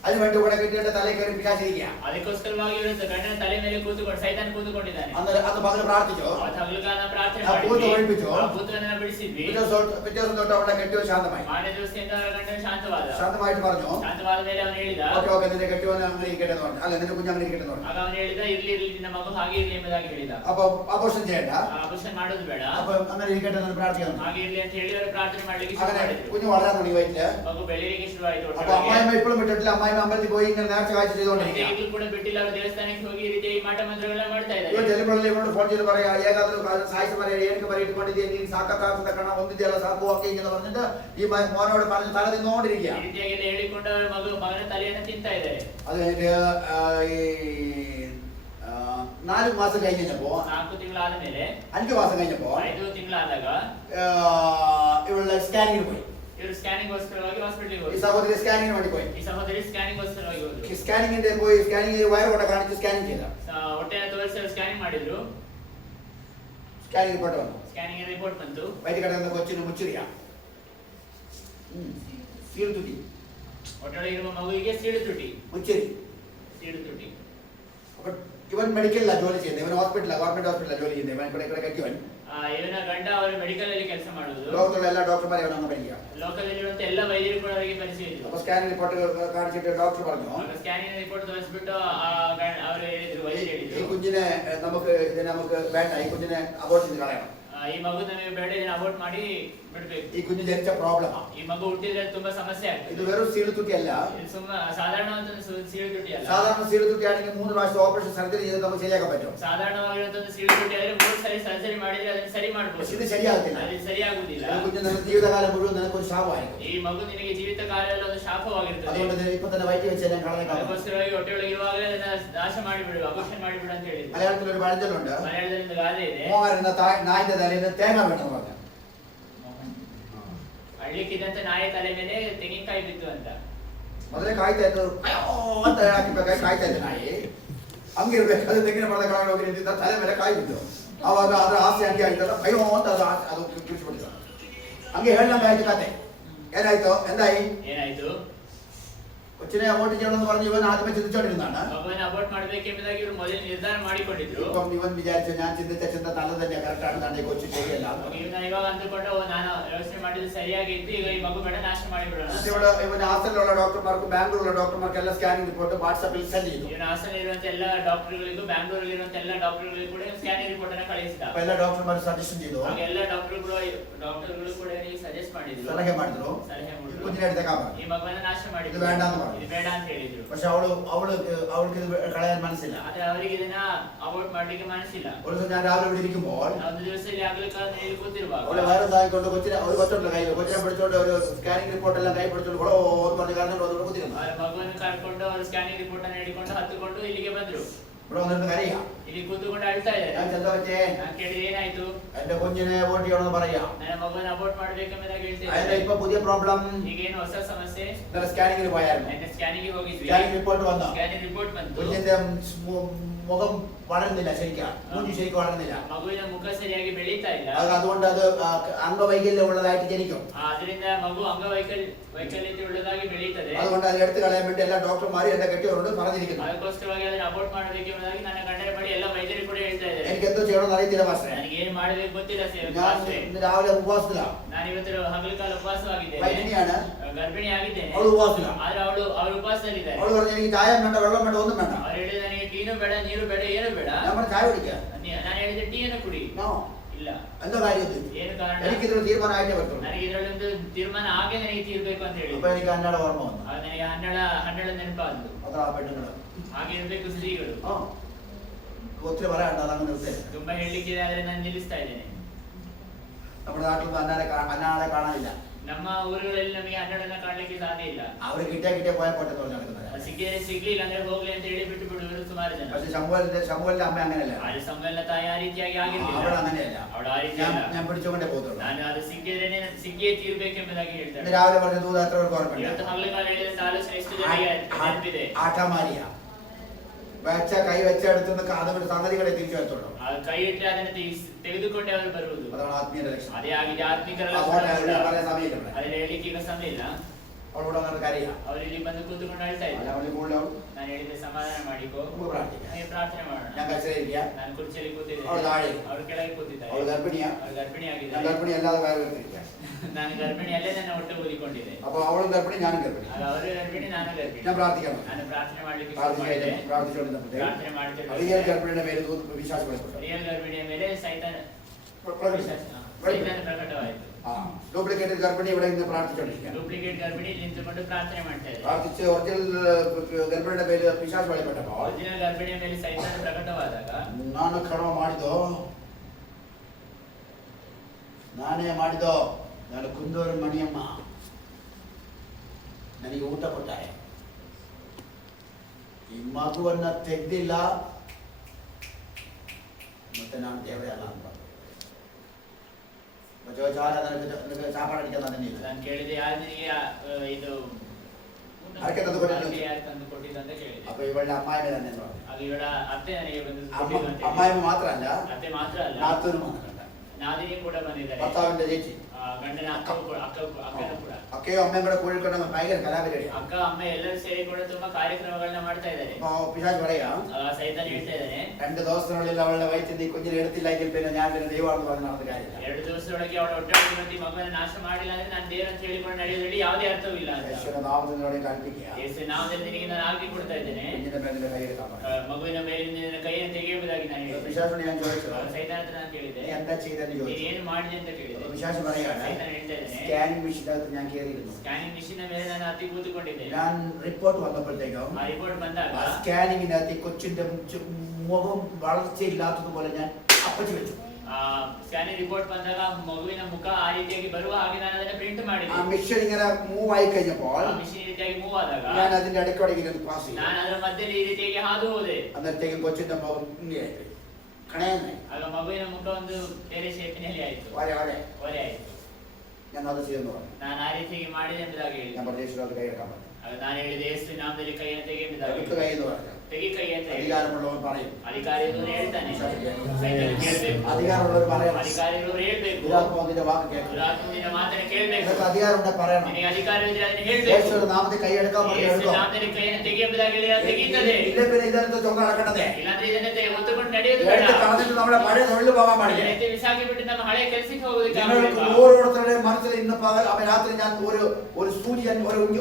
ಅದು ಮೆಟ್ಟು ಕೂಡ ಕಟ್ಟಿಟ್ಟ ತಲೆ ಕರಿ ಪಿಶಾಚಿಗೆ ಅದಕ್ಕೋಸ್ಕರವಾಗಿ ಗಂಡನ ತಲೆ ಮೇಲೆ ಕೂತುಕೊಂಡು ಸೈತಾನ ಕೂತುಕೊಂಡಿದ್ದಾನೆ. ಅಂದ್ರೆ ಅದು ಮಗಳು ಪ್ರಾರ್ಥಿಸು ಹಗಲುಗಾಲ ಪ್ರಾರ್ಥನೆ ಆ ಭೂತ ಹೊರಡ್ಬಿಟ್ಟು ಆ ಭೂತವನ್ನ ಬಿಡಿಸಿದ್ವಿ. പിറ്റേ ദിവസം തൊട്ട് അവളെ കെട്ടിയോ ശാന്തമായി. ಮಾರನೇ ದಿವಸದಿಂದ ಅವರ ಗಂಡನ ಶಾಂತವಾದ. ശാന്തമായിട്ട് പറഞ്ഞു ಶಾಂತವಾದ ಮೇಲೆ ಅವನು ಹೇಳಿದ ಓಕೆ ಓಕೆ ನಿನ್ನ ಕെട്ടിയോനെ അങ്ങനെ ഇരിക്കട്ടെ എന്ന് പറഞ്ഞു. അല്ല നിന്റെ കുഞ്ഞ് അങ്ങനെ ഇരിക്കട്ടെ എന്ന് പറഞ്ഞു. ಆಗ ಅವನು ಹೇಳಿದ ಇರ್ಲಿ ಇರ್ಲಿ ನಿನ್ನ ಮಗು ಹಾಗೆ ಇರ್ಲಿ ಎಂಬುದಾಗಿ ಹೇಳಿದ. അപ്പൊ അബോർഷൻ ചെയ്യണ്ട, ಅಬೋಷನ್ ಮಾಡೋದು ಬೇಡ, അപ്പൊ അങ്ങനെ ഇരിക്കട്ടെ എന്ന് പ്രാർത്ഥിക്കുന്നു. ಹಾಗೆ ಇರ್ಲಿ ಅಂತ ಹೇಳಿ ಅವರು ಪ್ರಾರ್ಥನೆ ಮಾಡ್ಲಿಕ್ಕೆ ಶುರು അങ്ങനെ ಮಾಡಿದ್ರು. കുഞ്ഞ് വളരാൻ തുടങ്ങി വയറ്റില്. ಮಗು ಬೆಳೆಯಲಿಕ್ಕೆ ಶುರುವಾಯಿತು. അപ്പൊ അമ്മായിമ്മ ഇപ്പോഴും വിട്ടിട്ടില്ല. അമ്മായിമ്മ അമ്പലത്തിൽ പോയി ഇങ്ങനെ നേർച്ച കാഴ്ച ചെയ്തുകൊണ്ടിരിക്കുക. ಈಗಲೂ ಕೂಡ ಬಿಟ್ಟಿಲ್ಲ, ಅವರು ದೇವಸ್ಥಾನಕ್ಕೆ ಹೋಗಿ ಈ ರೀತಿ ಮಾಟ ಮಂತ್ರಗಳನ್ನ ಮಾಡ್ತಾ ಇವಾಗ ಇದ್ದಾರೆ. ಜಲಬಳಲ್ಲಿ ಇವನು ಫೋನ್ ചെയ്ത് പറയാ ഏകാದರೂ സായിച്ച് പറയാ ಏನಕ್ಕೆ ಬರೀ ಇಟ್ಕೊಂಡಿದ್ದೀಯ ನೀನು ಸಾಕಾಗ್ತದ ಕಣ ಒಂದಿದೆಯಲ್ಲ ಸಾಕು ಹಾಕಿ ಹಿಂಗೆಲ್ಲ പറഞ്ഞിട്ട് ಈ മോനോട് പറഞ്ഞ് ತಲೆ ತಿನ್ನೋണ്ടിരിക്കുക. ಈ ರೀತಿಯಾಗಿ ಹೇಳಿಕೊಂಡು ಅವರು ಮಗನ ತಲೆಯನ್ನು ತಿಂತಾ ಇದ್ದಾರೆ. അത് കഴിഞ്ഞിട്ട് ഈ 4 മാസം കഴിഞ്ഞപ്പോ 4 ತಿಂಗಳಾದ ಮೇಲೆ 5 മാസം കഴിഞ്ഞപ്പോ 5 ತಿಂಗಳಾದಾಗ ഇവളുടെ സ്കാനിങ്ങിന് പോയി. ಇವರು ಸ್ಕ್ಯಾನಿಂಗ್ ಗೋಸ್ಕರವಾಗಿ ಹಾಸ್ಪಿಟಲ್ಗೆ ഈ ಹೋದ್ರು. സഹോദരി സ്കാനിങ്ങിന് വേണ്ടി പോയി. ಈ ಸಹೋದರಿ ಸ್ಕ್ಯಾನಿಂಗ್ ಗೋಸ್ಕರವಾಗಿ ಹೋದ್ರು. സ്കാനിങ്ങിന്റെ പോയി സ്കാനിങ് വയറ് കൊണ്ട് കാണിച്ച് സ്കാനിങ് ചെയ്ത ಹೊಟ್ಟೆಯನ್ನು ತೋರಿಸಿ ಸ್ಕ್ಯಾನಿಂಗ್ ಮಾಡಿದ್ರು. സ്കാനിങ് റിപ്പോർട്ട് വന്നു. ಸ್ಕ್ಯಾನಿಂಗ್ ರಿಪೋರ್ಟ್ ಬಂತು. വയറ്റിൽ കിടക്കുന്ന കൊച്ചിന് മുച്ചിരിയ സീൽ തുട്ടി ಹೊಟ್ಟೆಯೊಳಗಿರುವ ಮಗುವಿಗೆ ಸೀಳು ತುಟಿ. മുച്ചിരി. അപ്പൊ ഇവൻ മെഡിക്കലില്ല ജോലി ചെയ്യുന്നത്. ഇവൻ ഹോസ്പിറ്റലില്ല, ഗവൺമെന്റ് ഹോസ്പിറ്റലില്ല ജോലി ചെയ്യുന്നത്. ഇവൻ ഇവിടെ കെട്ടിവൻ ಇವನ ಗಂಡ ಅವರು ಮೆಡಿಕಲ್ ಅಲ್ಲಿ ಕೆಲಸ ಮಾಡುವುದು. ലോകത്തുള്ള എല്ലാ ഡോക്ടർമാരെ അവൻ അങ്ങ് പഠിക്കുക. ಲೋಕದಲ್ಲಿರುವಂತ ಎಲ್ಲ ವೈದ್ಯರು ಕೂಡ ಅವರಿಗೆ ಪರಿಚಯಿಸಿದ್ರು. അപ്പൊ സ്കാനിങ് റിപ്പോർട്ട് കാണിച്ചിട്ട് ഡോക്ടർ പറഞ്ഞു ಸ್ಕ್ಯಾನಿಂಗ್ ರಿಪೋರ್ಟ್ ತೋರಿಸ್ಬಿಟ್ಟು ಅವರು ಹೇಳಿದ್ರು, ವೈದ್ಯರು ഈ ಹೇಳಿದ್ರು, കുഞ്ഞിനെ നമുക്ക് വേണ്ട, ഈ കുഞ്ഞിനെ അബോർട്ട് ചെയ്ത് കളയണം. ಈ ಮಗು ನಮಗೆ ಬೇಡ, ಇದನ್ನ ಅಬೋರ್ಟ್ ಮಾಡಿ ಬಿಡ್ಬೇಕು. ഈ കുഞ്ഞ് ജനിച്ച പ്രോബ്ലം. ಈ ಮಗು ಹುಟ್ಟಿದ್ರೆ ತುಂಬಾ ಸಮಸ್ಯೆ ಆಗ್ತದೆ. ഇത് വെറും സീൽ തുട്ടി അല്ല. ಇದು ಸಾಧಾರಣವಾದ ಸೀಳು ತುಟಿ ಅಲ್ಲ. സാധാരണ സീൽ തുട്ടി ആണെങ്കിൽ 3 പ്രാവശ്യം ഓപ്പറേഷൻ സർജറി ചെയ്ത് നമുക്ക് ശരിയാക്കാൻ പറ്റും. ಸಾಧಾರಣವಾಗಿರುವಂತ ಸೀಳು ತುಟಿ ಆದ್ರೆ 3 ಸರಿ ಸರ್ಜರಿ ಮಾಡಿದ್ರೆ ಅದನ್ನ ಸರಿ ಮಾಡಬಹುದು. ഇത് ശരിയാകത്തില്ല. ಅದು ಸರಿಯಾಗುವುದಿಲ್ಲ. ഈ കുഞ്ഞ് നിന്റെ ജീവിതകാലം മുഴുവൻ നിനക്കൊരു ശാപമായിരിക്കും. ಈ ಮಗು ನಿನಗೆ ಜೀವಿತ ಕಾಲದಲ್ಲಿ ಒಂದು ಶಾಪವಾಗಿರ್ತದೆ. അതുകൊണ്ട് ഇപ്പൊ തന്നെ വയറ്റി വെച്ച് ഞാൻ കളഞ്ഞേക്കാം. ಅದಕ್ಕೋಸ್ಕರವಾಗಿ ಹೊಟ್ಟೆಯೊಳಗಿರುವಾಗಲೇ ಅದನ್ನ ನಾಶ ಮಾಡಿಬಿಡು, ಅಬೋಷನ್ ಮಾಡಿಬಿಡು ಅಂತ ಹೇಳಿದ್ರು. മലയാളത്തിൽ ഒരു പഴഞ്ചൊല്ലുണ്ട്, ಮಲಯಾಳದಲ್ಲಿ ಒಂದು ಗಾದೆ ಇದೆ, മോഹൻ എന്ന നായിന്റെ തലയിൽ തേങ്ങ വേണമെന്ന് പറഞ്ഞു. ಅಳ್ಳಿಕ್ಕಿದ್ದಂತೆ ನಾಯಿ ತಲೆ ಮೇಲೆ ತೆಂಗಿನಕಾಯಿ ಬಿತ್ತು ಅಂತ. ಮೊದಲೇ ಕಾಯ್ತಾ ಇತ್ತು, ಅಯ್ಯೋ ಅಂತ ಹಾಕಿಬೇಕಾಗಿ ಕಾಯ್ತಾ ಇದ್ದ ನಾಯಿ. ಹಂಗಿರ್ಬೇಕಾದ್ರೆ ತೆಂಗಿನ ಮರದ ಕೆಳಗೆ ಹೋಗಿ ನಿಂತಿದ್ದ, ತಲೆ ಮೇಲೆ ಕಾಯಿ ಬಿದ್ದು. ಅವಾಗ ಅದರ ಆಸೆ ಹಂಗೆ ಆಗಿದ್ದಲ್ಲ, ಅಯ್ಯೋ ಅಂತ ಅದು ಕಿರಿಸ್ಬಿಟ್ಟಿದ್ದ. ಹಂಗೆ ಹೇಳಂಗೆ ಆಯ್ತು ಕತೆ. ಏನಾಯ್ತು എന്തായി? ಏನಾಯ್ತು? കൊച്ചിനെ അബോർട്ട് ചെയ്യണമെന്ന് പറഞ്ഞ് ഇവൻ ആദ്യമേ ചിന്തിച്ചോണ്ടിരുന്നാണ്. ಮಗುವಿನ ಅಬೋರ್ಟ್ ಮಾಡಬೇಕೆಂಬುದಾಗಿ ಇವರು ಮೊದಲು ನಿರ್ಧಾರ ಮಾಡಿಕೊಂಡಿದ್ರು. ഇപ്പം ഇവൻ വിചാരിച്ചു ഞാൻ ചിന്തിച്ച ചിന്ത നല്ലത് തന്നെ, കറക്റ്റാണ്, തന്നെ കൊച്ചു ശരിയല്ല. ಇವನ ಇವಾಗ ಅಂದುಕೊಂಡು ನಾನು ಯೋಚನೆ ಮಾಡಿದ್ದು ಸರಿಯಾಗಿತ್ತು, ಈಗ ಈ ಮಗು ಬೇಡ, ನಾಶ ಮಾಡಿಬಿಡೋಣ. ഇവിടെ ഇവൻ ഹാസ്റ്റലിലുള്ള ഡോക്ടർമാർക്കും ബാംഗ്ലൂരിലുള്ള ഡോക്ടർമാർക്കും എല്ലാം സ്കാനിംഗ് റിപ്പോർട്ട് വാട്സാപ്പിൽ സെൻഡ് ചെയ്തു. ಇವನ ಹಾಸನಲ್ಲಿರುವಂತ ಎಲ್ಲ ಡಾಕ್ಟರ್ಗಳಿಗೂ ಬ್ಯಾಂಗ್ಳೂರಲ್ಲಿರುವಂತ ಎಲ್ಲ ಡಾಕ್ಟರ್ಗಳಿಗೂ ಕೂಡ ಸ್ಕ್ಯಾನಿಂಗ್ ರಿಪೋರ್ಟ್ ಅನ್ನ ಕಳಿಸಿದ. അപ്പൊ എല്ലാ ഡോക്ടർമാരും സജഷൻ ചെയ്തു, ಹಾಗೆ ಎಲ್ಲ ಡಾಕ್ಟರ್ಗಳು ಕೂಡ ಸಜೆಸ್ಟ್ ಮಾಡಿದ್ರು, സലഹೆ ಮಾಡಿದ್ರು, ಸಲಹೆ ಮಾಡಿದ್ರು, കുഞ്ഞിനെ എടുത്തേക്കാൻ പറഞ്ഞു. ಈ ಮಗುವನ್ನ ನಾಶ ಮಾಡಿದ್ರು, ಇದು ಬೇಡ ಅಂತ പറഞ്ഞു. ಇದು ಬೇಡ ಅಂತ ಹೇಳಿದ್ರು. പക്ഷെ അവൾക്ക് ഇത് കളയാൻ മനസ്സില്ല. ಆದ್ರೆ ಅವರಿಗೆ ಇದನ್ನ ಅವಾಯ್ಡ್ ಮಾಡ್ಲಿಕ್ಕೆ ಮನಸ್ಸಿಲ್ಲ. ഒരു ദിവസം ഞാൻ രാവിലെ ഇവിടെ ഇരിക്കുമ്പോൾ ಒಂದು ದಿವಸ ಇಲ್ಲಿ ಆಗಲಿಕ್ಕೆ ಕೂತಿರುವಾಗ അവളെ വയറും താങ്ങിക്കൊണ്ട് കൊച്ചിനെ ഒരു കൊച്ചുണ്ട് കയ്യിൽ, കൊച്ചിനെ പിടിച്ചോണ്ട് ഒരു സ്കാനിംഗ് റിപ്പോർട്ട് എല്ലാം കൈ പിടിച്ചോണ്ട് ഓ എന്ന് പറഞ്ഞ് കാരണം ഇവിടെ കുത്തിരുന്നു. ಅವರ ಮಗುವನ್ನು ಕರ್ಕೊಂಡು ಅವರು ಸ್ಕ್ಯಾನಿಂಗ್ ರಿಪೋರ್ಟ್ ಅನ್ನು ಹಿಡಿಕೊಂಡು ಹತ್ತುಕೊಂಡು ಇಲ್ಲಿಗೆ ಬಂದ್ರು. ഇവിടെ വന്നിട്ട് കരയാ. ಇಲ್ಲಿ ಕೂತುಕೊಂಡು ಅಳ್ತಾ ಇದ್ದಾರೆ. ഞാൻ ചെന്ത വെച്ചേ ನಾನು ಕೇಳಿದ್ರೆ ಏನಾಯ್ತು? എന്റെ കുഞ്ഞിനെ അബോർട്ട് ചെയ്യണമെന്ന് പറയാ. ನನ್ನ ಮಗುವನ್ನು ಅಬೋರ್ಟ್ ಮಾಡ್ಬೇಕೆಂಬುದಾಗಿ അതിന്റെ ಹೇಳ್ತಿದ್ದಾರೆ. ഇപ്പൊ പുതിയ പ്രോബ്ലം, ಈಗೇನು ಹೊಸ ಸಮಸ್ಯೆ? ഇന്നലെ സ്കാനിങ്ങിന് പോയായിരുന്നു. ನೆನ್ನೆ ಸ್ಕ್ಯಾನಿಂಗ್ ಹೋಗಿದ್ವಿ. സ്കാനിംഗ് റിപ്പോർട്ട് വന്നു. ಸ್ಕ್ಯಾನಿಂಗ್ ರಿಪೋರ್ಟ್ ಬಂತು. കുഞ്ഞിന്റെ മുഖം വളരുന്നില്ല, ശരിക്കും കുഞ്ഞു ശരിക്കും വളരുന്നില്ല. ಮಗುವಿನ ಮುಖ ಸರಿಯಾಗಿ ಬೆಳೀತಾ ಇಲ್ಲ. അതുകൊണ്ട് അത് അംഗവൈകല്യം ഉള്ളതായിട്ട് ജനിക്കും. ಅದರಿಂದ ಮಗು ವೈಕಲ್ಯತೆ ಉಳ್ಳದಾಗಿ ಬೆಳೀತದೆ. അതുകൊണ്ട് അത് എടുത്തു കളയാൻ വേണ്ടി എല്ലാ ഡോക്ടർമാരും എന്റെ കെട്ടിയവരോട് പറഞ്ഞിരിക്കുന്നു. ಅದಕ್ಕೋಸ್ಕರವಾಗಿ ಅದನ್ನ ಅಬೋರ್ಟ್ ಮಾಡಬೇಕೆಂಬುದಾಗಿ ನನ್ನ ಗಂಡನ ಬಳಿ ಎಲ್ಲ ವೈದ್ಯರು ಕೂಡ ಹೇಳ್ತಾ ಇದ್ದಾರೆ. എനിക്ക് എന്തോ ചെയ്യണമെന്ന് അറിയത്തില്ല പാസ്റ്ററെ. ನನಗೆ ಏನು ಮಾಡಬೇಕು ಗೊತ್ತಿಲ್ಲ ഞാൻ ಪಾಸ್ಟ್ರೇ. ഇന്ന് രാവിലെ ഉപവാസത്തിലാണ്. ನಾನು ಇವತ್ತು ಹಗಲುಕಾಲ ಉಪವಾಸವಾಗಿದ್ದೇನೆ. വൈദ്യനിയാണ്, ಗರ್ಭಿಣಿ ಆಗಿದ್ದೇನೆ. അവൾ ഉപവാസത്തിലാണ്. ಆದ್ರೆ ಅವರು ಉಪವಾಸದಲ್ಲಿದ್ದಾರೆ. അവൾ പറഞ്ഞു എനിക്ക് ചായ വേണ്ട, വെള്ളം വേണ്ട, ഒന്നും വേണ്ട. ಅವ್ರು ಹೇಳಿದ ನನಗೆ ಟೀನು ಬೇಡ, ನೀರು ಬೇಡ, ಏನು ಬೇಡ. ഞാൻ പറഞ്ഞു ചായ കുടിക്കാം. ನಾನು ಹೇಳಿದೆ ಟೀಯನ್ನು ಕುಡಿ. നോ, ಇಲ್ಲ ಇಲ್ಲ. എന്താ കാര്യം ഇത്? ಏನು ಕಾರಣ? എനിക്കിതൊരു തീരുമാനം ആയിട്ടേ പറ്റുള്ളൂ. ನನಗೆ ಇದರಲ್ಲಿ ಒಂದು ತೀರ್ಮಾನ ಹಾಗೆ ನನಗೆ ತೀರ್ಬೇಕು ಅಂತ ಹೇಳಿ അപ്പൊ എനിക്ക് അന്നയുടെ ഓർമ്മ വന്നു. ನನಗೆ ಹನ್ನೆರಡ ನೆನಪಾದ್ದು. അത്ര ആ പെണ്ണുങ്ങള് ಹಾಗೆ ಇರ್ಬೇಕು ಸ್ತ್ರೀಗಳು. ഒത്തിരി പറയാനുണ്ട്, അതങ്ങ് നിർത്തില്ല. ತುಂಬಾ ಹೇಳಿಕೆ ಆದ್ರೆ ನಾನು ನಿಲ್ಲಿಸ್ತಾ ಇದ್ದೇನೆ. നമ്മുടെ നാട്ടിലൊന്നും അന്നാളെ കാണാനില്ല. ನಮ್ಮ ಊರುಗಳಲ್ಲಿ ನಮಗೆ ಹನ್ನೆರಡನ್ನ ಕಾಣಲಿಕ್ಕೆ ಸಾಧ್ಯ ಇಲ್ಲ. അവര് കിട്ടിയ പോയ പോട്ടെ എന്ന് നടക്കുന്നത്. ಸಿಕ್ಕಿದ್ರೆ ಸಿಗ್ಲಿಲ್ಲ ಅಂದ್ರೆ ಹೋಗ್ಲಿ ಅಂತ ಹೇಳಿ ಬಿಟ್ಟು ಬಿಡುವರು ಸುಮಾರು ಜನ. പക്ഷെ ശമുവേലിന്റെ അമ്മ അങ്ങനെയല്ല. ಆದ್ರೆ ಸಮುವೇಲನ ತಾಯಿ ಆ ರೀತಿಯಾಗಿ ಆಗಿರ್ಲಿಲ್ಲ. അവൾ അങ്ങനെയല്ല. ಅವಳು ಆ ರೀತಿ ಅಲ್ಲ. ഞാൻ പിടിച്ചുകൊണ്ടേ പോകത്തുള്ളൂ. ನಾನು ಅದು ಸಿಕ್ಕಿದ್ರೆ ಸಿಕ್ಕಿಯೇ ತೀರ್ಬೇಕೆಂಬುದಾಗಿ ಹೇಳ್ತಾಳೆ. ഇന്ന് രാവിലെ പറഞ്ഞ ദൂത എത്ര പേർക്ക് ഓർമ്മയുണ്ട്? ಇವತ್ತು ಹಗಲುಗಾಲ ಹೇಳಿದಂತ ಆಲೋಚನೆ ಎಷ್ಟು ಜನರಿಗೆ ನೆನಪಿದೆ? ആട്ടമാരിയ കൈ വെച്ചെടുത്തുനിന്ന് അതുകൊണ്ട് സംഗതികളെ തിരിച്ചു വെച്ചോളൂ. ಕೈ ಇಟ್ಟರೆ ಅದನ್ನು ತೆಗೆದುಕೊಂಡೇ ಅವರು ಬರುವುದು. അതാണ് ആത്മീയ ലക്ഷണം. ಅದೇ ಆಗಿದೆ ಆತ್ಮಿಕರ പറയാൻ സമയമില്ല. ಅದನ್ನ ಹೇಳಿಕ್ಕೆ ಈಗ ಸಮಯ ಇಲ್ಲ. അവളോട് അങ്ങനെ കരയാ. ಅವರು ಇಲ್ಲಿ ಬಂದು ಕೂತ್ಕೊಂಡು ಹೇಳ್ತಾ ಇದ್ದಾರೆ. ನಾನು ಹೇಳಿದ್ರೆ ಸಮಾಧಾನ ಮಾಡಿಕೋ, ನನಗೆ ಪ್ರಾರ್ಥನೆ ಮಾಡೋಣ. ഞാൻ കച്ചേരിക്കാം. ನಾನು ಕುರ್ಚಿಯಲ್ಲಿ ಕೂತಿದ್ದೆ, ಅವಳು ತಾಳೆ, ಅವರು ಕೆಳಗೆ ಕೂತಿದ್ದಾರೆ. അവൾ ഗർഭിണിയാ. ಅವರು ಗರ್ಭಿಣಿ ഞാൻ ಆಗಿದ್ದಾರೆ. ഗർഭിണി അല്ലാതെ വേറെ എടുത്തിരിക്കാം. ನಾನು ಗರ್ಭಿಣಿಯಲ್ಲೇ ನನ್ನ ಹೊಟ್ಟೆ ಊದಿಕೊಂಡಿದ್ದೆ. അപ്പൊ അവളും ഗർഭിണി ഞാനും ഗർഭിണി. ಆಗ ಅವರು ಗರ್ಭಿಣಿ, ನಾನು ಗರ್ಭಿಣಿ. ഞാൻ പ്രാർത്ഥിക്കണം. ನಾನು ಪ್ರಾರ್ಥನೆ ಮಾಡ್ಲಿಕ್ಕೆ ಶುರು ಮಾಡಿದೆ. പ്രാർത്ഥിച്ചുകൊണ്ടിരുന്നപ്പോഴേ ಪ್ರಾರ್ಥನೆ ಮಾಡ್ತಿದ್ದೆ. റിയൽ ഗർഭിണിയുടെ മേലെ വിശ്വാസം വെളിപ്പെട്ടു. ರಿಯಲ್ ಗರ್ಭಿಣಿಯ ಮೇಲೆ ಸೈತಾನ ಪ್ರಕಟವಾಯಿತು. ഡ്യൂപ്ലിക്കേറ്റ് ഗർഭിണി ഇവിടെ ഇന്ന് പ്രാർത്ഥിച്ചുകൊണ്ടിരിക്കുക. ಡೂಪ್ಲಿಕೇಟ್ ಗರ್ಭಿಣಿ ನಿಂತುಕೊಂಡು ಪ್ರಾರ್ಥನೆ ಮಾಡ್ತಾ ಇದೆ. പ്രാർത്ഥിച്ച് ഒറിജിനൽ ഗർഭിണിയുടെ പേര് വിശ്വാസം വെളിപ്പെട്ടപ്പോൾ ಒರಿಜಿನಲ್ ಗರ್ಭಿಣಿಯ ಮೇಲೆ ಸೈತಾನ ಪ್ರಕಟವಾದಾಗ ನಾನು ಕರ್ಮ ಮಾಡಿದೋ, ನಾನೇ ಮಾಡಿದೋ, ನಾನು ಕುಂದೂರು ಮಣಿಯಮ್ಮ ನನಗೆ ಊಟ ಕೊಟ್ಟಾರೆ, ಈ ಮಗುವನ್ನ ತೆಗ್ದಿಲ್ಲ, ಮತ್ತೆ ನಾನು ದೇವರೇ ಅಲ್ಲ ಅಂತ ಸಾಪಾಡು ಅಡಿಕೆ ನಾನು ಕೇಳಿದೆ, ಯಾರು ನಿನಗೆ ಇದು ಅಡಿಕೆ ತಂದು ಕೊಟ್ಟಿದ್ದು? ಯಾರು ತಂದು ಕೊಟ್ಟಿದ್ದು ಅಂತ ಕೇಳಿದೆ. അപ്പൊ ഇവളുടെ അമ്മായിമ്മ തന്നെ ಆಗ ಇವಳ ಅತ್ತೆ ನನಗೆ ಬಂದು ಕೊಟ್ಟಿದ್ದು ಅಂತ ಹೇಳಿ. അമ്മായിമ്മ മാത്രല്ല, ಅತ್ತೆ ಮಾತ್ರ ಅಲ್ಲ, നാത്തൂനും വന്നിട്ടുണ്ട്. ನಾದಿನಿ ಕೂಡ ಬಂದಿದ್ದಾರೆ. ഭർത്താവിന്റെ ചേച്ചി, ಗಂಡನ ಅಕ್ಕನೂ ಕೂಡ. അക്കയോ അമ്മയും കൂടെ കൂടിക്കൊണ്ട് ഭയങ്കര കലാപരിപാടിയാണ്. ಅಕ್ಕ ಅಮ್ಮ ಎಲ್ಲರೂ ಸೇರಿ ಕೂಡ ತುಂಬಾ ಕಾರ್ಯಕ್ರಮಗಳನ್ನ ಮಾಡ್ತಾ ಇದ್ದಾರೆ. പിശാച് പറയാ, ಸೈತಾನ ಹೇಳ್ತಾ ಇದ್ದಾನೆ, 2 ദിവസത്തിനുള്ളിൽ അവളുടെ വയറ്റിൽ നീ കുഞ്ഞിനെ എടുത്തില്ലെങ്കിൽ പിന്നെ ഞാൻ പിന്നെ ദൈവമാണെന്ന് പറഞ്ഞ് നടന്ന കാര്യമില്ല. 2 ದಿವಸದೊಳಗೆ ಅವಳ ಹೊಟ್ಟೆ ಒಳಗೆ ಮಗುವನ್ನ ನಾಶ ಮಾಡಿಲ್ಲ ಅಂದ್ರೆ ನಾನು ದೇವರ ಅಂತ ಹೇಳಿಕೊಂಡು ನಡೆಯೋದ್ರಲ್ಲಿ ಯಾವುದೇ ಅರ್ಥವಿಲ್ಲ ಅಂತ. യേശുവിന്റെ നാമത്തിലൂടെ കൽപ്പിക്കുക, ಯೇಸು ನಾಮದಲ್ಲಿ ನಿನಗೆ ನಾನು ಆಜ್ಞೆ ಕೊಡ್ತಾ ಇದ್ದೇನೆ, കുഞ്ഞിന്റെ മേലിന്റെ കൈയെടുക്കാൻ പറഞ്ഞു. ಮಗುವಿನ ಮೇಲಿಂದ ನಿನ್ನ ಕೈಯನ್ನು ತೆಗೆಯುವುದಾಗಿ ನಾನು ಹೇಳಿದೆ. പിശാചിനോട് ഞാൻ ചോദിച്ചു, ಸೈತಾನ ಹತ್ರ ನಾನು ಕೇಳಿದೆ, നീ എന്താ ചെയ്തെന്ന് ನೀನು ചോദിച്ചു. ಏನು ಮಾಡಿದೆ ಅಂತ ಕೇಳಿದೆ. പിശാച് പറയാണ്, ಸೈತಾನ ಹೇಳ್ತಾ ಇದ್ದಾನೆ, സ്കാനിങ് മെഷീനകത്ത് ഞാൻ കയറിയിരുന്നു. ಸ್ಕ್ಯಾನಿಂಗ್ ಮಿಷಿನ್ ಮೇಲೆ ನಾನು ಹತ್ತಿ ಕೂತುಕೊಂಡಿದ್ದೆ. ഞാൻ റിപ്പോർട്ട് വന്നപ്പോഴത്തേക്കും ಆ ರಿಪೋರ್ಟ್ ಬಂದಾಗ ആ സ്കാനിങ്ങിനകത്ത് ഈ കൊച്ചിന്റെ മുഖം വളർച്ചയില്ലാത്തതുപോലെ ഞാൻ അപ്പച്ചു വെച്ചു. ಸ್ಕ್ಯಾನಿಂಗ್ ರಿಪೋರ್ಟ್ ಬಂದಾಗ ಮಗುವಿನ ಮುಖ ಆ ರೀತಿಯಾಗಿ ಬರುವ ಹಾಗೆ ನಾನು ಅದನ್ನ ಪ್ರಿಂಟ್ ആ ಮಾಡಿದೆ. മെഷീൻ ഇങ്ങനെ മൂവ് ആയി കഴിഞ്ഞപ്പോൾ ಮಿಷಿನ್ ಈ ರೀತಿಯಾಗಿ ಮೂವ್ ಆದಾಗ ഞാൻ അതിന്റെ ഇടയ്ക്കോടെ ഇങ്ങനെ പാസ് ചെയ്തു. ನಾನು ಅದರ ಮಧ್ಯದಲ್ಲಿ ಈ ರೀತಿಯಾಗಿ ಹಾದು ಹೋದೆ. അന്നേരത്തേക്കും കൊച്ചിന്റെ മുഖം ഇങ്ങനെയായി കണയുന്നേ. ಆಗ ಮಗುವಿನ ಮುಖ ಒಂದು ಬೇರೆ ಶೇಪಿನಲ್ಲಿ ಆಯಿತು, വരെ വരെ ಒರೆ ಆಯಿತು. ഞാൻ അത് ചെയ്യുന്നു പറഞ്ഞു. ನಾನು ಆ ರೀತಿಯಾಗಿ ಮಾಡಿದೆ ಎಂಬುದಾಗಿ ഞാൻ ಹೇಳಿದೆ. പ്രദേശിച്ചത് കൈയെടുക്കാൻ പറഞ്ഞു. ಆಗ ನಾನು ಹೇಳಿದೆ, ಯೇಸು ನಾಮದಲ್ಲಿ ಕೈಯನ್ನು ತೆಗೆ ಎಂಬುದಾಗಿ എടുത്ത് കൈ എന്ന് പറഞ്ഞു. ತೆಗಿ ಕೈ ಅಂತ ಹೇಳಿದೆ. അധികാരമുള്ളവർ പറയും, ಅಧಿಕಾರಿಗಳು ಹೇಳ್ತಾನೆ, ಸೈತಾನ ಕೇಳಬೇಕು. അധികാരമുള്ളവർ പറയണം, ಅಧಿಕಾರಿಗಳು ಹೇಳ್ಬೇಕು, ദുരാത്മാവിന്റെ വാക്ക് കേൾക്കണം. ದುರಾತ್ಮನಿಂದ ಮಾತನ್ನ ಕೇಳಬೇಕು. നിനക്ക് അധികാരമുണ്ടെ പറയണം. ನಿನಗೆ ಅಧಿಕಾರ ಇದ್ರೆ ಅದನ್ನ ಹೇಳ್ಬೇಕು. യേശുവിന്റെ നാമത്തിൽ കൈയെടുക്കാൻ പറഞ്ഞു, ಯೇಸು എടുക്കും. ನಾಮದಲ್ಲಿ ಕೈಯನ್ನು ತೆಗೆ ಎಂಬುದಾಗಿ ಹೇಳಿ ಅದು ತೆಗೀತದೆ. ഇല്ല പിന്നെ ഇതെടുത്ത് ചൊങ്ക നടക്കണതേ. ಇಲ್ಲಾಂದ್ರೆ ಇದನ್ನ ಒತ್ತುಕೊಂಡು ನಡೆಯೋದು ಬೇಡ. എടുത്ത് കളഞ്ഞിട്ട് നമ്മുടെ പഴയ തൊഴിൽ പോകാൻ പാടില്ല. ಇದನ್ನ ಬಿಸಾಕಿ ಬಿಟ್ಟು ನಮ್ಮ ಹಳೆ ಕೆಲಸಕ್ಕೆ ಹೋಗೋದಕ್ಕೆ നിങ്ങൾക്ക് ಆಗಬೇಕು. ഓരോരുത്തരുടെയും മനസ്സിൽ ഇന്ന് രാത്രി ഞാൻ ഒരു സൂചി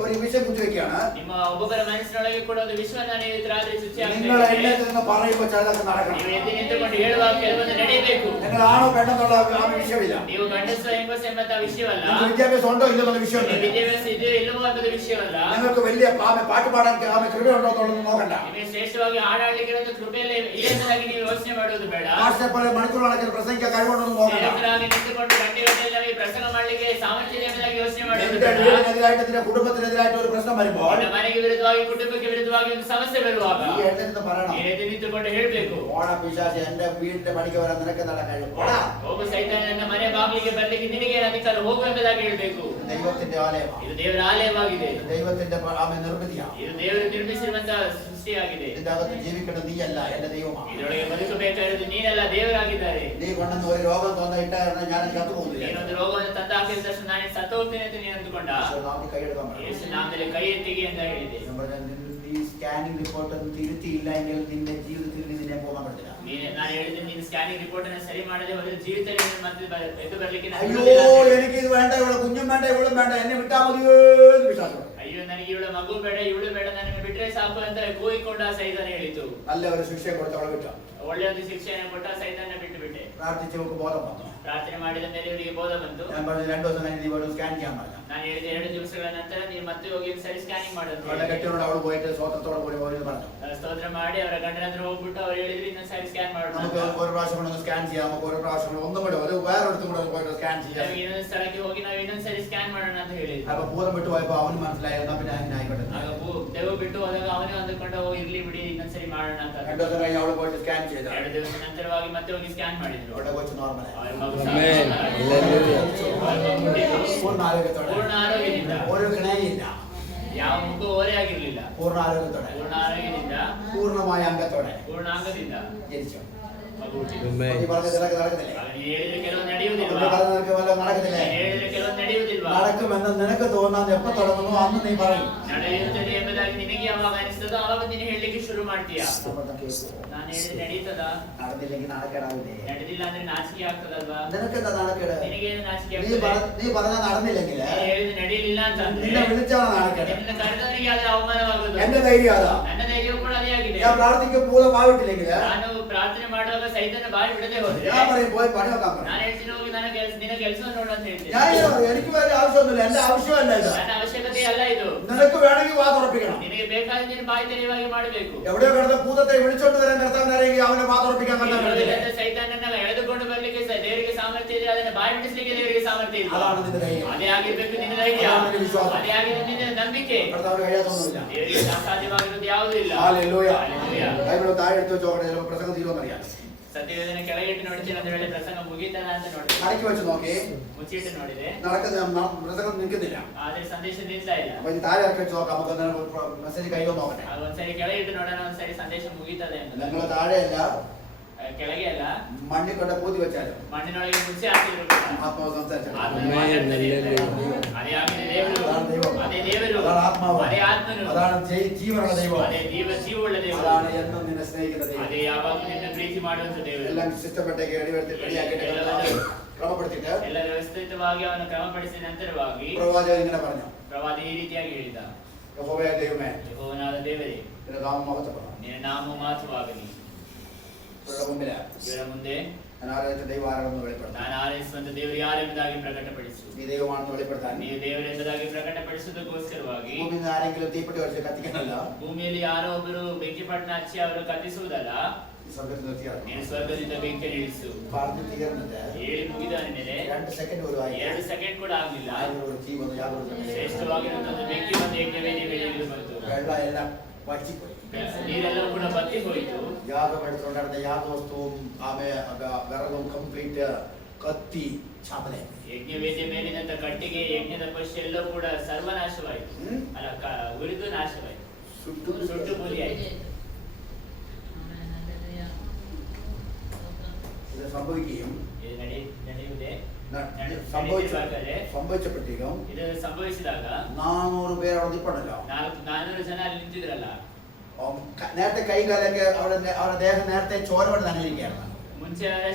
ഒരു വിഷയം കുത്തിവെക്കുകയാണ്. ನಿಮ್ಮ ಒಬ್ಬೊಬ್ಬರ ಮನಸ್ಸಿನೊಳಗೆ ಕೂಡ ಒಂದು ವಿಶ್ವನ ನೀವು ರಾತ್ರಿ ಶುಚಿ നിങ്ങൾ എന്നെ നിന്ന് പറയുമ്പോൾ ചിലതൊക്കെ നടക്കണം. ನೀವು ಎದ್ದು ನಿಂತುಕೊಂಡು ಹೇಳುವಾಗ ಕೆಲವೊಂದು ನಡೆಯಬೇಕು. നിങ്ങൾ ആണോ പെണ്ണെന്നുള്ള ആ വിഷയമില്ല. ನೀವು ಗಂಡಸು ಹೆಂಗಸು ಎಂಬಂತ ವಿಷಯವಲ್ಲ. നിങ്ങൾക്ക് വിദ്യാഭ്യാസം ഉണ്ടോ ഇല്ലെന്നുള്ള വിഷയമില്ല. ನೀವು ವಿದ್ಯಾಭ್ಯಾಸ ಇದೆಯೋ ಇಲ್ಲವೋ ಎಂಬುದು ವಿಷಯವಲ್ಲ. നിങ്ങൾക്ക് വലിയ പാട്ട് പാടാൻ കൃപയുണ്ടോ എന്നുള്ളത് നോക്കണ്ട. ನಿಮಗೆ ಶ್ರೇಷ್ಠವಾಗಿ ಹಾಡಾಡಲಿಕ್ಕೆ ಇರೋದು ಕೃಪೆಯಲ್ಲೇ ಇಲ್ಲ ಎಂಬುದಾಗಿ ನೀವು ಯೋಚನೆ ಮಾಡುವುದು ಬೇಡ. പോലെ മണിക്കൂറുകണക്കിന് പ്രസംഗിക്കാൻ കഴിവുണ്ടോ എന്ന് നോക്കണ്ട. ಸೇವಕರಾಗಿ ನಿಂತುಕೊಂಡು ಗಂಟೆಗಟ್ಟಲೆ ನಮಗೆ ಪ್ರಸಂಗ ಮಾಡಲಿಕ್ಕೆ ಸಾಮರ್ಥ್ಯ ಇದೆ ಎಂಬುದಾಗಿ ಯೋಚನೆ ಮಾಡುವುದು നിന്റെ ಬೇಡ. വീടിനെതിരായിട്ട് നിന്റെ കുടുംബത്തിനെതിരായിട്ട് ഒരു പ്രശ്നം വരുമ്പോൾ ನಿನ್ನ ಮನೆಗೆ ವಿರುದ್ಧವಾಗಿ ಕುಟುಂಬಕ್ಕೆ ವಿರುದ್ಧವಾಗಿ ಒಂದು ಸಮಸ್ಯೆ ಬರುವಾಗ ഈ എഴുന്നേറ്റ് പറയണം, ನೀನು ಎದ್ದು ನಿಂತುಕೊಂಡು ಹೇಳಬೇಕು, ഓണ പിശാച് എന്റെ വീടിന്റെ പണിക്ക് വരാൻ നിനക്ക് നല്ല കഴിവ്. ಹೋಗು ಸೈತಾನ, ನನ್ನ ಮನೆ ಬಾಗಿಲಿಗೆ ಬರ್ಲಿಕ್ಕೆ ನಿನಗೆ ಅಧಿಕಾರ ಹೋಗು ಎಂಬುದಾಗಿ ಹೇಳಬೇಕು. ദൈവത്തിന്റെ ആലയമാണ്. ಇದು ದೇವರ ಆಲಯವಾಗಿದೆ. ദൈവത്തിന്റെ നിർമ്മിതിയാണ്. ಇದು ದೇವರು ನಿರ್ಮಿಸಿರುವಂತಹ ಸೃಷ್ಟಿಯಾಗಿದೆ. ഇതിന്റെ അകത്ത് ജീവിക്കേണ്ടത് നീയല്ല, എന്റെ ദൈവമാണ്. ಇದರೊಳಗೆ ಬದುಕಬೇಕಾಗಿರೋದು ನೀನೆಲ್ಲ ದೇವರಾಗಿದ್ದಾರೆ. നീ കൊണ്ടെന്ന് ഒരു രോഗം തോന്നിട്ട ഞാൻ ചത്തു പോകുന്നില്ല. ನೀನೊಂದು ರೋಗವನ್ನು ತಂದು ಹಾಕಿದ ತಕ್ಷಣ ನಾನು ಸತ್ತು ಹೋಗ್ತೇನೆ ಅಂತ ನೀನು ಅಂದುಕೊಂಡ. കൈയെടുക്കാൻ ಯೇಸು ನಾಮದಲ್ಲಿ ಕೈ ಎತ್ತಿಗೆ ಅಂತ ಹೇಳಿದೆ. ഈ സ്കാനിംഗ് റിപ്പോർട്ട് ഒന്നും തിരുത്തിയില്ല എങ്കിൽ നിന്റെ ജീവിതത്തിൽ നിന്നെ പോകാൻ പറ്റില്ല. ನಾನು ಹೇಳಿದ್ರೆ ನೀನು ಸ್ಕ್ಯಾನಿಂಗ್ ರಿಪೋರ್ಟ್ ಅನ್ನು ಸರಿ ಮಾಡದೆ ಹೋದ್ರೆ ಜೀವಿತದಲ್ಲಿ ಮತ್ತೆ ಎದ್ದು ಬರ್ಲಿಕ್ಕೆ ನಾನು അയ്യോ ಬಿಡುವುದಿಲ್ಲ. എനിക്ക് ഇത് വേണ്ട, ഇവിടെ കുഞ്ഞും വേണ്ട ഇവളും വേണ്ട, എന്നെ വിട്ടാ മതി വിശ്വാസം. ಅಯ್ಯೋ ನನಗೆ ಇವಳ ಮಗು ಬೇಡ ಇವಳು ಬೇಡ, ನನಗೆ ಬಿಟ್ರೆ ಸಾಕು ಅಂತ ಕೂಗಿಕೊಂಡ ಸೈತಾನ ಹೇಳಿತು. നല്ല ഒരു ശിക്ഷ കൊടുത്ത് അവളെ വിട്ടു. ಒಳ್ಳೆ ಒಂದು ಶಿಕ್ಷೆಯನ್ನು ಕೊಟ್ಟ ಸೈತಾನ ಬಿಟ್ಟು ಬಿಟ್ಟೆ. പ്രാർത്ഥിച്ച് നമുക്ക് ബോധം വന്നു. ಪ್ರಾರ್ಥನೆ ಮಾಡಿದ ಮೇಲೆ ಇವರಿಗೆ ಬೋಧ ಬಂತು. ഞാൻ പറഞ്ഞു 2 ദിവസം കഴിഞ്ഞ് നീ ഒരു സ്കാൻ ചെയ്യാൻ പറഞ്ഞു. ನಾನು ಹೇಳಿದ 2 ದಿವಸಗಳ ನಂತರ ನೀವು ಮತ್ತೆ ಹೋಗಿ ಸರಿ ಸ್ಕ್ಯಾನಿಂಗ್ ಮಾಡೋದು. അവളുടെ കെട്ടിയോട് അവൾ പോയിട്ട് സ്വതന്ത്രത്തോടെ കൂടി പോയി പറഞ്ഞു. ಸ್ತೋತ್ರ ಮಾಡಿ ಅವರ ಗಂಡನ ಹತ್ರ ಹೋಗ್ಬಿಟ್ಟು ಅವ್ರು ಹೇಳಿದ್ರು ಇನ್ನೊಂದು ಸರಿ ಸ್ಕ್ಯಾನ್ ಮಾಡೋಣ. നമുക്ക് ഒരു പ്രാവശ്യം കൂടെ ഒന്ന് സ്കാൻ ചെയ്യാം, നമുക്ക് ഒരു പ്രാവശ്യം കൂടെ ഒന്നും കൂടെ ഒരു വേറൊരിടത്തും കൂടെ പോയിട്ട് സ്കാൻ ചെയ്യാം. ಇನ್ನೊಂದು ಸ್ಥಳಕ್ಕೆ ಹೋಗಿ ನಾವು ಇನ್ನೊಂದು ಸರಿ ಸ್ಕ್ಯಾನ್ ಮಾಡೋಣ ಅಂತ ಹೇಳಿದ್ರು. അപ്പൊ ഭൂതം വിട്ടു പോയപ്പോ അവന് മനസ്സിലായി എന്നാ പിന്നെ അങ്ങനെ ആയിക്കോട്ടെ. ಆಗ ದೇವ ಬಿಟ್ಟು ಹೋದಾಗ ಅವನೇ ಅಂದುಕೊಂಡು ಇರ್ಲಿ ಬಿಡಿ ಇನ್ನೊಂದು ಸರಿ ಮಾಡೋಣ ಅಂತ. 2 ദിവസം കഴിഞ്ഞ് അവള് പോയിട്ട് സ്കാൻ ചെയ്തു. 2 ದಿವಸ ನಂತರವಾಗಿ ಮತ್ತೆ ಹೋಗಿ ಸ್ಕ್ಯಾನ್ ಮಾಡಿದ್ರು. അവളുടെ കൊച്ചു നോർമൽ ಅವರ ಮಗು പൂർണ്ണ ആരോഗ്യത്തോടെ, ಪೂರ್ಣ ಆರೋಗ್ಯದಿಂದ, ഒരു കിണയില്ല, ಯಾವ ಮುಖ ಓರೆ ಆಗಿರ್ಲಿಲ್ಲ, പൂർണ്ണ ആരോഗ്യത്തോടെ, ಪೂರ್ಣ ಆರೋಗ್ಯದಿಂದ, പൂർണ്ണമായ അംഗത്തോടെ ಪೂರ್ಣಾಂಗದಿಂದ ജനിച്ചു. ಮಗು ಹುಟ್ಟಿತು. Amen. ഈ പറഞ്ഞതൊക്കെ നടക്കുന്നില്ലേ? ಆಗ ನೀನು ಹೇಳಿದ್ರೆ ಕೆಲವು ഇവിടെ ನಡೆಯುವುದಿಲ್ವಾ? പറഞ്ഞതൊക്കെ വല്ലതും നടക്കുന്നില്ലേ? ನೀನು ಹೇಳಿದ್ರೆ ಕೆಲವು ನಡೆಯುವುದಿಲ್ವಾ? നടക്കുമെന്ന് നിനക്ക് തോന്നാൻ എപ്പോ തുടങ്ങുന്നു അന്ന് നീ പറയും. ನಡೆಯುತ್ತದೆ ಎಂಬುದಾಗಿ ನಿನಗೆ ಯಾವಾಗ ಅನಿಸ್ತದೋ ಆವಾಗ ನೀನು ಹೇಳಲಿಕ್ಕೆ ಶುರು ಮಾಡ್ತೀಯ. അപ്പൊ കേൾക്കൂ. ನಾನು ಹೇಳಿದ್ರೆ ನಡೀತದ? നടന്നില്ലെങ്കിൽ നാണക്കേടാവില്ലേ? ನಡೆದಿಲ್ಲ ಅಂದ್ರೆ ನಾಚಿಕೆ ಆಗ್ತದಲ್ವಾ? നിനക്കെന്താ നാണക്കേട്? ನಿನಗೇನು ನಾಚಿಕೆ നീ ಆಗ್ತದೆ? നീ പറഞ്ഞ നടന്നില്ലെങ്കിൽ ನೀನು ಹೇಳಿದ್ರೆ ನಡೀಲಿಲ್ಲ ಅಂತಂದ್ರೆ നിന്നെ വിളിച്ചാണ് നാണക്കേട്. ನಿನ್ನ ಕರೆದವರಿಗೆ ಆದ್ರೆ ಅವಮಾನವಾಗುವುದು. എന്റെ ധൈര്യം അതാ. ನನ್ನ ಧೈರ್ಯವೂ ಕೂಡ ಅದೇ ಆಗಿದೆ. ഞാൻ പ്രാർത്ഥിക്കും ഭൂതമാവിട്ടില്ലെങ്കിൽ ನಾನು ಪ್ರಾರ್ಥನೆ ಮಾಡುವಾಗ ಸೈತನ ಬಾಯಿ ಬಿಡದೆ ಹೋದ್ರೆ ഞാൻ പറയും പോയി പണി നോക്കാൻ പറയും. ನಾನು ಹೇಳ್ತೀನಿ ಹೋಗಿ ನಿನ್ನ ಕೆಲಸವನ್ನು ನೋಡು ಅಂತ ಹೇಳ್ತೀನಿ. ഞാൻ ഇങ്ങനെ പറയും, എനിക്ക് വേറെ ആവശ്യമൊന്നുമില്ല, എന്റെ ആവശ്യമല്ല ഇത്. ನನ್ನ ಅವಶ್ಯಕತೆ ಅಲ್ಲ ಇದು. നിനക്ക് വേണമെങ്കിൽ വാ തുറപ്പിക്കണം. ನಿನಗೆ ಬೇಕಾದ ನೀನು ಬಾಯಿ ತೆರೆಯುವಾಗಿ ಮಾಡಬೇಕು. എവിടെയോ കിടന്ന ഭൂതത്തെ വിളിച്ചോണ്ട് വരാൻ കർത്താവിനെ അറിയെങ്കിൽ അവനെ വാ തുറപ്പിക്കാൻ കർത്താവിനെ അറിയില്ലേ? ಸೈತಾನನ್ನ ಎಳೆದುಕೊಂಡು ಬರ್ಲಿಕ್ಕೆ ದೇವರಿಗೆ ಸಾಮರ್ಥ್ಯ ಇದೆ, ಅದನ್ನ ಬಾಯಿ ಬಿಡಿಸ್ಲಿಕ್ಕೆ ದೇವರಿಗೆ ಸಾಮರ್ಥ್ಯ ಇಲ್ಲ. അതാണ് നിന്റെ ധൈര്യം. ಅದೇ ಆಗಿರ್ಬೇಕು ನಿನ್ನ ಧೈರ್ಯ, ಅതാണ് ನಿನ್ನ ವಿಶ್ವಾಸ. ಅದೇ ಆಗಿದೆ ನಿನ್ನ ನಂಬಿಕೆ. കർത്താവിന് കഴിയാത്തൊന്നുമില്ല. ದೇವರಿಗೆ ಅಸಾಧ್ಯವಾಗಿರೋದು ಯಾವುದೂ ಇಲ್ಲ. ഹല്ലേലൂയ. ഹല്ലേലൂയ. ബൈബിൾ താഴെ എടുത്ത് വെച്ചോട്ടെ, ചിലപ്പോൾ പ്രസംഗം തീരുമെന്നറിയാം. ಸತ್ಯವೇದನೆ ಕೆಳಗಿಟ್ಟು ನೋಡ್ತೀನಿ ಒಂದು ವೇಳೆ ಪ್ರಸಂಗ ಮುಗೀತಾನ ಅಂತ ನೋಡಿ മടക്കി വെച്ച് നോക്കി ಮುಚ್ಚಿಟ್ಟು ನೋಡಿದೆ, പ്രസംഗം നിൽക്കുന്നില്ല. ಆದ್ರೆ ಸಂದೇಶ ನಿಲ್ತಾ ಇಲ್ಲ. അപ്പൊ ഇത് താഴെ ഇറക്കി വെച്ച് നോക്കാം, നമുക്ക് മെസ്സേജ് കയ്യിൽ നോക്കട്ടെ. ಅದು ಒಂದ್ಸರಿ ಕೆಳಗಿಟ್ಟು ನೋಡೋಣ, ಒಂದ್ಸರಿ ಸಂದೇಶ ಮುಗೀತದೆ ಅಂತ. നിങ്ങൾ താഴെയല്ല, ಕೆಳಗೆ ಅಲ್ಲ, മണ്ണിൽ കൊണ്ട് പൂതി വെച്ചാലും ಮಣ್ಣಿನೊಳಗೆ ಮುಚ್ಚಿ ಹಾಕಿದ್ರು ಕೂಡ ആത്മാവ് സംസാരിച്ചാലും ಆತ್ಮ ಮಾತಾಡ್ತದೆ. ಅದೇ ಆಗಿದೆ ದೇವರು, ಅದೇ ದೇವರು, അതാണ് ആത്മാവ്, ಅದೇ ಆತ್ಮನು, അതാണ് ജീവനുള്ള ദൈവം, ಅದೇ ಜೀವವುಳ್ಳ ದೇವರು, അതാണ് എന്നും നിന്നെ സ്നേഹിക്കുന്ന ദൈവം. ಅದೇ ಯಾವಾಗ ನಿನ್ನ ಪ್ರೀತಿ ಮಾಡುವಂತ ದೇವರು. എല്ലാം സിസ്റ്റപ്പെട്ടേക്ക് റെഡിയാക്കിയിട്ട് ക്രമപ്പെടുത്തിയിട്ട് ಎಲ್ಲ ವ್ಯವಸ್ಥಿತವಾಗಿ ಅವನು ಕ್ರಮಪಡಿಸಿದ ನಂತರವಾಗಿ പ്രവാചകൻ ഇങ്ങനെ പറഞ്ഞു, ಪ್ರವಾದಿ ಈ ರೀತಿಯಾಗಿ ಹೇಳಿದ, യഹോവയായ ദൈവമേ, ಯೆಹೋವನಾದ ದೇವರೇ, നിന്റെ നാമം മഹത്വപ്പെടണം. ನಿನ್ನ ನಾಮ ಮಹತ್ವವಾಗಲಿ. ഇവരുടെ മുമ്പില് ಇವರ ಮುಂದೆ ഞാൻ ആരാധന ദൈവം ആരാണെന്ന് വെളിപ്പെടുത്താൻ, ನಾನು ಆರಿಸುವಂತ ದೇವರು ಯಾರೆಂಬುದಾಗಿ ಪ್ರಕಟಪಡಿಸು. നീ ദൈവമാണെന്ന് വെളിപ്പെടുത്താൻ, ನೀವು ದೇವರೆಂಬುದಾಗಿ ಪ್ರಕಟಪಡಿಸುವುದಕ್ಕೋಸ್ಕರವಾಗಿ ഭൂമിയിൽ നിന്ന് ആരെങ്കിലും തീപ്പെട്ടി വെച്ച് കത്തിക്കാനല്ല, ಭೂಮಿಯಲ್ಲಿ ಯಾರೋ ಒಬ್ಬರು ಬೆಂಕಿಪಟ್ಟಣ ಹಚ್ಚಿ ಅವರು ಕತ್ತಿಸುವುದಲ್ಲ, ഈ സ്വർഗത്തിൽ നിർത്തിയാണ്. ನೀನು ಸ್ವರ್ಗದಿಂದ ಬೆಂಕಿ ಇಳಿಸು. പറഞ്ഞു തീർന്നിട്ട് ಹೇಳಿ ಮುಗಿದ ಮೇಲೆ 2 ಸೆಕೆಂಡ್ ഒരു 2 ಸೆಕೆಂಡ್ ಕೂಡ ಆಗಲಿಲ್ಲ, ഒരു തീ വന്നു, യാതൊരു ಶ್ರೇಷ್ಠವಾಗಿರುವಂತಹ ಬೆಂಕಿ ಒಂದು ಯಜ್ಞವೇದಿ ಮೇಲೆ ಇಳಿದು ಬಂತು. വെള്ളം എല്ലാം വറ്റിപ്പോയി. ನೀರೆಲ್ಲವೂ ಕೂಡ ಬತ್ತಿ ಹೋಯಿತು. യാഗം എടുത്തുകൊണ്ടിരുന്ന യാഗവസ്തുവും വിറകും കംപ്ലീറ്റ് കത്തി ചാമ്പലായി. ಯಜ್ಞವೇದಿಯ ಮೇಲಿನಂತ ಕಟ್ಟಿಗೆ ಯಜ್ಞದ ಪಶು ಎಲ್ಲವೂ ಕೂಡ ಸರ್ವನಾಶವಾಯಿತು. ಅಲ್ಲ, ಉರಿದು ನಾಶವಾಯಿತು, ಸುಟ್ಟು ಬೂದಿಯಾಯಿತು. ഇത് സംഭവിക്കുകയും ಇದು ನಡೆಯುವುದೇ സംഭവിച്ചപ്പോഴത്തേക്കും ಇದು ಸಂಭವಿಸಿದಾಗ 400 പേര് അവിടെ നിൽപ്പുണ്ടല്ലോ. 400 ಜನ ಅಲ್ಲಿ ನಿಂತಿದ್ರಲ್ಲ, നേരത്തെ കൈകാലൊക്കെ അവരുടെ ദേഹം നേരത്തെ ചോര കൊണ്ട് നനഞ്ഞിരിക്കുകയാണ്. ಮುಂಚೆ ಅವರ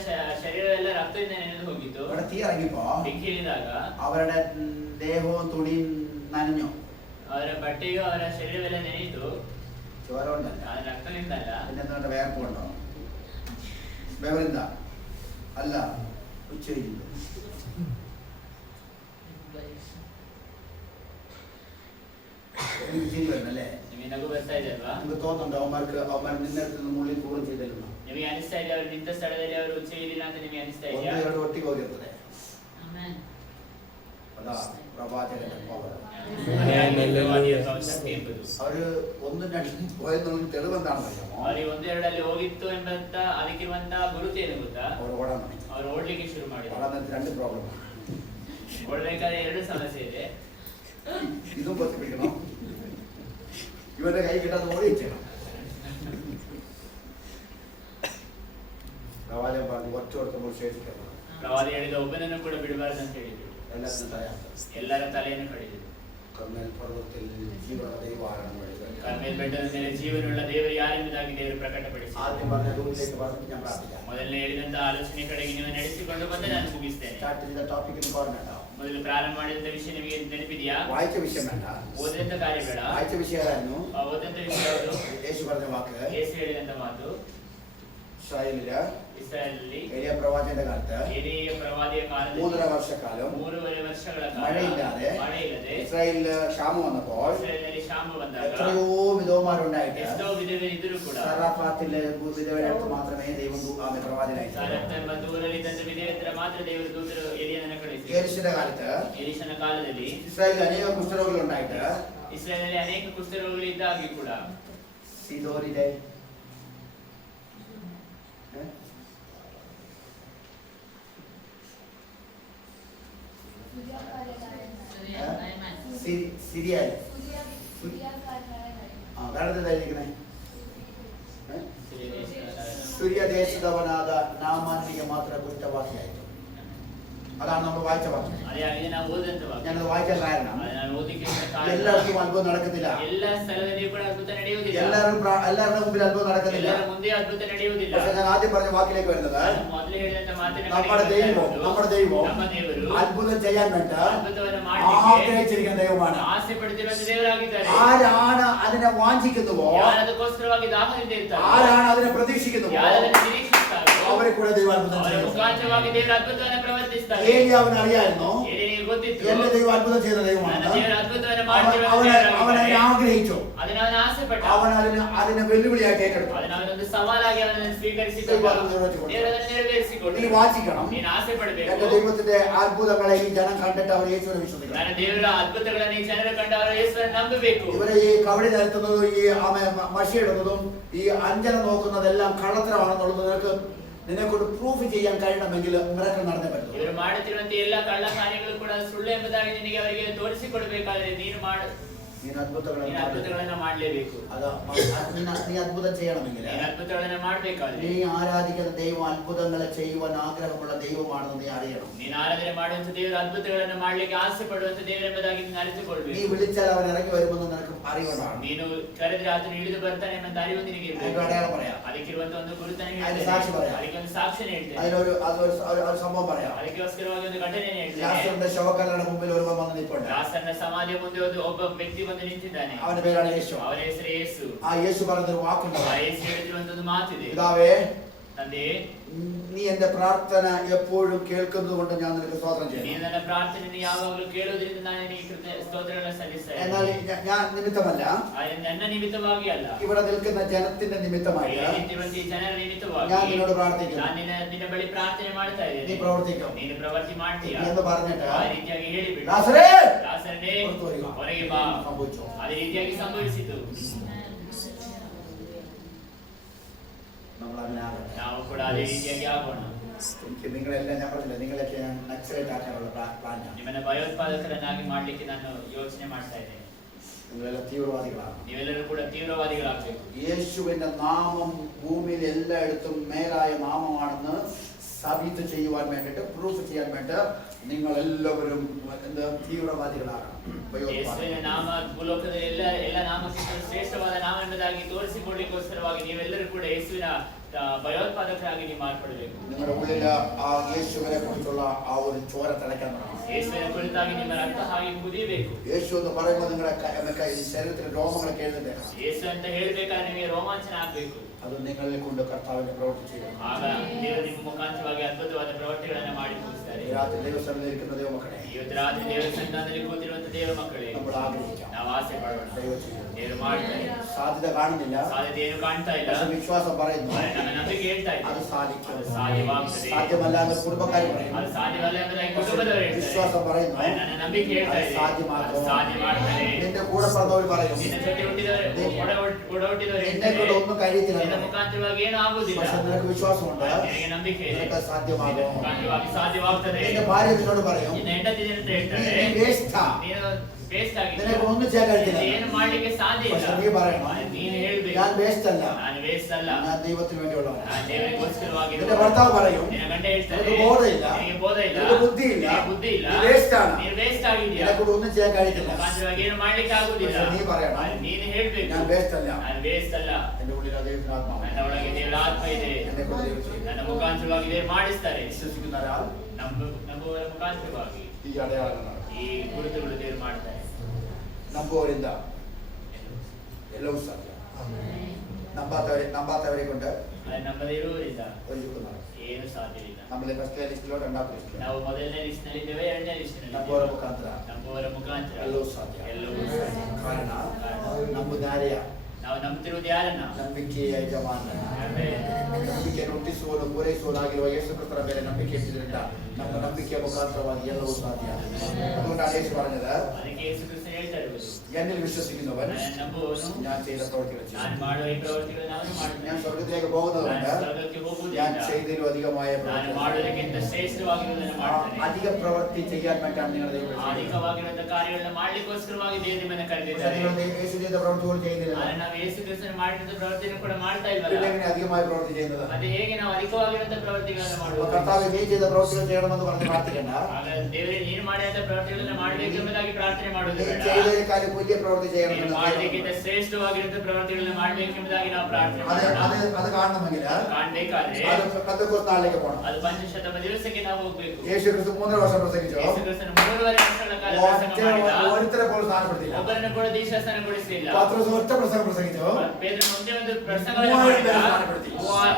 ಶರೀರ ಎಲ್ಲ ರಕ್ತದಿಂದ ನೆನೆದು ಹೋಗಿತ್ತು. അവിടെ തീ ഇറങ്ങിയപ്പോ ಬೆಂಕಿ ಇಳಿದಾಗ അവരുടെ ദേഹവും തുണിയും നനഞ്ഞു. ಅವರ ಬಟ್ಟೆಯು ಅವರ ಶರೀರವೆಲ್ಲ ನೆನೆಯಿತು. ചോര കൊണ്ടല്ല, ರಕ್ತದಿಂದಲ್ಲ, പിന്നെ വേർപ്പ് കൊണ്ടോ? വേവರಿಂದ അല്ല, ഉച്ചരിക്കുന്നു. എനിക്ക് ചിരി വരുന്നല്ലേ? ನಿಮಗೆ ನಗು ಬರ್ತಾ ಇದೆ ಅಲ್ವಾ? നമുക്ക് തോന്നുന്നുണ്ട് അവന്മാർ നിന്നെടുത്ത് ഉള്ളിൽ കൂറും ചെയ്തിരുന്നു. ನಿಮಗೆ ಅನಿಸ್ತಾ ಇದೆ ಅವರು ನಿಂತ ಸ್ಥಳದಲ್ಲಿ ಅವರು ಉಚ್ಚರಿಲಿಲ್ಲ ಅಂತ ನಿಮಗೆ ಅನಿಸ್ತಾ ಇದೆಯಾ? 1-2 ಒಟ್ಟಿಗೆ ಹೋಗಿರ್ತದೆ. അതാ പ്രവാചകന്റെ പവർ. ಶಕ್ತಿ ಎಂಬುದು അവര് ഒന്നും രണ്ടും പോയെന്നുള്ള തെളിവെന്താണെന്ന് അറിയാമോ? ಅವರಿಗೆ 1-2 ಹೋಗಿತ್ತು ಎಂಬಂತ ಅದಕ್ಕಿರುವಂತಹ ಗುರುತು ಏನು ಗೊತ್ತಾ? അവർ ഓടാൻ തുടങ്ങി. ಅವರು ಓಡ್ಲಿಕ್ಕೆ ಶುರು ಮಾಡಿದ್ರು. ഓടാൻ 2 പ്രോബ്ലം. ಓಡ್ಬೇಕಾದ್ರೆ 2 ಸಮಸ್ಯೆ ಇದೆ. ഇതും പൊത്തി പിടിക്കണം, ഇവരുടെ കൈ കിട്ടാതെ ഓടി ചെയ്യണം. പ്രവാചകൻ പറഞ്ഞു ഒറ്റ കൊടുക്കുമ്പോൾ ശേഷിക്കണം. ಪ್ರವಾದಿ ಹೇಳಿದ ಒಬ್ಬನನ್ನು ಕೂಡ ಬಿಡಬಾರದು ಅಂತ ಹೇಳಿದ್ರು. എല്ലാത്തിനും തയ്യാറ്. ಎಲ್ಲರ ತಲೆಯನ್ನು ಕಡಿದ್ರು. കർമ്മേൽ പർവ്വതത്തിൽ ജീവനുള്ള ദൈവമാണെന്ന് പറയുന്നത്. ಕರ್ಮೇಲ್ ಬೆಟ್ಟದ ಮೇಲೆ ಜೀವನವುಳ್ಳ ದೇವರು ಯಾರೆಂಬುದಾಗಿ ದೇವರು ಪ್ರಕಟಪಡಿಸಿ ആദ്യം പറഞ്ഞ ರೂമിലേക്ക് പറഞ്ഞിട്ട് ഞാൻ പ്രാർത്ഥിക്കാം. ಮೊದಲನೇ ಹೇಳಿದಂತ ಆಲೋಚನೆ ಕಡೆಗೆ ನೀವು ನಡೆಸಿಕೊಂಡು ಬಂದು ನಾನು ಮುಗಿಸ್ತೇನೆ. സ്റ്റാർട്ട് ചെയ്ത ടോപ്പിക്കിന് ഓർമ്മയുണ്ടോ? ಮೊದಲು ಪ್ರಾರಂಭ ಮಾಡಿದಂತ ವಿಷಯ ನಿಮಗೆ ನೆನಪಿದೆಯಾ? വായിച്ച വിഷയം വേണ്ട, ಓದಿದಂತ ಕಾರ್ಯ ಬೇಡ. വായിച്ച വിഷയമായിരുന്നു ಓದಂತ ವಿಷಯ ಯಾವುದು? യേശു പറഞ്ഞ വാക്ക് ಯೇಸು ಹೇಳಿದಂತ ಮಾತು ഇസ്രായേലില് ಇಸ್ರಾಯೇಲಲ್ಲಿ എലിയ പ്രവാചകന്റെ കാലത്ത് ಎಲೀಯ ಪ್ರವಾದಿಯ ಕಾಲದಲ್ಲಿ 3.5 വർഷക്കാലം 3.5 ವರ್ಷಗಳ ಕಾಲ മഴയില്ലാതെ ಮಳೆಯಿಲ್ಲದೆ ഇസ്രായേലില് ക്ഷാമം വന്നപ്പോൾ ಇಸ್ರಾಯೇಲಲ್ಲಿ ಕ್ಷಾಮ ಬಂದಾಗ എത്രയോ വിധവമാരുണ്ടായിട്ട് ಎಷ್ಟೋ ವಿಧವೆಯರಿದ್ದರೂ ಕೂಡ സറാഫാത്തിലെ വിധവയുടെ അടുത്ത് മാത്രമേ ദൈവം പ്രവാചകനായി ಸಾರಫ್ತ ಎಂಬ ಊರಲ್ಲಿದ್ದಂತ ವಿಧವೆಯರ ಮಾತ್ರ ದೇವರು ದೂತರು ಎಲಿಯನನ್ನು ಕಳುಹಿಸಿದರು. ഏലിശയുടെ കാലത്ത് ಎಲೀಷನ ಕಾಲದಲ್ಲಿ ഇസ്രായേലിൽ അനേക കുഷ്ഠരോഗികളുണ്ടായിട്ട് ಇಸ್ರಾಯೇಲಲ್ಲಿ ಅನೇಕ ಕುಷ್ಠರೋಗಿಗಳು ಇದ್ದಾಗಿ ಕೂಡ സീതോരിലെ സിരിയായി വേറെന്തായിരിക്കണേ സുരിയ ദേശത്തവനാದ നാമാന്തിക മാത്ര കുറ്റവാസിയായിരുന്നു. അതാണ് നമ്മൾ വായിച്ച വാക്യം. ಅದೇ ಆಗಿದೆ ನಾವು ಓದಂತ ವಾಕ್ಯ. ഞാനത് വായിക്കാൻ കാരണം ಅದು ನಾನು ಓದಲಿಕ್ಕೆ ಕಾರಣ എല്ലാവർക്കും അത്ഭുതം നടക്കത്തില്ല. ಎಲ್ಲ ಸ್ಥಳದಲ್ಲಿ ಕೂಡ ಅದ್ಭುತ ನಡೆಯುವುದಿಲ್ಲ. എല്ലാവരുടെ മുമ്പിൽ അത്ഭുതം നടക്കത്തില്ല. ಎಲ್ಲರ ಮುಂದೆ ಅದ್ಭುತ ನಡೆಯುವುದಿಲ್ಲ. പക്ഷെ ഞാൻ ആദ്യം പറഞ്ഞ വാക്കിലേക്ക് വരുന്നത് ನಾನು ಮೊದಲು ಹೇಳಿದಂತ മാറ്റിನ നമ്മുടെ ദൈവം ನಮ್ಮ ದೇವರು അത്ഭുതം ചെയ്യാൻ വേണ്ടി ಅದ್ಭುತವನ್ನು ಮಾಡಲಿಕ್ಕೆ ആഗ്രഹിച്ചിരിക്കുന്ന ദൈവമാണ്. ಆಸೆ ಪಡುತ್ತಿರುವ ದೇವರಾಗಿದ್ದಾರೆ. ആരാണ് അതിനെ വാഞ്ചിക്കുന്നുവോ, ಯಾರು ಅದಕ್ಕೋಸ್ಕರವಾಗಿ ದಾಹದಿಂದ ಇರ್ತಾರೆ, ആരാണ് അതിനെ പ്രതീക്ഷിക്കുന്നുവോ, ಯಾರು ಅದನ್ನು ನಿರೀಕ್ಷಿಸುತ್ತಾರೋ അവരെ ಕೂಡ ദൈവം അത്ഭുതം ಅವರ ചെയ്യും. ಮುಖಾಂತರವಾಗಿ ದೇವರು ಅದ್ಭುತವನ್ನು ಪ್ರವರ್ತಿಸ್ತಾರೆ. ഏലിയാവിന് അറിയായിരുന്നു ಏಲಿಯನಿಗೆ ಗೊತ್ತಿತ್ತು എന്റെ ദൈവം അത്ഭുതം ചെയ്ത ദൈവമാണ്. ನನ್ನ ದೇವರು ಅದ್ಭುತವನ್ನು അവൻ ಮಾಡುತ್ತಿರುವ അതിനെ ആഗ്രഹിച്ചു. ಅದನ್ನು ಅವನು ಆಸೆ ಪಟ್ಟ. അവൻ അതിനെ വെല്ലുവിളിയാക്കി ഏറ്റെടുത്തു. ಅದನ್ನು ಅವನೊಂದು ಸವಾಲಾಗಿ ಅವನನ್ನು ಸ್ವೀಕರಿಸಿಕೊಂಡು ദൈവം അത് നിറവേറ്റിക്കൊണ്ടു. ದೇವರು ಅದನ್ನು ನೆರವೇರಿಸಿಕೊಂಡು നീ വാഞ്ചിക്കണം. ನೀನು ಆಸೆ ಪಡಬೇಕು. എന്റെ ദൈവത്തിന്റെ അത്ഭുതങ്ങളെ ഈ ജനം കണ്ടിട്ട് അവർ യേശുവിനെ വിശ്വസിക്കണം. ನನ್ನ ದೇವರ ಅದ್ಭುತಗಳನ್ನು ಈ ಜನರು ಕಂಡು ಅವರ ಯೇಸುವನ್ನು ನಂಬಬೇಕು. ഇവരെ ഈ കവടി നിരത്തുന്നതും ഈ മഷിയിടുന്നതും ഈ അഞ്ജന നോക്കുന്നതെല്ലാം കള്ളത്തരമാണെന്നുള്ളത് നിന്നെ കൊണ്ട് പ്രൂഫ് ചെയ്യാൻ കഴിയണമെങ്കിൽ മിറക്കിൾ നടന്നേ പറ്റും. ಇವರು ಮಾಡುತ್ತಿರುವಂತಹ ಎಲ್ಲ ಕಳ್ಳ ಕಾರ್ಯಗಳು ಕೂಡ ಸುಳ್ಳು ಎಂಬುದಾಗಿ ನಿನಗೆ ಅವರಿಗೆ ತೋರಿಸಿಕೊಡಬೇಕಾದ್ರೆ ನೀನು ಅದ್ಭುತಗಳನ್ನು ಮಾಡಲೇಬೇಕು. നീ അത്ഭുതം ചെയ്യണമെങ്കിൽ ಅದ್ಭುತಗಳನ್ನು ಮಾಡಬೇಕಾದ್ರೆ നീ ആരാധിക്കുന്ന ദൈവം അത്ഭുതങ്ങളെ ചെയ്യുവാൻ ആഗ്രഹമുള്ള ദൈവമാണെന്ന് നീ അറിയണം. ನೀನು ಆರಾಧನೆ ಮಾಡುವಂತ ದೇವರು ಅದ್ಭುತಗಳನ್ನು ಮಾಡಲಿಕ್ಕೆ ಆಸೆ ಪಡುವಂತ ದೇವರು ಎಂಬುದಾಗಿ ನೀನು ಅರಿತುಕೊಳ್ಬೇಕು. നീ വിളിച്ചാൽ അവൻ ഇറങ്ങി വരുമെന്ന് നിനക്ക് അറിവുണ്ടാണ്. ನೀನು ಕರೆದ್ರೆ ಆತನು ಇಳಿದು ಬರ್ತಾನೆ ಎಂಬ ಅರಿವು ನಿನಗೆ ಇರಬೇಕು. അടയാളം പറയാം. ಅದಕ್ಕಿರುವಂತ ಒಂದು ಗುರುತನ್ನು അതിന് സാക്ഷി പറയാം. ಅದಕ್ಕೆ ಒಂದು ಸಾಕ್ಷಿನೇ ಹೇಳ್ತೇನೆ. അതിനൊരു സംഭവം പറയാം. ಅದಕ್ಕೋಸ್ಕರವಾಗಿ ಒಂದು ಘಟನೆ ಹೇಳ್ತೇನೆ. ലാസറിന്റെ ശവക്കല്ലറയുടെ മുമ്പിൽ ഒരുവൻ വന്ന് നിൽപ്പുണ്ട്. ಲಾಸರನ ಸಮಾಧಿಯ ಮುಂದೆ ಒಬ್ಬ ವ್ಯಕ್ತಿ ಬಂದು ನಿಂತಿದ್ದಾನೆ. അവന്റെ പേരാണ് യേശു. ಅವರ ಹೆಸರು ಯೇಸು. ആ യേശു പറഞ്ഞൊരു വാക്കുണ്ട്. ಆ ಯೇಸು ಹೇಳಿರುವಂತ ಒಂದು ಮಾತಿದೆ. പിതാവേ, ತಂದೆ, നീ എന്റെ പ്രാർത്ഥന എപ്പോഴും കേൾക്കുന്നത് കൊണ്ട് ഞാൻ നിനക്ക് സ്തോത്രം ನೀನು ചെയ്യുന്നു. ನನ್ನ ಪ್ರಾರ್ಥನೆಯನ್ನು ಯಾವಾಗಲೂ ಕೇಳುವುದರಿಂದ ನಾನು ನಿನಗೆ ಸ್ತೋತ್ರಗಳನ್ನು ಸಲ್ಲಿಸ್ತೇನೆ. എന്നാൽ ഞാൻ നിമിത്തമല്ല, ನನ್ನ ನಿಮಿತ್ತವಾಗಿ ಅಲ್ಲ, ഇവിടെ നിൽക്കുന്ന ജനത്തിന്റെ നിമിത്തമായിട്ട് ನಿಂತಿರುವಂತ ಈ ಜನರ ನಿಮಿತ್ತವಾಗಿ ഞാൻ നിന്നോട് പ്രാർത്ഥിക്കുന്നു. ನಾನು ನಿನ್ನ ಬಳಿ ಪ್ರಾರ್ಥನೆ ಮಾಡ್ತಾ നീ ಇದ್ದೇನೆ. പ്രവർത്തിക്കും ನೀನು ಪ್ರವೃತ್ತಿ ಮಾಡ್ತೀಯ എന്ന് പറഞ്ഞിട്ട് ಆ ರೀತಿಯಾಗಿ ಹೇಳಿಬಿಡು. ലാസറേ, ಲಾಸರನೇ, പുറത്തു വരിക. ಹೊರಗೆ ಬಾ. സംഭവിച്ചു. ಅದೇ ರೀತಿಯಾಗಿ ಸಂಭವಿಸಿತು. നമ്മൾ അങ്ങനെ ആകട്ടെ. ನಾವು ಕೂಡ ಅದೇ ರೀತಿಯಾಗಿ ಆಗೋಣ. എനിക്ക് നിങ്ങളെല്ലാം ഞാൻ പറഞ്ഞില്ല, നിങ്ങളൊക്കെ ഞാൻ നക്സലൈറ്റ് ആക്കാനുള്ള പ്ലാനാണ്. ನಿಮ್ಮನ್ನ ಭಯೋತ್ಪಾದಕರನ್ನಾಗಿ ಮಾಡ್ಲಿಕ್ಕೆ ನಾನು ಯೋಚನೆ ಮಾಡ್ತಾ ಇದ್ದೇನೆ. നിങ്ങളെല്ലാം തീവ്രവാദികളാണ്. ನೀವೆಲ್ಲರೂ ಕೂಡ ತೀವ್ರವಾದಿಗಳಾಗಬೇಕು. യേശുവിന്റെ നാമം ഭൂമിയിൽ എല്ലായിടത്തും മേലായ നാമമാണെന്ന് സാബിത്ത് ചെയ്യുവാൻ വേണ്ടിട്ട്, പ്രൂഫ് ചെയ്യാൻ വേണ്ടി നിങ്ങൾ എല്ലാവരും തീവ്രവാദികളാകണം. ಯೇಸುವಿನ ನಾಮ ಭೂಲೋಕದಲ್ಲಿ ಎಲ್ಲ ನಾಮಕ್ಕಿಂತ ಶ್ರೇಷ್ಠವಾದ ನಾಮ ಎಂಬುದಾಗಿ ತೋರಿಸಿಕೊಳ್ಳಿಕ್ಕೋಸ್ಕರವಾಗಿ ನೀವೆಲ್ಲರೂ ಕೂಡ ಯೇಸುವಿನ ಭಯೋತ್ಪಾದಕರಾಗಿ ನೀವು ಮಾರ್ಪಡಬೇಕು. നിങ്ങളുടെ ഉള്ളിൽ ആ യേശുവിനെ കുറിച്ചുള്ള ആ ഒരു ചോര തിളയ്ക്കാൻ തുടങ്ങണം. ಯೇಸುವಿನ ಕುರಿತಾಗಿ ನಿಮ್ಮ ರಕ್ತ ಹಾಗೆ ಕುದಿಯಬೇಕು. യേശു എന്ന് പറയുമ്പോൾ നിങ്ങളുടെ ശരീരത്തിലെ രോമങ്ങളൊക്കെ എഴുന്നേൽക്കണം. ಯೇಸು ಅಂತ ಹೇಳ್ಬೇಕಾದ್ರೆ ನಿಮಗೆ ರೋಮಾಂಚನ ಆಗ್ಬೇಕು. അത് നിങ്ങളിൽ കൊണ്ട് കർത്താവിന്റെ പ്രവൃത്തി ചെയ്യും. ಆಗ ದೇವರು ನಿಮ್ಮ ಮುಖಾಂತರವಾಗಿ ಅದ್ಭುತವಾದ ಪ್ರವೃತ್ತಿಗಳನ್ನ ಮಾಡಿ ಮುಗಿಸ್ತಾರೆ. രാത്രി ദൈവസന്നിധിയിലിരിക്കുന്ന ദൈവമക്കളെ, ಇವತ್ತು ರಾತ್ರಿ ದೇವರ ಸನ್ನಿಧಾನದಲ್ಲಿ ಕೂತಿರುವಂತ ದೇವರ ಮಕ್ಕಳೇ, നമ്മൾ ആഗ്രഹിക്കാം. ನಾವು ಆಸೆ ಪಡೋಣ. ദൈവം ചെയ്യും. ದೇವರು ಮಾಡ್ತಾರೆ. സാധ്യത കാണുന്നില്ല, ಸಾಧ್ಯತೆ ಏನು ಕಾಣ್ತಾ ಇಲ್ಲ, പക്ഷെ വിശ്വാസം പറയുന്നു ನಮ್ಮ ನಂಬಿಕೆ ಹೇಳ್ತಾ ಇದೆ അത് സാധിക്കും. ಅದು ಸಾಧ್ಯವಾಗ್ತದೆ. സാധ്യമല്ല എന്ന് കുടുംബക്കാർ പറയുന്നു, ಅದು ಸಾಧ್ಯವಲ್ಲ ಎಂಬುದಾಗಿ ಕುಟುಂಬದವರು ಹೇಳ್ತಾರೆ. വിശ്വാസം പറയുന്നു ನನ್ನ ನಂಬಿಕೆ ಹೇಳ್ತಾ അത് ಇದೆ സാധ്യമാകും. ಅದು ಸಾಧ್ಯ ಮಾಡ್ತಾರೆ. നിന്റെ കൂടെ പറഞ്ഞവർ പറയും ನಿನ್ನ ಜೊತೆ ಹುಟ್ಟಿದವರು ಒಡಹುಟ್ಟಿದವರು നിന്നെ കൊണ്ട് ഒന്നും കഴിയത്തില്ല, ನಿನ್ನ ಮುಖಾಂತರವಾಗಿ ಏನು ಆಗುವುದಿಲ್ಲ. പക്ഷെ നിനക്ക് വിശ്വാസമുണ്ട്, ನಿನಗೆ ನಂಬಿಕೆ ಇದೆ, നിനക്ക് സാധ്യമാകും. ಮುಖಾಂತರವಾಗಿ ಸಾಧ್ಯವಾಗ್ತದೆ. നിന്റെ ഭാര്യ നിന്നോട് പറയും, ನಿನ್ನ ಹೆಂಡತಿ ಅಂತ ಹೇಳ್ತಾರೆ, നീ വേസ്റ്റാ, ನೀನು ವೇಸ್ಟ್ ಆಗಿದೆ, നിനക്ക് ഒന്നും ചെയ്യാൻ കഴിയത്തില്ല. ಏನು ಮಾಡ್ಲಿಕ್ಕೆ ಸಾಧ್ಯ ಇಲ್ಲ. പക്ഷെ നീ പറയണം, ನೀನು ಹೇಳ್ಬೇಕು, ഞാൻ വേസ്റ്റ് അല്ല, ನಾನು ವೇಸ್ಟ್ ಅಲ್ಲ, ഞാൻ ദൈവത്തിന് വേണ്ടിയുള്ളവനാണ്. ನಾನು ದೇವರಿಗೋಸ್ಕರವಾಗಿ. നിന്റെ ഭർത്താവ് പറയും, ನಿನ್ನ ಗಂಡ ಹೇಳ್ತಾರೆ, നിനക്ക് ബോധമില്ല, ನಿನಗೆ ಬೋಧ ಇಲ್ಲ, നിനക്ക് ബുദ്ധിയില്ല, ನಿನಗೆ ಬುದ್ಧಿ ಇಲ್ಲ, നീ വേസ്റ്റ് ആണ്, ನೀನು ವೇಸ್ಟ್ ಆಗಿದ್ಯಾ, നിനക്ക് ഒന്നും ചെയ്യാൻ കഴിയത്തില്ല. ಮುಖಾಂತರವಾಗಿ ಏನು ಮಾಡ್ಲಿಕ್ಕೆ ಆಗುದಿಲ್ಲ. പക്ഷെ നീ പറയണം, ನೀನು ಹೇಳ್ಬೇಕು, ഞാൻ വേസ്റ്റ് അല്ല, ನಾನು ವೇಸ್ಟ್ ಅಲ್ಲ, എന്റെ ഉള്ളിൽ ദൈവത്തിന്റെ ആത്മാവ്, ನನ್ನ ಒಳಗೆ ದೇವರ ಆತ್ಮ ಇದೆ, എന്നെ കൊണ്ട് ദൈവം ചെയ്യും. ನನ್ನ ಮುಖಾಂತರವಾಗಿ ದೇವರು ಮಾಡಿಸ್ತಾರೆ. വിശ്വസിക്കുന്ന ഒരാൾ ನಂಬುವವರ ಮುಖಾಂತರವಾಗಿ ഈ അടയാളങ്ങളാണ്. ಈ ಗುರುತುಗಳು ದೇವರು ಮಾಡ್ತಾರೆ. ನಂಬುವವರಿಂದ ಎಲ್ಲವೂ ಸಾಧ್ಯ. നമ്പാത്തവരെ കൊണ്ട് ಅದು ನಂಬದೇ ಇರುವುದರಿಂದ ഒരുക്കുന്നത് ಏನು ಸಾಧ್ಯವಿಲ್ಲ. നമ്മളെ ഫസ്റ്റ് ലിസ്റ്റിലോ രണ്ടാം ലിസ്റ്റിലോ ನಾವು ಮೊದಲನೇ ಲಿಸ್ಟ್ನಲ್ಲಿ ಇದ್ದೇವೆ, ಎರಡನೇ ಲಿಸ್ಟ್ನಲ್ಲಿ ನಂಬೋರ ಮುಖಾಂತರ ನಂಬುವವರ ಮುಖಾಂತರ ಎಲ್ಲವೂ ಸಾಧ್ಯ. ಎಲ್ಲವೂ ಸಾಧ್ಯ. ಕಾರಣ ನಂಬುದಾರೆಯ ನಾವು ನಂಬುತ್ತಿರುವುದು ಯಾರನ್ನ? ನಂಬಿಕೆಯ ಯಜಮಾನ ಆಮೆನ್. ನಂಬಿಕೆಯನ್ನು ಹುಟ್ಟಿಸುವನು ಪೂರೈಸುವನಾಗಿರುವ ಯೇಸು ಕ್ರಿಸ್ತರ ಮೇಲೆ ನಂಬಿಕೆ ಇಟ್ಟಿದ್ದರಿಂದ ನಮ್ಮ ನಂಬಿಕೆಯ ಮುಖಾಂತರವಾಗಿ ಎಲ್ಲವೂ ಸಾಧ್ಯ. അതുകൊണ്ടാണ് യേശു പറഞ്ഞത്, ಅದಕ್ಕೆ ಯೇಸು ಕ್ರಿಸ್ತನು ಹೇಳ್ತಾ ಇರುವುದು, എന്നിൽ വിശ്വസിക്കുന്നവൻ ನನ್ನನ್ನು ನಂಬುವವನು ഞാൻ ചെയ്ത പ്രവൃത്തികൾ ನಾನು ചെയ്യും. ಮಾಡುವ ಈ ಪ್ರವೃತ್ತಿಗಳನ್ನು ಅವನು ഞാൻ ಮಾಡುತ್ತಾನೆ. സ്വർഗത്തിലേക്ക് ನಾನು പോകുന്നതുകൊണ്ട് ಸ್ವರ್ಗಕ್ಕೆ ഞാൻ ಹೋಗುವುದಿಲ್ಲ, ചെയ്തതിലും അധികമായ ನಾನು പ്രവൃത്തികൾ. ಮಾಡುವುದಕ್ಕಿಂತ ಶ್ರೇಷ್ಠವಾಗಿರುವುದನ್ನು ಮಾಡ್ತಾನೆ. അധിക പ്രവൃത്തി ചെയ്യാൻ വേണ്ടിയാണ് നിങ്ങൾ ദൈവം വിളിച്ചത്. ಅಧಿಕವಾಗಿರುವಂತಹ ಕಾರ್ಯಗಳನ್ನ ಮಾಡ್ಲಿಕ್ಕೋಸ್ಕರವಾಗಿ ದೇವರು ನಿಮ್ಮನ್ನು ಕರೆದಿದ್ದಾರೆ. നിങ്ങൾ യേശു ചെയ്ത പ്രവൃത്തികൾ ചെയ്യുന്നില്ല. ಆದರೆ ನಾವು ಯೇಸು ಕ್ರಿಸ್ತನು ಮಾಡಿದ ಪ್ರವೃತ್ತಿಯನ್ನು ಕೂಡ ಮಾಡ್ತಾ പിന്നെ ಇಲ್ವಲ್ಲ? എങ്ങനെ അധികമായ പ്രവൃത്തി ചെയ്യുന്നത്? ಅದೇ ಹೇಗೆ ನಾವು ಅಧಿಕವಾಗಿರುವಂತಹ ಪ್ರವೃತ್ತಿಗಳನ್ನು ಮಾಡುವುದು? കർത്താവ് നീ ചെയ്ത പ്രവൃത്തികൾ ചെയ്യണമെന്ന് പറഞ്ഞ് പ്രാർത്ഥിക്കണ്ട. ಆಗ ದೇವರೇ ನೀನು ಮಾಡಿದ ಪ್ರವೃತ್ತಿಗಳನ್ನು ಮಾಡಬೇಕೆಂಬುದಾಗಿ ಪ್ರಾರ್ಥನೆ ಮಾಡುವುದು നീ ಬೇಡ. ചെയ്തതിനേക്കാളും വലിയ പ്രവൃത്തി ನೀನು ചെയ്യണമെന്ന് ಮಾಡಲಿಕ್ಕಿಂತ ಶ್ರೇಷ್ಠವಾಗಿರುವಂತಹ ಪ್ರವೃತ್ತಿಗಳನ್ನು ಮಾಡಬೇಕೆಂಬುದಾಗಿ ನಾವು ಪ್ರಾರ್ಥನೆ അത് ಮಾಡೋಣ. അത് അത് കാണണമെങ്കിൽ ಕಾಣ್ಬೇಕಾದ್ರೆ അത് പെന്തക്കോസ്ത് നാളിലേക്ക് പോകണം. ಅದು ಪಂಚಶತಮ ದಿವಸಕ್ಕೆ ನಾವು ಹೋಗ್ಬೇಕು. യേശു ಕ್ರಿസ്തു 3 ವರ್ಷ പ്രസംഗിച്ചു. ಯೇಸು ಕ್ರಿಸ್ತನು 3.5 ವರ್ಷಗಳ ಕಾಲ ಪ್ರಸಂಗ ಮಾಡಿದ. ഒരുത്തരെ പോലും സ്ഥാനപ്പെടുത്തില്ല. ಒಬ್ಬರನ್ನು ಕೂಡ ದೀಕ್ಷಾಸ್ನಾನಗೊಳಿಸಲಿಲ್ಲ. പത്രോസ് ഒറ്റ പ്രസംഗം പ്രസംഗിച്ചു. ಪೇತ್ರನು ಒಂದೇ ಒಂದು ಪ್ರಸಂಗವನ್ನು ಮಾಡಿದ.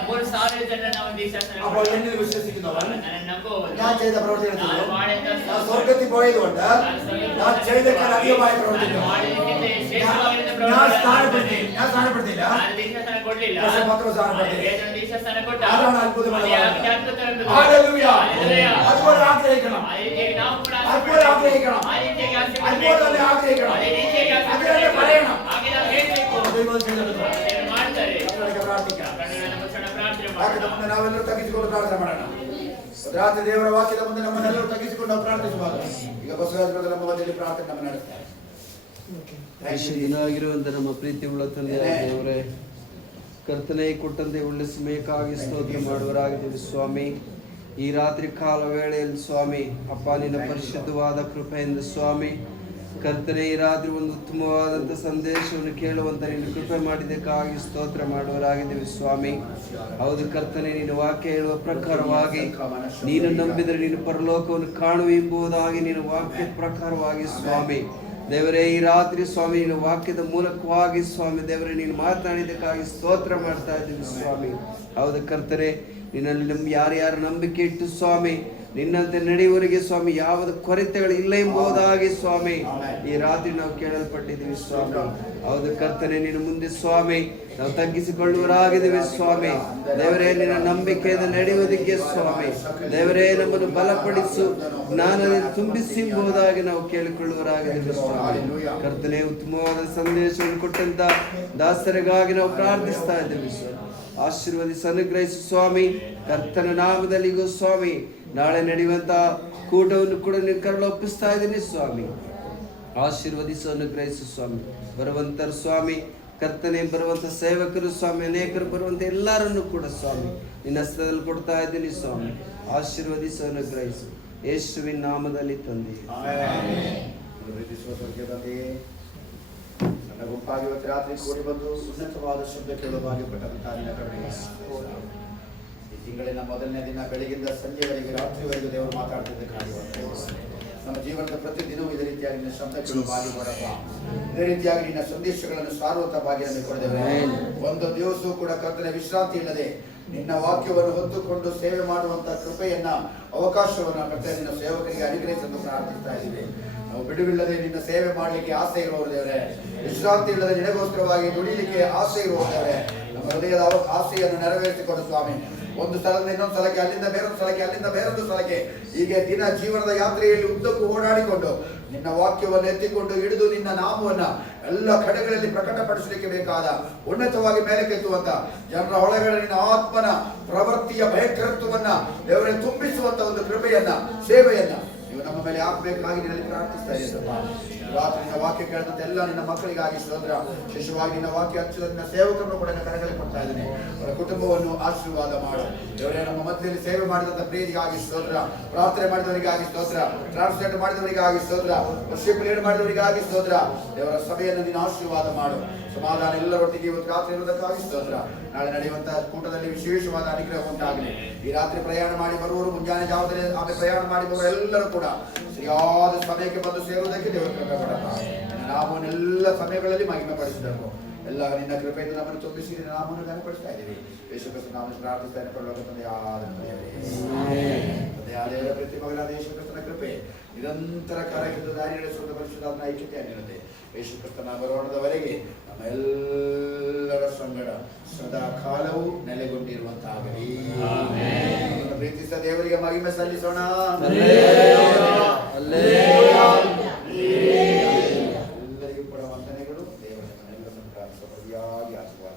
3,000 ಜನರನ್ನು ಅವನು ದೀಕ್ಷಾಸ್ನಾನ അപ്പോൾ ಮಾಡಿದ. എന്നിൽ വിശ്വസിക്കുന്നവൻ ನನ್ನನ್ನು ನಂಬುವವನು ഞാൻ ചെയ്ത പ്രവൃത്തികൾ ನಾನು ചെയ്യും. ಮಾಡಿದ ഞാൻ സ്വർഗ്ഗത്തിൽ പോയതുകൊണ്ട് ഞാൻ ചെയ്തേക്കാൾ അധികമായ പ്രവൃത്തികൾ. ಮಾಡಿದ್ದಕ್ಕಿಂತ ಶ್ರೇಷ್ಠವಾಗಿರುವಂತಹ ഞാൻ ಪ್ರವೃತ್ತಿಗಳನ್ನು ഞാൻ സ്ഥാനപ്പെടുത്തില്ല. ನಾನು ದೀಕ್ಷಾಸ್ನಾನ ಕೊಡ್ಲಿಲ್ಲ. പക്ഷേ പത്രോസ് സ്ഥാനപ്പെടുത്തി. ಪೇತ್ರನು ದೀಕ್ಷಾಸ್ನಾನ ಕೊಟ್ಟ. അതാണ് അത്ഭുതമുള്ള ಅದೇ കാര്യം. ಅದ್ಭುತವೆಂಬುದು. ഹല്ലേലൂയ. ഹല്ലേലൂയ. അതുപോലെ ആഗ്രഹിക്കണം. ಅದೇ ರೀತಿಯಾಗಿ ನಾವು ಕೂಡ അതുപോലെ ആഗ്രഹിക്കണം. ಆ ರೀತಿಯಾಗಿ ಆಸೆ അതുപോലെ ಪಡಬೇಕು. തന്നെ ആഗ്രഹിക്കണം. ಅದೇ ರೀತಿಯಾಗಿ ಆಸೆ അതുപോലെ ಪಡಬೇಕು. പറയണം. ಹಾಗೆ ನಾವು ಹೇಳ್ಬೇಕು. ദൈവം ചെയ്തെടുത്തു. ಅದನ್ನು ಮಾಡ್ತಾರೆ. നമ്മളൊക്കെ പ്രാർത്ഥിക്കാം. ಕಣ್ಣುಗಳ ಮುಚ್ಚೋಣ, ಪ್ರಾರ್ಥನೆ ವಾಕ್ಯದ ಮಾಡೋಣ. ಮುಂದೆ ನಾವೆಲ್ಲರೂ ತಗ್ಗಿಸಿಕೊಂಡು ಪ್ರಾರ್ಥನೆ ಮಾಡೋಣ. ರಾತ್ರಿ ದೇವರ ವಾಕ್ಯದ ಮುಂದೆ ನಮ್ಮನ್ನೆಲ್ಲರೂ ತಗ್ಗಿಸಿಕೊಂಡು ನಾವು ಪ್ರಾರ್ಥಿಸುವಾಗ ಈಗ ಬಸವರಾಜ ಬ್ರದರ್ ನಮ್ಮ ಮಧ್ಯದಲ್ಲಿ ಪ್ರಾರ್ಥನೆ ನಮ್ಮ ನಡೆಸ್ತಾರೆ. ದಿನಾಗಿರುವಂತ ನಮ್ಮ ಪ್ರೀತಿ ಉಳ್ಳ ತಂದೆ ದೇವರೇ, ಕರ್ತನೆ ಕೊಟ್ಟಂತೆ ಒಳ್ಳೆ ಸಮಯಕ್ಕಾಗಿ ಸ್ತೋತ್ರ ಮಾಡುವರಾಗಿದ್ದೀವಿ ಸ್ವಾಮಿ. ಈ ರಾತ್ರಿ ಕಾಲ ವೇಳೆಯಲ್ಲಿ ಸ್ವಾಮಿ ಅಪ್ಪ ನಿನ್ನ ಪರಿಶುದ್ಧವಾದ ಕೃಪೆಯಿಂದ ಸ್ವಾಮಿ ಕರ್ತನೆ ಈ ರಾತ್ರಿ ಒಂದು ಉತ್ತಮವಾದಂಥ ಸಂದೇಶವನ್ನು ಕೇಳುವಂತ ನೀನು ಕೃಪೆ ಮಾಡಿದ್ದಕ್ಕಾಗಿ ಸ್ತೋತ್ರ ಮಾಡುವರಾಗಿದ್ದೀವಿ ಸ್ವಾಮಿ. ಹೌದು ಕರ್ತನೆ, ನೀನು ವಾಕ್ಯ ಹೇಳುವ ಪ್ರಕಾರವಾಗಿ ನೀನು ನಂಬಿದರೆ ನೀನು ಪರಲೋಕವನ್ನು ಕಾಣುವೆ ಎಂಬುದಾಗಿ ನೀನು ವಾಕ್ಯ ಪ್ರಕಾರವಾಗಿ ಸ್ವಾಮಿ ದೇವರೇ ಈ ರಾತ್ರಿ ಸ್ವಾಮಿ ನೀನು ವಾಕ್ಯದ ಮೂಲಕವಾಗಿ ಸ್ವಾಮಿ ದೇವರೇ ನೀನು ಮಾತನಾಡಿದ್ದಕ್ಕಾಗಿ ಸ್ತೋತ್ರ ಮಾಡ್ತಾ ಇದ್ದೀವಿ ಸ್ವಾಮಿ. ಹೌದು ಕರ್ತನೆ, ನಿನ್ನಲ್ಲಿ ಯಾರ್ಯಾರು ನಂಬಿಕೆ ಇಟ್ಟು ಸ್ವಾಮಿ ನಿನ್ನಂತೆ ನಡೆಯುವವರಿಗೆ ಸ್ವಾಮಿ ಯಾವುದೇ ಕೊರತೆಗಳು ಇಲ್ಲ ಎಂಬುದಾಗಿ ಸ್ವಾಮಿ ಈ ರಾತ್ರಿ ನಾವು ಕೇಳಲ್ಪಟ್ಟಿದ್ದೀವಿ ಸ್ವಾಮಿ. ಹೌದು ಕರ್ತನೆ, ನೀನು ಮುಂದೆ ಸ್ವಾಮಿ ನಾವು ತಗ್ಗಿಸಿಕೊಳ್ಳುವರಾಗಿದ್ದೀವಿ ಸ್ವಾಮಿ. ದೇವರೇ ನಿನ್ನ ನಂಬಿಕೆಯಿಂದ ನಡೆಯುವುದಕ್ಕೆ ಸ್ವಾಮಿ ದೇವರೇ ನಮ್ಮನ್ನು ಬಲಪಡಿಸು, ಜ್ಞಾನದಿಂದ ತುಂಬಿಸಿ ಎಂಬುದಾಗಿ ನಾವು ಕೇಳಿಕೊಳ್ಳುವರಾಗಿದ್ದೀವಿ ಸ್ವಾಮಿ. ಕರ್ತನೆ, ಉತ್ತಮವಾದ ಸಂದೇಶವನ್ನು ಕೊಟ್ಟಂತ ದಾಸರಿಗಾಗಿ ನಾವು ಪ್ರಾರ್ಥಿಸ್ತಾ ಇದ್ದೀವಿ ಸ್ವಾಮಿ. ಆಶೀರ್ವದಿಸಿ ಅನುಗ್ರಹಿಸು ಸ್ವಾಮಿ. ಕರ್ತನ ನಾಮದಲ್ಲಿಗೂ ಸ್ವಾಮಿ ನಾಳೆ ನಡೆಯುವಂತ ಕೂಟವನ್ನು ಕೂಡ ನೀವು ಕರಳು ಒಪ್ಪಿಸ್ತಾ ಇದ್ದೀನಿ ಸ್ವಾಮಿ. ಆಶೀರ್ವದಿಸು ಅನುಗ್ರಹಿಸು ಸ್ವಾಮಿ. ಬರುವಂತ ಸ್ವಾಮಿ ಕರ್ತನೆ, ಬರುವಂತ ಸೇವಕರು ಸ್ವಾಮಿ, ಅನೇಕರು ಬರುವಂತ ಎಲ್ಲರನ್ನು ಕೂಡ ಸ್ವಾಮಿ ನಿನ್ನ ಹಸ್ತದಲ್ಲಿ ಕೊಡ್ತಾ ಇದ್ದೀನಿ ಸ್ವಾಮಿ. ಆಶೀರ್ವದಿಸು ಅನುಗ್ರಹಿಸು ಯೇಸುವಿನ ನಾಮದಲ್ಲಿ ತಂದೆ. ನನ್ನ ಗುಂಪಾಗಿ ಇವತ್ತು ರಾತ್ರಿ ಕೂಡಿ ಬಂದು ಉನ್ನತವಾದ ಶಬ್ದ ಕೇಳುವ ಭಾಗ್ಯ ಕೊಟ್ಟಂತಹ ನಿನ್ನ ಕರುಣೆಗೆ ಈ ತಿಂಗಳಿನ ಮೊದಲನೇ ದಿನ ಬೆಳಗಿಂದ ಸಂಜೆವರೆಗೆ ರಾತ್ರಿವರೆಗೂ ದೇವರು ಮಾತಾಡ್ತಿದ್ದಕ್ಕಾಗಿ ನಮ್ಮ ಜೀವನದ ಪ್ರತಿದಿನವೂ ಇದೇ ರೀತಿಯಾಗಿ ನಿನ್ನ ಶಬ್ದ ಕೇಳುವ ಭಾಗ್ಯ ಕೊಡಪ್ಪ. ಇದೇ ರೀತಿಯಾಗಿ ನಿನ್ನ ಸಂದೇಶಗಳನ್ನು ಸಾರುವಂತ ಭಾಗ್ಯ ನಮಗೆ ಕೊಡದೇವೆ. ಒಂದು ದಿವಸವೂ ಕೂಡ ಕರ್ತನ ವಿಶ್ರಾಂತಿ ಇಲ್ಲದೆ ನಿನ್ನ ವಾಕ್ಯವನ್ನು ಹೊತ್ತುಕೊಂಡು ಸೇವೆ ಮಾಡುವಂತ ಕೃಪೆಯನ್ನ ಅವಕಾಶವನ್ನ ಕರ್ತನೆ ನಿನ್ನ ಸೇವಕರಿಗೆ ಅನುಗ್ರಹಿಸಲು ಪ್ರಾರ್ಥಿಸ್ತಾ ಇದ್ದೀವಿ. ನಾವು ಬಿಡುವಿಲ್ಲದೆ ನಿನ್ನ ಸೇವೆ ಮಾಡಲಿಕ್ಕೆ ಆಸೆ ಇರುವವರು ದೇವರೇ, ವಿಶ್ರಾಂತಿ ಇಲ್ಲದೆ ನಿನಗೋಸ್ಕರವಾಗಿ ದುಡಿಲಿಕ್ಕೆ ಆಸೆ ಇರುವವರು ದೇವರೇ, ನಮ್ಮ ಹೃದಯದ ಆಸೆಯನ್ನು ನೆರವೇರಿಸಿಕೊಡು ಸ್ವಾಮಿ. ಒಂದು ಸ್ಥಳದಿಂದ ಇನ್ನೊಂದು ಸ್ಥಳಕ್ಕೆ, ಅಲ್ಲಿಂದ ಬೇರೊಂದು ಸ್ಥಳಕ್ಕೆ, ಅಲ್ಲಿಂದ ಬೇರೊಂದು ಸ್ಥಳಕ್ಕೆ, ಹೀಗೆ ದಿನ ಜೀವನದ ಯಾತ್ರೆಯಲ್ಲಿ ಉದ್ದಕ್ಕೂ ಓಡಾಡಿಕೊಂಡು ನಿನ್ನ ವಾಕ್ಯವನ್ನು ಎತ್ತಿಕೊಂಡು ಹಿಡಿದು ನಿನ್ನ ನಾಮವನ್ನ ಎಲ್ಲ ಕಡೆಗಳಲ್ಲಿ ಪ್ರಕಟಪಡಿಸಲಿಕ್ಕೆ ಬೇಕಾದ ಉನ್ನತವಾಗಿ ಮೇಲಕ್ಕೆತ್ತುವಂತ ಜನರ ಒಳಗಡೆ ನಿನ್ನ ಆತ್ಮನ ಪ್ರವೃತ್ತಿಯ ಭಯಂಕರತ್ವವನ್ನ ದೇವರೇ ತುಂಬಿಸುವಂತ ಒಂದು ಕೃಪೆಯನ್ನ ಸೇವೆಯನ್ನ ನೀವು ನಮ್ಮ ಮೇಲೆ ಹಾಕಬೇಕಾಗಿ ನಿನ್ನಲ್ಲಿ ಪ್ರಾರ್ಥಿಸ್ತಾ ಇದ್ದೀರಪ್ಪ. ರಾತ್ರಿ ನಿನ್ನ ವಾಕ್ಯ ಕೇಳಿದಂತೆ ಎಲ್ಲ ನಿನ್ನ ಮಕ್ಕಳಿಗಾಗಿ ಸ್ತೋತ್ರ. ವಿಶೇಷವಾಗಿ ನಿನ್ನ ವಾಕ್ಯ ಹಚ್ಚಿದ ನಿನ್ನ ಸೇವಕರನ್ನು ಕೂಡ ಕರೆಗಳಿಗೆ ಕೊಡ್ತಾ ಇದ್ದೇನೆ. ಅವರ ಕುಟುಂಬವನ್ನು ಆಶೀರ್ವಾದ ಮಾಡು ದೇವರೇ. ನಮ್ಮ ಮಧ್ಯದಲ್ಲಿ ಸೇವೆ ಮಾಡಿದಂತ ಪ್ರೀತಿಗಾಗಿ ಸ್ತೋತ್ರ, ಪ್ರಾರ್ಥನೆ ಮಾಡಿದವರಿಗಾಗಿ ಸ್ತೋತ್ರ, ಟ್ರಾನ್ಸ್ಲೇಟ್ ಮಾಡಿದವರಿಗಾಗಿ ಸ್ತೋತ್ರ, ವರ್ಷಿಪ್ ಲೀಡ್ ಮಾಡಿದವರಿಗಾಗಿ ಸ್ತೋತ್ರ. ದೇವರ ಸಭೆಯನ್ನು ನೀನು ಆಶೀರ್ವಾದ ಮಾಡು. ಸಮಾಧಾನ ಎಲ್ಲರೊಟ್ಟಿಗೆ ಇವತ್ತು ರಾತ್ರಿ ಇರುವುದಕ್ಕಾಗಿ ಸ್ತೋತ್ರ. ನಾಳೆ ನಡೆಯುವಂತಹ ಕೂಟದಲ್ಲಿ ವಿಶೇಷವಾದ ಅನುಗ್ರಹ ಉಂಟಾಗಲಿ. ಈ ರಾತ್ರಿ ಪ್ರಯಾಣ ಮಾಡಿ ಬರುವವರು, ಮುಂಜಾನೆ ಜಾವದಲ್ಲಿ ಆಮೇಲೆ ಪ್ರಯಾಣ ಮಾಡಿ ಬರುವ ಎಲ್ಲರೂ ಕೂಡ ಸರಿಯಾದ ಸಮಯಕ್ಕೆ ಬಂದು ಸೇರುವುದಕ್ಕೆ ದೇವರ ಕೃಪೆ ಕೊಡಪ್ಪ. ನಾಮವನ್ನೆಲ್ಲ ಸಮಯಗಳಲ್ಲಿ ಮಹಿಮೆ ಪಡಿಸಿದನು ಎಲ್ಲ ನಿನ್ನ ಕೃಪೆಯಿಂದ ನಮ್ಮನ್ನು ತುಂಬಿಸಿ ನಿನ್ನ ನಾಮವನ್ನು ಘನಪಡಿಸ್ತಾ ಇದ್ದೀವಿ. ಯೇಸು ಕ್ರಿಸ್ತನ ನಾಮದಲ್ಲಿ ಪ್ರಾರ್ಥಿಸ್ತಾನೆ, ಪರಲೋಕ ತಂದೆಯಾದ ದೇವರ ಪ್ರತಿ ಮಗನಾದ ಯೇಸು ಕ್ರಿಸ್ತನ ಕೃಪೆ ನಿರಂತರ ಕಾರ್ಯದ ದಾರಿ ನಡೆಸುವ ಪರಿಶುದ್ಧಾತ್ಮನ ಐಕ್ಯತೆಯಾಗಿರುತ್ತೆ. ಯೇಸು ಕ್ರಿಸ್ತನ ಬರೋಣದವರೆಗೆ ನಮ್ಮೆಲ್ಲರ ಸಂಗಡ ಸದಾ ಕಾಲವು ನೆಲೆಗೊಂಡಿರುವಂತಾಗಲಿ. ಪ್ರೀತಿಸಿದ ದೇವರಿಗೆ ಮಹಿಮೆ ಸಲ್ಲಿಸೋಣ.